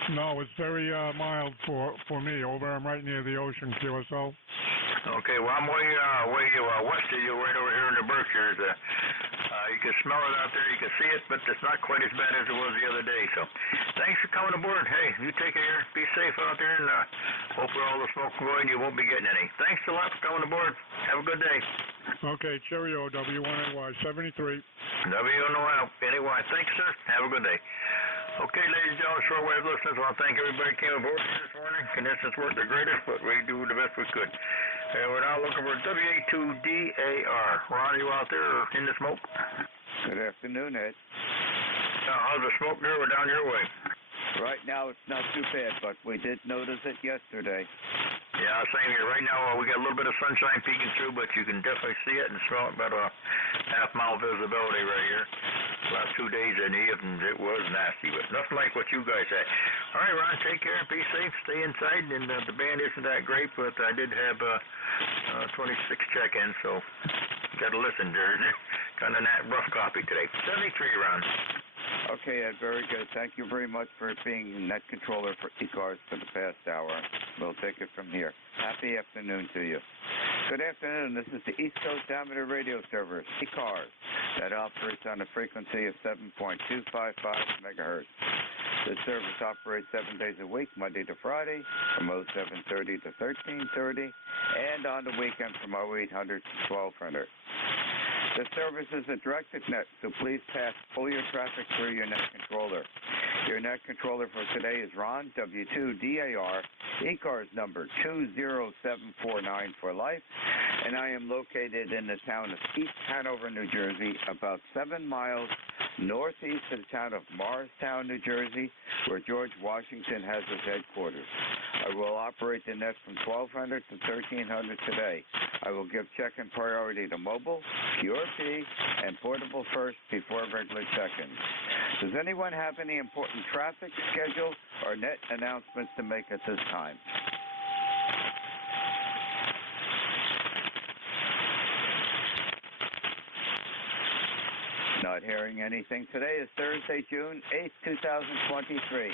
No, it's very mild for me, over. I'm right near the ocean, QSO. Okay, well, I'm way west of you, right over here in the Berkshires. You can smell it out there, you can see it, but it's not quite as bad as it was the other day. So thanks for coming aboard. Hey, you take care. Be safe out there, and hopefully all the smoke will go and you won't be getting any. Thanks a lot for coming aboard. Have a good day. Okay, cheerio, W1AY 73. W1AY. Thanks, sir. Have a good day. Okay, ladies and gentlemen, shortwave listeners, I want to thank everybody who came aboard this morning. Conditions weren't the greatest, but we do the best we could. And we're now looking for WA2DAR. Ron, are you out there in the smoke? Good afternoon, Ed. How's the smoke there? We're down your way. Right now, it's not too bad, but we did notice it yesterday. Yeah, same here. Right now, we got a little bit of sunshine peeking through, but you can definitely see it and smell it. About a half-mile visibility right here. Last 2 days in the evening, it was nasty, but nothing like what you guys had. All right, Ron, take care. Be safe. Stay inside. And the band isn't that great, but I did have 26 check-ins, so got to listen. There's kind of that rough copy today. 73, Ron. Okay, Ed, very good. Thank you very much for being net controller for ECARS for the past hour. We'll take it from here. Happy afternoon to you. Good afternoon. This is the East Coast Amateur Radio Service, ECARS, that operates on a frequency of 7.255 megahertz. This service operates 7 days a week, Monday to Friday, from 0730 to 1330, and on the weekend from 0800 to 1200. The service is a directed net, so please pass all your traffic through your net controller. Your net controller for today is Ron, W2DAR, ECARS number 20749 for life, and I am located in the town of East Hanover, New Jersey, about 7 miles northeast of the town of Morristown, New Jersey, where George Washington has his headquarters. I will operate the net from 1200 to 1300 today. I will give check-in priority to mobile, QRP, and portable first before regular check-ins. Does anyone have any important traffic, schedule, or net announcements to make at this time? Not hearing anything. Today is Thursday, June 8th, 2023.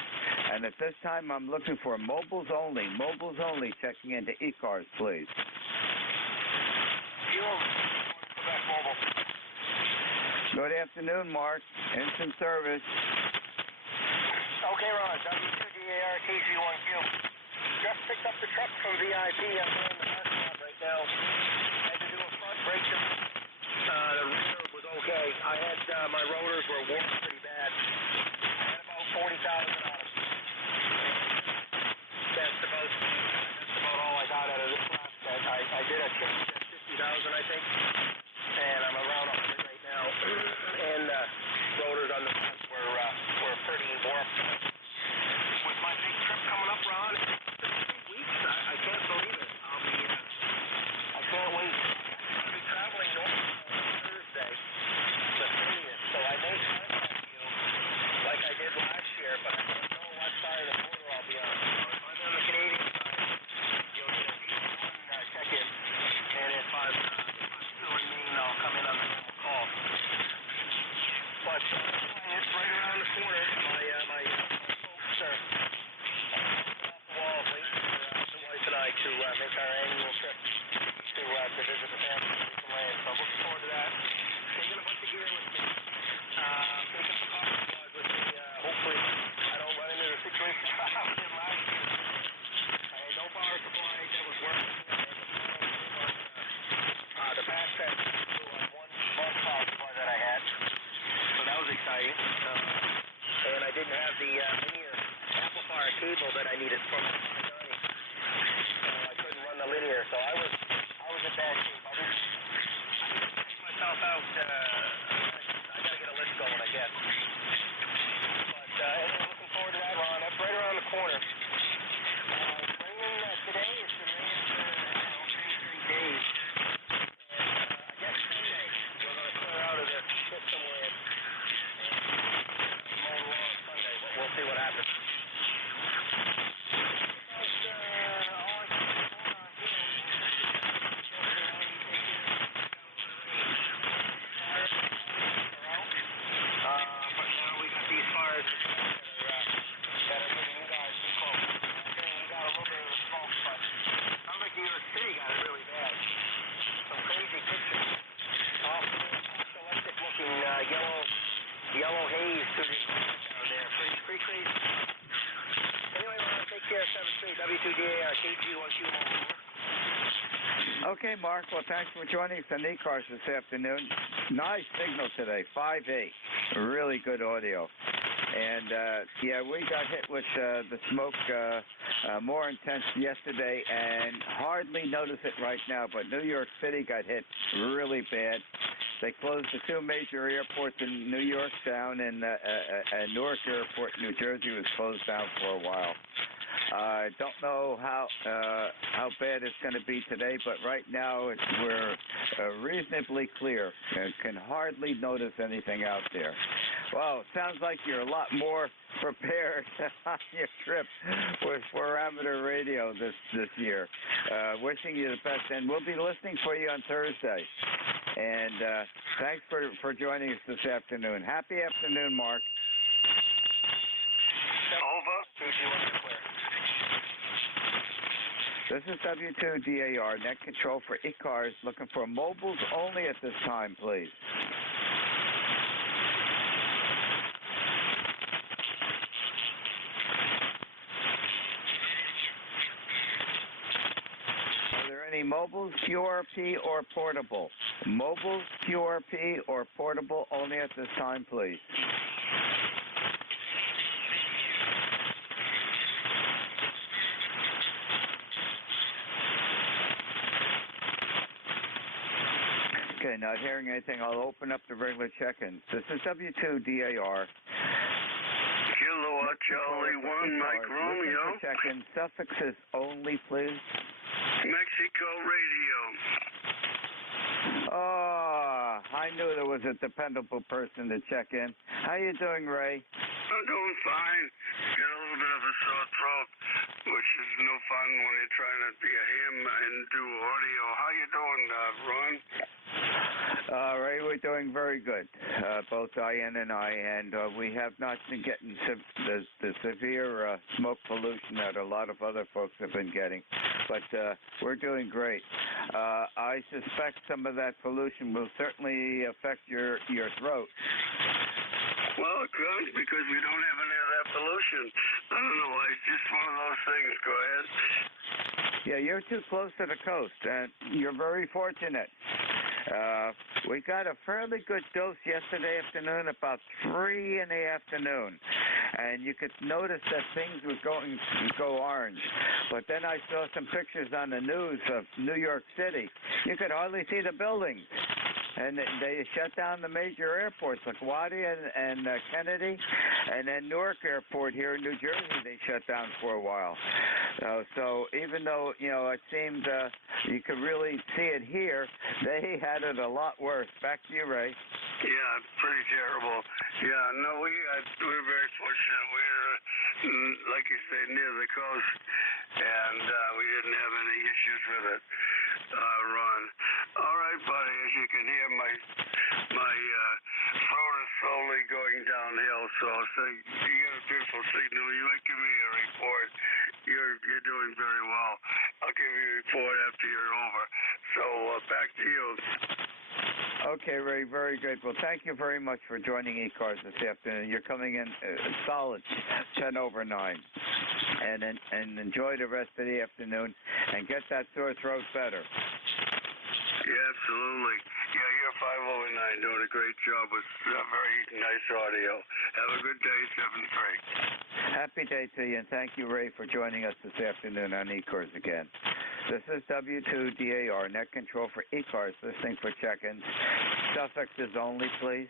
And at this time, I'm looking for mobiles only. Mobiles only. Checking into ECARS, please. Good afternoon, Mark. Instant service. Okay, Ron. W2DAR TC1Q. Just picked up the truck from VIP. I'm in the parking lot right now. Had to do a front brake. The rear was okay. I had my rotors were warped pretty bad. I had about 40,000 out of them. That's about all I got out of this last set. I did a change at 50,000, I think, and I'm around 100 right now. And rotors on the front were pretty warped. make our annual trip to visit the family in some land. So I'm looking forward to that. Taking a bunch of gear with me. Taking some coffee mugs with me. Hopefully I don't run into the situation I did last year. I had no power supply that was working. The back set on one power supply that I had. So that was exciting. And I didn't have the linear amplifier cable that I needed from my 990. So I couldn't run the linear. So I was in bad shape. I didn't take myself out. I got to get a list going, I guess. But anyway, looking forward to that, Ron. That's right around the corner. It's raining today. It's been raining for 3 days. I guess Sunday we're going to clear out of the system we're in and mow the lawn Sunday, but we'll see what happens. But now we got these fires that are giving you guys some smoke. We got a little bit of the smoke, but it sounds like New York City got it really bad. Some crazy pictures. Electric looking yellow haze shooting down there. Pretty crazy. Anyway, take care. 73 W2DAR KG1Q. Okay, Mark. Well, thanks for joining us on ECARS this afternoon. Nice signal today, 5.8. Really good audio. And, yeah, we got hit with the smoke more intense yesterday and hardly notice it right now. But New York City got hit really bad. They closed the 2 major airports in New York down, and Newark Airport in New Jersey was closed down for a while. I don't know how bad it's going to be today, but right now we're reasonably clear. Can hardly notice anything out there. Well, sounds like you're a lot more prepared on your trip with 4-amateur radio this year. Wishing you the best, and we'll be listening for you on Thursday. And thanks for joining us this afternoon. Happy afternoon, Mark. Over. This is W2DAR, net control for ECARS, looking for mobiles only at this time, please. Are there any mobiles, QRP, or portable? Mobiles, QRP, or portable only at this time, please. Okay, not hearing anything. I'll open up the regular check-in. This is W2DAR. Kilo Charlie 1, Mike Romeo. Check-in. Suffixes only, please. Mexico Radio. Oh, I knew there was a dependable person to check in. How you doing, Ray? I'm doing fine. Got a little bit of a sore throat, which is no fun when you're trying to be a ham and do audio. How you doing, Ron? Ray, we're doing very good, both Diane and I, and we have not been getting the severe smoke pollution that a lot of other folks have been getting, but we're doing great. I suspect some of that pollution will certainly affect your throat. Well, it could, because we don't have any of that pollution. I don't know why. It's just one of those things. Go ahead. Yeah, you're too close to the coast, and you're very fortunate. We got a fairly good dose yesterday afternoon, about 3 in the afternoon, and you could notice that things were going to go orange. But then I saw some pictures on the news of New York City. You could hardly see the buildings. And they shut down the major airports, like LaGuardia and Kennedy, and then Newark Airport here in New Jersey, they shut down for a while. So even though, it seemed you could really see it here, they had it a lot worse. Back to you, Ray. Yeah, pretty terrible. Yeah, no, we're very fortunate. We're, like you say, near the coast, and we didn't have any issues with it, Ron. All right, buddy, as you can hear, my throat is slowly going downhill, so I'll say you got a beautiful signal. You might give me a report. You're doing very well. I'll give you a report after you're over. So back to you. Okay, Ray, very good. Well, thank you very much for joining ECARS this afternoon. You're coming in solid 10 over 9. And enjoy the rest of the afternoon and get that sore throat better. Yeah, absolutely. Yeah, you're 5 over 9 doing a great job with very nice audio. Have a good day, 7-3. Happy day to you, and thank you, Ray, for joining us this afternoon on ECARS again. This is W2DAR, net control for ECARS, listening for check-ins. Suffixes only, please.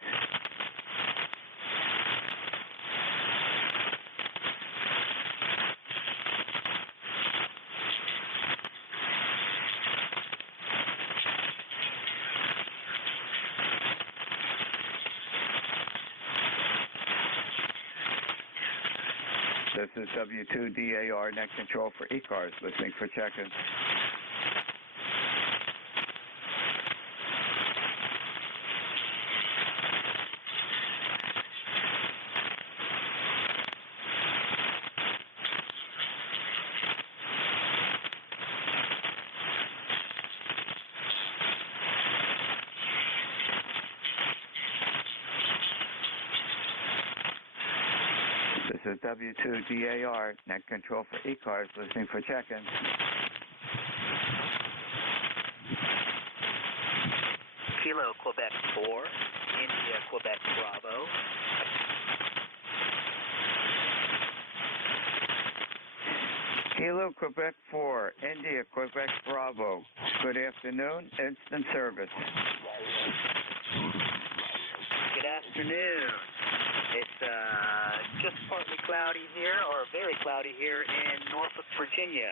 This is W2DAR, net control for ECARS, listening for check-ins. This is W2DAR, net control for ECARS, listening for check-ins. Kilo, Quebec 4, India, Quebec Bravo. Kilo, Quebec 4, India, Quebec Bravo. Good afternoon, instant service. Good afternoon. It's just partly cloudy here, or very cloudy here in Norfolk, Virginia.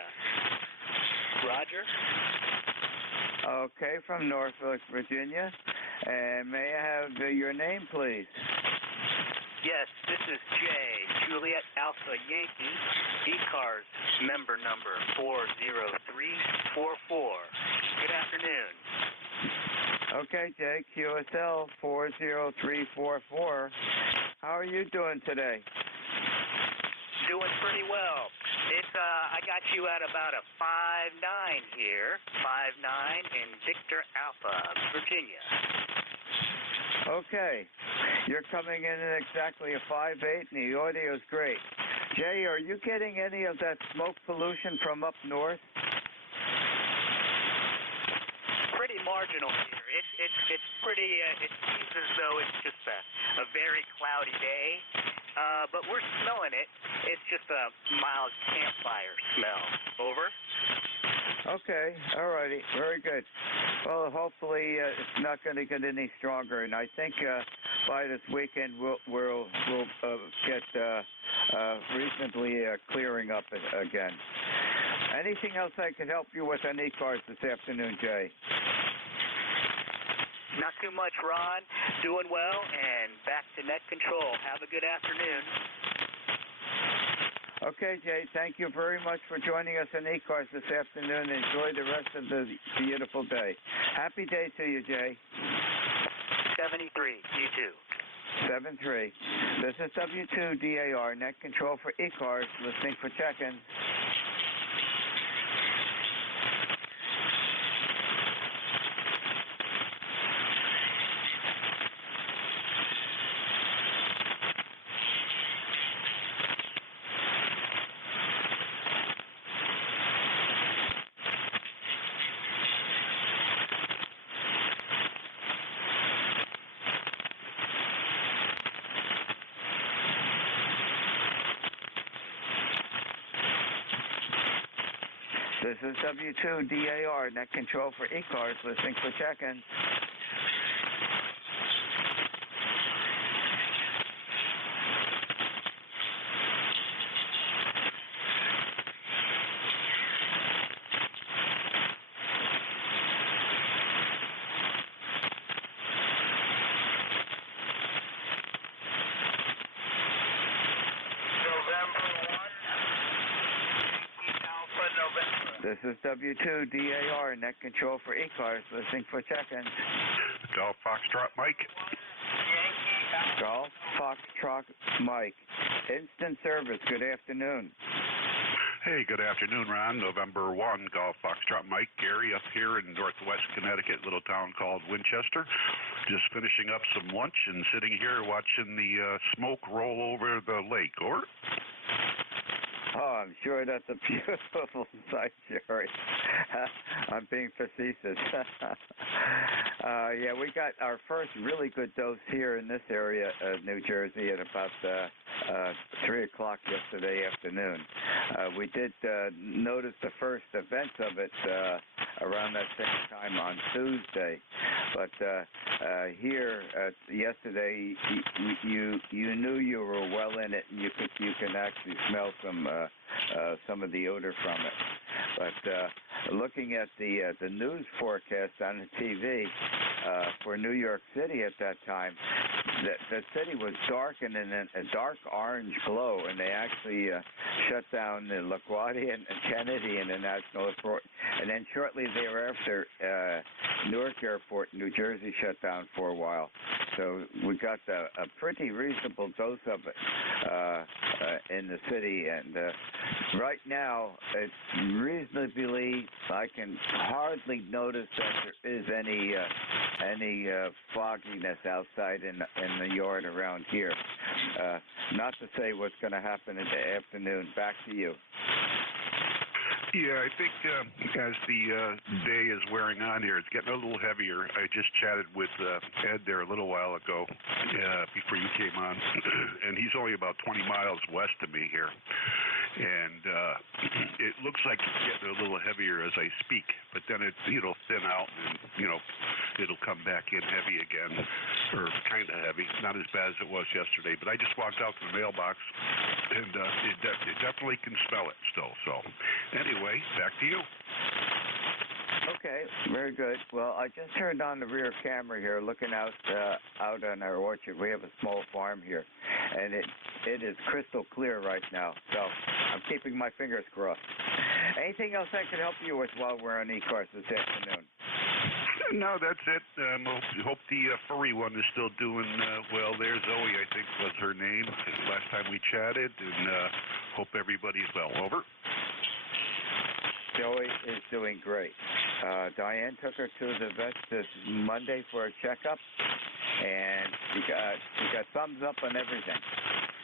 Roger? Okay, from Norfolk, Virginia. And may I have your name, please? Yes, this is Jay, Juliet Alpha Yankee, ECARS member number 40344. Good afternoon. Okay, Jay, QSL 40344. How are you doing today? Doing pretty well. It's I got you at about a 5'9" here, 5'9" in Victor Alpha, Virginia. Okay, you're coming in at exactly a 5'8", and the audio's great. Jay, are you getting any of that smoke pollution from up north? Pretty marginal here. It's pretty. It seems as though it's just a very cloudy day, but we're smelling it. It's just a mild campfire smell. Over. Okay, all righty, very good. Well, hopefully it's not going to get any stronger, and I think by this weekend we'll get reasonably clearing up again. Anything else I can help you with on ECARS this afternoon, Jay? Not too much, Ron. Doing well, and back to net control. Have a good afternoon. Okay, Jay, thank you very much for joining us on ECARS this afternoon. Enjoy the rest of the beautiful day. Happy day to you, Jay. 73, you too. 7-3. This is W2DAR, net control for ECARS, listening for check-ins. This is W2DAR, net control for ECARS, listening for check-ins. This is W2DAR, net control for ECARS, listening for check-ins. Golf Foxtrot Mike. Golf Foxtrot Mike. Instant service, good afternoon. Hey, good afternoon, Ron. November 1, Golf Foxtrot Mike, Gary up here in northwest Connecticut, little town called Winchester. Just finishing up some lunch and sitting here watching the smoke roll over the lake. Over. Oh, I'm sure that's a beautiful sight, Jerry. I'm being facetious. Yeah, we got our first really good dose here in this area of New Jersey at about 3 o'clock yesterday afternoon. We did notice the first events of it around that same time on Tuesday. But here yesterday, you knew you were well in it, and you can actually smell some of the odor from it. But looking at the news forecast on the TV for New York City at that time, the city was darkened in a dark orange glow, and they actually shut down the LaGuardia and Kennedy International Airport. And then shortly thereafter, Newark Airport, New Jersey, shut down for a while. So we got a pretty reasonable dose of it in the city. And right now, it's reasonably, I can hardly notice that there is any fogginess outside in the yard around here. Not to say what's going to happen in the afternoon. Back to you. Yeah, I think as the day is wearing on here, it's getting a little heavier. I just chatted with Ed there a little while ago before you came on, and he's only about 20 miles west of me here. And it looks like it's getting a little heavier as I speak, but then it'll thin out and, it'll come back in heavy again, or kind of heavy. Not as bad as it was yesterday, but I just walked out to the mailbox, and it definitely can smell it still. So anyway, back to you. Okay, very good. Well, I just turned on the rear camera here, looking out on our orchard. We have a small farm here, and it is crystal clear right now. So I'm keeping my fingers crossed. Anything else I can help you with while we're on ECARS this afternoon? No, that's it. Hope the furry one is still doing well there. Zoe, I think, was her name last time we chatted, and hope everybody's well. Over. Joey is doing great. Diane took her to the vet this Monday for a checkup, and she got thumbs up on everything.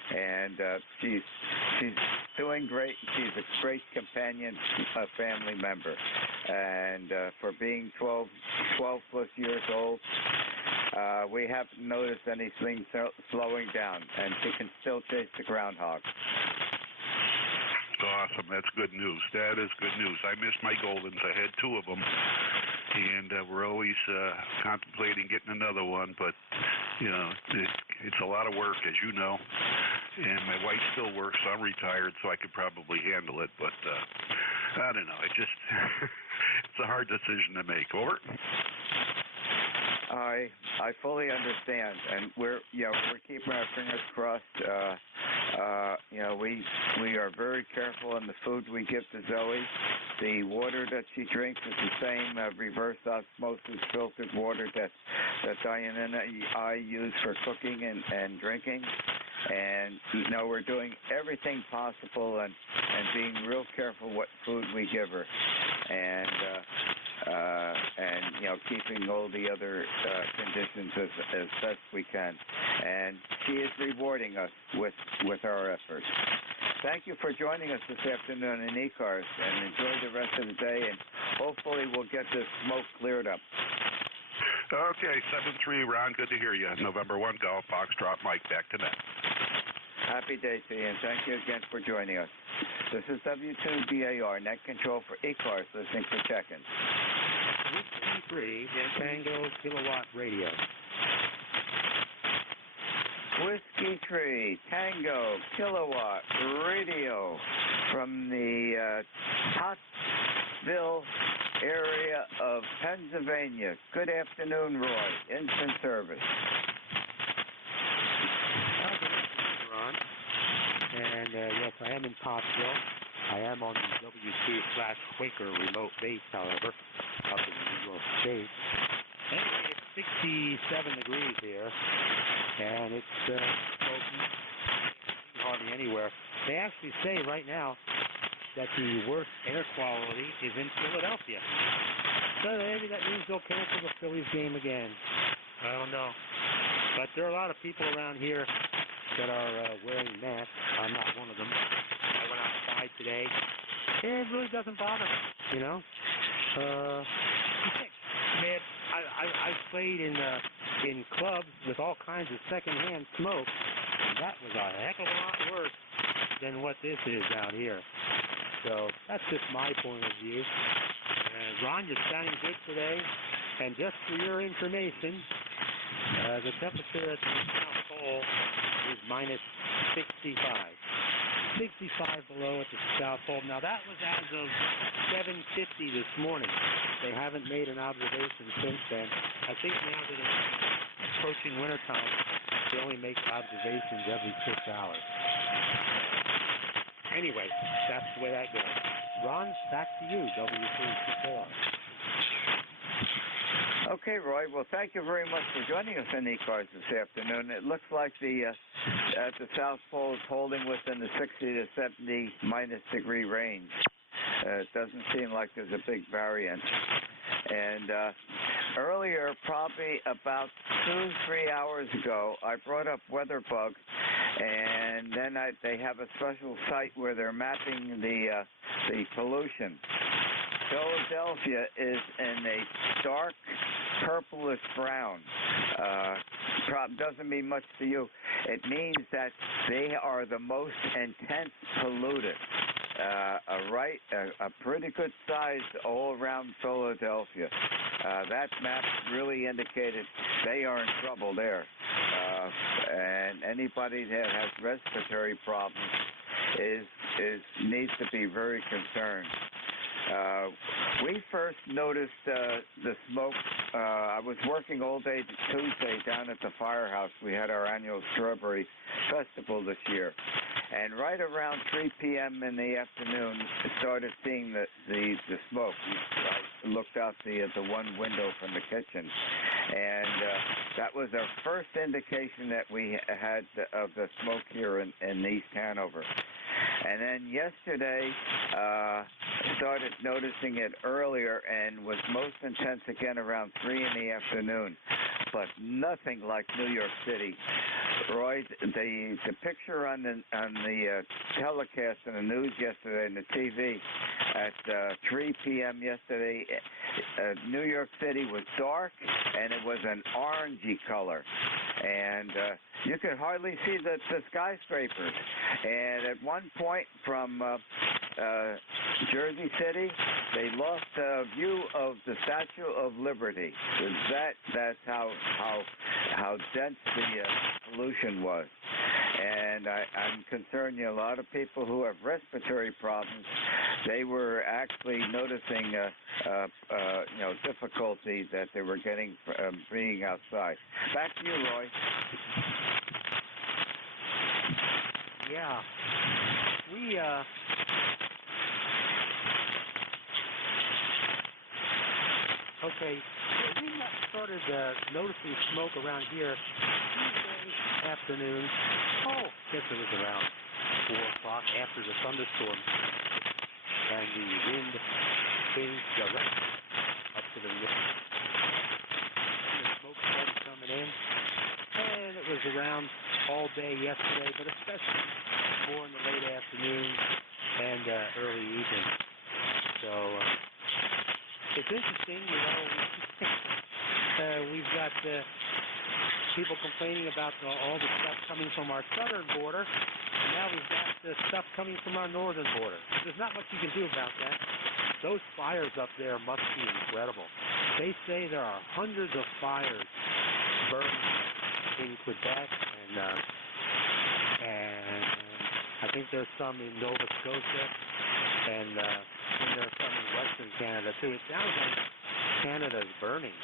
And she's doing great. She's a great companion, a family member. And for being 12 plus years old, we haven't noticed anything slowing down, and she can still chase the groundhog. Awesome. That's good news. That is good news. I missed my Goldens. I had 2 of them, and we're always contemplating getting another one, but, it's a lot of work, as you know, and my wife still works, so I'm retired, so I could probably handle it, but I don't know. It's a hard decision to make. Over. I fully understand, and we're keeping our fingers crossed. We are very careful in the food we give to Zoe. The water that she drinks is the same reverse osmosis filtered water that Diane and I use for cooking and drinking. And we're doing everything possible and being real careful what food we give her, and keeping all the other conditions as best we can. And she is rewarding us with our efforts. Thank you for joining us this afternoon in ECARS, and enjoy the rest of the day, and hopefully we'll get this smoke cleared up. Okay, 7-3, Ron, good to hear you. November 1, Golf Foxtrot Mike, back to net. Happy day to you, and thank you again for joining us. This is W2BAR, Net Control for ECARS, listening for check-ins. 3, Tango Kilowatt Radio. Whiskey Tree, Tango, Kilowatt, Radio from the Pottsville area of Pennsylvania. Good afternoon, Roy. Instant service. Ron. And yes, I am in Pottsville. I am on the W2/Quaker remote base, however, up in New York State. Anyway, it's 67 degrees here, and it's smoky hardly anywhere. They actually say right now that the worst air quality is in Philadelphia. So maybe that means they'll cancel the Phillies game again. I don't know. But there are a lot of people around here that are wearing masks. I'm not one of them. I went outside today. It really doesn't bother me, you know. Man, I've played in clubs with all kinds of secondhand smoke, and that was a heck of a lot worse than what this is out here. So that's just my point of view. Ron, you're sounding good today. And just for your information, the temperature at the South Pole is minus 65. 65 below at the South Pole. Now that was as of 7:50 this morning. They haven't made an observation since then. I think now that it's approaching wintertime, they only make observations every 6 hours. Anyway, that's the way that goes. Ron, back to you, W3CKR. Okay, Roy. Well, thank you very much for joining us in ECARS this afternoon. It looks like the South Pole is holding within the 60 to 70 minus degree range. It doesn't seem like there's a big variance. And earlier, probably about 2-3 hours ago, I brought up WeatherBug, and then they have a special site where they're mapping the pollution. Philadelphia is in a dark purplish brown. Doesn't mean much to you. It means that they are the most intense polluted. A pretty good size all around Philadelphia. That map really indicated they are in trouble there. And anybody that has respiratory problems needs to be very concerned. We first noticed the smoke. I was working all day Tuesday down at the firehouse. We had our annual strawberry festival this year. And right around 3 p.m. in the afternoon, I started seeing the smoke. I looked out the one window from the kitchen. And that was our first indication that we had of the smoke here in East Hanover. And then yesterday, started noticing it earlier and was most intense again around 3 in the afternoon. But nothing like New York City. Roy, the picture on the telecast in the news yesterday and the TV at 3 p.m. yesterday, New York City was dark and it was an orangey color. And you could hardly see the skyscrapers. And at one point from Jersey City, they lost view of the Statue of Liberty. That's how dense the pollution was. And I'm concerned, a lot of people who have respiratory problems, they were actually noticing difficulty that they were getting being outside. Back to you, Roy. Yeah. Okay, we started noticing smoke around here Tuesday afternoon. I guess it was around 4 o'clock after the thunderstorm. And the wind changed direction up to the mid. The smoke started coming in. And it was around all day yesterday, but especially more in the late afternoon and early evening. So it's interesting, we've got people complaining about all the stuff coming from our southern border, and now we've got the stuff coming from our northern border. There's not much you can do about that. Those fires up there must be incredible. They say there are hundreds of fires burning in Quebec, and I think there's some in Nova Scotia, and there's some in Western Canada too. It sounds like Canada's burning,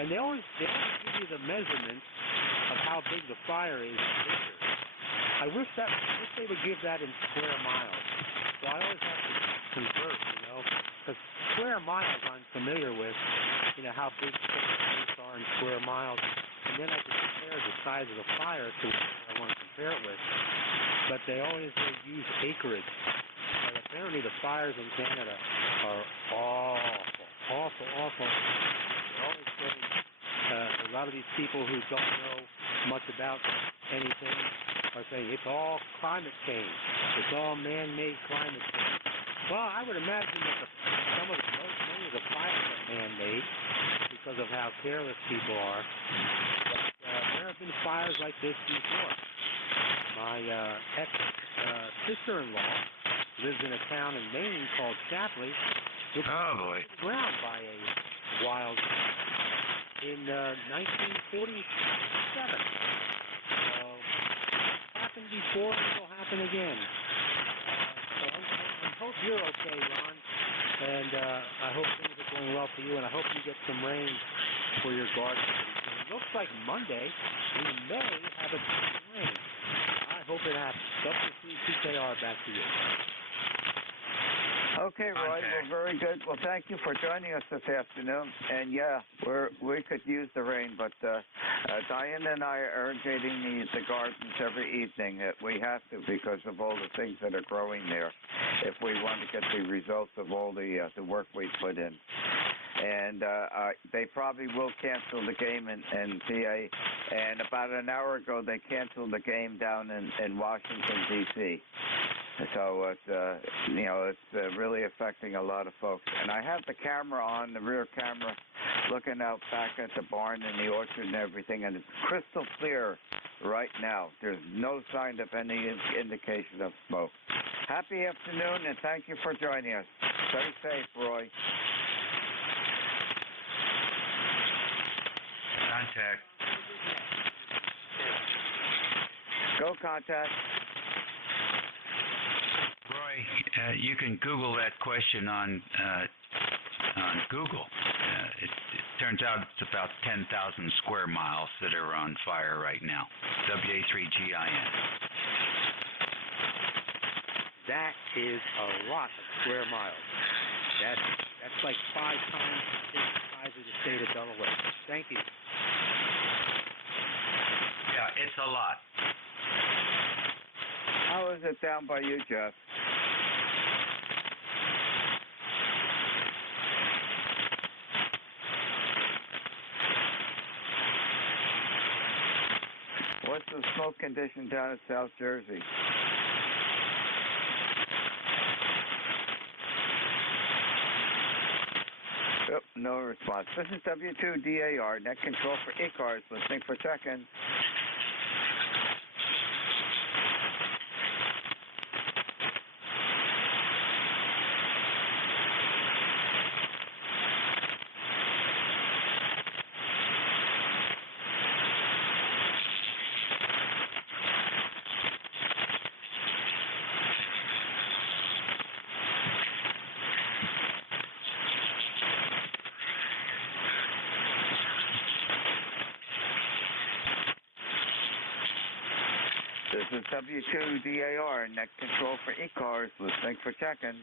and they always give you the measurements of how big the fire is in acres. I wish they would give that in square miles. So I always have to convert, because square miles I'm familiar with, how big states are in square miles, and then I can compare the size of the fire to what I want to compare it with. But they always use acreage. Like apparently the fires in Canada are awful. They're always getting, a lot of these people who don't know much about anything are saying it's all climate change. It's all man-made climate change. Well, I would imagine that many of the fires are man-made because of how careless people are. But there have been fires like this before. My ex-sister-in-law lives in a town in Maine called Shapley, which was ground by a wild in 1947. Happened before, it will happen again. So I hope you're okay, Ron, and I hope things are going well for you, and I hope you get some rain for your garden. It looks like Monday we may have a rain. I hope it happens. W3CKR, back to you. Okay, Roy. Well, very good. Well, thank you for joining us this afternoon. And yeah, we could use the rain, but Diane and I are irrigating the gardens every evening. We have to because of all the things that are growing there. If we want to get the results of all the work we put in. And they probably will cancel the game in PA. And about an hour ago, they canceled the game down in Washington, D.C. So it's really affecting a lot of folks. And I have the camera on, the rear camera, looking out back at the barn and the orchard and everything, and it's crystal clear right now. There's no sign of any indication of smoke. Happy afternoon, and thank you for joining us. Stay safe, Roy. Contact. Go contact. Roy, you can Google that question on Google. It turns out it's about 10,000 square miles that are on fire right now. WA3GIN. That is a lot of square miles. That's like 5 times the size of the state of Delaware. Thank you. Yeah, it's a lot. How is it down by you, Jeff? What's the smoke condition down in South Jersey? Oh, no response. This is W2DAR, net control for ECARS, listening for check-in. This is W2DAR, net control for ECARS, listening for check-in.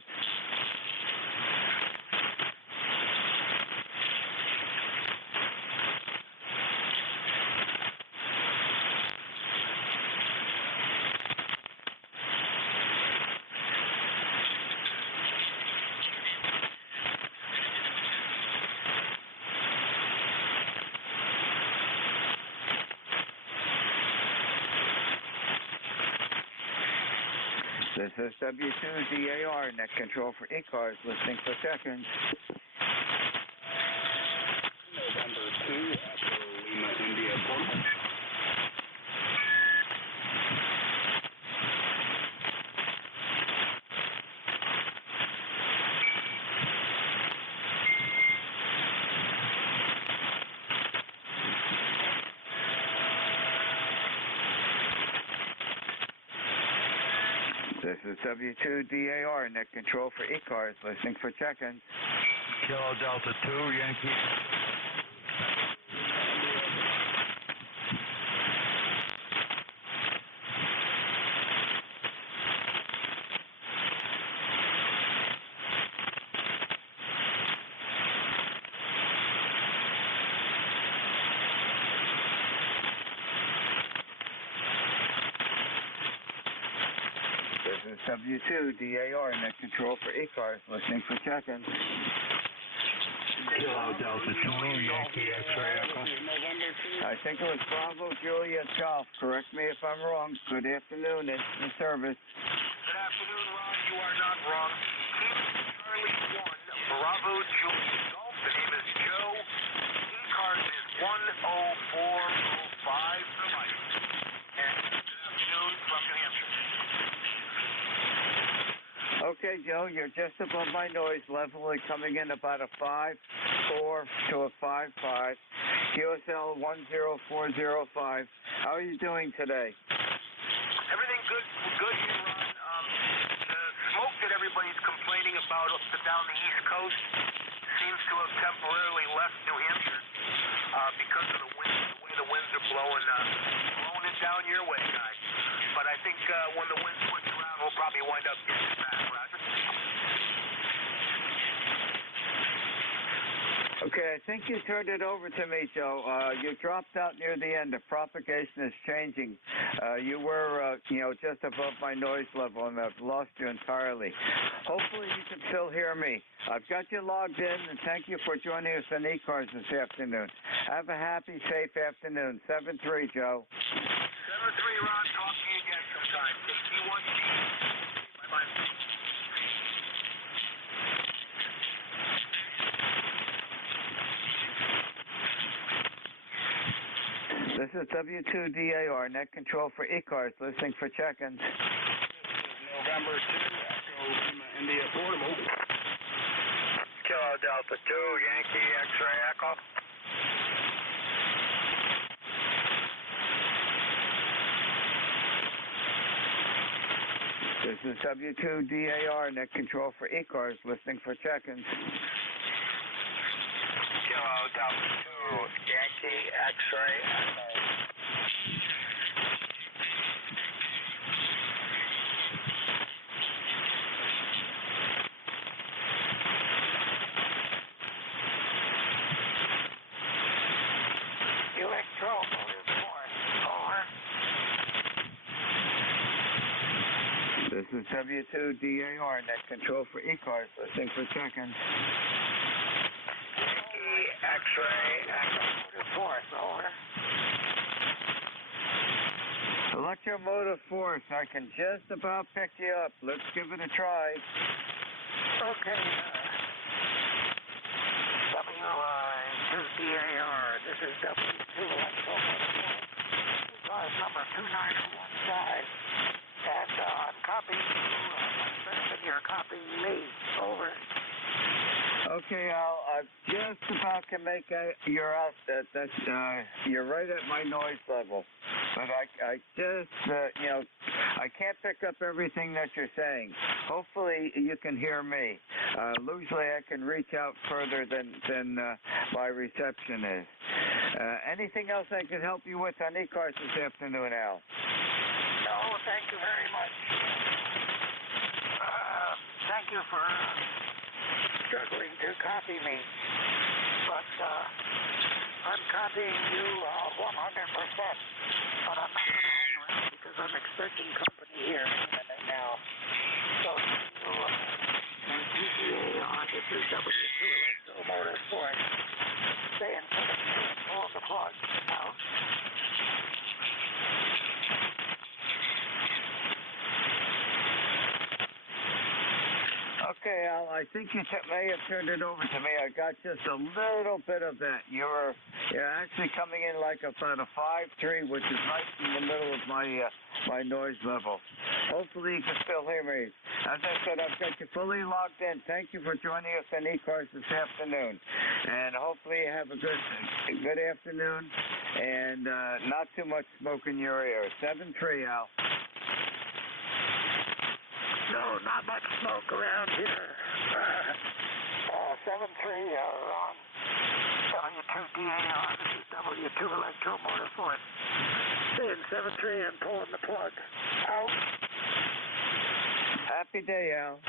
This is W2DAR, net control for ECARS, listening for check-in. November 2, Echo Lima India Portable. This is W2DAR, net control for ECARS, listening for check-in. Kilo Delta 2, Yankee. This is W2DAR, net control for ECARS, listening for check-in. Kilo Delta 2, Yankee X-ray Echo. I think it was Bravo Juliet Golf. Correct me if I'm wrong. Good afternoon, instant service. Good afternoon, Ron. You are not wrong. Charlie 1, Bravo Juliet Golf. The name is Joe. ECARS is 10405 for life. And good afternoon from New Hampshire. Okay, Joe, you're just above my noise level, coming in about a 5.4 to a 5.5. QSL 10405. How are you doing today? Everything good here, Ron. The smoke that everybody's complaining about up and down the East Coast seems to have temporarily left New Hampshire because of the wind, the way the winds are blowing it down your way, guys. But I think when the wind switch around, we'll probably wind up getting it back, Roger. Okay, I think you turned it over to me, Joe. You dropped out near the end. The propagation is changing. You were, just above my noise level, and I've lost you entirely. Hopefully you can still hear me. I've got you logged in, and thank you for joining us on ECARS this afternoon. Have a happy, safe afternoon. 7-3, Joe. 7-3, Ron. Talk to you again sometime. KT1. Bye-bye. This is W2DAR, net control for ECARS, listening for check-ins. November 2, Echo Lima, India, portable. Kilo Delta 2, Yankee X-ray Echo. This is W2DAR, net control for ECARS, listening for check-ins. Kilo Delta 2, Yankee X-ray Echo. This is W2DAR, net control for ECARS, listening for check-ins. X-ray Echo. Force, over. Electromotive force, I can just about pick you up. Let's give it a try. Okay. W2DAR, this is W2 Electromotive. ECARS number 2915. And I'm copying you, and you're copying me. Over. Okay, Al, I just about can make you're out. You're right at my noise level, but I just, I can't pick up everything that you're saying. Hopefully, you can hear me. Usually, I can reach out further than my reception is. Anything else I can help you with on ECARS this afternoon, Al? No, thank you very much. Thank you for struggling to copy me. But I'm copying you 100%. But I'm not going to handle it because I'm expecting company here now. So this is W2 Electromotive Force. Stay in touch and pull the plug out. Okay, Al, I think you may have turned it over to me. I got just a little bit of that. You're actually coming in like about a 5.3, which is right in the middle of my noise level. Hopefully you can still hear me. As I said, I've got you fully logged in. Thank you for joining us on ECARS this afternoon. And hopefully you have a good afternoon and not too much smoke in your ear. 7-3, Al. No, not much smoke around here. 7-3, Ron. W2DAR, this is W2 Electromotive Force. Staying 7-3 and pulling the plug. Out. Happy day, Al.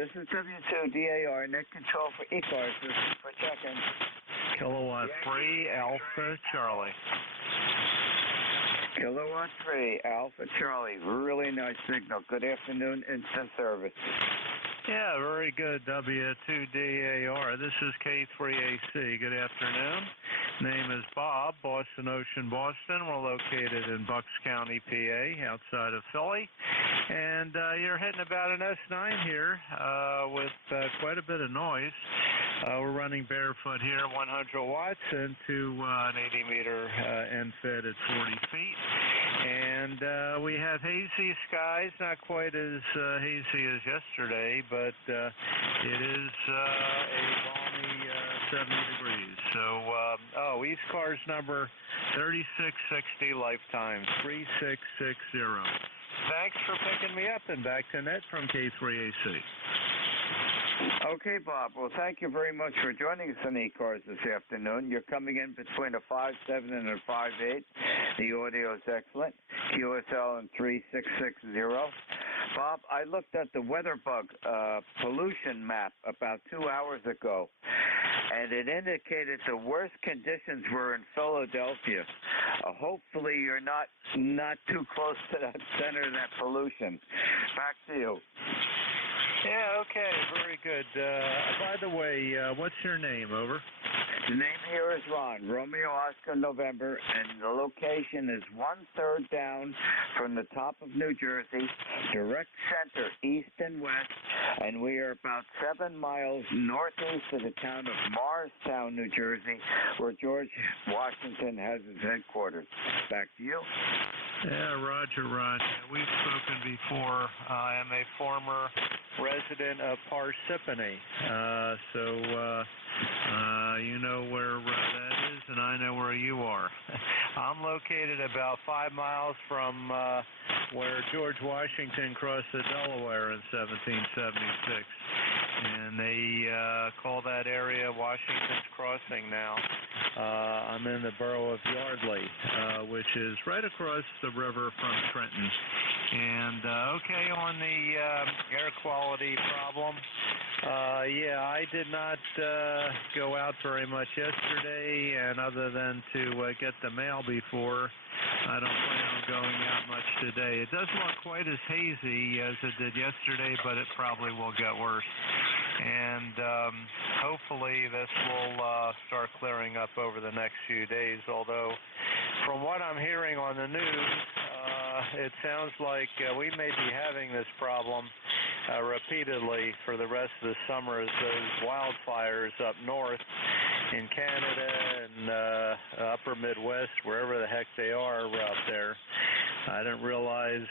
This is W2DAR, net control for ECARS. This is for check-in. Kilowatt 3, Alpha Charlie. Kilo 13, Alpha Charlie. Really nice signal. Good afternoon, instant service. Yeah, very good, W2DAR. This is K3AC. Good afternoon. Name is Bob, Boston Ocean, Boston. We're located in Bucks County, PA, outside of Philly. And you're hitting about an S9 here with quite a bit of noise. We're running barefoot here, 100 watts into an 80-meter end fed at 40 feet. And we have hazy skies, not quite as hazy as yesterday, but it is a balmy 70 degrees. So, ECARS number 3660, lifetime 3660. Thanks for picking me up, and back to net from K3AC. Okay, Bob. Well, thank you very much for joining us on ECARS this afternoon. You're coming in between a 5.7 and a 5.8. The audio is excellent. QSL and 3660. Bob, I looked at the WeatherBug pollution map about 2 hours ago, and it indicated the worst conditions were in Philadelphia. Hopefully you're not too close to that center of that pollution. Back to you. Yeah, okay, very good. By the way, what's your name? Over. The name here is Ron, Romeo Oscar November, and the location is 1/3 down from the top of New Jersey, direct center, east and west, and we are about 7 miles northeast of the town of Morristown, New Jersey, where George Washington has his headquarters. Back to you. Yeah, Roger, Ron. We've spoken before. I am a former resident of Parsippany, so you know where that is, and I know where you are. I'm located about 5 miles from where George Washington crossed the Delaware in 1776, and they call that area Washington's Crossing now. I'm in the borough of Yardley, which is right across the river from Trenton. And, okay, on the air quality problem, yeah, I did not go out very much yesterday, and other than to get the mail before, I don't plan on going out much today. It doesn't look quite as hazy as it did yesterday, but it probably will get worse. And hopefully this will start clearing up over the next few days, although from what I'm hearing on the news, it sounds like we may be having this problem repeatedly for the rest of the summer as those wildfires up north in Canada and upper Midwest, wherever the heck they are out there. I didn't realize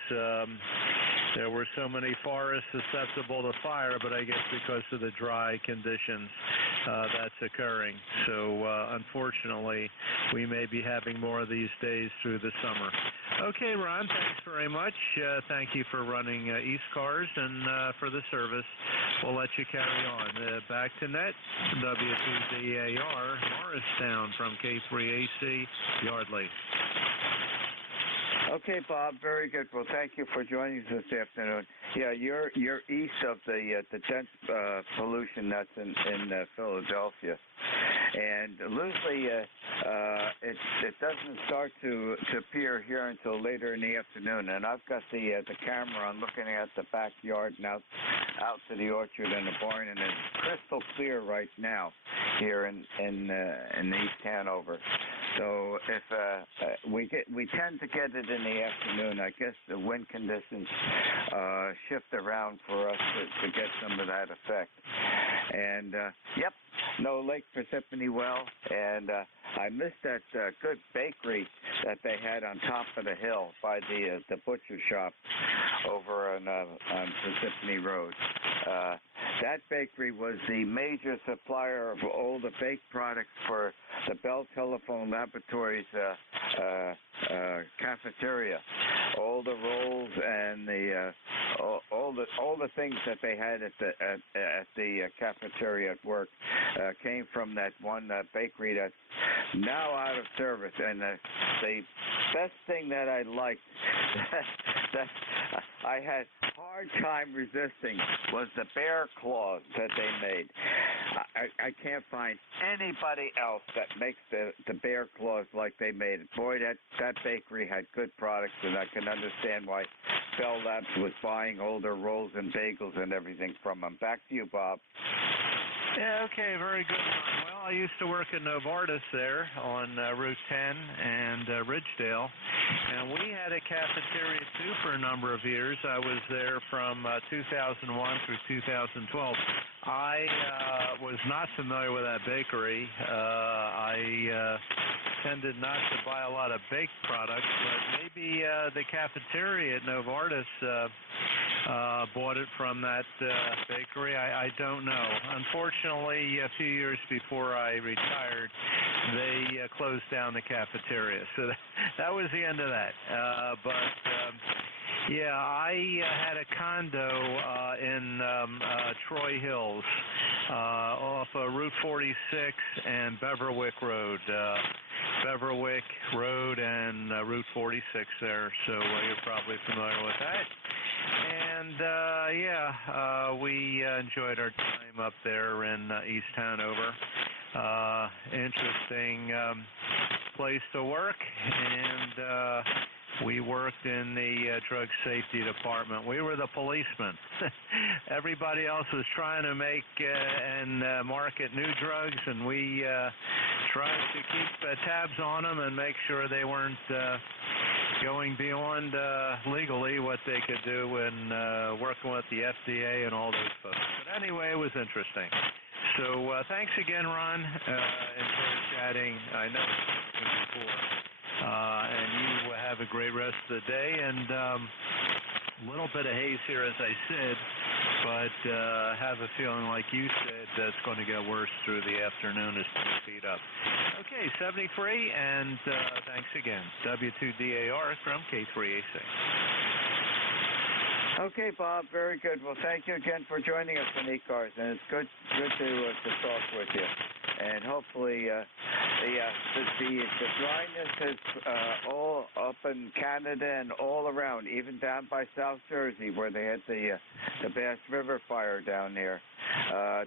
there were so many forests susceptible to fire, but I guess because of the dry conditions that's occurring. So unfortunately, we may be having more of these days through the summer. Okay, Ron, thanks very much. Thank you for running ECARS and for the service. We'll let you carry on. Back to net, W2DAR, Morristown from K3AC, Yardley. Okay, Bob, very good. Well, thank you for joining us this afternoon. Yeah, you're east of the dense pollution that's in Philadelphia, and loosely it doesn't start to appear here until later in the afternoon. And I've got the camera on looking at the backyard and out to the orchard and the barn, and it's crystal clear right now here in East Hanover. So if we tend to get it in the afternoon, I guess the wind conditions shift around for us to get some of that effect. And yep, no Lake Parsippany well, and I missed that good bakery that they had on top of the hill by the butcher shop over on Parsippany Road. That bakery was the major supplier of all the baked products for the Bell Telephone Laboratories cafeteria. All the rolls and all the things that they had at the cafeteria at work came from that one bakery that's now out of service. And the best thing that I liked that I had hard hard time resisting was the bear claws that they made. I can't find anybody else that makes the bear claws like they made it. Boy, that bakery had good products, and I can understand why Bell Labs was buying all their rolls and bagels and everything from them. Back to you, Bob. Yeah, okay, very good. Well, I used to work in Novartis there on Route 10 and Ridgedale, and we had a cafeteria too for a number of years. I was there from 2001 through 2012. I was not familiar with that bakery. I tended not to buy a lot of baked products, but maybe the cafeteria at Novartis bought it from that bakery. I don't know. Unfortunately, a few years before I retired, they closed down the cafeteria. So that was the end of that. Yeah, I had a condo in Troy Hills off Route 46 and Beverwick Road. Beverwick Road and Route 46 there, so you're probably familiar with that. And we enjoyed our time up there in East Hanover. Interesting place to work, and we worked in the drug safety department. We were the policemen. Everybody else was trying to make and market new drugs, and we tried to keep tabs on them and make sure they weren't going beyond legally what they could do and working with the FDA and all those folks. But anyway, it was interesting. So thanks again, Ron. Enjoyed chatting. I know it's spoken before. And you have a great rest of the day. And a little bit of haze here, as I said, but have a feeling, like you said, that's going to get worse through the afternoon as things heat up. Okay, 73, and thanks again. W2DAR from K3AC. Okay, Bob, very good. Well, thank you again for joining us on ECARS, and it's good to talk with you. And hopefully, the dryness is all up in Canada and all around, even down by South Jersey, where they had the Bass River fire down there.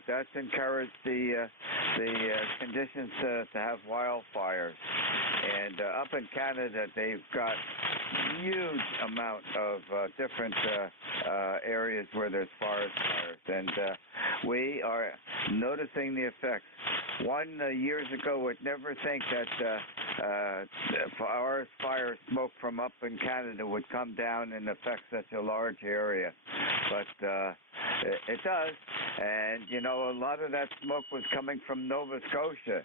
That's encouraged the conditions to have wildfires. And up in Canada, they've got huge amount of different areas where there's forest fires, and we are noticing the effects. Years ago would never think that forest fire smoke from up in Canada would come down and affect such a large area, but it does. And you know, a lot of that smoke was coming from Nova Scotia,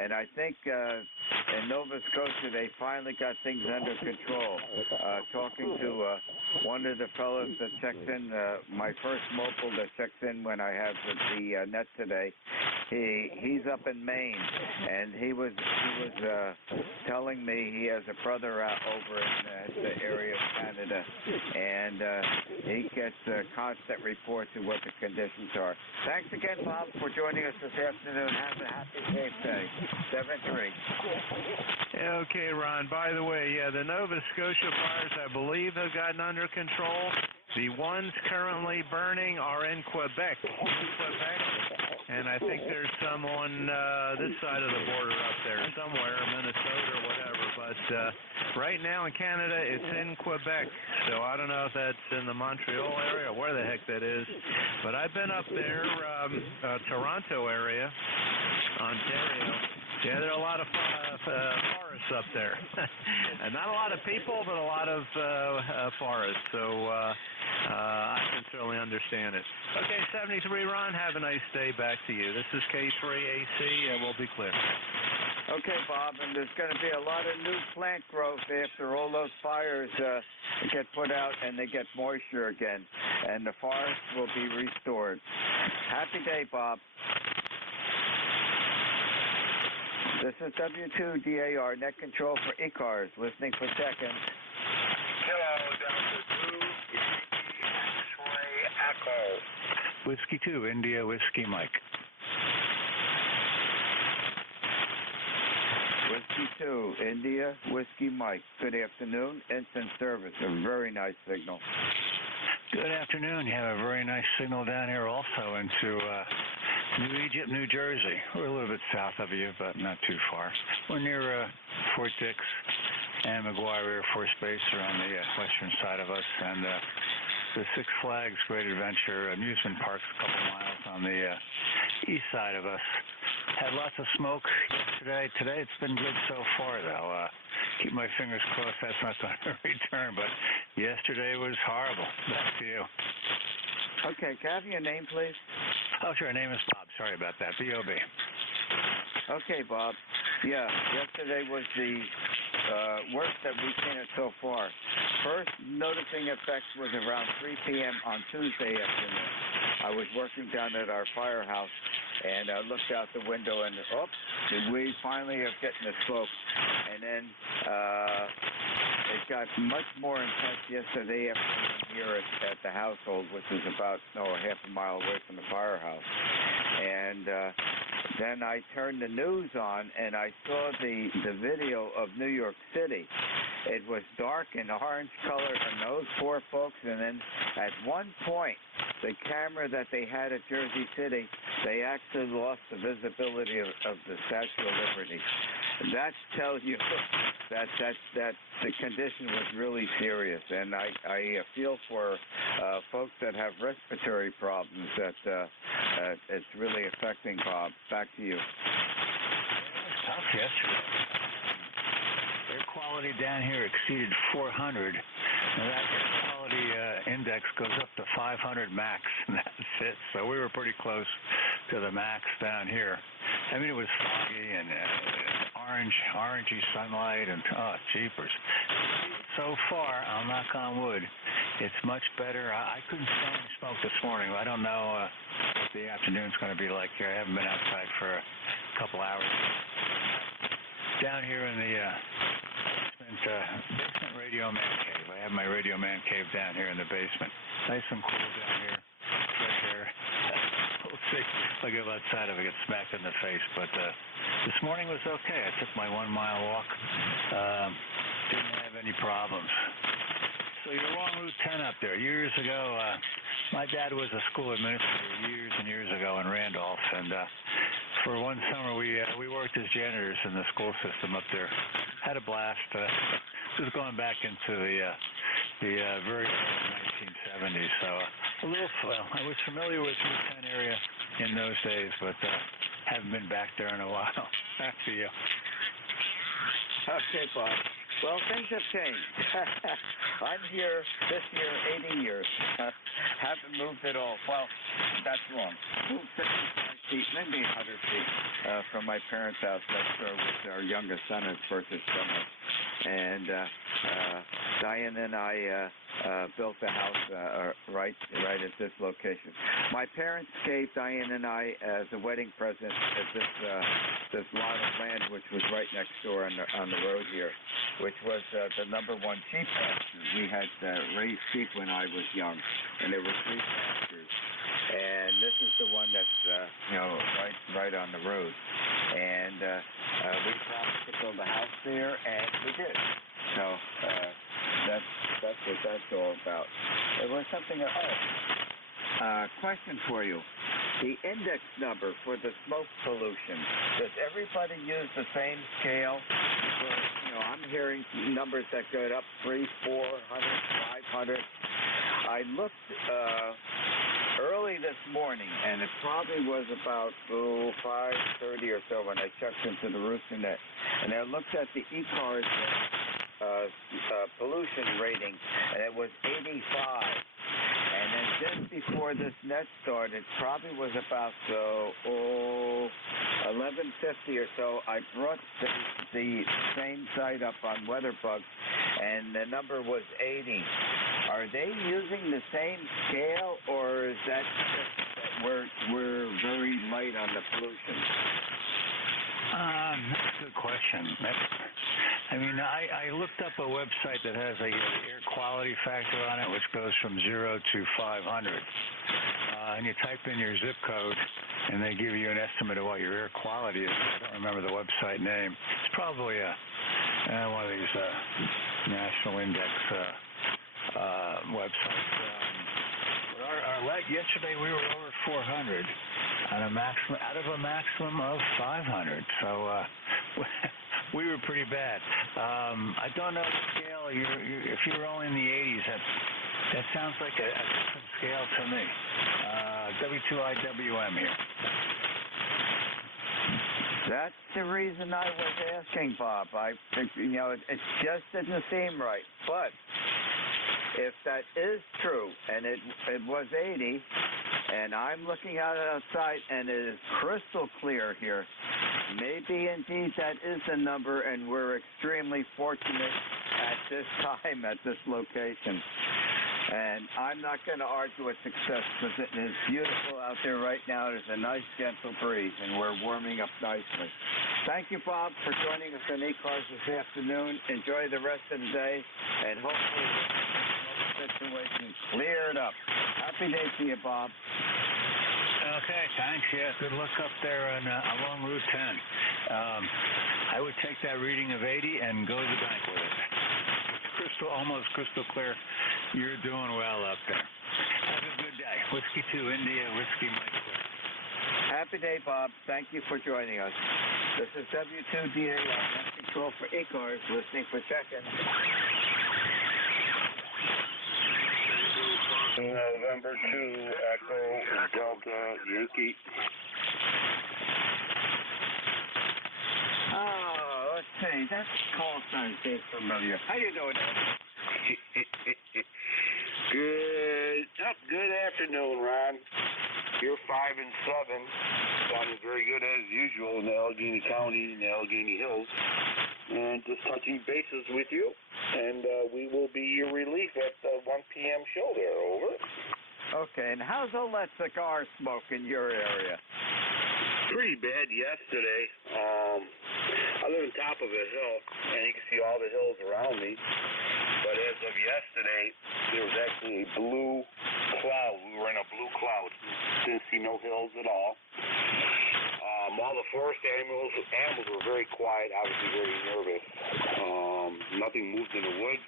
and I think in Nova Scotia they finally got things under control. Talking to one of the fellows that checked in, my first mobile that checked in when I had the net today, he's up in Maine, and he was telling me he has a brother out over in the area of Canada, and he gets constant reports of what the conditions are. Thanks again, Bob, for joining us this afternoon. Have a happy safe day. 7-3. Okay, Ron. By the way, the Nova Scotia fires, I believe, have gotten under control. The ones currently burning are in Quebec. And I think there's some on this side of the border up there, somewhere, Minnesota or whatever. But right now in Canada, it's in Quebec. So I don't know if that's in the Montreal area or where the heck that is. But I've been up there, Toronto area, Ontario. Yeah, there are a lot of forests up there. And not a lot of people, but a lot of forests. So I can certainly understand it. Okay, 73, Ron. Have a nice day. Back to you. This is K3AC, and we'll be clear. Okay, Bob, and there's going to be a lot of new plant growth after all those fires get put out and they get moisture again, and the forest will be restored. Happy day, Bob. This is W2DAR, net control for ECARS, listening for seconds. Hello, Delta 2, X-ray Echo. Whiskey 2, India, Whiskey Mike. Whiskey 2, India, Whiskey Mike. Good afternoon. Instant service, a very nice signal. Good afternoon. You have a very nice signal down here also into New Egypt, New Jersey. We're a little bit south of you, but not too far. We're near Fort Dix and McGuire Air Force Base are on the western side of us, and the Six Flags Great Adventure amusement park's a couple miles on the east side of us. Had lots of smoke yesterday. Today it's been good so far, though. Keep my fingers crossed that's not going to return, but yesterday was horrible. Back to you. Okay, can I have your name, please? Oh, sure. Name is Bob. Sorry about that. B.O.B. Okay, Bob. Yeah, yesterday was the worst that we've seen it so far. First noticing effects was around 3 p.m. on Tuesday afternoon. I was working down at our firehouse, and I looked out the window, and we finally are getting the smoke. And then it got much more intense yesterday afternoon here at the household, which is about half a mile away from the firehouse. And then I turned the news on, and I saw the video of New York City. It was dark and orange colored on those poor folks, and then at one point, the camera that they had at Jersey City, they actually lost the visibility of the Statue of Liberty. That tells you that the condition was really serious, and I feel for folks that have respiratory problems that it's really affecting. Bob, back to you. Tough yesterday. Air quality down here exceeded 400. Now that air quality index goes up to 500 max, and that's it. So we were pretty close to the max down here. I mean, it was foggy and orangey sunlight, and jeepers. So far, I'll knock on wood, it's much better. I couldn't stand the smoke this morning. I don't know what the afternoon's going to be like here. I haven't been outside for a couple hours. Down here in the basement radio man cave. I have my radio man cave down here in the basement. Nice and cool down here. Fresh air. We'll see if I go outside if I get smacked in the face. But this morning was okay. I took my 1 mile walk. Didn't have any problems. So you're long Route 10 up there. Years ago, my dad was a school administrator years and years ago in Randolph, and for one summer we worked as janitors in the school system up there. Had a blast. This is going back into the very early 1970s. So I was familiar with the Route 10 area in those days, but haven't been back there in a while. Back to you. Okay, Bob. Well, things have changed. I'm here this year 80 years. Haven't moved at all. Well, that's wrong. Moved 55 feet, maybe 100 feet from my parents' house next door, which our youngest son has purchased from us. And Diane and I built the house right at this location. My parents gave Diane and I as a wedding present this lot of land, which was right next door on the road here, which was the number one sheep pasture. We had raised sheep when I was young, and there were 3 pastures. And this is the one that's right on the road. And we promised to build a house there, and we did. So that's what that's all about. There was something else. Question for you. The index number for the smoke pollution, does everybody use the same scale? I'm hearing numbers that go up 300, 400, 500. I looked early this morning, and it probably was about 5:30 or so when I checked into the rooster net, and I looked at the ECARS pollution rating, and it was 85. And then just before this net started, probably was about 11:50 or so, I brought the same site up on WeatherBug, and the number was 80. Are they using the same scale, or is that just that we're very light on the pollution? That's a good question. I looked up a website that has a air quality factor on it, which goes from 0 to 500. And you type in your zip code, and they give you an estimate of what your air quality is. I don't remember the website name. It's probably one of these national index websites. our leg yesterday we were over 400 on a maximum out of a maximum of 500. So we were pretty bad. I don't know the scale. If you were only in the 80s, that sounds like a different scale to me. W2IWM here. That's the reason I was asking, Bob. I think, it just didn't seem right. But if that is true, and it was 80, and I'm looking at it outside, and it is crystal clear here, maybe indeed that is the number, and we're extremely fortunate at this time, at this location. And I'm not going to argue with success because it is beautiful out there right now. There's a nice gentle breeze, and we're warming up nicely. Thank you, Bob, for joining us on ECARS this afternoon. Enjoy the rest of the day, and hopefully the situation cleared up. Happy day to you, Bob. Okay, thanks. Yeah, good luck up there along Route 10. I would take that reading of 80 and go to the bank with it. It's almost crystal clear. You're doing well up there. Have a good day. Whiskey 2 India, Whiskey Mike Clear. Happy day, Bob. Thank you for joining us. This is W2DA Net Control for ECARS, listening for check-in. November 2, Echo Delta Yankee. Oh, let's see. That call sign seems familiar. How you doing, Ed? Good afternoon, Ron. You're 5 and 7. Sounding very good as usual in the Allegheny County and the Allegheny Hills. And just touching bases with you. And we will be your relief at the 1 p.m. show there. Over. Okay, and how's the Let Cigar smoke in your area? Pretty bad yesterday. I live on top of a hill, and you can see all the hills around me. But as of yesterday, there was actually a blue cloud. We were in a blue cloud. Didn't see no hills at all. All the forest animals were very quiet, obviously very nervous. Nothing moved in the woods.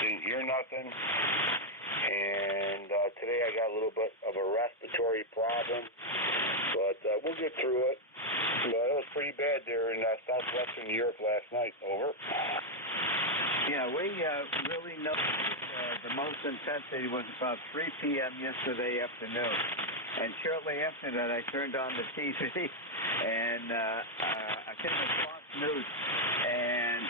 Didn't hear nothing. And today I got a little bit of a respiratory problem, but we'll get through it. But it was pretty bad there in southwestern New York last night. Over. Yeah, we really noticed the most intensity was about 3 p.m. yesterday afternoon. And shortly after that, I turned on the TV, and I think it was Fox News, and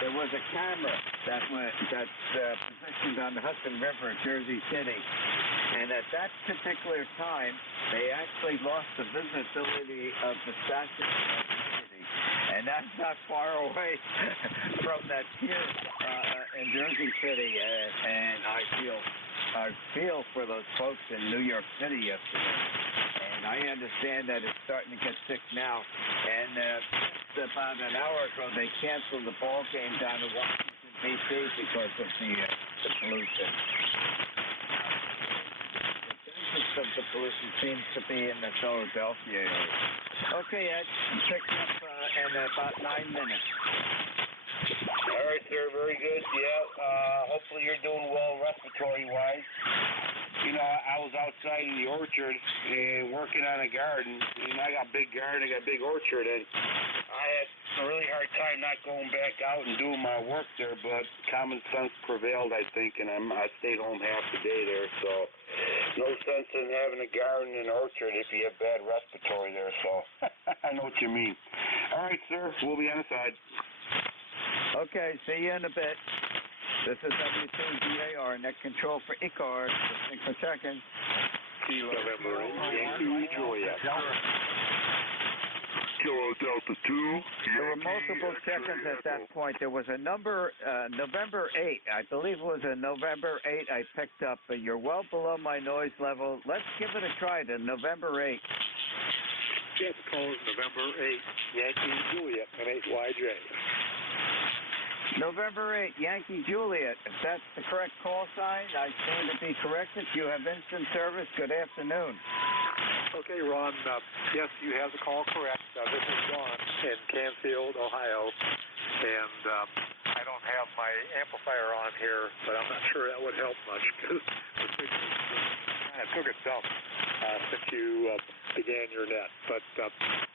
there was a camera that's positioned on the Hudson River in Jersey City. And at that particular time, they actually lost the visibility of the Statue of Liberty. And that's not far away from that pier in Jersey City. And I feel for those folks in New York City yesterday. And I understand that it's starting to get sick now. And about an hour ago, they canceled the ball game down in Washington, D.C. because of the pollution. Of the pollution seems to be in the Philadelphia area. Okay, Ed, pick up in about 9 minutes. All right, sir, very good. Yeah, hopefully you're doing well respiratory-wise. You know, I was outside in the orchard and working on a garden, and I got a big garden, I got a big orchard, and I had a really hard time not going back out and doing my work there, but common sense prevailed, I think, and I stayed home half the day there, so no sense in having a garden and orchard if you have bad respiratory there, so I know what you mean. All right, sir, we'll be on the side. Okay, see you in a bit. This is W2DAR, Net Control for ECARS, listening for check-in. November Yankee Juliet. Kilo Delta 2. There were multiple check-ins at that point. There was a number, November 8. I believe it was a November 8 I picked up. You're well below my noise level. Let's give it a try to November 8. Yes, call is November 8, Yankee Juliet, M8YJ. November 8, Yankee Juliet. If that's the correct call sign, I stand to be corrected. You have instant service. Good afternoon. Okay, Ron. Yes, you have the call correct. This is John in Canfield, Ohio. And I don't have my amplifier on here, but I'm not sure that would help much because the signal kind of took a dump since you began your net. But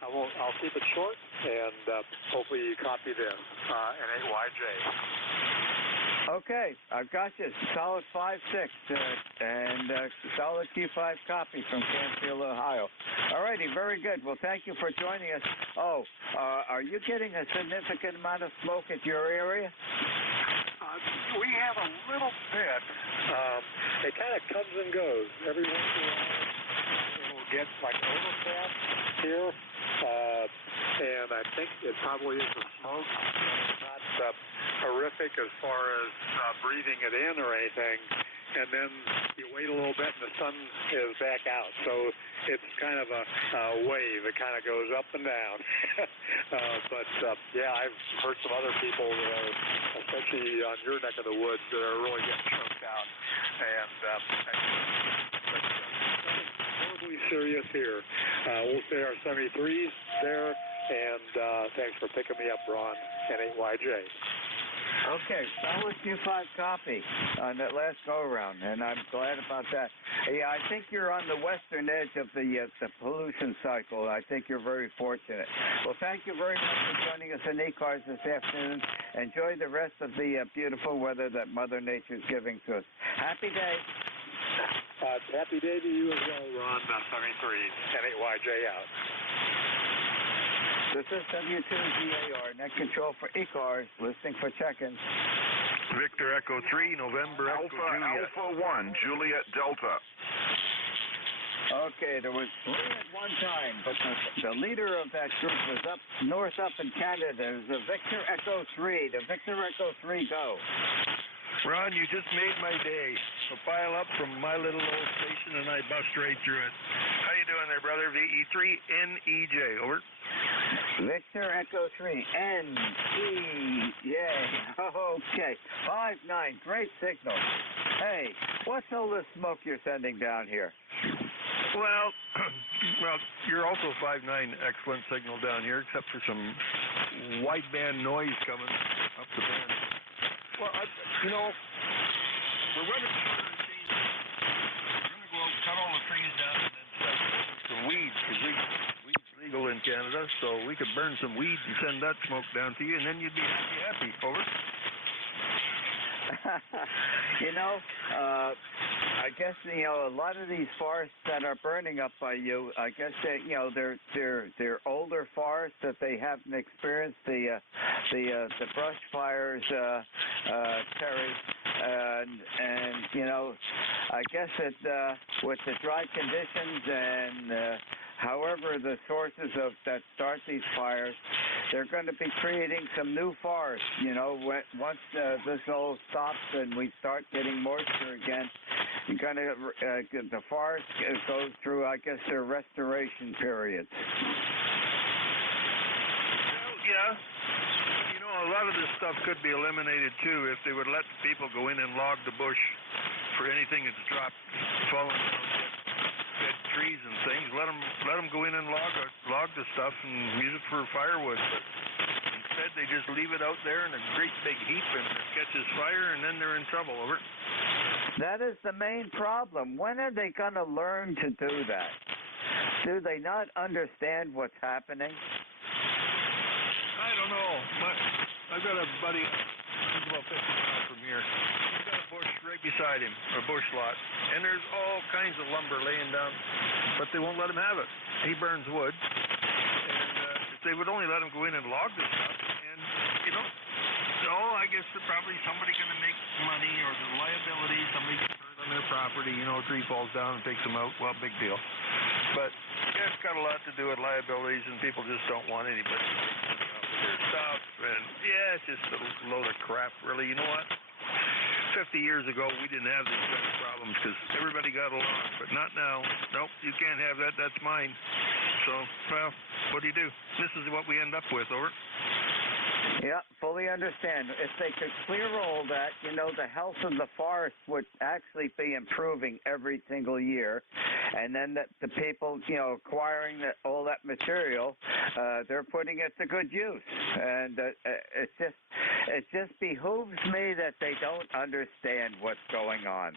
I'll keep it short, and hopefully you copy this. N8YJ. Okay, I've got you. Solid 5-6 and solid Q5 copy from Canfield, Ohio. All righty, very good. Well, thank you for joining us. Oh, are you getting a significant amount of smoke at your area? We have a little bit. It kind of comes and goes. Every once in a while, it'll get like overcast here, and I think it probably is the smoke. It's not horrific as far as breathing it in or anything. And then you wait a little bit and the sun is back out. So it's kind of a wave. It kind of goes up and down. Yeah, I've heard some other people, especially on your neck of the woods, that are really getting choked out. And nothing horribly serious here. We'll say our 73s there. And thanks for picking me up, Ron, N8YJ. Okay, solid Q5 copy on that last go-around, and I'm glad about that. Yeah, I think you're on the western edge of the pollution cycle. I think you're very fortunate. Well, thank you very much for joining us in ECARS this afternoon. Enjoy the rest of the beautiful weather that Mother Nature's giving to us. Happy day. Happy day to you as well, Ron. 73, N8YJ out. This is W2GAR, net control for ECARS, listening for check-ins. Victor Echo 3, November Echo Juliet. Alpha 1, Juliet Delta. Okay, there was 3 at one time, but the leader of that group was up north up in Canada. There's the Victor Echo 3. The Victor Echo 3, go. Ron, you just made my day. So pile up from my little old station, and I bust right through it. How you doing there, brother? VE3NEJ, over. Victor Echo 3, NEJ. Okay, 5-9, great signal. Hey, what's all this smoke you're sending down here? Well, you're also 5-9, excellent signal down here, except for some wideband noise coming up the band. Well, we're running through the trees. We're going to go out, cut all the trees down, and then start burning some weeds, because weed's legal in Canada, so we could burn some weeds and send that smoke down to you, and then you'd be happy. Over. I guess a lot of these forests that are burning up by you, I guess that they're older forests that they haven't experienced the brush fires, Terry, and I guess that with the dry conditions and however the sources that start these fires, they're going to be creating some new forests. Once this all stops and we start getting moisture again, the forest goes through, I guess, their restoration periods. Well, yeah. A lot of this stuff could be eliminated too if they would let people go in and log the bush for anything that's dropped, fallen down, dead trees and things. Let them go in and log the stuff and use it for firewood. But instead, they just leave it out there in a great big heap, and it catches fire, and then they're in trouble. Over. That is the main problem. When are they going to learn to do that? Do they not understand what's happening? I don't know. I've got a buddy, he's about 50 miles from here. He's got a bush right beside him, a bush lot, and there's all kinds of lumber laying down, but they won't let him have it. He burns wood, and if they would only let him go in and log this stuff, and, I guess they're probably somebody going to make money, or the liability, somebody gets hurt on their property, a tree falls down and takes them out, well, big deal. But, yeah, it's got a lot to do with liabilities, and people just don't want anybody to take their stuff, and, yeah, it's just a load of crap, really. You know what? 50 years ago, we didn't have these kind of problems, because everybody got along, but not now. Nope, you can't have that, that's mine. So, well, what do you do? This is what we end up with, over. Yeah, fully understand. If they could clear all that, the health of the forest would actually be improving every single year. And then the people, acquiring all that material, they're putting it to good use. And it just behooves me that they don't understand what's going on.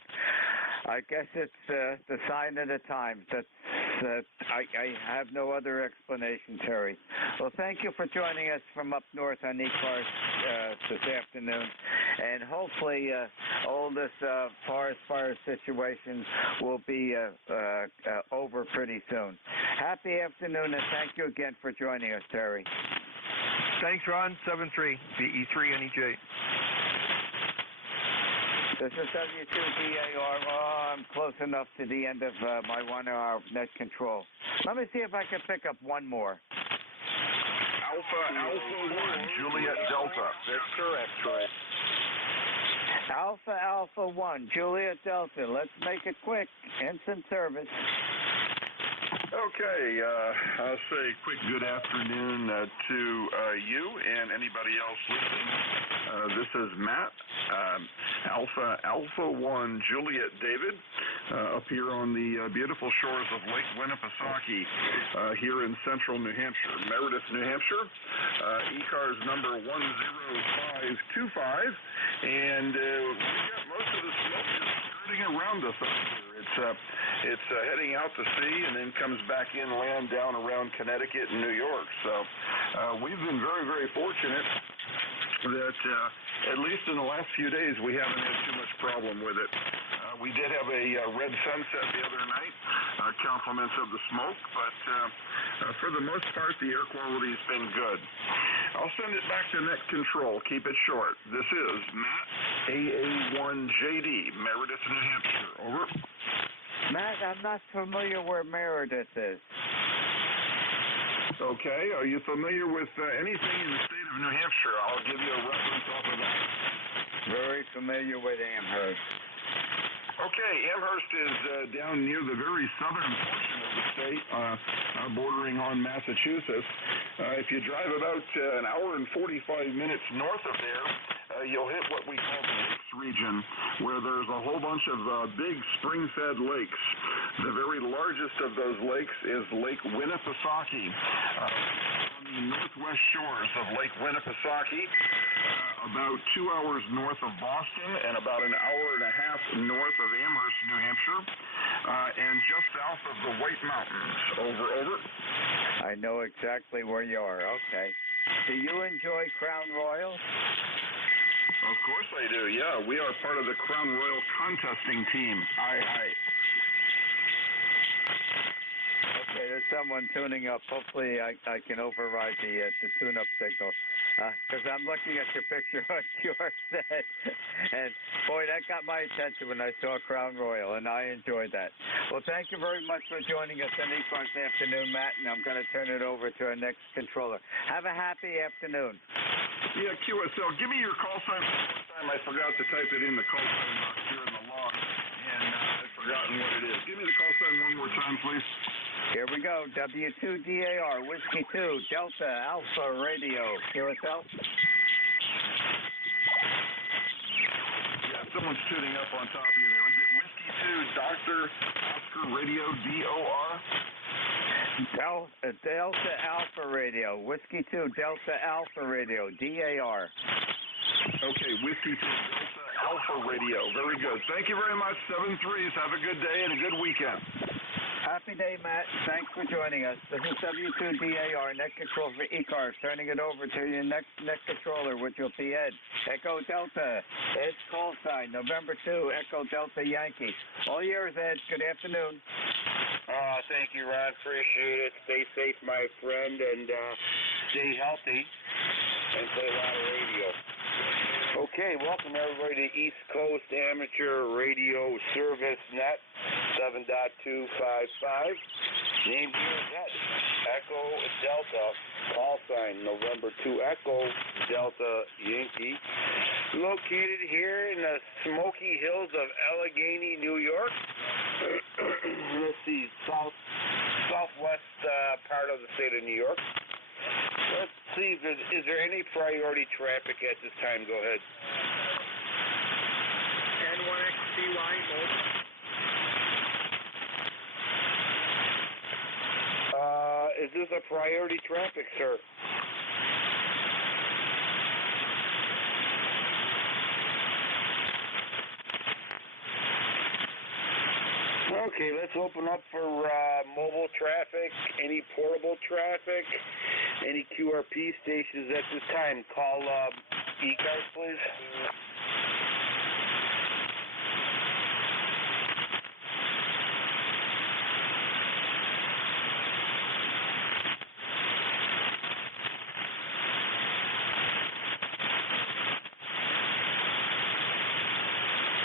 I guess it's the sign of the times. I have no other explanation, Terry. Well, thank you for joining us from up north on ECARS this afternoon. And hopefully all this forest fire situation will be over pretty soon. Happy afternoon, and thank you again for joining us, Terry. Thanks, Ron. 7-3, VE3NEJ. This is W2DAR. Oh, I'm close enough to the end of my 1 hour of net control. Let me see if I can pick up one more. Alpha 1, Juliet Delta. That's correct, Troy. Alpha 1, Juliet Delta. Let's make it quick. Instant service. Okay, I'll say quick good afternoon to you and anybody else listening. This is Matt, Alpha 1 Juliet David, up here on the beautiful shores of Lake Winnipesaukee here in central New Hampshire, Meredith, New Hampshire. ECARS number 10525, and we got most of the smoke just skirting around us up here. It's heading out to sea and then comes back inland down around Connecticut and New York. So we've been very, very fortunate that at least in the last few days we haven't had too much problem with it. We did have a red sunset the other night, compliments of the smoke, but for the most part the air quality's been good. I'll send it back to net control. Keep it short. This is Matt, AA1JD, Meredith, New Hampshire. Over. Matt, I'm not familiar where Meredith is. Okay, are you familiar with anything in the state of New Hampshire? I'll give you a reference off of that. Very familiar with Amherst. Okay, Amherst is down near the very southern portion of the state, bordering on Massachusetts. If you drive about an hour and 45 minutes north of there, you'll hit what we call the Lakes region, where there's a whole bunch of big spring-fed lakes. The very largest of those lakes is Lake Winnipesaukee. On the northwest shores of Lake Winnipesaukee, about 2 hours north of Boston and about an hour and a half north of Amherst, New Hampshire, and just south of the White Mountains. Over. I know exactly where you are. Okay. Do you enjoy Crown Royal? Of course I do, yeah. We are part of the Crown Royal contesting team. Aye. Okay, there's someone tuning up. Hopefully I can override the tune-up signal. Because I'm looking at your picture on your set. And, boy, that got my attention when I saw Crown Royal, and I enjoyed that. Well, thank you very much for joining us on ECARS this afternoon, Matt, and I'm going to turn it over to our next controller. Have a happy afternoon. Yeah, QSL, give me your call sign. One time I forgot to type it in the call sign box here in the log, and I've forgotten what it is. Give me the call sign one more time, please. Here we go. W2DAR, Whiskey 2, Delta, Alpha Radio. QSL? Yeah, someone's tuning up on top of you there. Is it Whiskey 2, Dr. Oscar Radio, DOR? Delta Alpha Radio. Whiskey 2, Delta Alpha Radio, DAR. Okay, Whiskey 2, Delta Alpha Radio. Very good. Thank you very much, 7-3s. Have a good day and a good weekend. Happy day, Matt. Thanks for joining us. This is W2DAR, net control for ECARS, turning it over to your next net controller, which will be Ed. Echo Delta. Ed's call sign, November 2, Echo Delta Yankee. All yours, Ed. Good afternoon. Thank you, Ron. Appreciate it. Stay safe, my friend, and stay healthy, and play a lot of radio. Okay, welcome everybody to East Coast Amateur Radio Service Net 7.255. Named here is Ed. Echo Delta, call sign November 2 Echo Delta Yankee. Located here in the Smoky Hills of Allegheny, New York. Let's see, southwest part of the state of New York. Let's see, is there any priority traffic at this time? Go ahead. N1XCY mobile. Is this a priority traffic, sir? Okay, let's open up for mobile traffic, any portable traffic, any QRP stations at this time. Call ECARS, please.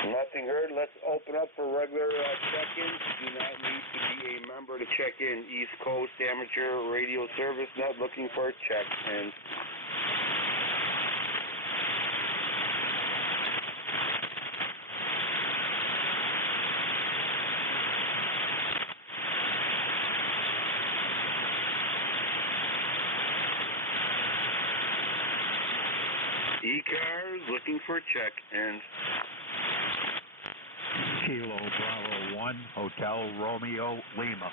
Nothing heard. Let's open up for regular check-ins. You do not need to be a member to check in. East Coast Amateur Radio Service Net looking for a check-in. ECARS looking for check-ins. Kilo Bravo 1, Hotel Romeo Lima.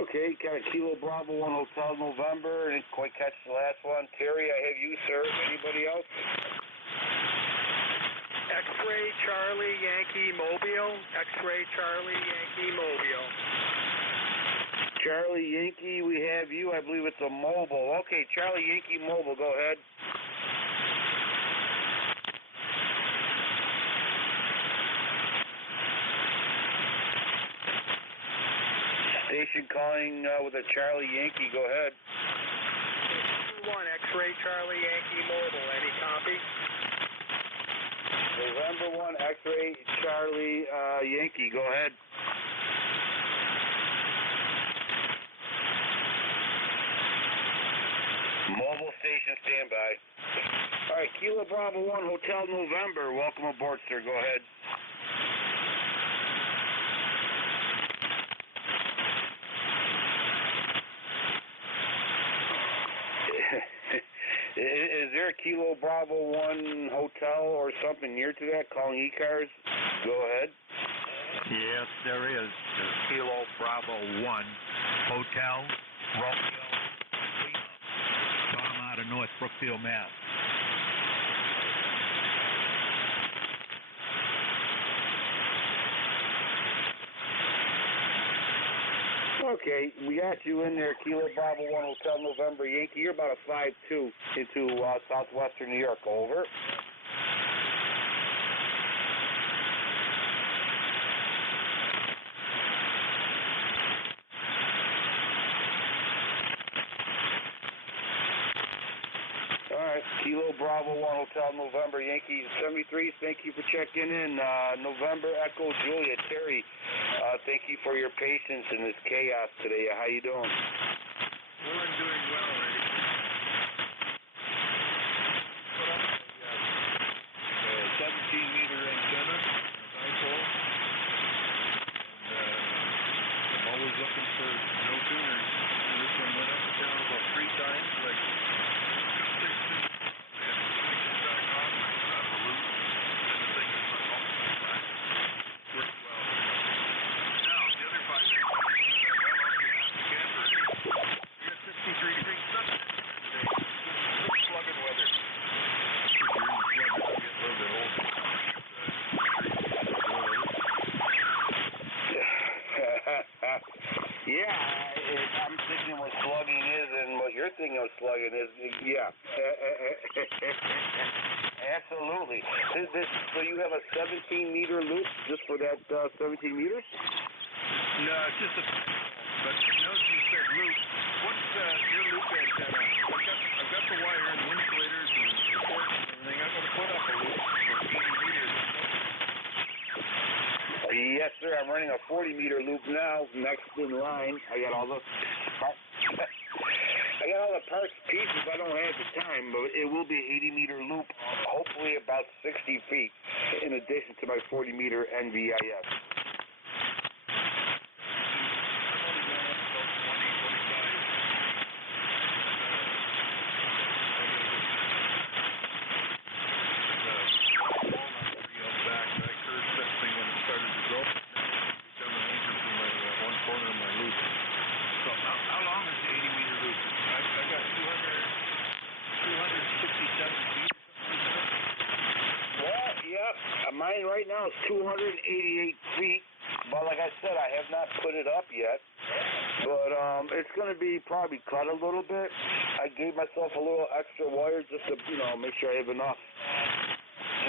Okay, got a Kilo Bravo 1, Hotel November. Didn't quite catch the last one. Terry, I have you, sir. Anybody else? X-Ray Charlie Yankee Mobile. X-Ray Charlie Yankee Mobile. Charlie Yankee, we have you. I believe it's a mobile. Okay, Charlie Yankee mobile, go ahead. Station calling with a Charlie Yankee, go ahead. 1 X-Ray Charlie Yankee mobile, any copy? November 1 X-Ray Charlie Yankee, go ahead. Mobile station standby. All right, Kilo Bravo 1, Hotel November. Welcome aboard, sir. Go ahead. Is there a Kilo Bravo 1 hotel or something near to that calling ECARS? Go ahead. Yes, there is. Kilo Bravo 1, Hotel Romeo Lima. Tom out of North Brookfield, Mass. Okay, we got you in there, Kilo Bravo 1 Hotel November Yankee. You're about a 5-2 into southwestern New York. Over. Kilo Bravo 1 Hotel November Yankee 73. Thank you for checking in. November Echo Julia Terry. Thank you for your patience in this chaos today. How you doing? Well, I'm doing well, Eddie. Put up a 17-meter antenna, a dipole, and I'm always looking for no tuners. And this one went up and down about 3 times, like 2 6 Yeah, I'm thinking what slugging is and what you're thinking of slugging is. Yeah. Absolutely. So you have a 17-meter loop just for that 17 meters? No, it's just a... But notice you said loop. What's your loop antenna? I've got the wire and the insulators and supports and everything. I'm going to put up a loop for 80 meters. Yes, sir. I'm running a 40-meter loop now. Next in line. I got all the parts pieces. I don't have the time, but it will be an 80-meter loop, hopefully about 60 feet, in addition to my 40-meter NVIS. now it's 288 feet. But like I said, I have not put it up yet. But it's going to be probably cut a little bit. I gave myself a little extra wire just to, make sure I have enough.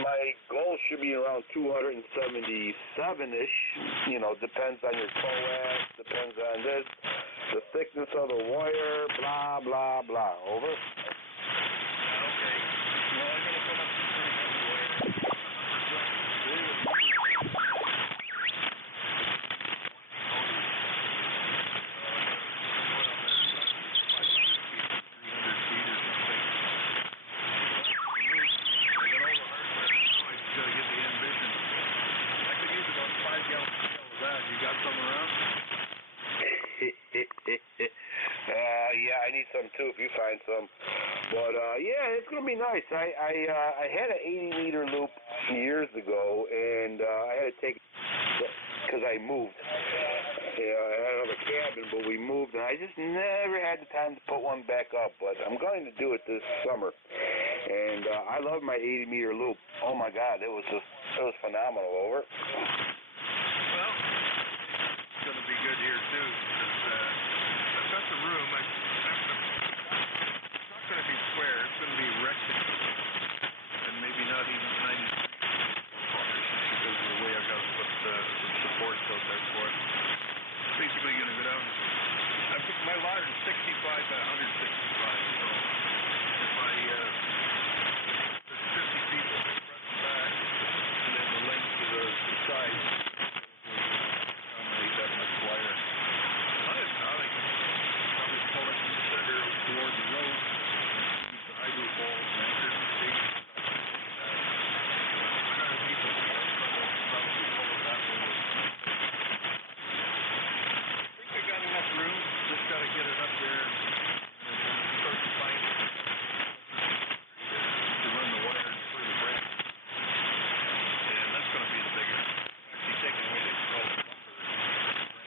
My goal should be around 277-ish. Depends on your coax, depends on this, the thickness of the wire, blah, blah, blah. Over. Okay. Well, I'm going to put up some pretty heavy wire. Yeah, I need some too if you find some. But yeah, it's gonna be nice. I had an 80-meter loop years ago, and I had to take because I moved. I had another cabin, but we moved, and I just never had the time to put one back up. But I'm going to do it this summer, and I love my 80-meter loop. Oh my God, it was phenomenal. Over. Well, it's going to be good here too. I've got the room. It's not going to be square. It's going to be rectangle, and maybe not even 90 because of the way I've got to put the supports out there for it. Basically, going to go down. My ladder is 65 by 165, so if there's 50 feet of front and back, and then the length to the side will accommodate that much wire. I can probably pull it in the center toward the road, keep the hydro poles and anchors and stakes. Underneath it, probably pull it that way. I think I got enough room. Just got to get it up there and start to find it to run the wires through the branch. And that's going to be the biggest. Actually, taking away the lumber. The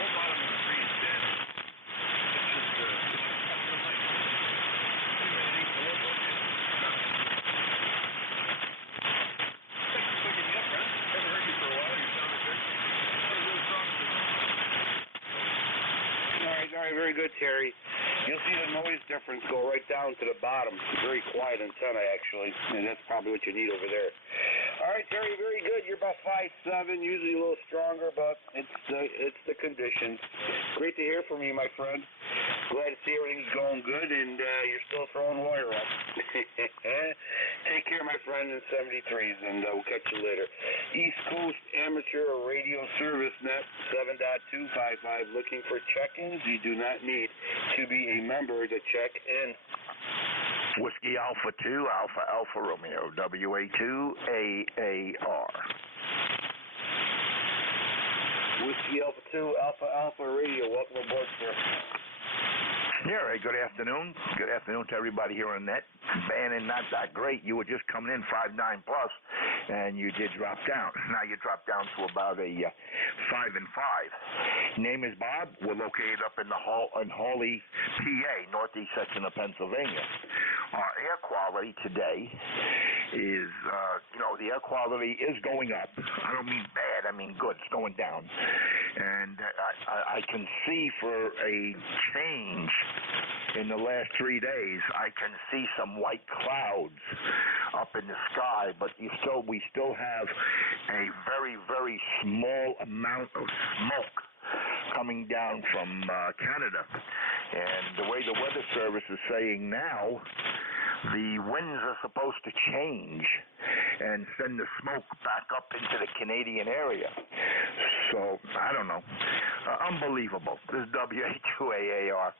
whole bottom of the tree is dead. It's just cut real nice. Anyway, I need to look at it. Thanks for picking me up, Brent. Haven't heard you for a while. You sounded good. What a real talk to you. All right, very good, Terry. You'll see the noise difference go right down to the bottom. It's a very quiet antenna, actually, and that's probably what you need over there. All right, Terry, very good. You're about 5'7", usually a little stronger, but it's the conditions. Great to hear from you, my friend. Glad to see everything's going good, and you're still throwing wire up. Take care, my friend, in 73s, and we'll catch you later. East Coast Amateur Radio Service Net 7.255. Looking for check-ins? You do not need to be a member to check in. Whiskey Alpha 2, Alpha Alpha Romeo, WA2 AAR. Whiskey Alpha 2, Alpha Alpha Radio. Welcome aboard, sir. Yeah, good afternoon. Good afternoon to everybody here on net. Bannon, not that great. You were just coming in 5.9 plus, and you did drop down. Now you dropped down to about a 5 and 5. Name is Bob. We're located up in Hawley, PA, northeast section of Pennsylvania. Our air quality today is, the air quality is going up. I don't mean bad. I mean good. It's going down. And I can see for a change in the last 3 days, I can see some white clouds up in the sky, but we still have a very, very small amount of smoke coming down from Canada. And the way the Weather Service is saying now, the winds are supposed to change and send the smoke back up into the Canadian area. So, I don't know. Unbelievable. This is WA2AAR.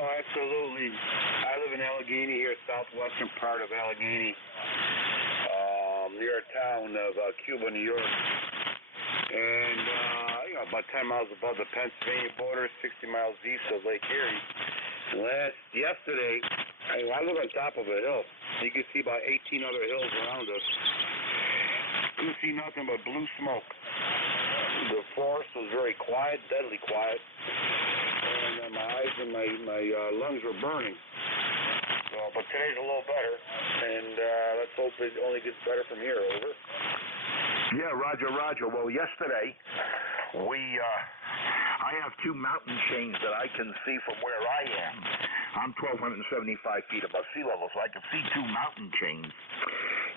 Oh, absolutely. I live in Allegheny here, southwestern part of Allegheny, near a town of Cuba, New York. And, about 10 miles above the Pennsylvania border, 60 miles east of Lake Erie. Yesterday, I live on top of a hill. You can see about 18 other hills around us. You see nothing but blue smoke. The forest was very quiet, deadly quiet. And my eyes and my lungs were burning. But today's a little better, and let's hope it only gets better from here. Over. Yeah, Roger. Well, yesterday, I have two mountain chains that I can see from where I am. I'm 1,275 feet above sea level, so I can see two mountain chains.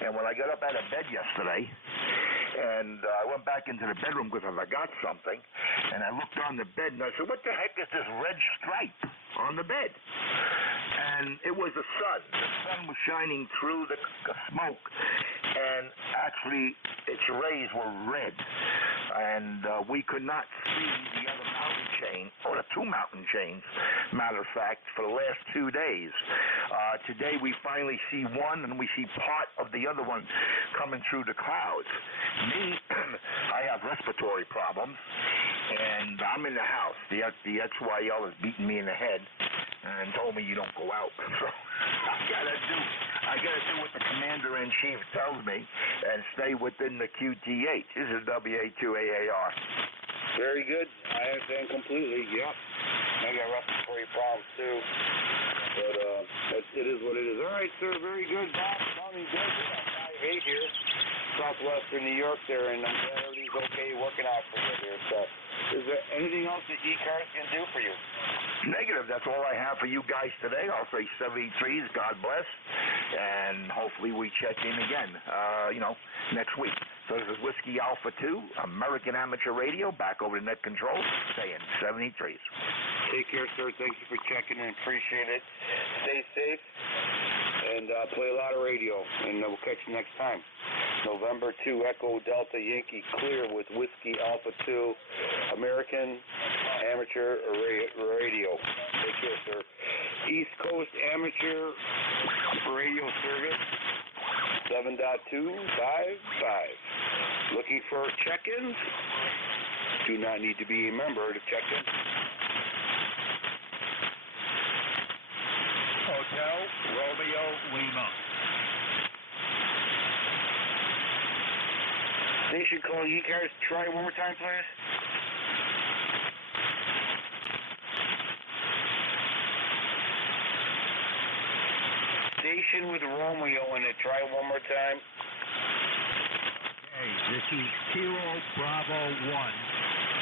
And when I got up out of bed yesterday, and I went back into the bedroom because I forgot something, and I looked on the bed, and I said, what the heck is this red stripe on the bed? And it was the sun. The sun was shining through the smoke, and actually its rays were red. And we could not see the other mountain chain, or the two mountain chains, matter of fact, for the last 2 days. Today we finally see one, and we see part of the other one coming through the clouds. Me, I have respiratory problems, and I'm in the house. The XYL is beating me in the head and told me you don't go out. So I gotta do what the commander-in-chief tells me and stay within the QTH. This is WA2AAR. Very good. I understand completely. Yep. I got respiratory problems too. But it is what it is. All right, sir. Very good. Bob, Tommy, good. 5-8 here, southwestern New York there, and I'm glad everything's okay working out for you there. So, is there anything else that ECARS can do for you? Negative. That's all I have for you guys today. I'll say 73s, God bless, and hopefully we check in again, next week. So this is Whiskey Alpha 2, American Amateur Radio, back over to Net Control, saying 73s. Take care, sir. Thank you for checking in. Appreciate it. Stay safe, and play a lot of radio, and we'll catch you next time. November 2, Echo Delta Yankee clear with Whiskey Alpha 2, American Amateur Radio. Take care, sir. East Coast Amateur Radio Service, 7.255. Looking for check-ins? Do not need to be a member to check in. Hotel Romeo Lima. Station call ECARS. Try one more time, please. Station with Romeo in it. Try one more time. Hey, this is Kilo Bravo 1.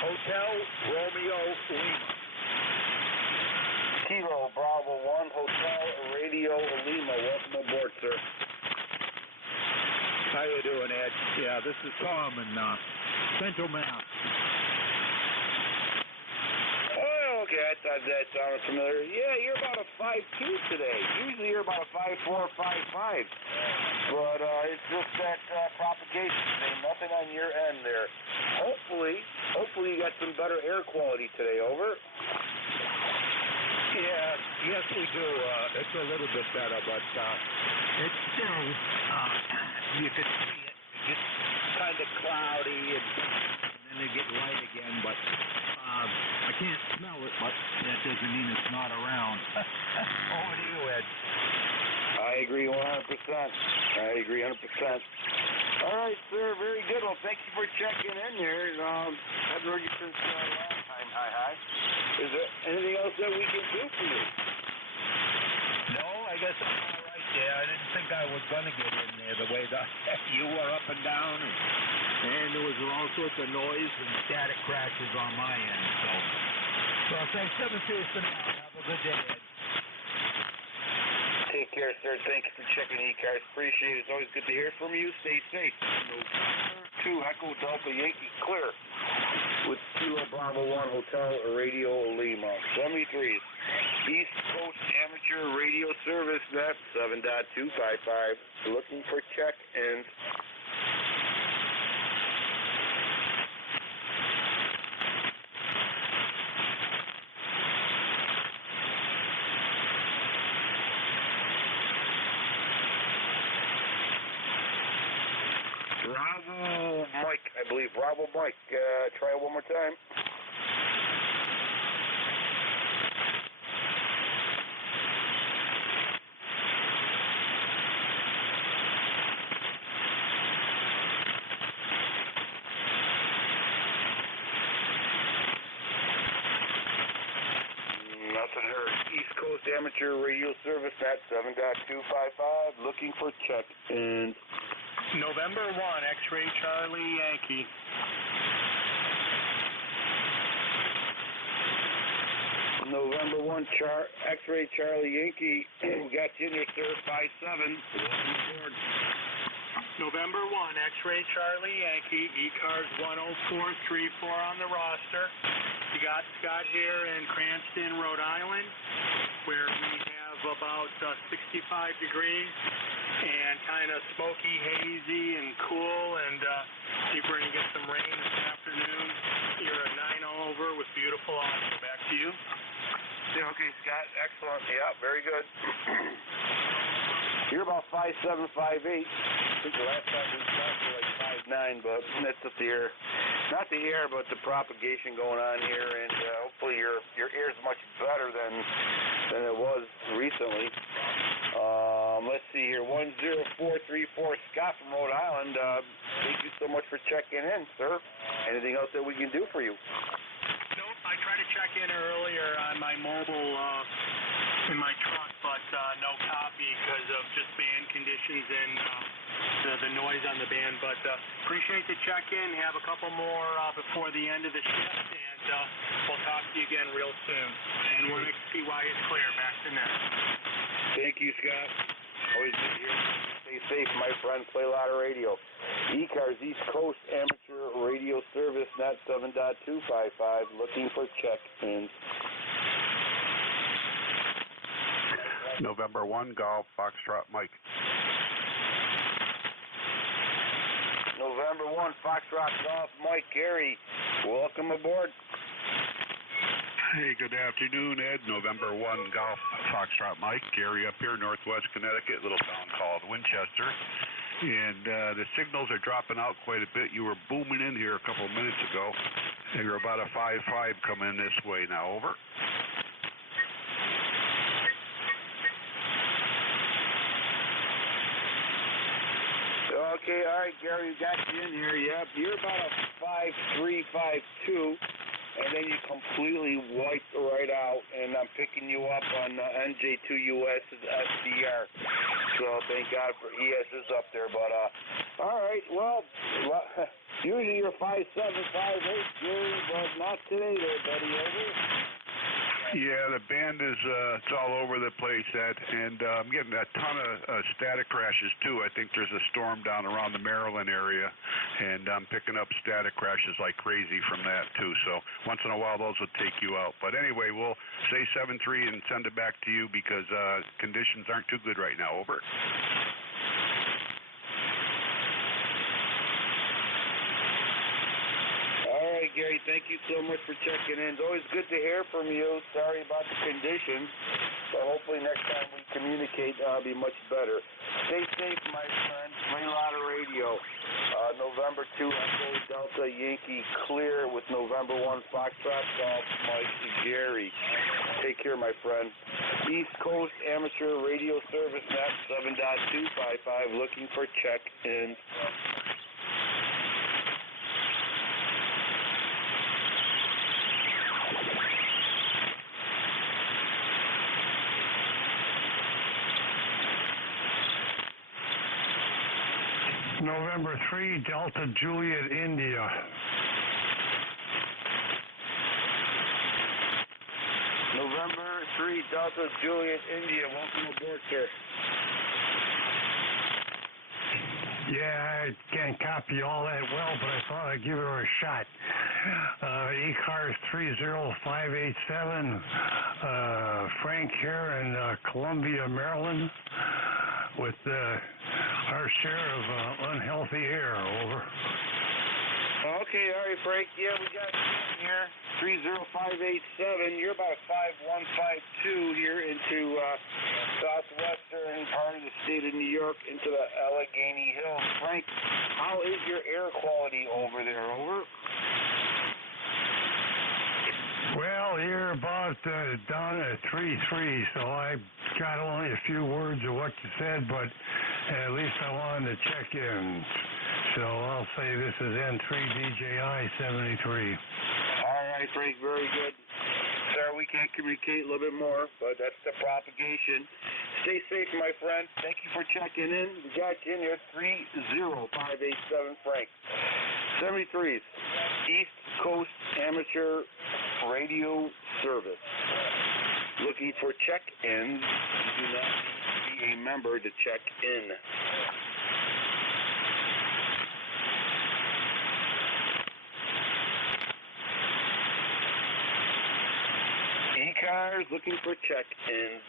Hotel Romeo Lima. Kilo Bravo 1, Hotel Radio Lima. Welcome aboard, sir. How you doing, Ed? Yeah, this is Tom in Central Mass. Oh, okay. I thought that sounded familiar. Yeah, you're about a 5'2" today. Usually you're about a 5'4", 5'5". But it's just that propagation today. Nothing on your end there. Hopefully you got some better air quality today. Over. Yeah, yes we do. It's a little bit better, but it's still, you can see it. It's kind of cloudy, and then they get light again, but I can't smell it, but that doesn't mean it's not around. Over to you, Ed. I agree 100%. I agree 100%. All right, sir. Very good. Well, thank you for checking in here. I've heard you since last time. Hi. Is there anything else that we can do for you? No, I guess I'm all right there. I didn't think I was going to get in there the way that you were up and down, and there was all sorts of noise and static crashes on my end. So I'll say 7-2 for now. Have a good day, Ed. Take care, sir. Thank you for checking ECARS. Appreciate it. It's always good to hear from you. Stay safe. November 2, Echo Delta Yankee clear with Kilo Bravo 1 Hotel Radio Lima. 73s. East Coast Amateur Radio Service, that's 7.255. Looking for check-ins. Bravo Mike, I believe. Bravo Mike. Try it one more time. Nothing heard. East Coast Coast Amateur Radio Service at 7.255, looking for check-ins. November 1, X-Ray Charlie Yankee. November 1, X-Ray Charlie Yankee. We got you in there, sir. 5-7. Welcome aboard. November 1, X-Ray Charlie Yankee, ECARS 10434 on the roster. You got Scott here in Cranston, Rhode Island, where we have about 65 degrees and kind of smoky, hazy, and cool, and you're going to get some rain this afternoon. You're a 9 over with beautiful audio. Back to you. Yeah, okay, Scott. Excellent. Yeah, very good. You're about 5'7", 5'8". I think the last time we talked you were like 5'9", but that's just the air. Not the air, but the propagation going on here, and hopefully your air's much better than it was recently. Let's see here, 10434 Scott from Rhode Island. Thank you so much for checking in, sir. Anything else that we can do for you? Nope, I tried to check in earlier on my mobile in my truck, but no copy because of just band conditions and the noise on the band. But appreciate the check-in. Have a couple more before the end of the shift, and we'll talk to you again real soon. And 1XPY is clear. Back to net. Thank you, Scott. Always good to hear you. Stay safe, my friend. Play a lot of radio. ECARS East Coast Amateur Radio Service, net 7.255, looking for check-ins. November 1, Golf, Foxtrot Mike. November 1, Foxtrot Golf, Mike Gary. Welcome aboard. Hey, good afternoon, Ed. November 1, Golf, Foxtrot Mike. Gary up here, Northwest Connecticut, little town called Winchester. And the signals are dropping out quite a bit. You were booming in here a couple of minutes ago, and you're about a 5.5 coming this way now. Over. Okay, all right, Gary, we got you in here. Yep, you're about a 5.3, 5.2, and then you completely wiped right out, and I'm picking you up on NJ2US SDR. So thank God for ES is up there. But all right, well, usually you're 5'7", 5'8", Gary, but not today, there, buddy. Over. Yeah, the band is it's all over the place, Ed, and I'm getting a ton of static crashes too. I think there's a storm down around the Maryland area, and I'm picking up static crashes like crazy from that too. So once in a while those will take you out. But anyway, we'll say 7.3 and send it back to you because conditions aren't too good right now. Over. All right, Gary, thank you so much for checking in. It's always good to hear from you. Sorry about the conditions, but hopefully next time we communicate, it'll be much better. Stay safe, my friend. Play a lot of radio. November 2, Echo Delta Yankee clear with November 1, Foxtrot Golf, Mike Gary. Take care, my friend. East Coast Amateur Radio Service, net 7.255, looking for check-ins. November 3, Delta Juliet, India. November 3, Delta Juliet, India. Welcome aboard, sir. Yeah, I can't copy all that well, but I thought I'd give it a shot. ECARS 30587, Frank here in Columbia, Maryland, with our share of unhealthy air. Over. Okay, all right, Frank. Yeah, we got you here. 30587. You're about 5'1", 5'2" here into southwestern part of the state of New York into the Allegheny Hills. Frank, how is your air quality over there? Over. Well, you're about down at 3.3, so I got only a few words of what you said, but at least I wanted to check in. So I'll say this is N3DJI 73. All right, Frank, very good. Sorry we can't communicate a little bit more, but that's the propagation. Stay safe, my friend. Thank you for checking in. We got you in here, 30587 Frank. 73s, East Coast Amateur Radio Service. Looking for check-ins. You do not need to be a member to check in. ECARS looking for check-ins.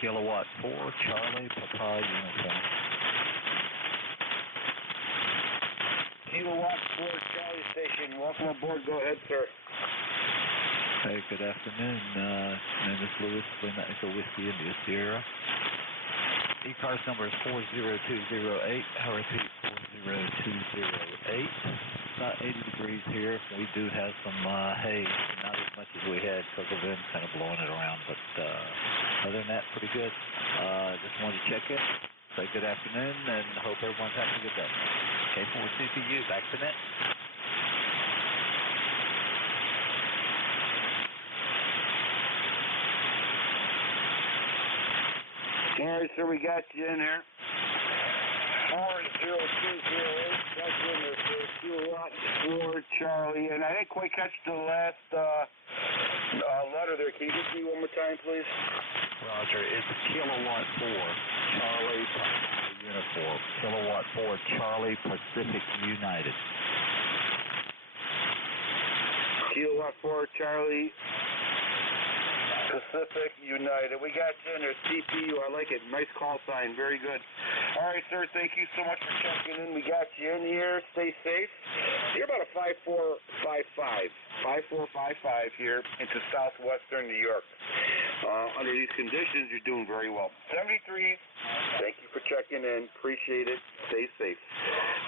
Kilowatt 4, Charlie, Papa, Uniform. Kilowatt 4, Charlie Station. Welcome aboard. Go ahead, sir. Hey, good afternoon. My name is Louis, Lima Echo Whiskey India Sierra. ECARS number is 40208. I repeat, 40208. About 80 degrees here. We do have some haze, not as much as we had because of them kind of blowing it around, but other than that, pretty good. Just wanted to check in, say good afternoon, and hope everyone's having a good day. K4CPU, back to net. All right, sir, we got you in here. 40208. Got you in there, sir. Kilowatt 4, Charlie. And I didn't quite catch the last letter there. Can you just do one more time, please? Roger, it's Kilowatt 4, Charlie, Uniform. Kilowatt 4, Charlie, Pacific United. Kilowatt 4, Charlie, Pacific United. We got you in there, CPU. I like it. Nice call sign. Very good. All right, sir. Thank you so much for checking in. We got you in here. Stay safe. You're about a 5455. 5455 here into southwestern New York. Under these conditions, you're doing very well. 73s. Thank you for checking in. Appreciate it. Stay safe.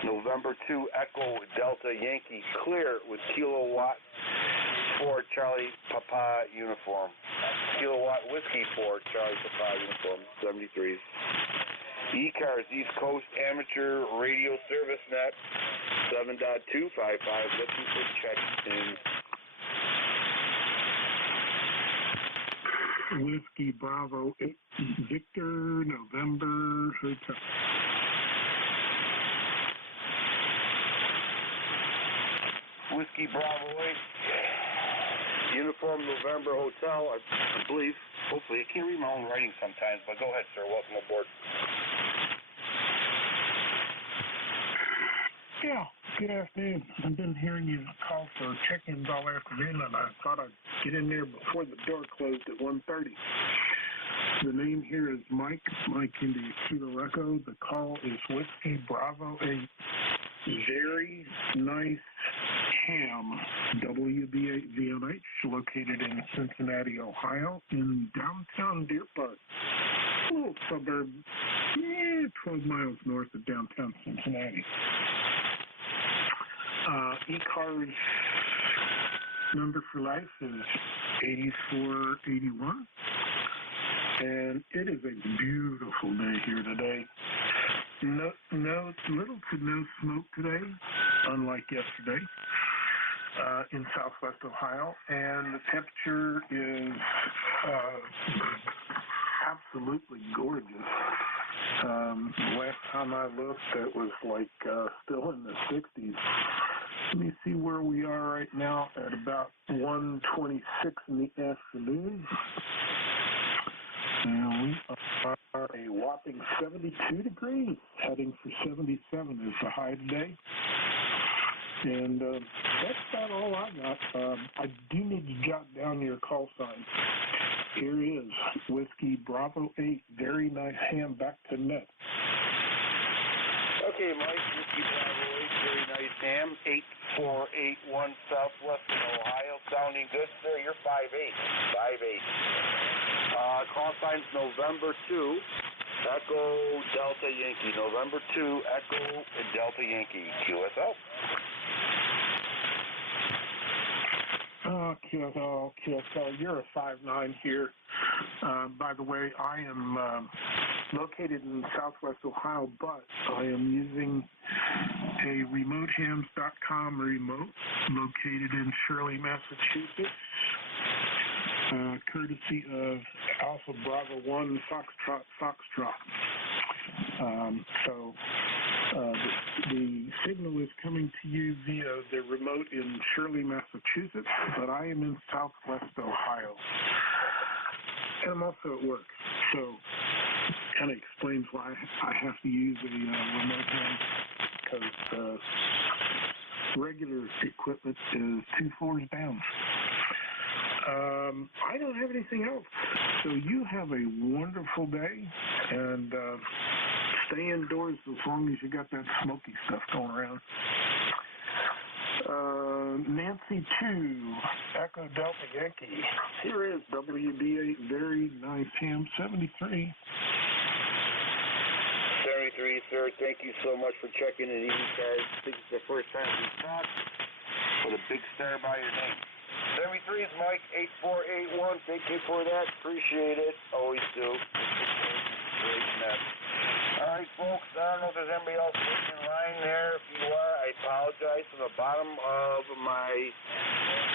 November 2 Echo Delta Yankee clear with Kilowatt 4 Charlie Papa Uniform. Kilowatt Whiskey 4 Charlie Papa Uniform. 73s. ECARS East Coast Amateur Radio Service Net 7.255 looking for check-in. Whiskey Bravo 8 Victor November Hotel. Whiskey Bravo 8 Uniform November Hotel, I believe. Hopefully, I can't read my own writing sometimes, but go ahead, sir. Welcome aboard. Yeah, good afternoon. I've been hearing you call for check-ins all afternoon, and I thought I'd get in there before the door closed at 1:30. The name here is Mike India Kilo Echo. The call is Whiskey Bravo 8. Very nice ham, WB8VMH, located in Cincinnati, Ohio, in downtown Deer Park. A little suburb, 12 miles north of downtown Cincinnati. ECARS number for life is 8481. And it is a beautiful day here today. Little to no smoke today, unlike yesterday, in southwest Ohio. And the temperature is absolutely gorgeous. Last time I looked, it was like still in the 60s. Let me see where we are right now at about 1:26 in the afternoon. And we are a whopping 72 degrees, heading for 77 is the high today. And that's about all I got. I do need to jot down your call sign. Here is Whiskey Bravo 8, very nice ham, back to net. Okay, Mike, Whiskey Bravo 8, very nice ham, 8481 Southwestern Ohio, sounding good, sir. You're 5'8". Call sign's November 2, Echo Delta Yankee, November 2, Echo Delta Yankee, QSL. QSL, you're a 5-9 here. By the way, I am located in southwest Ohio, but I am using a remotehams.com remote located in Shirley, Massachusetts, courtesy of Alpha Bravo 1 Foxtrot. The signal is coming to you via the remote in Shirley, Massachusetts, but I am in southwest Ohio. And I'm also at work, so kind of explains why I have to use a remote hand, because regular equipment is 2 floors down. I don't have anything else. So you have a wonderful day, and stay indoors as long as you got that smoky stuff going around. Nancy 2, Echo Delta Yankee. Here is WB8, very nice ham, 73. 73, sir. Thank you so much for checking in, ECARS. I think it's the first time we've talked. Put a big star by your name. 73 is Mike, 8481. Thank you for that. Appreciate it. Always do. Great mess. All right, folks. I don't know if there's anybody else waiting in line there. If you are, I apologize from the bottom of my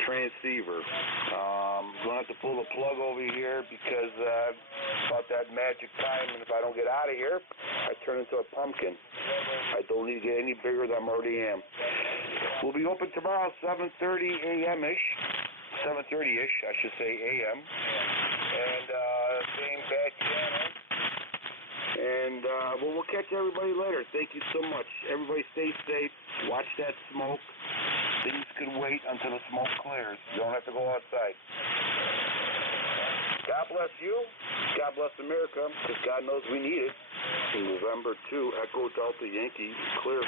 transceiver. I'm going to have to pull the plug over here because about that magic time, and if I don't get out of here, I turn into a pumpkin. I don't need to get any bigger than I already am. We'll be open tomorrow, 7:30 a.m.-ish. 7:30-ish, I should say, a.m. And same bad channel. And we'll catch everybody later. Thank you so much. Everybody stay safe. Watch that smoke. Things could wait until the smoke clears. You don't have to go outside. God bless you. God bless America, because God knows we need it. November 2, Echo Delta Yankee, clear.